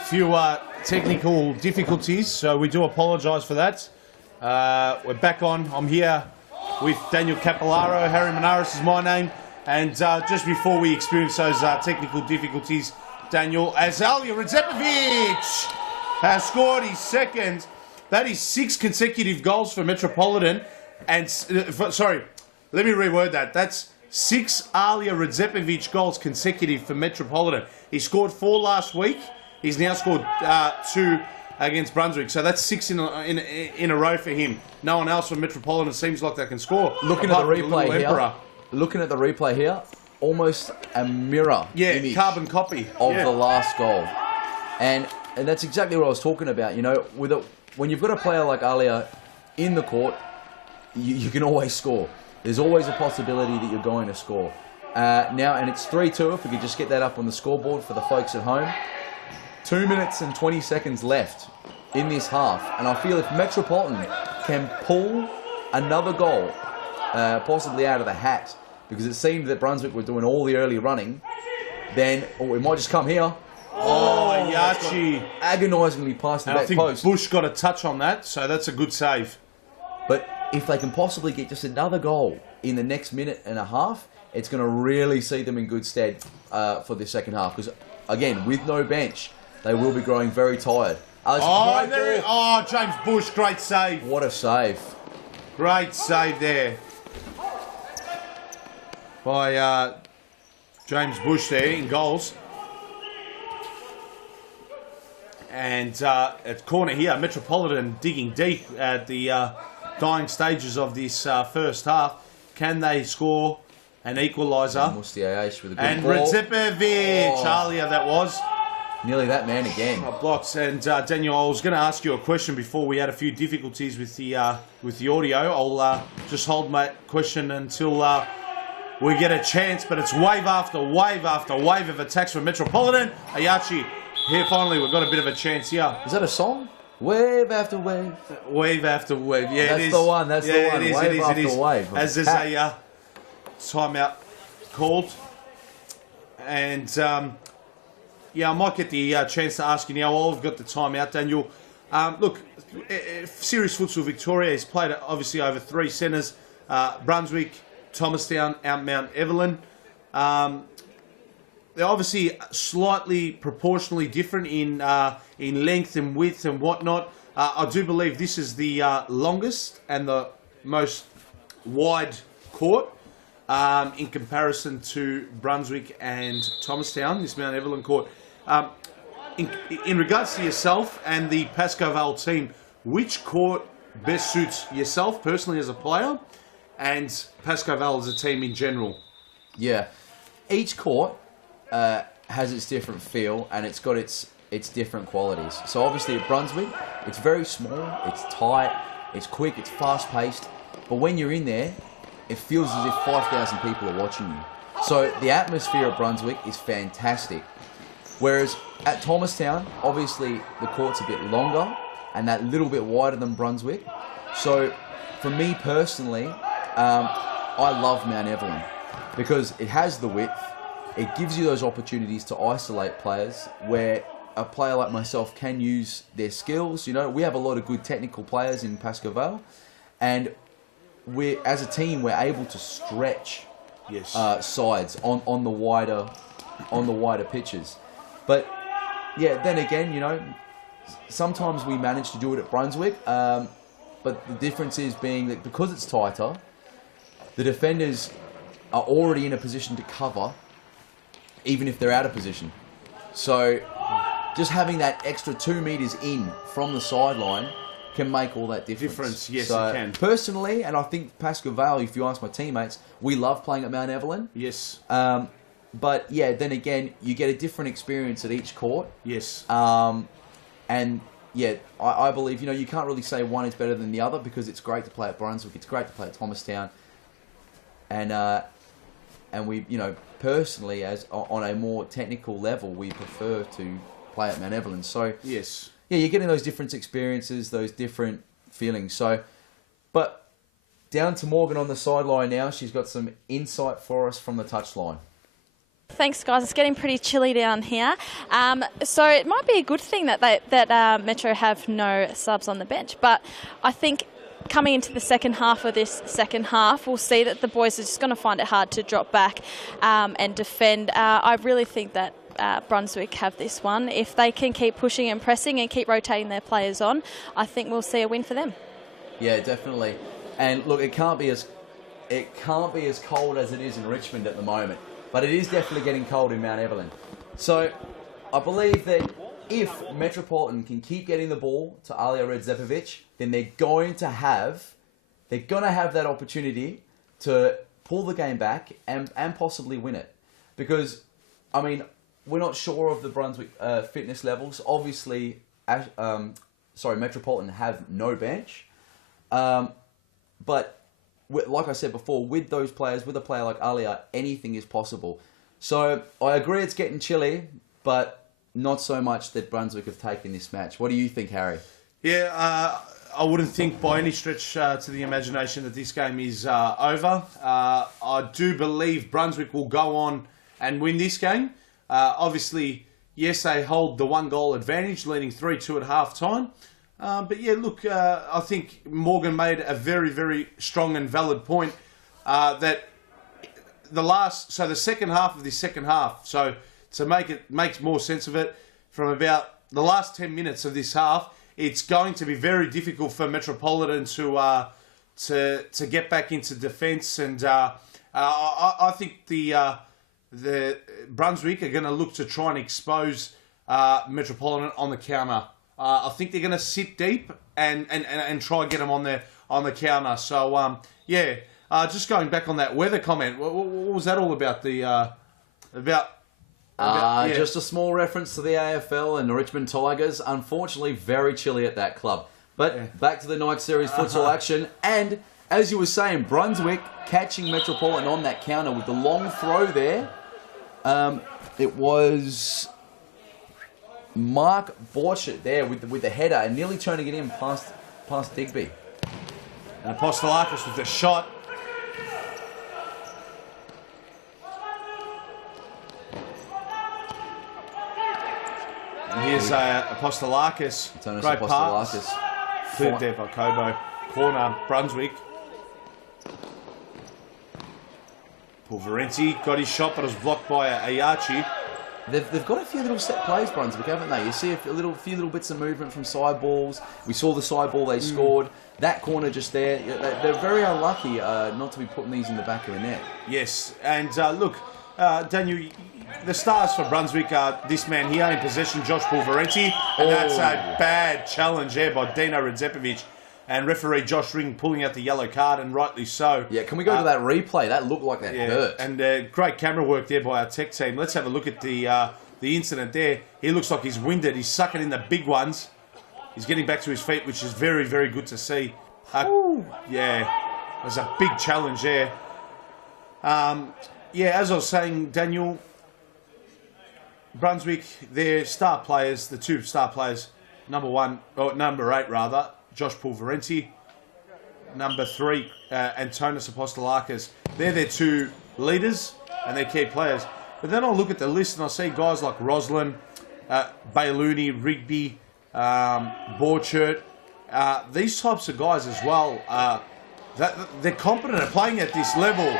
few technical difficulties, so we do apologise for that. We're back on. I'm here with Daniel Capillaro. Harry Manaris is my name. And just before we experience those technical difficulties, Daniel, as Alija Redzepovic has scored his second. That is 6 consecutive goals for Metropolitan. And, sorry, let me reword that. That's 6 Alija Redzepovic goals consecutive for Metropolitan. He scored 4 last week. He's now scored 2 against Brunswick. So that's 6 in a row for him. No one else from Metropolitan seems like they can score. Looking at the replay here, almost a mirror image carbon copy of the last goal. And that's exactly what I was talking about. You know, when you've got a player like Alija in the court, you can always score. There's always a possibility that you're going to score. Now, and it's 3-2, if we could just get that up on the scoreboard for the folks at home. 2 minutes and 20 seconds left in this half. And I feel if Metropolitan can pull another goal, possibly out of the hat, because it seemed that Brunswick were doing all the early running, then it might just come here. Oh, Yachi. Agonisingly past the back post. I think Bush got a touch on that, so that's a good save. But if they can possibly get just another goal in the next minute and a half, it's going to really see them in good stead for the second half. Because, again, with no bench, they will be growing very tired. James Bush, great save. What a save. Great save there by James Bush there in goals. And at corner here, Metropolitan digging deep at the dying stages of this first half. Can they score an equaliser? Mustiayesh with a good and ball. Redzepovic, Alija, that was. Nearly that man again. Blocks. And Daniel, I was going to ask you a question before we had a few difficulties with the audio. I'll just hold my question until we get a chance. But it's wave after wave after wave of attacks from Metropolitan. Ayachi, here finally we've got a bit of a chance here. Is that a song? Wave after wave. Wave after wave. Yeah, that's it is. The one. That's the one. It is. Wave after wave. As there's a timeout called. And I might get the chance to ask you now while I've got the timeout, Daniel. Look, Serious Futsal Victoria has played obviously over 3 centres. Brunswick, Thomastown, out Mount Evelyn. They're obviously slightly proportionally different in length and width and whatnot. I do believe this is the longest and the most wide court in comparison to Brunswick and Thomastown, this Mount Evelyn court. In regards to yourself and the Pascoe team, which court best suits yourself personally as a player and Pascoe as a team in general? Yeah, each court has its different feel and it's got its different qualities. So obviously at Brunswick, it's very small, it's tight, it's quick, it's fast-paced. But when you're in there, it feels as if 5,000 people are watching you. So the atmosphere at Brunswick is fantastic. Whereas at Thomastown, obviously the court's a bit longer and that little bit wider than Brunswick. So for me personally, I love Mount Evelyn because it has the width. It gives you those opportunities to isolate players where a player like myself can use their skills. You know, we have a lot of good technical players in Pascoe, and as a team, we're able to stretch sides on the wider pitches. But yeah, then again, you know, sometimes we manage to do it at Brunswick. But the difference is being that because it's tighter, the defenders are already in a position to cover, even if they're out of position. So just having that extra 2 metres in from the sideline can make all that difference. Yes, so it can. Personally, and I think Pascoe, if you ask my teammates, we love playing at Mount Evelyn. Yes. But yeah, then again, you get a different experience at each court. Yes. And yeah, I believe, you know, you can't really say one is better than the other because it's great to play at Brunswick, it's great to play at Thomastown. And we, you know, personally, as on a more technical level, we prefer to play at Mount Evelyn. So yes, yeah, you're getting those different experiences, those different feelings. So, but down to Morgan on the sideline now. She's got some insight for us from the touchline. Thanks, guys. It's getting pretty chilly down here. So it might be a good thing that Metro have no subs on the bench. But I think coming into the second half of this second half, we'll see that the boys are just going to find it hard to drop back and defend. I really think that Brunswick have this one. If they can keep pushing and pressing and keep rotating their players on, I think we'll see a win for them. Yeah, definitely. And look, it can't be as cold as it is in Richmond at the moment, but it is definitely getting cold in Mount Evelyn. So I believe that if Metropolitan can keep getting the ball to Alija Redzepovic, then they're going to have that opportunity to pull the game back and possibly win it. Because, I mean, we're not sure of the Brunswick fitness levels. Obviously, Metropolitan have no bench. But like I said before, with those players, with a player like Alija, anything is possible. So I agree it's getting chilly, but not so much that Brunswick have taken this match. What do you think, Harry? Yeah, I wouldn't think by any stretch to the imagination that this game is over. I do believe Brunswick will go on and win this game. Obviously, yes, they hold the 1-goal advantage, leading 3-2 at half-time. But yeah, look, I think Morgan made a very, very strong and valid point that the second half of this second half, so to makes more sense of it, from about the last 10 minutes of this half, it's going to be very difficult for Metropolitan to get back into defence, and I think the Brunswick are going to look to try and expose Metropolitan on the counter. I think they're going to sit deep and try and get them on the counter. So just going back on that weather comment, what was that all about? Just a small reference to the AFL and the Richmond Tigers. Unfortunately, very chilly at that club. But back to the night series futsal action, and as you were saying, Brunswick catching Metropolitan on that counter with the long throw there. It was Mark Borchert there with the header and nearly turning it in past Digby. And Apostolakis with the shot. And here's Apostolakis. Great pass. Cleared there by Kobo. Corner, Brunswick. Pulverenti got his shot, but it was blocked by Ayachi. They've got a few little set plays, Brunswick, haven't they? You see a few little bits of movement from side balls. We saw the side ball they scored. That corner just there. They're very unlucky not to be putting these in the back of the net. Yes, and look, Daniel, the stars for Brunswick are this man here in possession, Josh Pulverenti, and that's a bad challenge there by Dino Redzepovic. And referee Josh Ring pulling out the yellow card, and rightly so. Yeah, can we go to that replay? That looked like that hurt. And great camera work there by our tech team. Let's have a look at the incident there. He looks like he's winded. He's sucking in the big ones. He's getting back to his feet, which is very, very good to see. Yeah, there's a big challenge there. As I was saying, Daniel, Brunswick, their star players, the two star players, number 8 rather, Josh Pulverenti, number 3, Antonis Apostolakis. They're their two leaders and their key players. But then I'll look at the list and I see guys like Roslin, Bailuni, Rigby, Borchert. These types of guys as well, they're competent at playing at this level.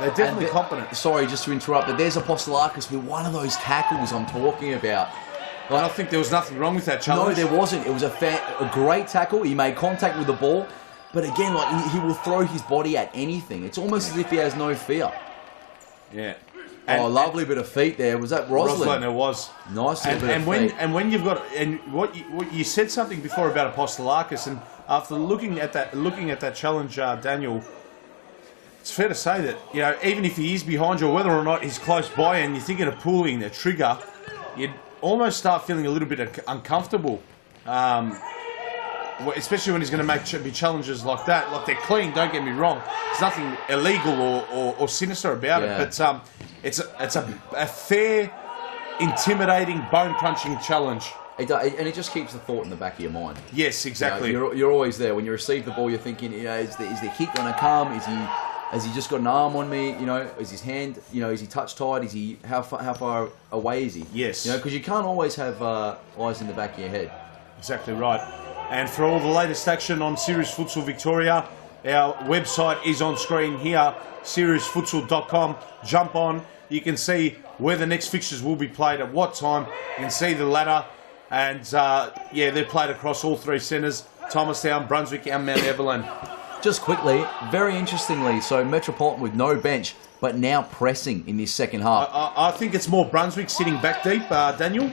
They're definitely competent. Sorry, just to interrupt, but there's Apostolakis with one of those tackles I'm talking about. I think there was nothing wrong with that challenge. No, there wasn't. It was a great tackle. He made contact with the ball. But again, like he will throw his body at anything. It's almost as if he has no fear. Yeah. Lovely bit of feet there. Was that Roslin? Roslin, it was. Nice bit of feet. And when you've got, and what you said something before about Apostolakis, and after looking at that challenge, Daniel, it's fair to say that even if he is behind you, or whether or not he's close by, and you're thinking of pulling the trigger, you'd almost start feeling a little bit uncomfortable, especially when he's going to be challenges like that. Like, they're clean, don't get me wrong. There's nothing illegal or sinister about it, but it's a fair, intimidating, bone-crunching challenge. And it just keeps the thought in the back of your mind. Yes, exactly. You're always there. When you receive the ball, you're thinking, is the kick going to come? Has he just got an arm on me? You know, is his hand? You know, is he touch tight? Is he how far away is he? Yes. You know, because you can't always have eyes in the back of your head. Exactly right. And for all the latest action on Series Futsal Victoria, our website is on screen here, seriesfutsal.com. Jump on. You can see where the next fixtures will be played at what time. You can see the ladder. And, yeah, they're played across all three centres, Thomastown, Brunswick and Mount Evelyn. Just quickly, very interestingly, so Metropolitan with no bench, but now pressing in this second half. I think it's more Brunswick sitting back deep, Daniel.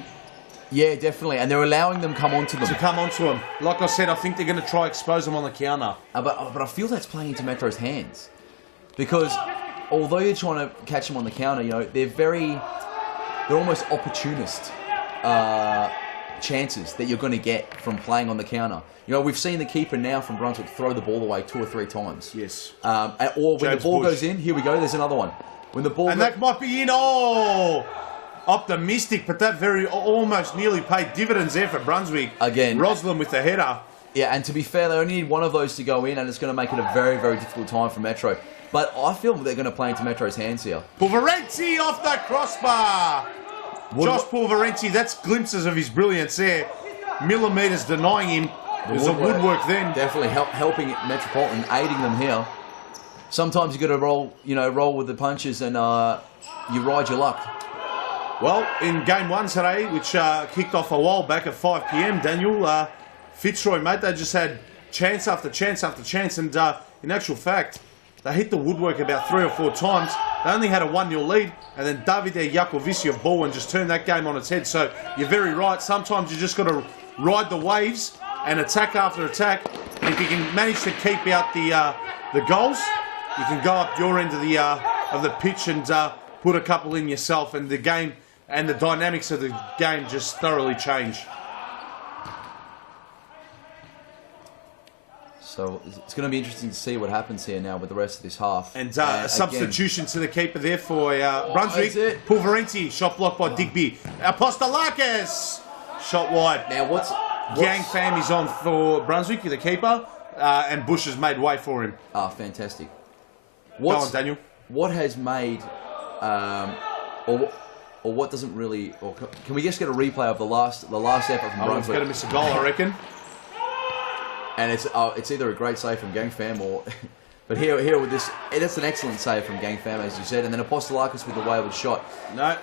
Yeah, definitely, and they're allowing them come onto them. To come onto them. Like I said, I think they're going to try expose them on the counter. But I feel that's playing into Metro's hands. Because although you're trying to catch them on the counter, you know, they're almost opportunist chances that you're going to get from playing on the counter. You know, we've seen the keeper now from Brunswick throw the ball away 2 or 3 times. Yes. Or when the ball goes in, here we go, there's another one. When the ball that might be in. Oh! Optimistic, but that almost nearly paid dividends there for Brunswick. Again. Roslin with the header. Yeah, and to be fair, they only need one of those to go in, and it's going to make it a very, very difficult time for Metro. But I feel they're going to play into Metro's hands here. Pulverenti off the crossbar. Josh Pulverenti, that's glimpses of his brilliance there. Millimetres denying him. There's a woodwork then. Definitely helping Metropolitan, aiding them here. Sometimes you got to roll with the punches, and you ride your luck. Well, in game 1 today, which kicked off a while back at 5 p.m, Daniel, Fitzroy, mate, they just had chance after chance after chance, and in actual fact, they hit the woodwork about 3 or 4 times. They only had a 1-0 lead, and then Davide Jakovici of Balwyn just turned that game on its head. So you're very right. Sometimes you just got to ride the waves and attack after attack. And if you can manage to keep out the goals, you can go up your end of the pitch and put a couple in yourself, and the game and the dynamics of the game just thoroughly change. So it's going to be interesting to see what happens here now with the rest of this half. And a substitution to the keeper there for Brunswick. Pulverenti, shot blocked by Digby. Apostolakis, shot wide. Now Gang Fam is on for Brunswick, the keeper, and Bush has made way for him. Ah, fantastic. Go on, Daniel. What has made, or what doesn't really, or can we just get a replay of the last effort from Brunswick? We're going to miss a goal, I reckon. And it's either a great save from Gang Fam or, but here with this, that's an excellent save from Gang Fam, as you said, and then Apostolakis with the wayward shot.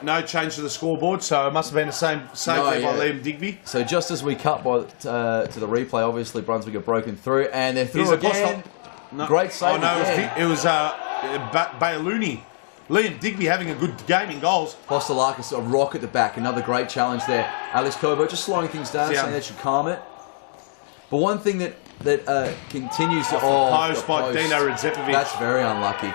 No change to the scoreboard, so it must have been the same save by Liam Digby. So just as we cut to the replay, obviously Brunswick have broken through, and they're through again. Great save. Oh no, it was Bayalooni. Liam Digby having a good game in goals. Apostolakis, a rock at the back, another great challenge there. Alex Cobo just slowing things down, saying that should calm it. But one thing that continues to... Post by Dino Radzepovic. That's very unlucky.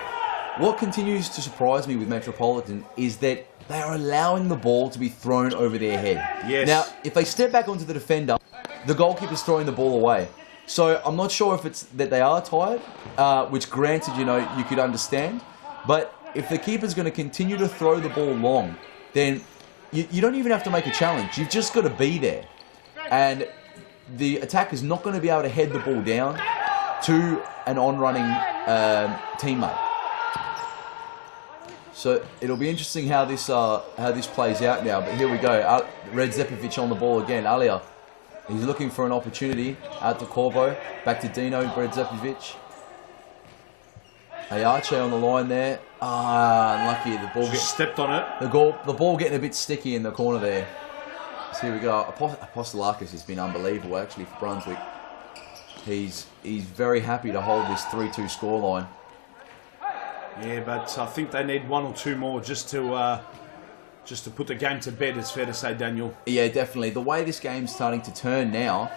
What continues to surprise me with Metropolitan is that they are allowing the ball to be thrown over their head. Yes. Now, if they step back onto the defender, the goalkeeper's throwing the ball away. So I'm not sure if it's that they are tired, which granted, you could understand. But if the keeper's going to continue to throw the ball long, then you don't even have to make a challenge. You've just got to be there. And the attacker's not going to be able to head the ball down to an on-running teammate. So it'll be interesting how this plays out now. But here we go. Radzepovic on the ball again. Alia, he's looking for an opportunity. Out to Corvo. Back to Dino Radzepovic. Ayache on the line there. Unlucky. The ball stepped on it. The ball getting a bit sticky in the corner there. So here we go. Apostolakis has been unbelievable actually for Brunswick. He's very happy to hold this 3-2 scoreline. Yeah, but I think they need 1 or 2 more just to put the game to bed. It's fair to say, Daniel. Yeah, definitely. The way this game's starting to turn now,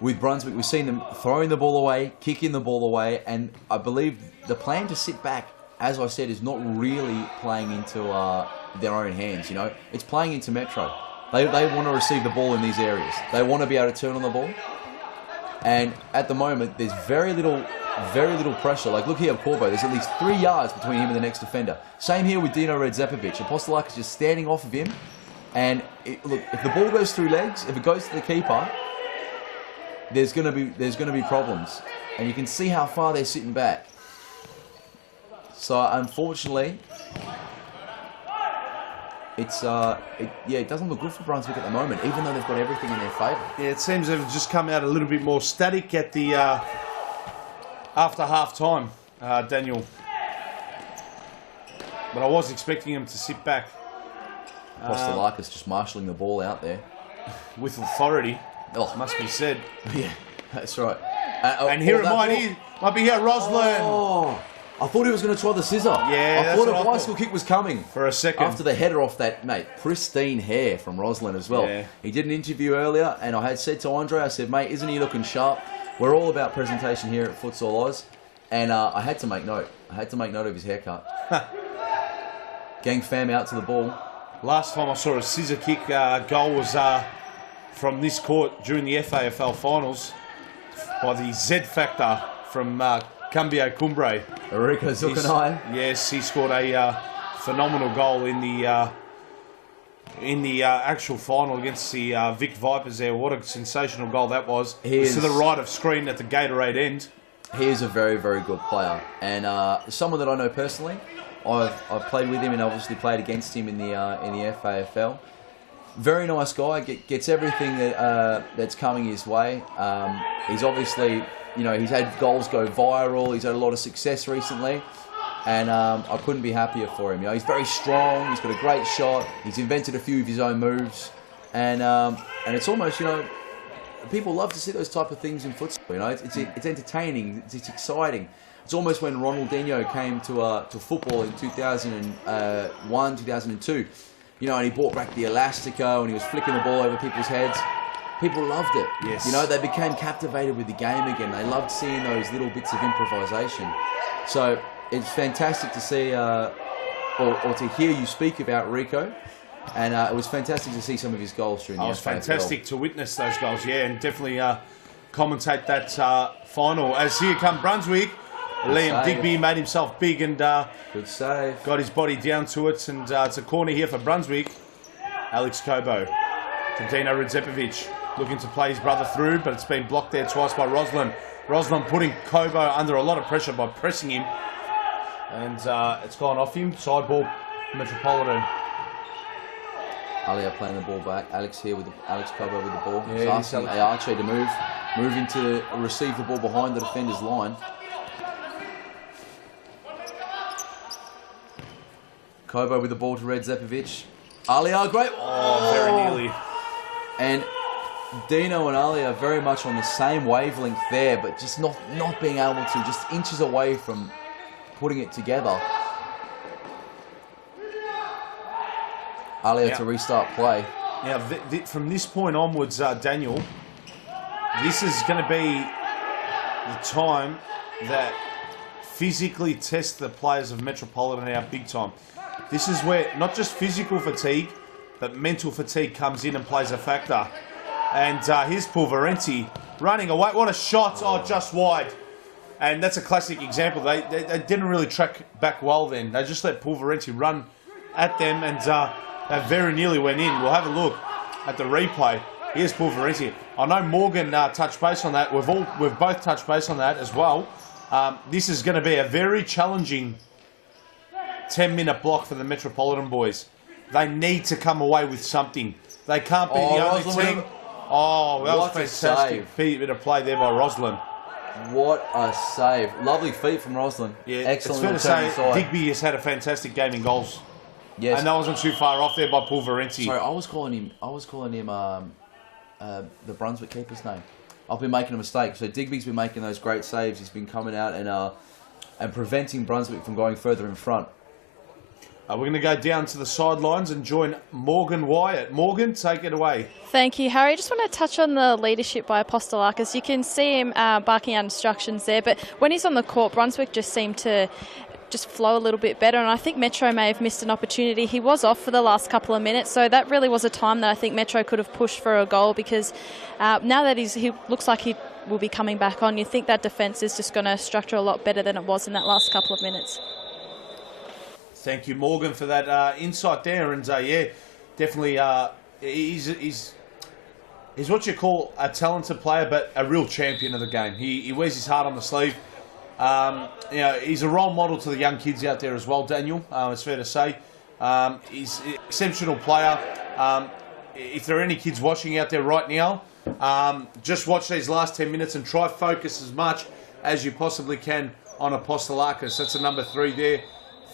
with Brunswick, we've seen them throwing the ball away, kicking the ball away, and I believe the plan to sit back, as I said, is not really playing into their own hands. It's playing into Metro. They want to receive the ball in these areas. They want to be able to turn on the ball. And at the moment, there's very little pressure. Like, look here, Corbo. There's at least 3 yards between him and the next defender. Same here with Dino Radzepovic. Apostolakis is just standing off of him. And look, if the ball goes through legs, if it goes to the keeper, there's gonna be problems. And you can see how far they're sitting back. So unfortunately, it doesn't look good for Brunswick at the moment, even though they've got everything in their favour. Yeah, it seems they've just come out a little bit more static at the after half time, Daniel. But I was expecting him to sit back. Apostolakis just marshalling the ball out there. With authority, must be said. Yeah, that's right. And here it might be here, Roslin. Oh, I thought he was going to try the scissor. Yeah, I thought a bicycle kick was coming. For a second. After the header off that, mate, pristine hair from Roslin as well. Yeah. He did an interview earlier, and I had said to Andre, I said, mate, isn't he looking sharp? We're all about presentation here at Futsal Oz. And I had to make note. I had to make note of his haircut. Gang fam out to the ball. Last time I saw a scissor kick goal was from this court during the FAFL finals by the Z Factor from Cambio Cumbre. Rico Zuccanai. Yes, he scored a phenomenal goal in the actual final against the Vic Vipers there. What a sensational goal that was. To the right of screen at the Gatorade end. He is a very, very good player. And someone that I know personally. I've played with him and obviously played against him in the FAFL. Very nice guy. Gets everything that's coming his way. He's obviously, he's had goals go viral. He's had a lot of success recently, and I couldn't be happier for him. He's very strong. He's got a great shot. He's invented a few of his own moves, and it's almost people love to see those type of things in futsal. It's entertaining. It's exciting. It's almost when Ronaldinho came to football in 2001, 2002, and he brought back the Elastico and he was flicking the ball over people's heads. People loved it. Yes. They became captivated with the game again. They loved seeing those little bits of improvisation. So it's fantastic to see or to hear you speak about Rico. And it was fantastic to see some of his goals during the FAFL. It was fantastic to witness those goals, and definitely commentate that final. As here come Brunswick. Liam Digby made himself big and good save. Got his body down to it, and it's a corner here for Brunswick. Alex Kobo to Dino Redzepovic, looking to play his brother through, but it's been blocked there twice by Roslin. Roslin putting Kobo under a lot of pressure by pressing him, and it's gone off him. Side ball, Metropolitan. Alia playing the ball back. Alex here with Alex Kobo with the ball. Yeah, He's asking Archie to move into receive the ball behind the defender's line. Kobo with the ball to Redzepovic. Alia, great. Very nearly. And Dino and Alia are very much on the same wavelength there, but just not being able to, just inches away from putting it together. Alia to restart play. Now, from this point onwards, Daniel, this is going to be the time that physically test the players of Metropolitan out big time. This is where not just physical fatigue, but mental fatigue comes in and plays a factor. And here's Pulverenti running away. What a shot! Oh, just wide. And that's a classic example. They didn't really track back well then. They just let Pulverenti run at them, and they very nearly went in. We'll have a look at the replay. Here's Pulverenti. I know Morgan touched base on that. We've both touched base on that as well. This is going to be a very challenging 10-minute block for the Metropolitan boys. They need to come away with something. They can't be the only team. Oh, that was fantastic. Bit of play there by Roslin. What a save. Lovely feet from Roslin. Yeah, excellent. It's fair to say Digby has had a fantastic game in goals. Yes. And that wasn't too far off there by Pulverenti. Sorry, I was calling him the Brunswick keeper's name. I've been making a mistake. So Digby's been making those great saves. He's been coming out and preventing Brunswick from going further in front. We're going to go down to the sidelines and join Morgan Wyatt. Morgan, take it away. Thank you, Harry. I just want to touch on the leadership by Apostolakis. You can see him barking out instructions there, but when he's on the court, Brunswick just seemed to just flow a little bit better, and I think Metro may have missed an opportunity. He was off for the last couple of minutes, so that really was a time that I think Metro could have pushed for a goal, because now that he looks like he will be coming back on, you think that defence is just going to structure a lot better than it was in that last couple of minutes. Thank you, Morgan, for that insight there. And yeah, definitely, he's what you call a talented player, but a real champion of the game. He wears his heart on the sleeve. You know, he's a role model to the young kids out there as well, Daniel. It's fair to say. He's an exceptional player. If there are any kids watching out there right now, just watch these last 10 minutes and try focus as much as you possibly can on Apostolakis. That's a number 3 there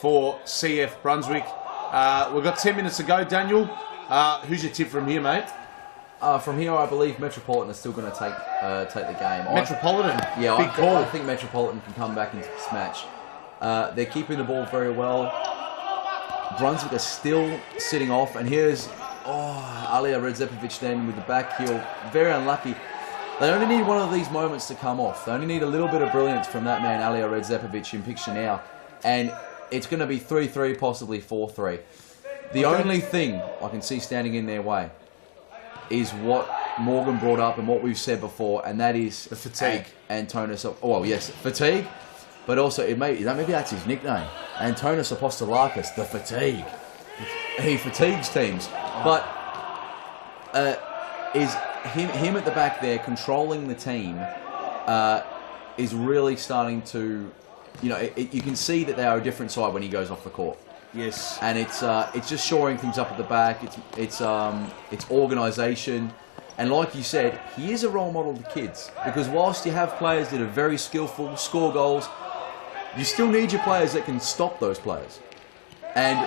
for CF Brunswick. We've got 10 minutes to go, Daniel. Who's your tip from here, mate? From here, I believe Metropolitan is still going to take the game. Metropolitan? Yeah, big call. I think Metropolitan can come back into this match. They're keeping the ball very well. Brunswick are still sitting off, and here's Alija Redzepovic then with the back heel. Very unlucky. They only need one of these moments to come off. They only need a little bit of brilliance from that man, Alija Redzepovic, in picture now. And it's going to be 3-3, possibly 4-3. The only thing I can see standing in their way is what Morgan brought up and what we've said before, and that is the fatigue. Antonis. Oh, well, yes, fatigue, but also maybe that's his nickname, Antonis Apostolakis, the fatigue. He fatigues teams, but is him at the back there controlling the team is really starting to, you know, you can see that they are a different side when he goes off the court. Yes, and it's just shoring things up at the back. It's organisation, and like you said, he is a role model to kids, because whilst you have players that are very skillful, score goals, you still need your players that can stop those players. And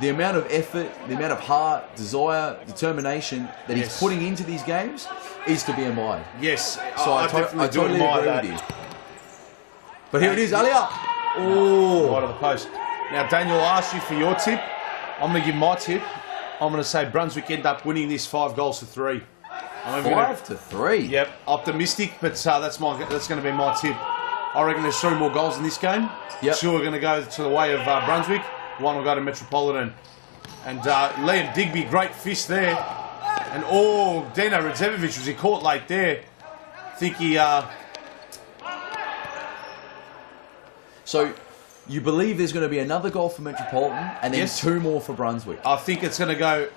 the amount of effort, the amount of heart, desire, determination that he's putting into these games is to be admired. Yes, so I totally agree with you. But here it is, Alija. Oh, right of the post. Now, Daniel asked you for your tip. I'm going to give my tip. I'm going to say Brunswick end up winning this 5-3. 5-3? Yep, optimistic, but that's going to be my tip. I reckon there's 3 more goals in this game. Yep. 2 are going to go to the way of Brunswick. 1 will go to Metropolitan. And Liam Digby, great fist there. And Dino Redzepovic, was he caught late there? I think he... So... You believe there's going to be another goal for Metropolitan and then 2 more for Brunswick? I think it's going to go...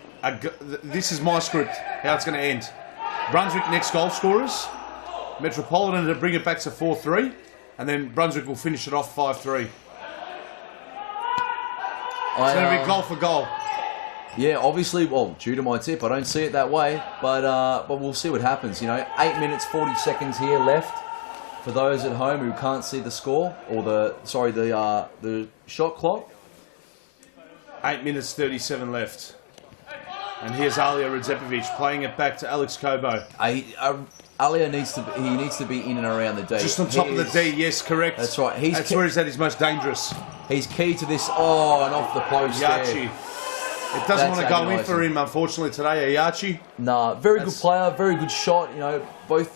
This is my script, how it's going to end. Brunswick next goal scorers. Metropolitan to bring it back to 4-3. And then Brunswick will finish it off 5-3. It's going to be goal for goal. Yeah, obviously, well, due to my tip, I don't see it that way. But we'll see what happens. You know, 8 minutes, 40 seconds here left. For those at home who can't see the score, or the shot clock. 8 minutes, 37 left. And here's Alija Redzepovic playing it back to Alex Kobo. Alija needs to be in and around the D. Just on top of the D, yes, correct. That's right. That's where he's at his most dangerous. He's key to this. Oh, and off the post Yachi. there. It doesn't want to go in for him, unfortunately, today, Yachi. Nah, very good player, very good shot. You know, both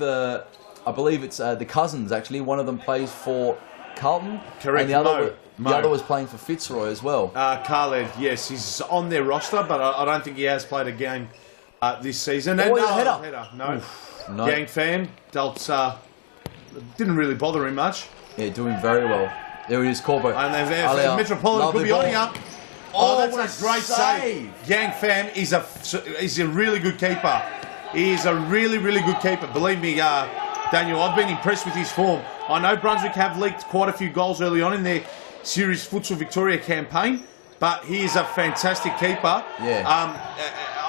I believe it's the cousins, actually. One of them plays for Carlton. Correct, and the other was playing for Fitzroy as well. Khaled, yes. He's on their roster, but I don't think he has played a game this season. Oh, and header. No. No. Gang fan dealt... didn't really bother him much. Yeah, doing very well. There it is, Corbo. And then Metropolitan could be on here. Oh, that's a great save. Yang Pham is a really good keeper. He is a really, really good keeper. Believe me, Daniel, I've been impressed with his form. I know Brunswick have leaked quite a few goals early on in their Series Futsal Victoria campaign, but he is a fantastic keeper. Yeah.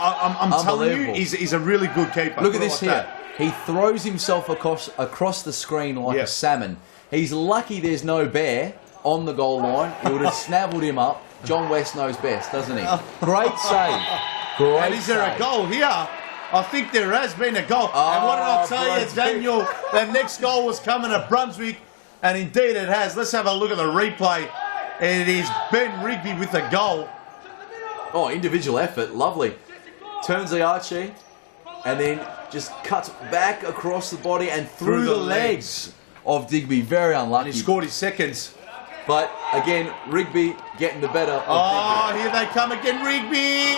I'm telling you, he's a really good keeper. Look at this here. He throws himself across the screen like a salmon. He's lucky there's no bear on the goal line. He would have snaffled him up. John West knows best, doesn't he? Great save. Great And is there a goal here? I think there has been a goal. And what did I tell you, Daniel? That next goal was coming at Brunswick, and indeed it has. Let's have a look at the replay. It is Ben Rigby with the goal. Oh, individual effort. Lovely. Turns the Archie, and then just cuts back across the body and through the legs of Digby. Very unlucky. And he scored his seconds. But again, Rigby getting the better. Here they come again, Rigby.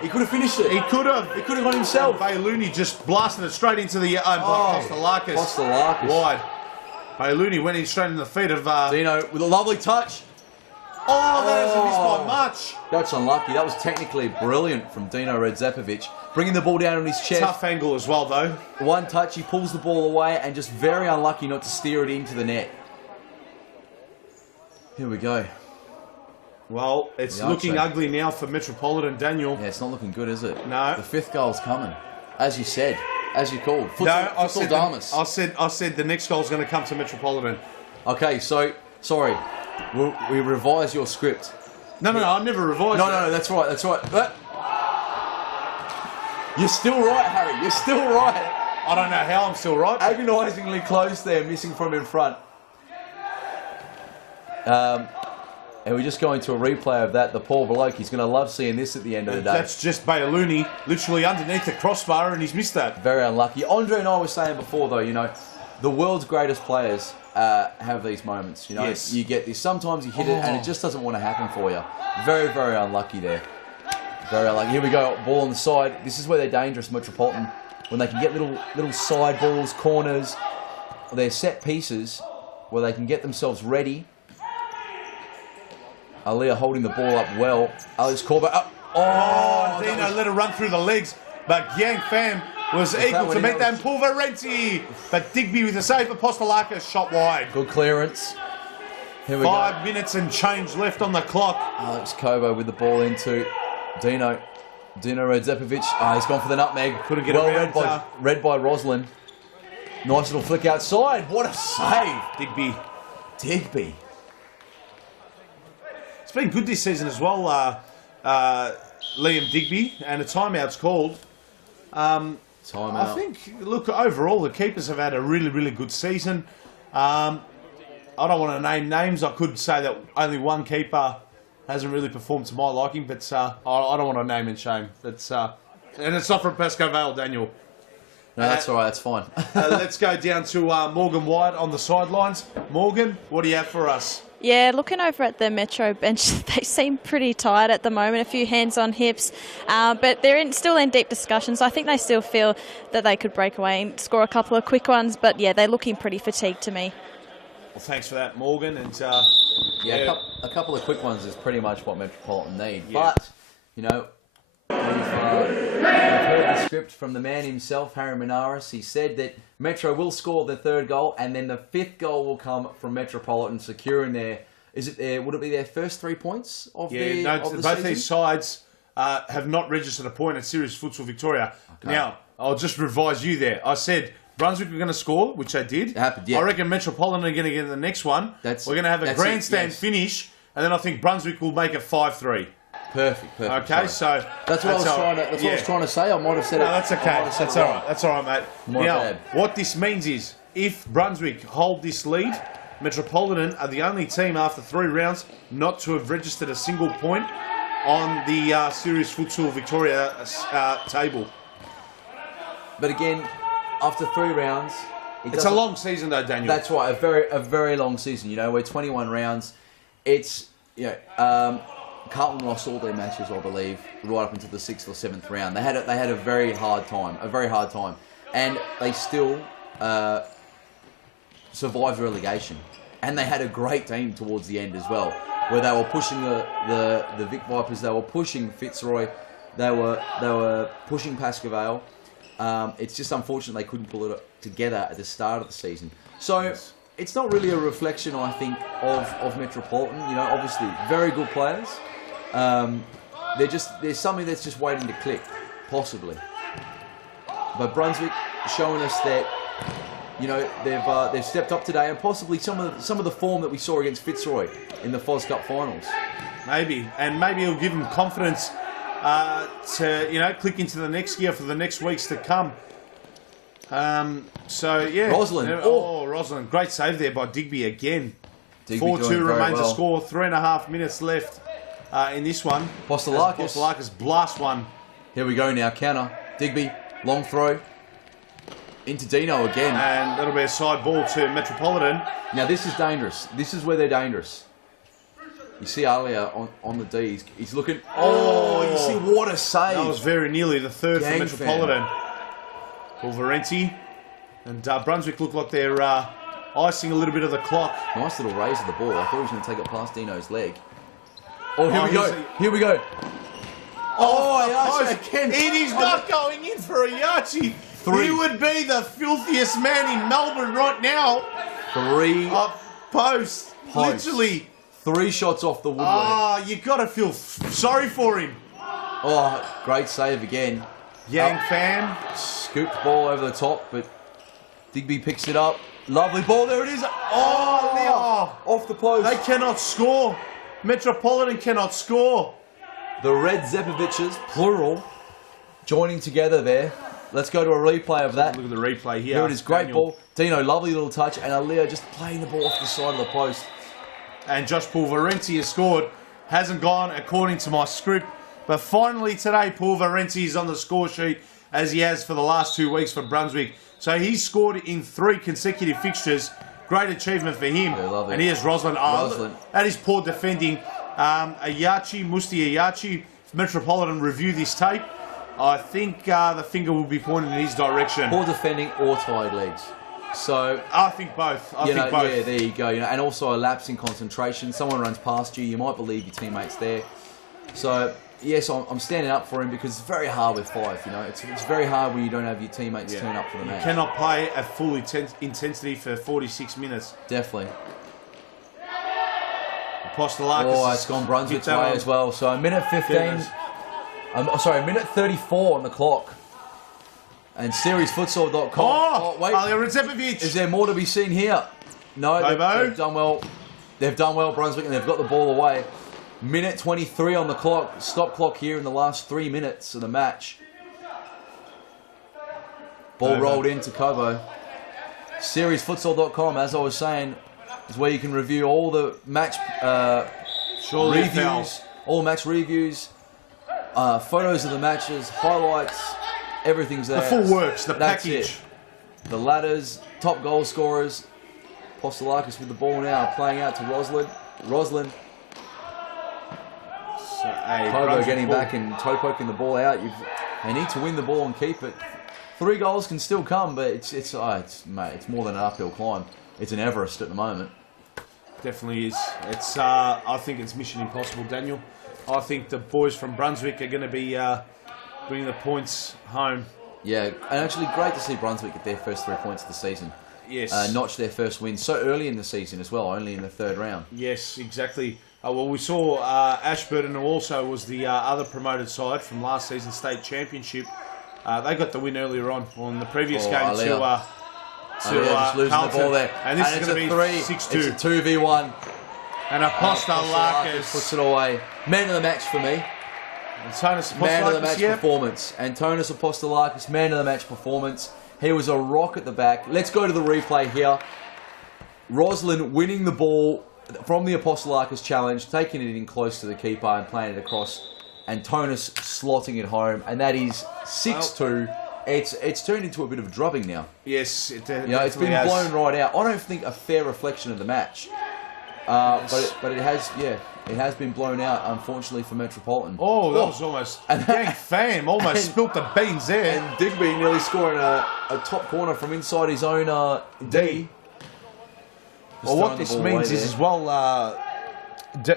He could have finished it. He could have. He could have gone himself. Balwyn just blasted it straight into the Apostolakis. Apostolakis. Wide. Balwyn went in straight in the feet of Dino with a lovely touch. That hasn't missed by much. That's unlucky. That was technically brilliant from Dino Redzepovic. Bringing the ball down on his chest. Tough angle as well, though. One touch, he pulls the ball away and just very unlucky not to steer it into the net. Here we go. Well, it's looking ugly now for Metropolitan, Daniel. Yeah, it's not looking good, is it? No. The 5th goal's coming. As you said. As you called. I said the next goal's going to come to Metropolitan. Okay, so, sorry. We revised your script. No, I never revised it. No, that's right. But you're still right, Harry. You're still right. I don't know how I'm still right. Agonisingly close there, missing from in front. And we're just going to a replay of that. The poor bloke, he's going to love seeing this at the end of the day. That's just Bayalooni, literally underneath the crossbar, and he's missed that. Very unlucky. Andre and I were saying before, though, you know, the world's greatest players have these moments. You know, Yes. you get this. Sometimes you hit it, and it just doesn't want to happen for you. Very, very unlucky there. Very unlucky. Here we go. Ball on the side. This is where they're dangerous, Metropolitan. When they can get little side balls, corners, they're set pieces where they can get themselves ready. Aaliyah holding the ball up well. Alex Corba. Dino let her run through the legs, but Yang Pham was equal to meet that. Pulverenti, but Digby with a save. Apostolakis shot wide. Good clearance. Here we go. 5 minutes and change left on the clock. Alex Kobo with the ball into Dino. Dino Redzepovic. He's gone for the nutmeg. Couldn't get well it around, read by Roslin. Nice little flick outside. What a save. Digby. It's been good this season as well, Liam Digby, and a timeout's called. Timeout. I think, look, overall, the keepers have had a really, really good season. I don't want to name names. I could say that only one keeper hasn't really performed to my liking, but I don't want to name and shame. But, and it's not from Pascoe Vale, Daniel. No, that's all right. That's fine. Let's go down to Morgan White on the sidelines. Morgan, what do you have for us? Yeah, looking over at the Metro bench, they seem pretty tired at the moment, a few hands on hips, but they're still in deep discussions. I think they still feel that they could break away and score a couple of quick ones, but yeah, they're looking pretty fatigued to me. Well, thanks for that, Morgan. And a couple of quick ones is pretty much what Metropolitan need. Yeah. But, you know, we've heard the script from the man himself, Harry Minaris. He said that Metro will score the 3rd goal, and then the 5th goal will come from Metropolitan, securing their. Would it be their first 3 points of the both season? these sides have not registered a point at Serious Futsal Victoria. Okay. Now, I'll just revise you there. I said Brunswick were going to score, which they did. It happened, yeah. I reckon Metropolitan are going to get the next one. We're going to have a grandstand finish, and then I think Brunswick will make it 5-3. Perfect. Okay, so that's what I was trying to say. I might have said it. No, that's okay. That's all right. That's all right, mate. My bad. What this means is, if Brunswick hold this lead, Metropolitan are the only team after 3 rounds not to have registered a single point on the Serious Futsal Victoria table. But again, after 3 rounds, it's a long season, though, Daniel. That's right. A very long season. You know, we're 21 rounds. It's Carlton lost all their matches, I believe, right up until the 6th or 7th round. They had a very hard time, and they still survived relegation. And they had a great team towards the end as well, where they were pushing the Vic Vipers, they were pushing Fitzroy, they were pushing Pascoe Vale. It's just unfortunate they couldn't pull it together at the start of the season. So it's not really a reflection, I think, of Metropolitan. You know, obviously very good players. There's something that's just waiting to click, possibly. But Brunswick showing us that, you know, they've stepped up today, and possibly some of the form that we saw against Fitzroy in the Fos Cup finals. Maybe it'll give them confidence to click into the next gear for the next weeks to come. Roslin. Roslin, great save there by Digby again. 4-2 remains a score. 3.5 minutes left in this one. Apostolakis blast one. Here we go now. Counter. Digby. Long throw. Into Dino again. And that'll be a side ball to Metropolitan. Now this is dangerous. This is where they're dangerous. You see Alia on the D. He's looking. You see what a save. That was very nearly the 3rd for Metropolitan. Pulverenti. And Brunswick look like they're icing a little bit of the clock. Nice little raise of the ball. I thought he was going to take it past Dino's leg. Here we go. Here we go. It is not going in for a Yachi. He would be the filthiest man in Melbourne right now. 3 post. Literally 3 shots off the woodwork. Oh, you got to feel sorry for him. Oh, great save again. Yang Fan. Scooped the ball over the top, but Digby picks it up. Lovely ball, there it is. Oh, Leo, off the post. They cannot score. Metropolitan cannot score. The Red Zepoviches, plural, joining together there. Let's go to a replay of that. Look at the replay here. Here it is, great Daniel. ball. Dino, lovely little touch, and Leo just playing the ball off the side of the post. And Josh Pulverenti has scored. Hasn't gone according to my script. But finally today, Pulverenti is on the score sheet as he has for the last 2 weeks for Brunswick. So he's scored in 3 consecutive fixtures. Great achievement for him. Yeah, and here's Roslin. That is poor defending. Musti Ayachi, Metropolitan review this tape. I think the finger will be pointed in his direction. Poor defending or tied legs. So I think both. I think both. Yeah, there you go. And also a lapse in concentration. Someone runs past you, you might believe your teammates there. So yes, I'm standing up for him because it's very hard with 5. It's very hard when you don't have your teammates turn up for the match. You cannot play at full intensity for 46 minutes. Definitely. Apostolakis. Oh, it's gone Brunswick's way as well. So a minute 15. A minute 34 on the clock. And seriesfutsal.com. Oh, wait. Ridzepovic. Is there more to be seen here? No, they've done well. They've done well, Brunswick, and they've got the ball away. Minute 23 on the clock. Stop clock here in the last 3 minutes of the match. Ball rolled into Cobo. Seriesfutsal.com, as I was saying, is where you can review all the match reviews, all match reviews, photos of the matches, highlights, everything's there. The full works, the That's package. it. The ladders, top goal scorers. Apostolakis with the ball now, playing out to Roslin. Cobo getting back and toe poking the ball out. They need to win the ball and keep it. 3 goals can still come, but it's more than an uphill climb. It's an Everest at the moment. Definitely is. It's I think it's mission impossible, Daniel. I think the boys from Brunswick are going to be bringing the points home. Yeah, and actually great to see Brunswick get their first 3 points of the season. Yes. Notch their first win so early in the season as well, only in the 3rd round. Yes, exactly. Well, we saw Ashburton, who also was the other promoted side from last season's state championship. They got the win earlier on the previous game to just losing Carlton. The ball there. And this is going to be 6-2. 6-2. It's a 2v1. And Apostolakis puts it away. Man of the match for me. Man of the match performance. Antonis Apostolakis, man of the match performance. He was a rock at the back. Let's go to the replay here. Roslin winning the ball from the Apostolakis challenge, taking it in close to the keeper and playing it across. Antonis slotting it home, and that is 6-2. It's turned into a bit of a drubbing now. Yes, it's been blown right out. I don't think a fair reflection of the match, but it has been blown out, unfortunately for Metropolitan. Oh, that was almost Yang Fan almost spilt the beans there. And Digby nearly scoring a top corner from inside his own D. Well, what this means is as well,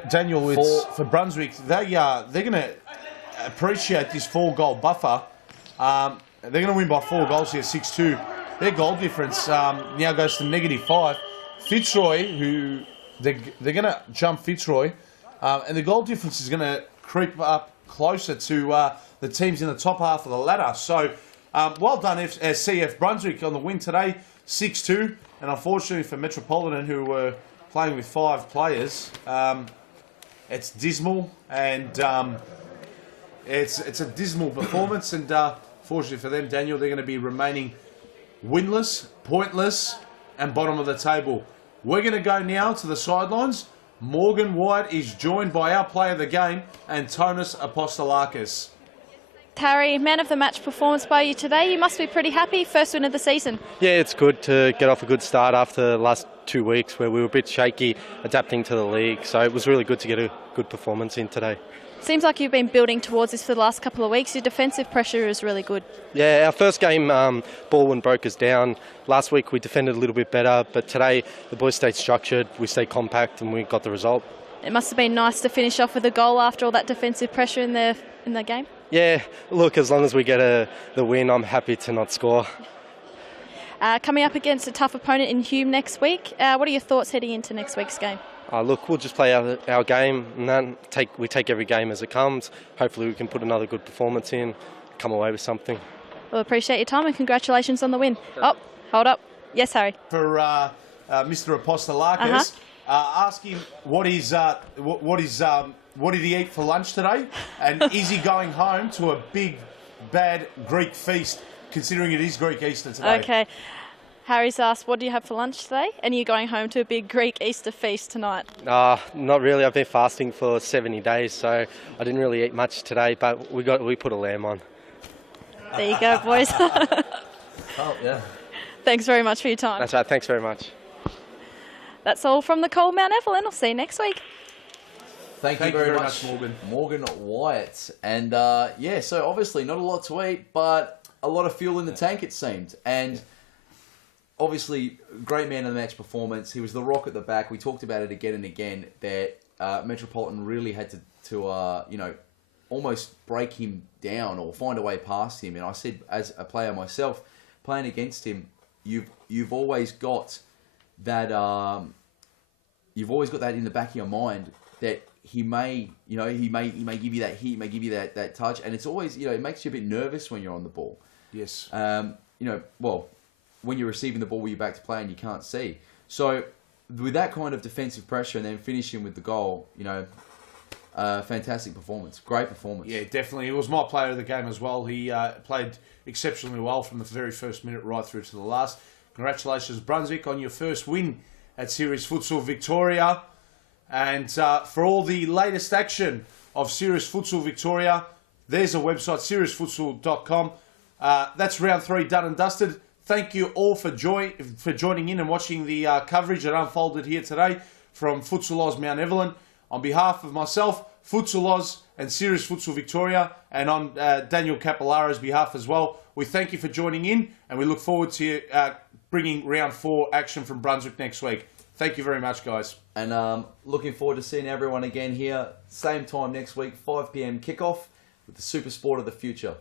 Daniel, it's for Brunswick. They're going to appreciate this 4-goal buffer. They're going to win by 4 goals here, 6-2. Their goal difference now goes to -5. Fitzroy, who they're going to jump Fitzroy, and the goal difference is going to creep up closer to the teams in the top half of the ladder. So, well done, CF Brunswick on the win today, 6-2. And unfortunately for Metropolitan, who were playing with 5 players, it's dismal, and it's a dismal performance. And fortunately for them, Daniel, they're going to be remaining winless, pointless, and bottom of the table. We're going to go now to the sidelines. Morgan White is joined by our player of the game, Antonis Apostolakis. Harry, man of the match performance by you today. You must be pretty happy. First win of the season. Yeah, it's good to get off a good start after the last 2 weeks where we were a bit shaky adapting to the league. So it was really good to get a good performance in today. Seems like you've been building towards this for the last couple of weeks. Your defensive pressure is really good. Yeah, our first game, Balwyn broke us down. Last week we defended a little bit better, but today the boys stayed structured, we stayed compact, and we got the result. It must have been nice to finish off with a goal after all that defensive pressure in the game. Yeah, look, as long as we get the win, I'm happy to not score. Coming up against a tough opponent in Hume next week, what are your thoughts heading into next week's game? Look, we'll just play our game, and then we take every game as it comes. Hopefully we can put another good performance in, come away with something. Well, appreciate your time and congratulations on the win. Oh, hold up. Yes, Harry. For Mr. Apostolakis, ask him what did he eat for lunch today, and is he going home to a big, bad Greek feast, considering it is Greek Easter today? Okay. Harry's asked, what do you have for lunch today? And are you going home to a big Greek Easter feast tonight? Not really. I've been fasting for 70 days, so I didn't really eat much today, but we put a lamb on. There you go, boys. Oh, yeah. Thanks very much for your time. That's right. Thanks very much. That's all from the Cold Mount Evelyn. I'll see you next week. Thank you very much, Morgan. Morgan Wyatt. And yeah, so obviously not a lot to eat, but a lot of fuel in the tank, it seemed. And obviously, great man of the match performance. He was the rock at the back. We talked about it again and again that Metropolitan really had to almost break him down or find a way past him. And I said, as a player myself, playing against him, you've always got that in the back of your mind that he may give you that hit, he may give you that touch, and it's always it makes you a bit nervous when you're on the ball. Yes. When you're receiving the ball with your back to play and you can't see. So with that kind of defensive pressure and then finishing with the goal, fantastic performance, great performance. Yeah, definitely. He was my player of the game as well. He played exceptionally well from the very first minute right through to the last. Congratulations, Brunswick, on your first win at Series Futsal Victoria. And for all the latest action of Series Futsal Victoria, there's a website, seriesfutsal.com. That's round 3 done and dusted. Thank you all for joining in and watching the coverage that unfolded here today from Futsal Oz Mount Evelyn. On behalf of myself, Futsal Oz and Series Futsal Victoria, and on Daniel Capillara's behalf as well, we thank you for joining in, and we look forward to bringing round 4 action from Brunswick next week. Thank you very much, guys. And looking forward to seeing everyone again here, same time next week, 5 p.m. kickoff with the Super Sport of the Future.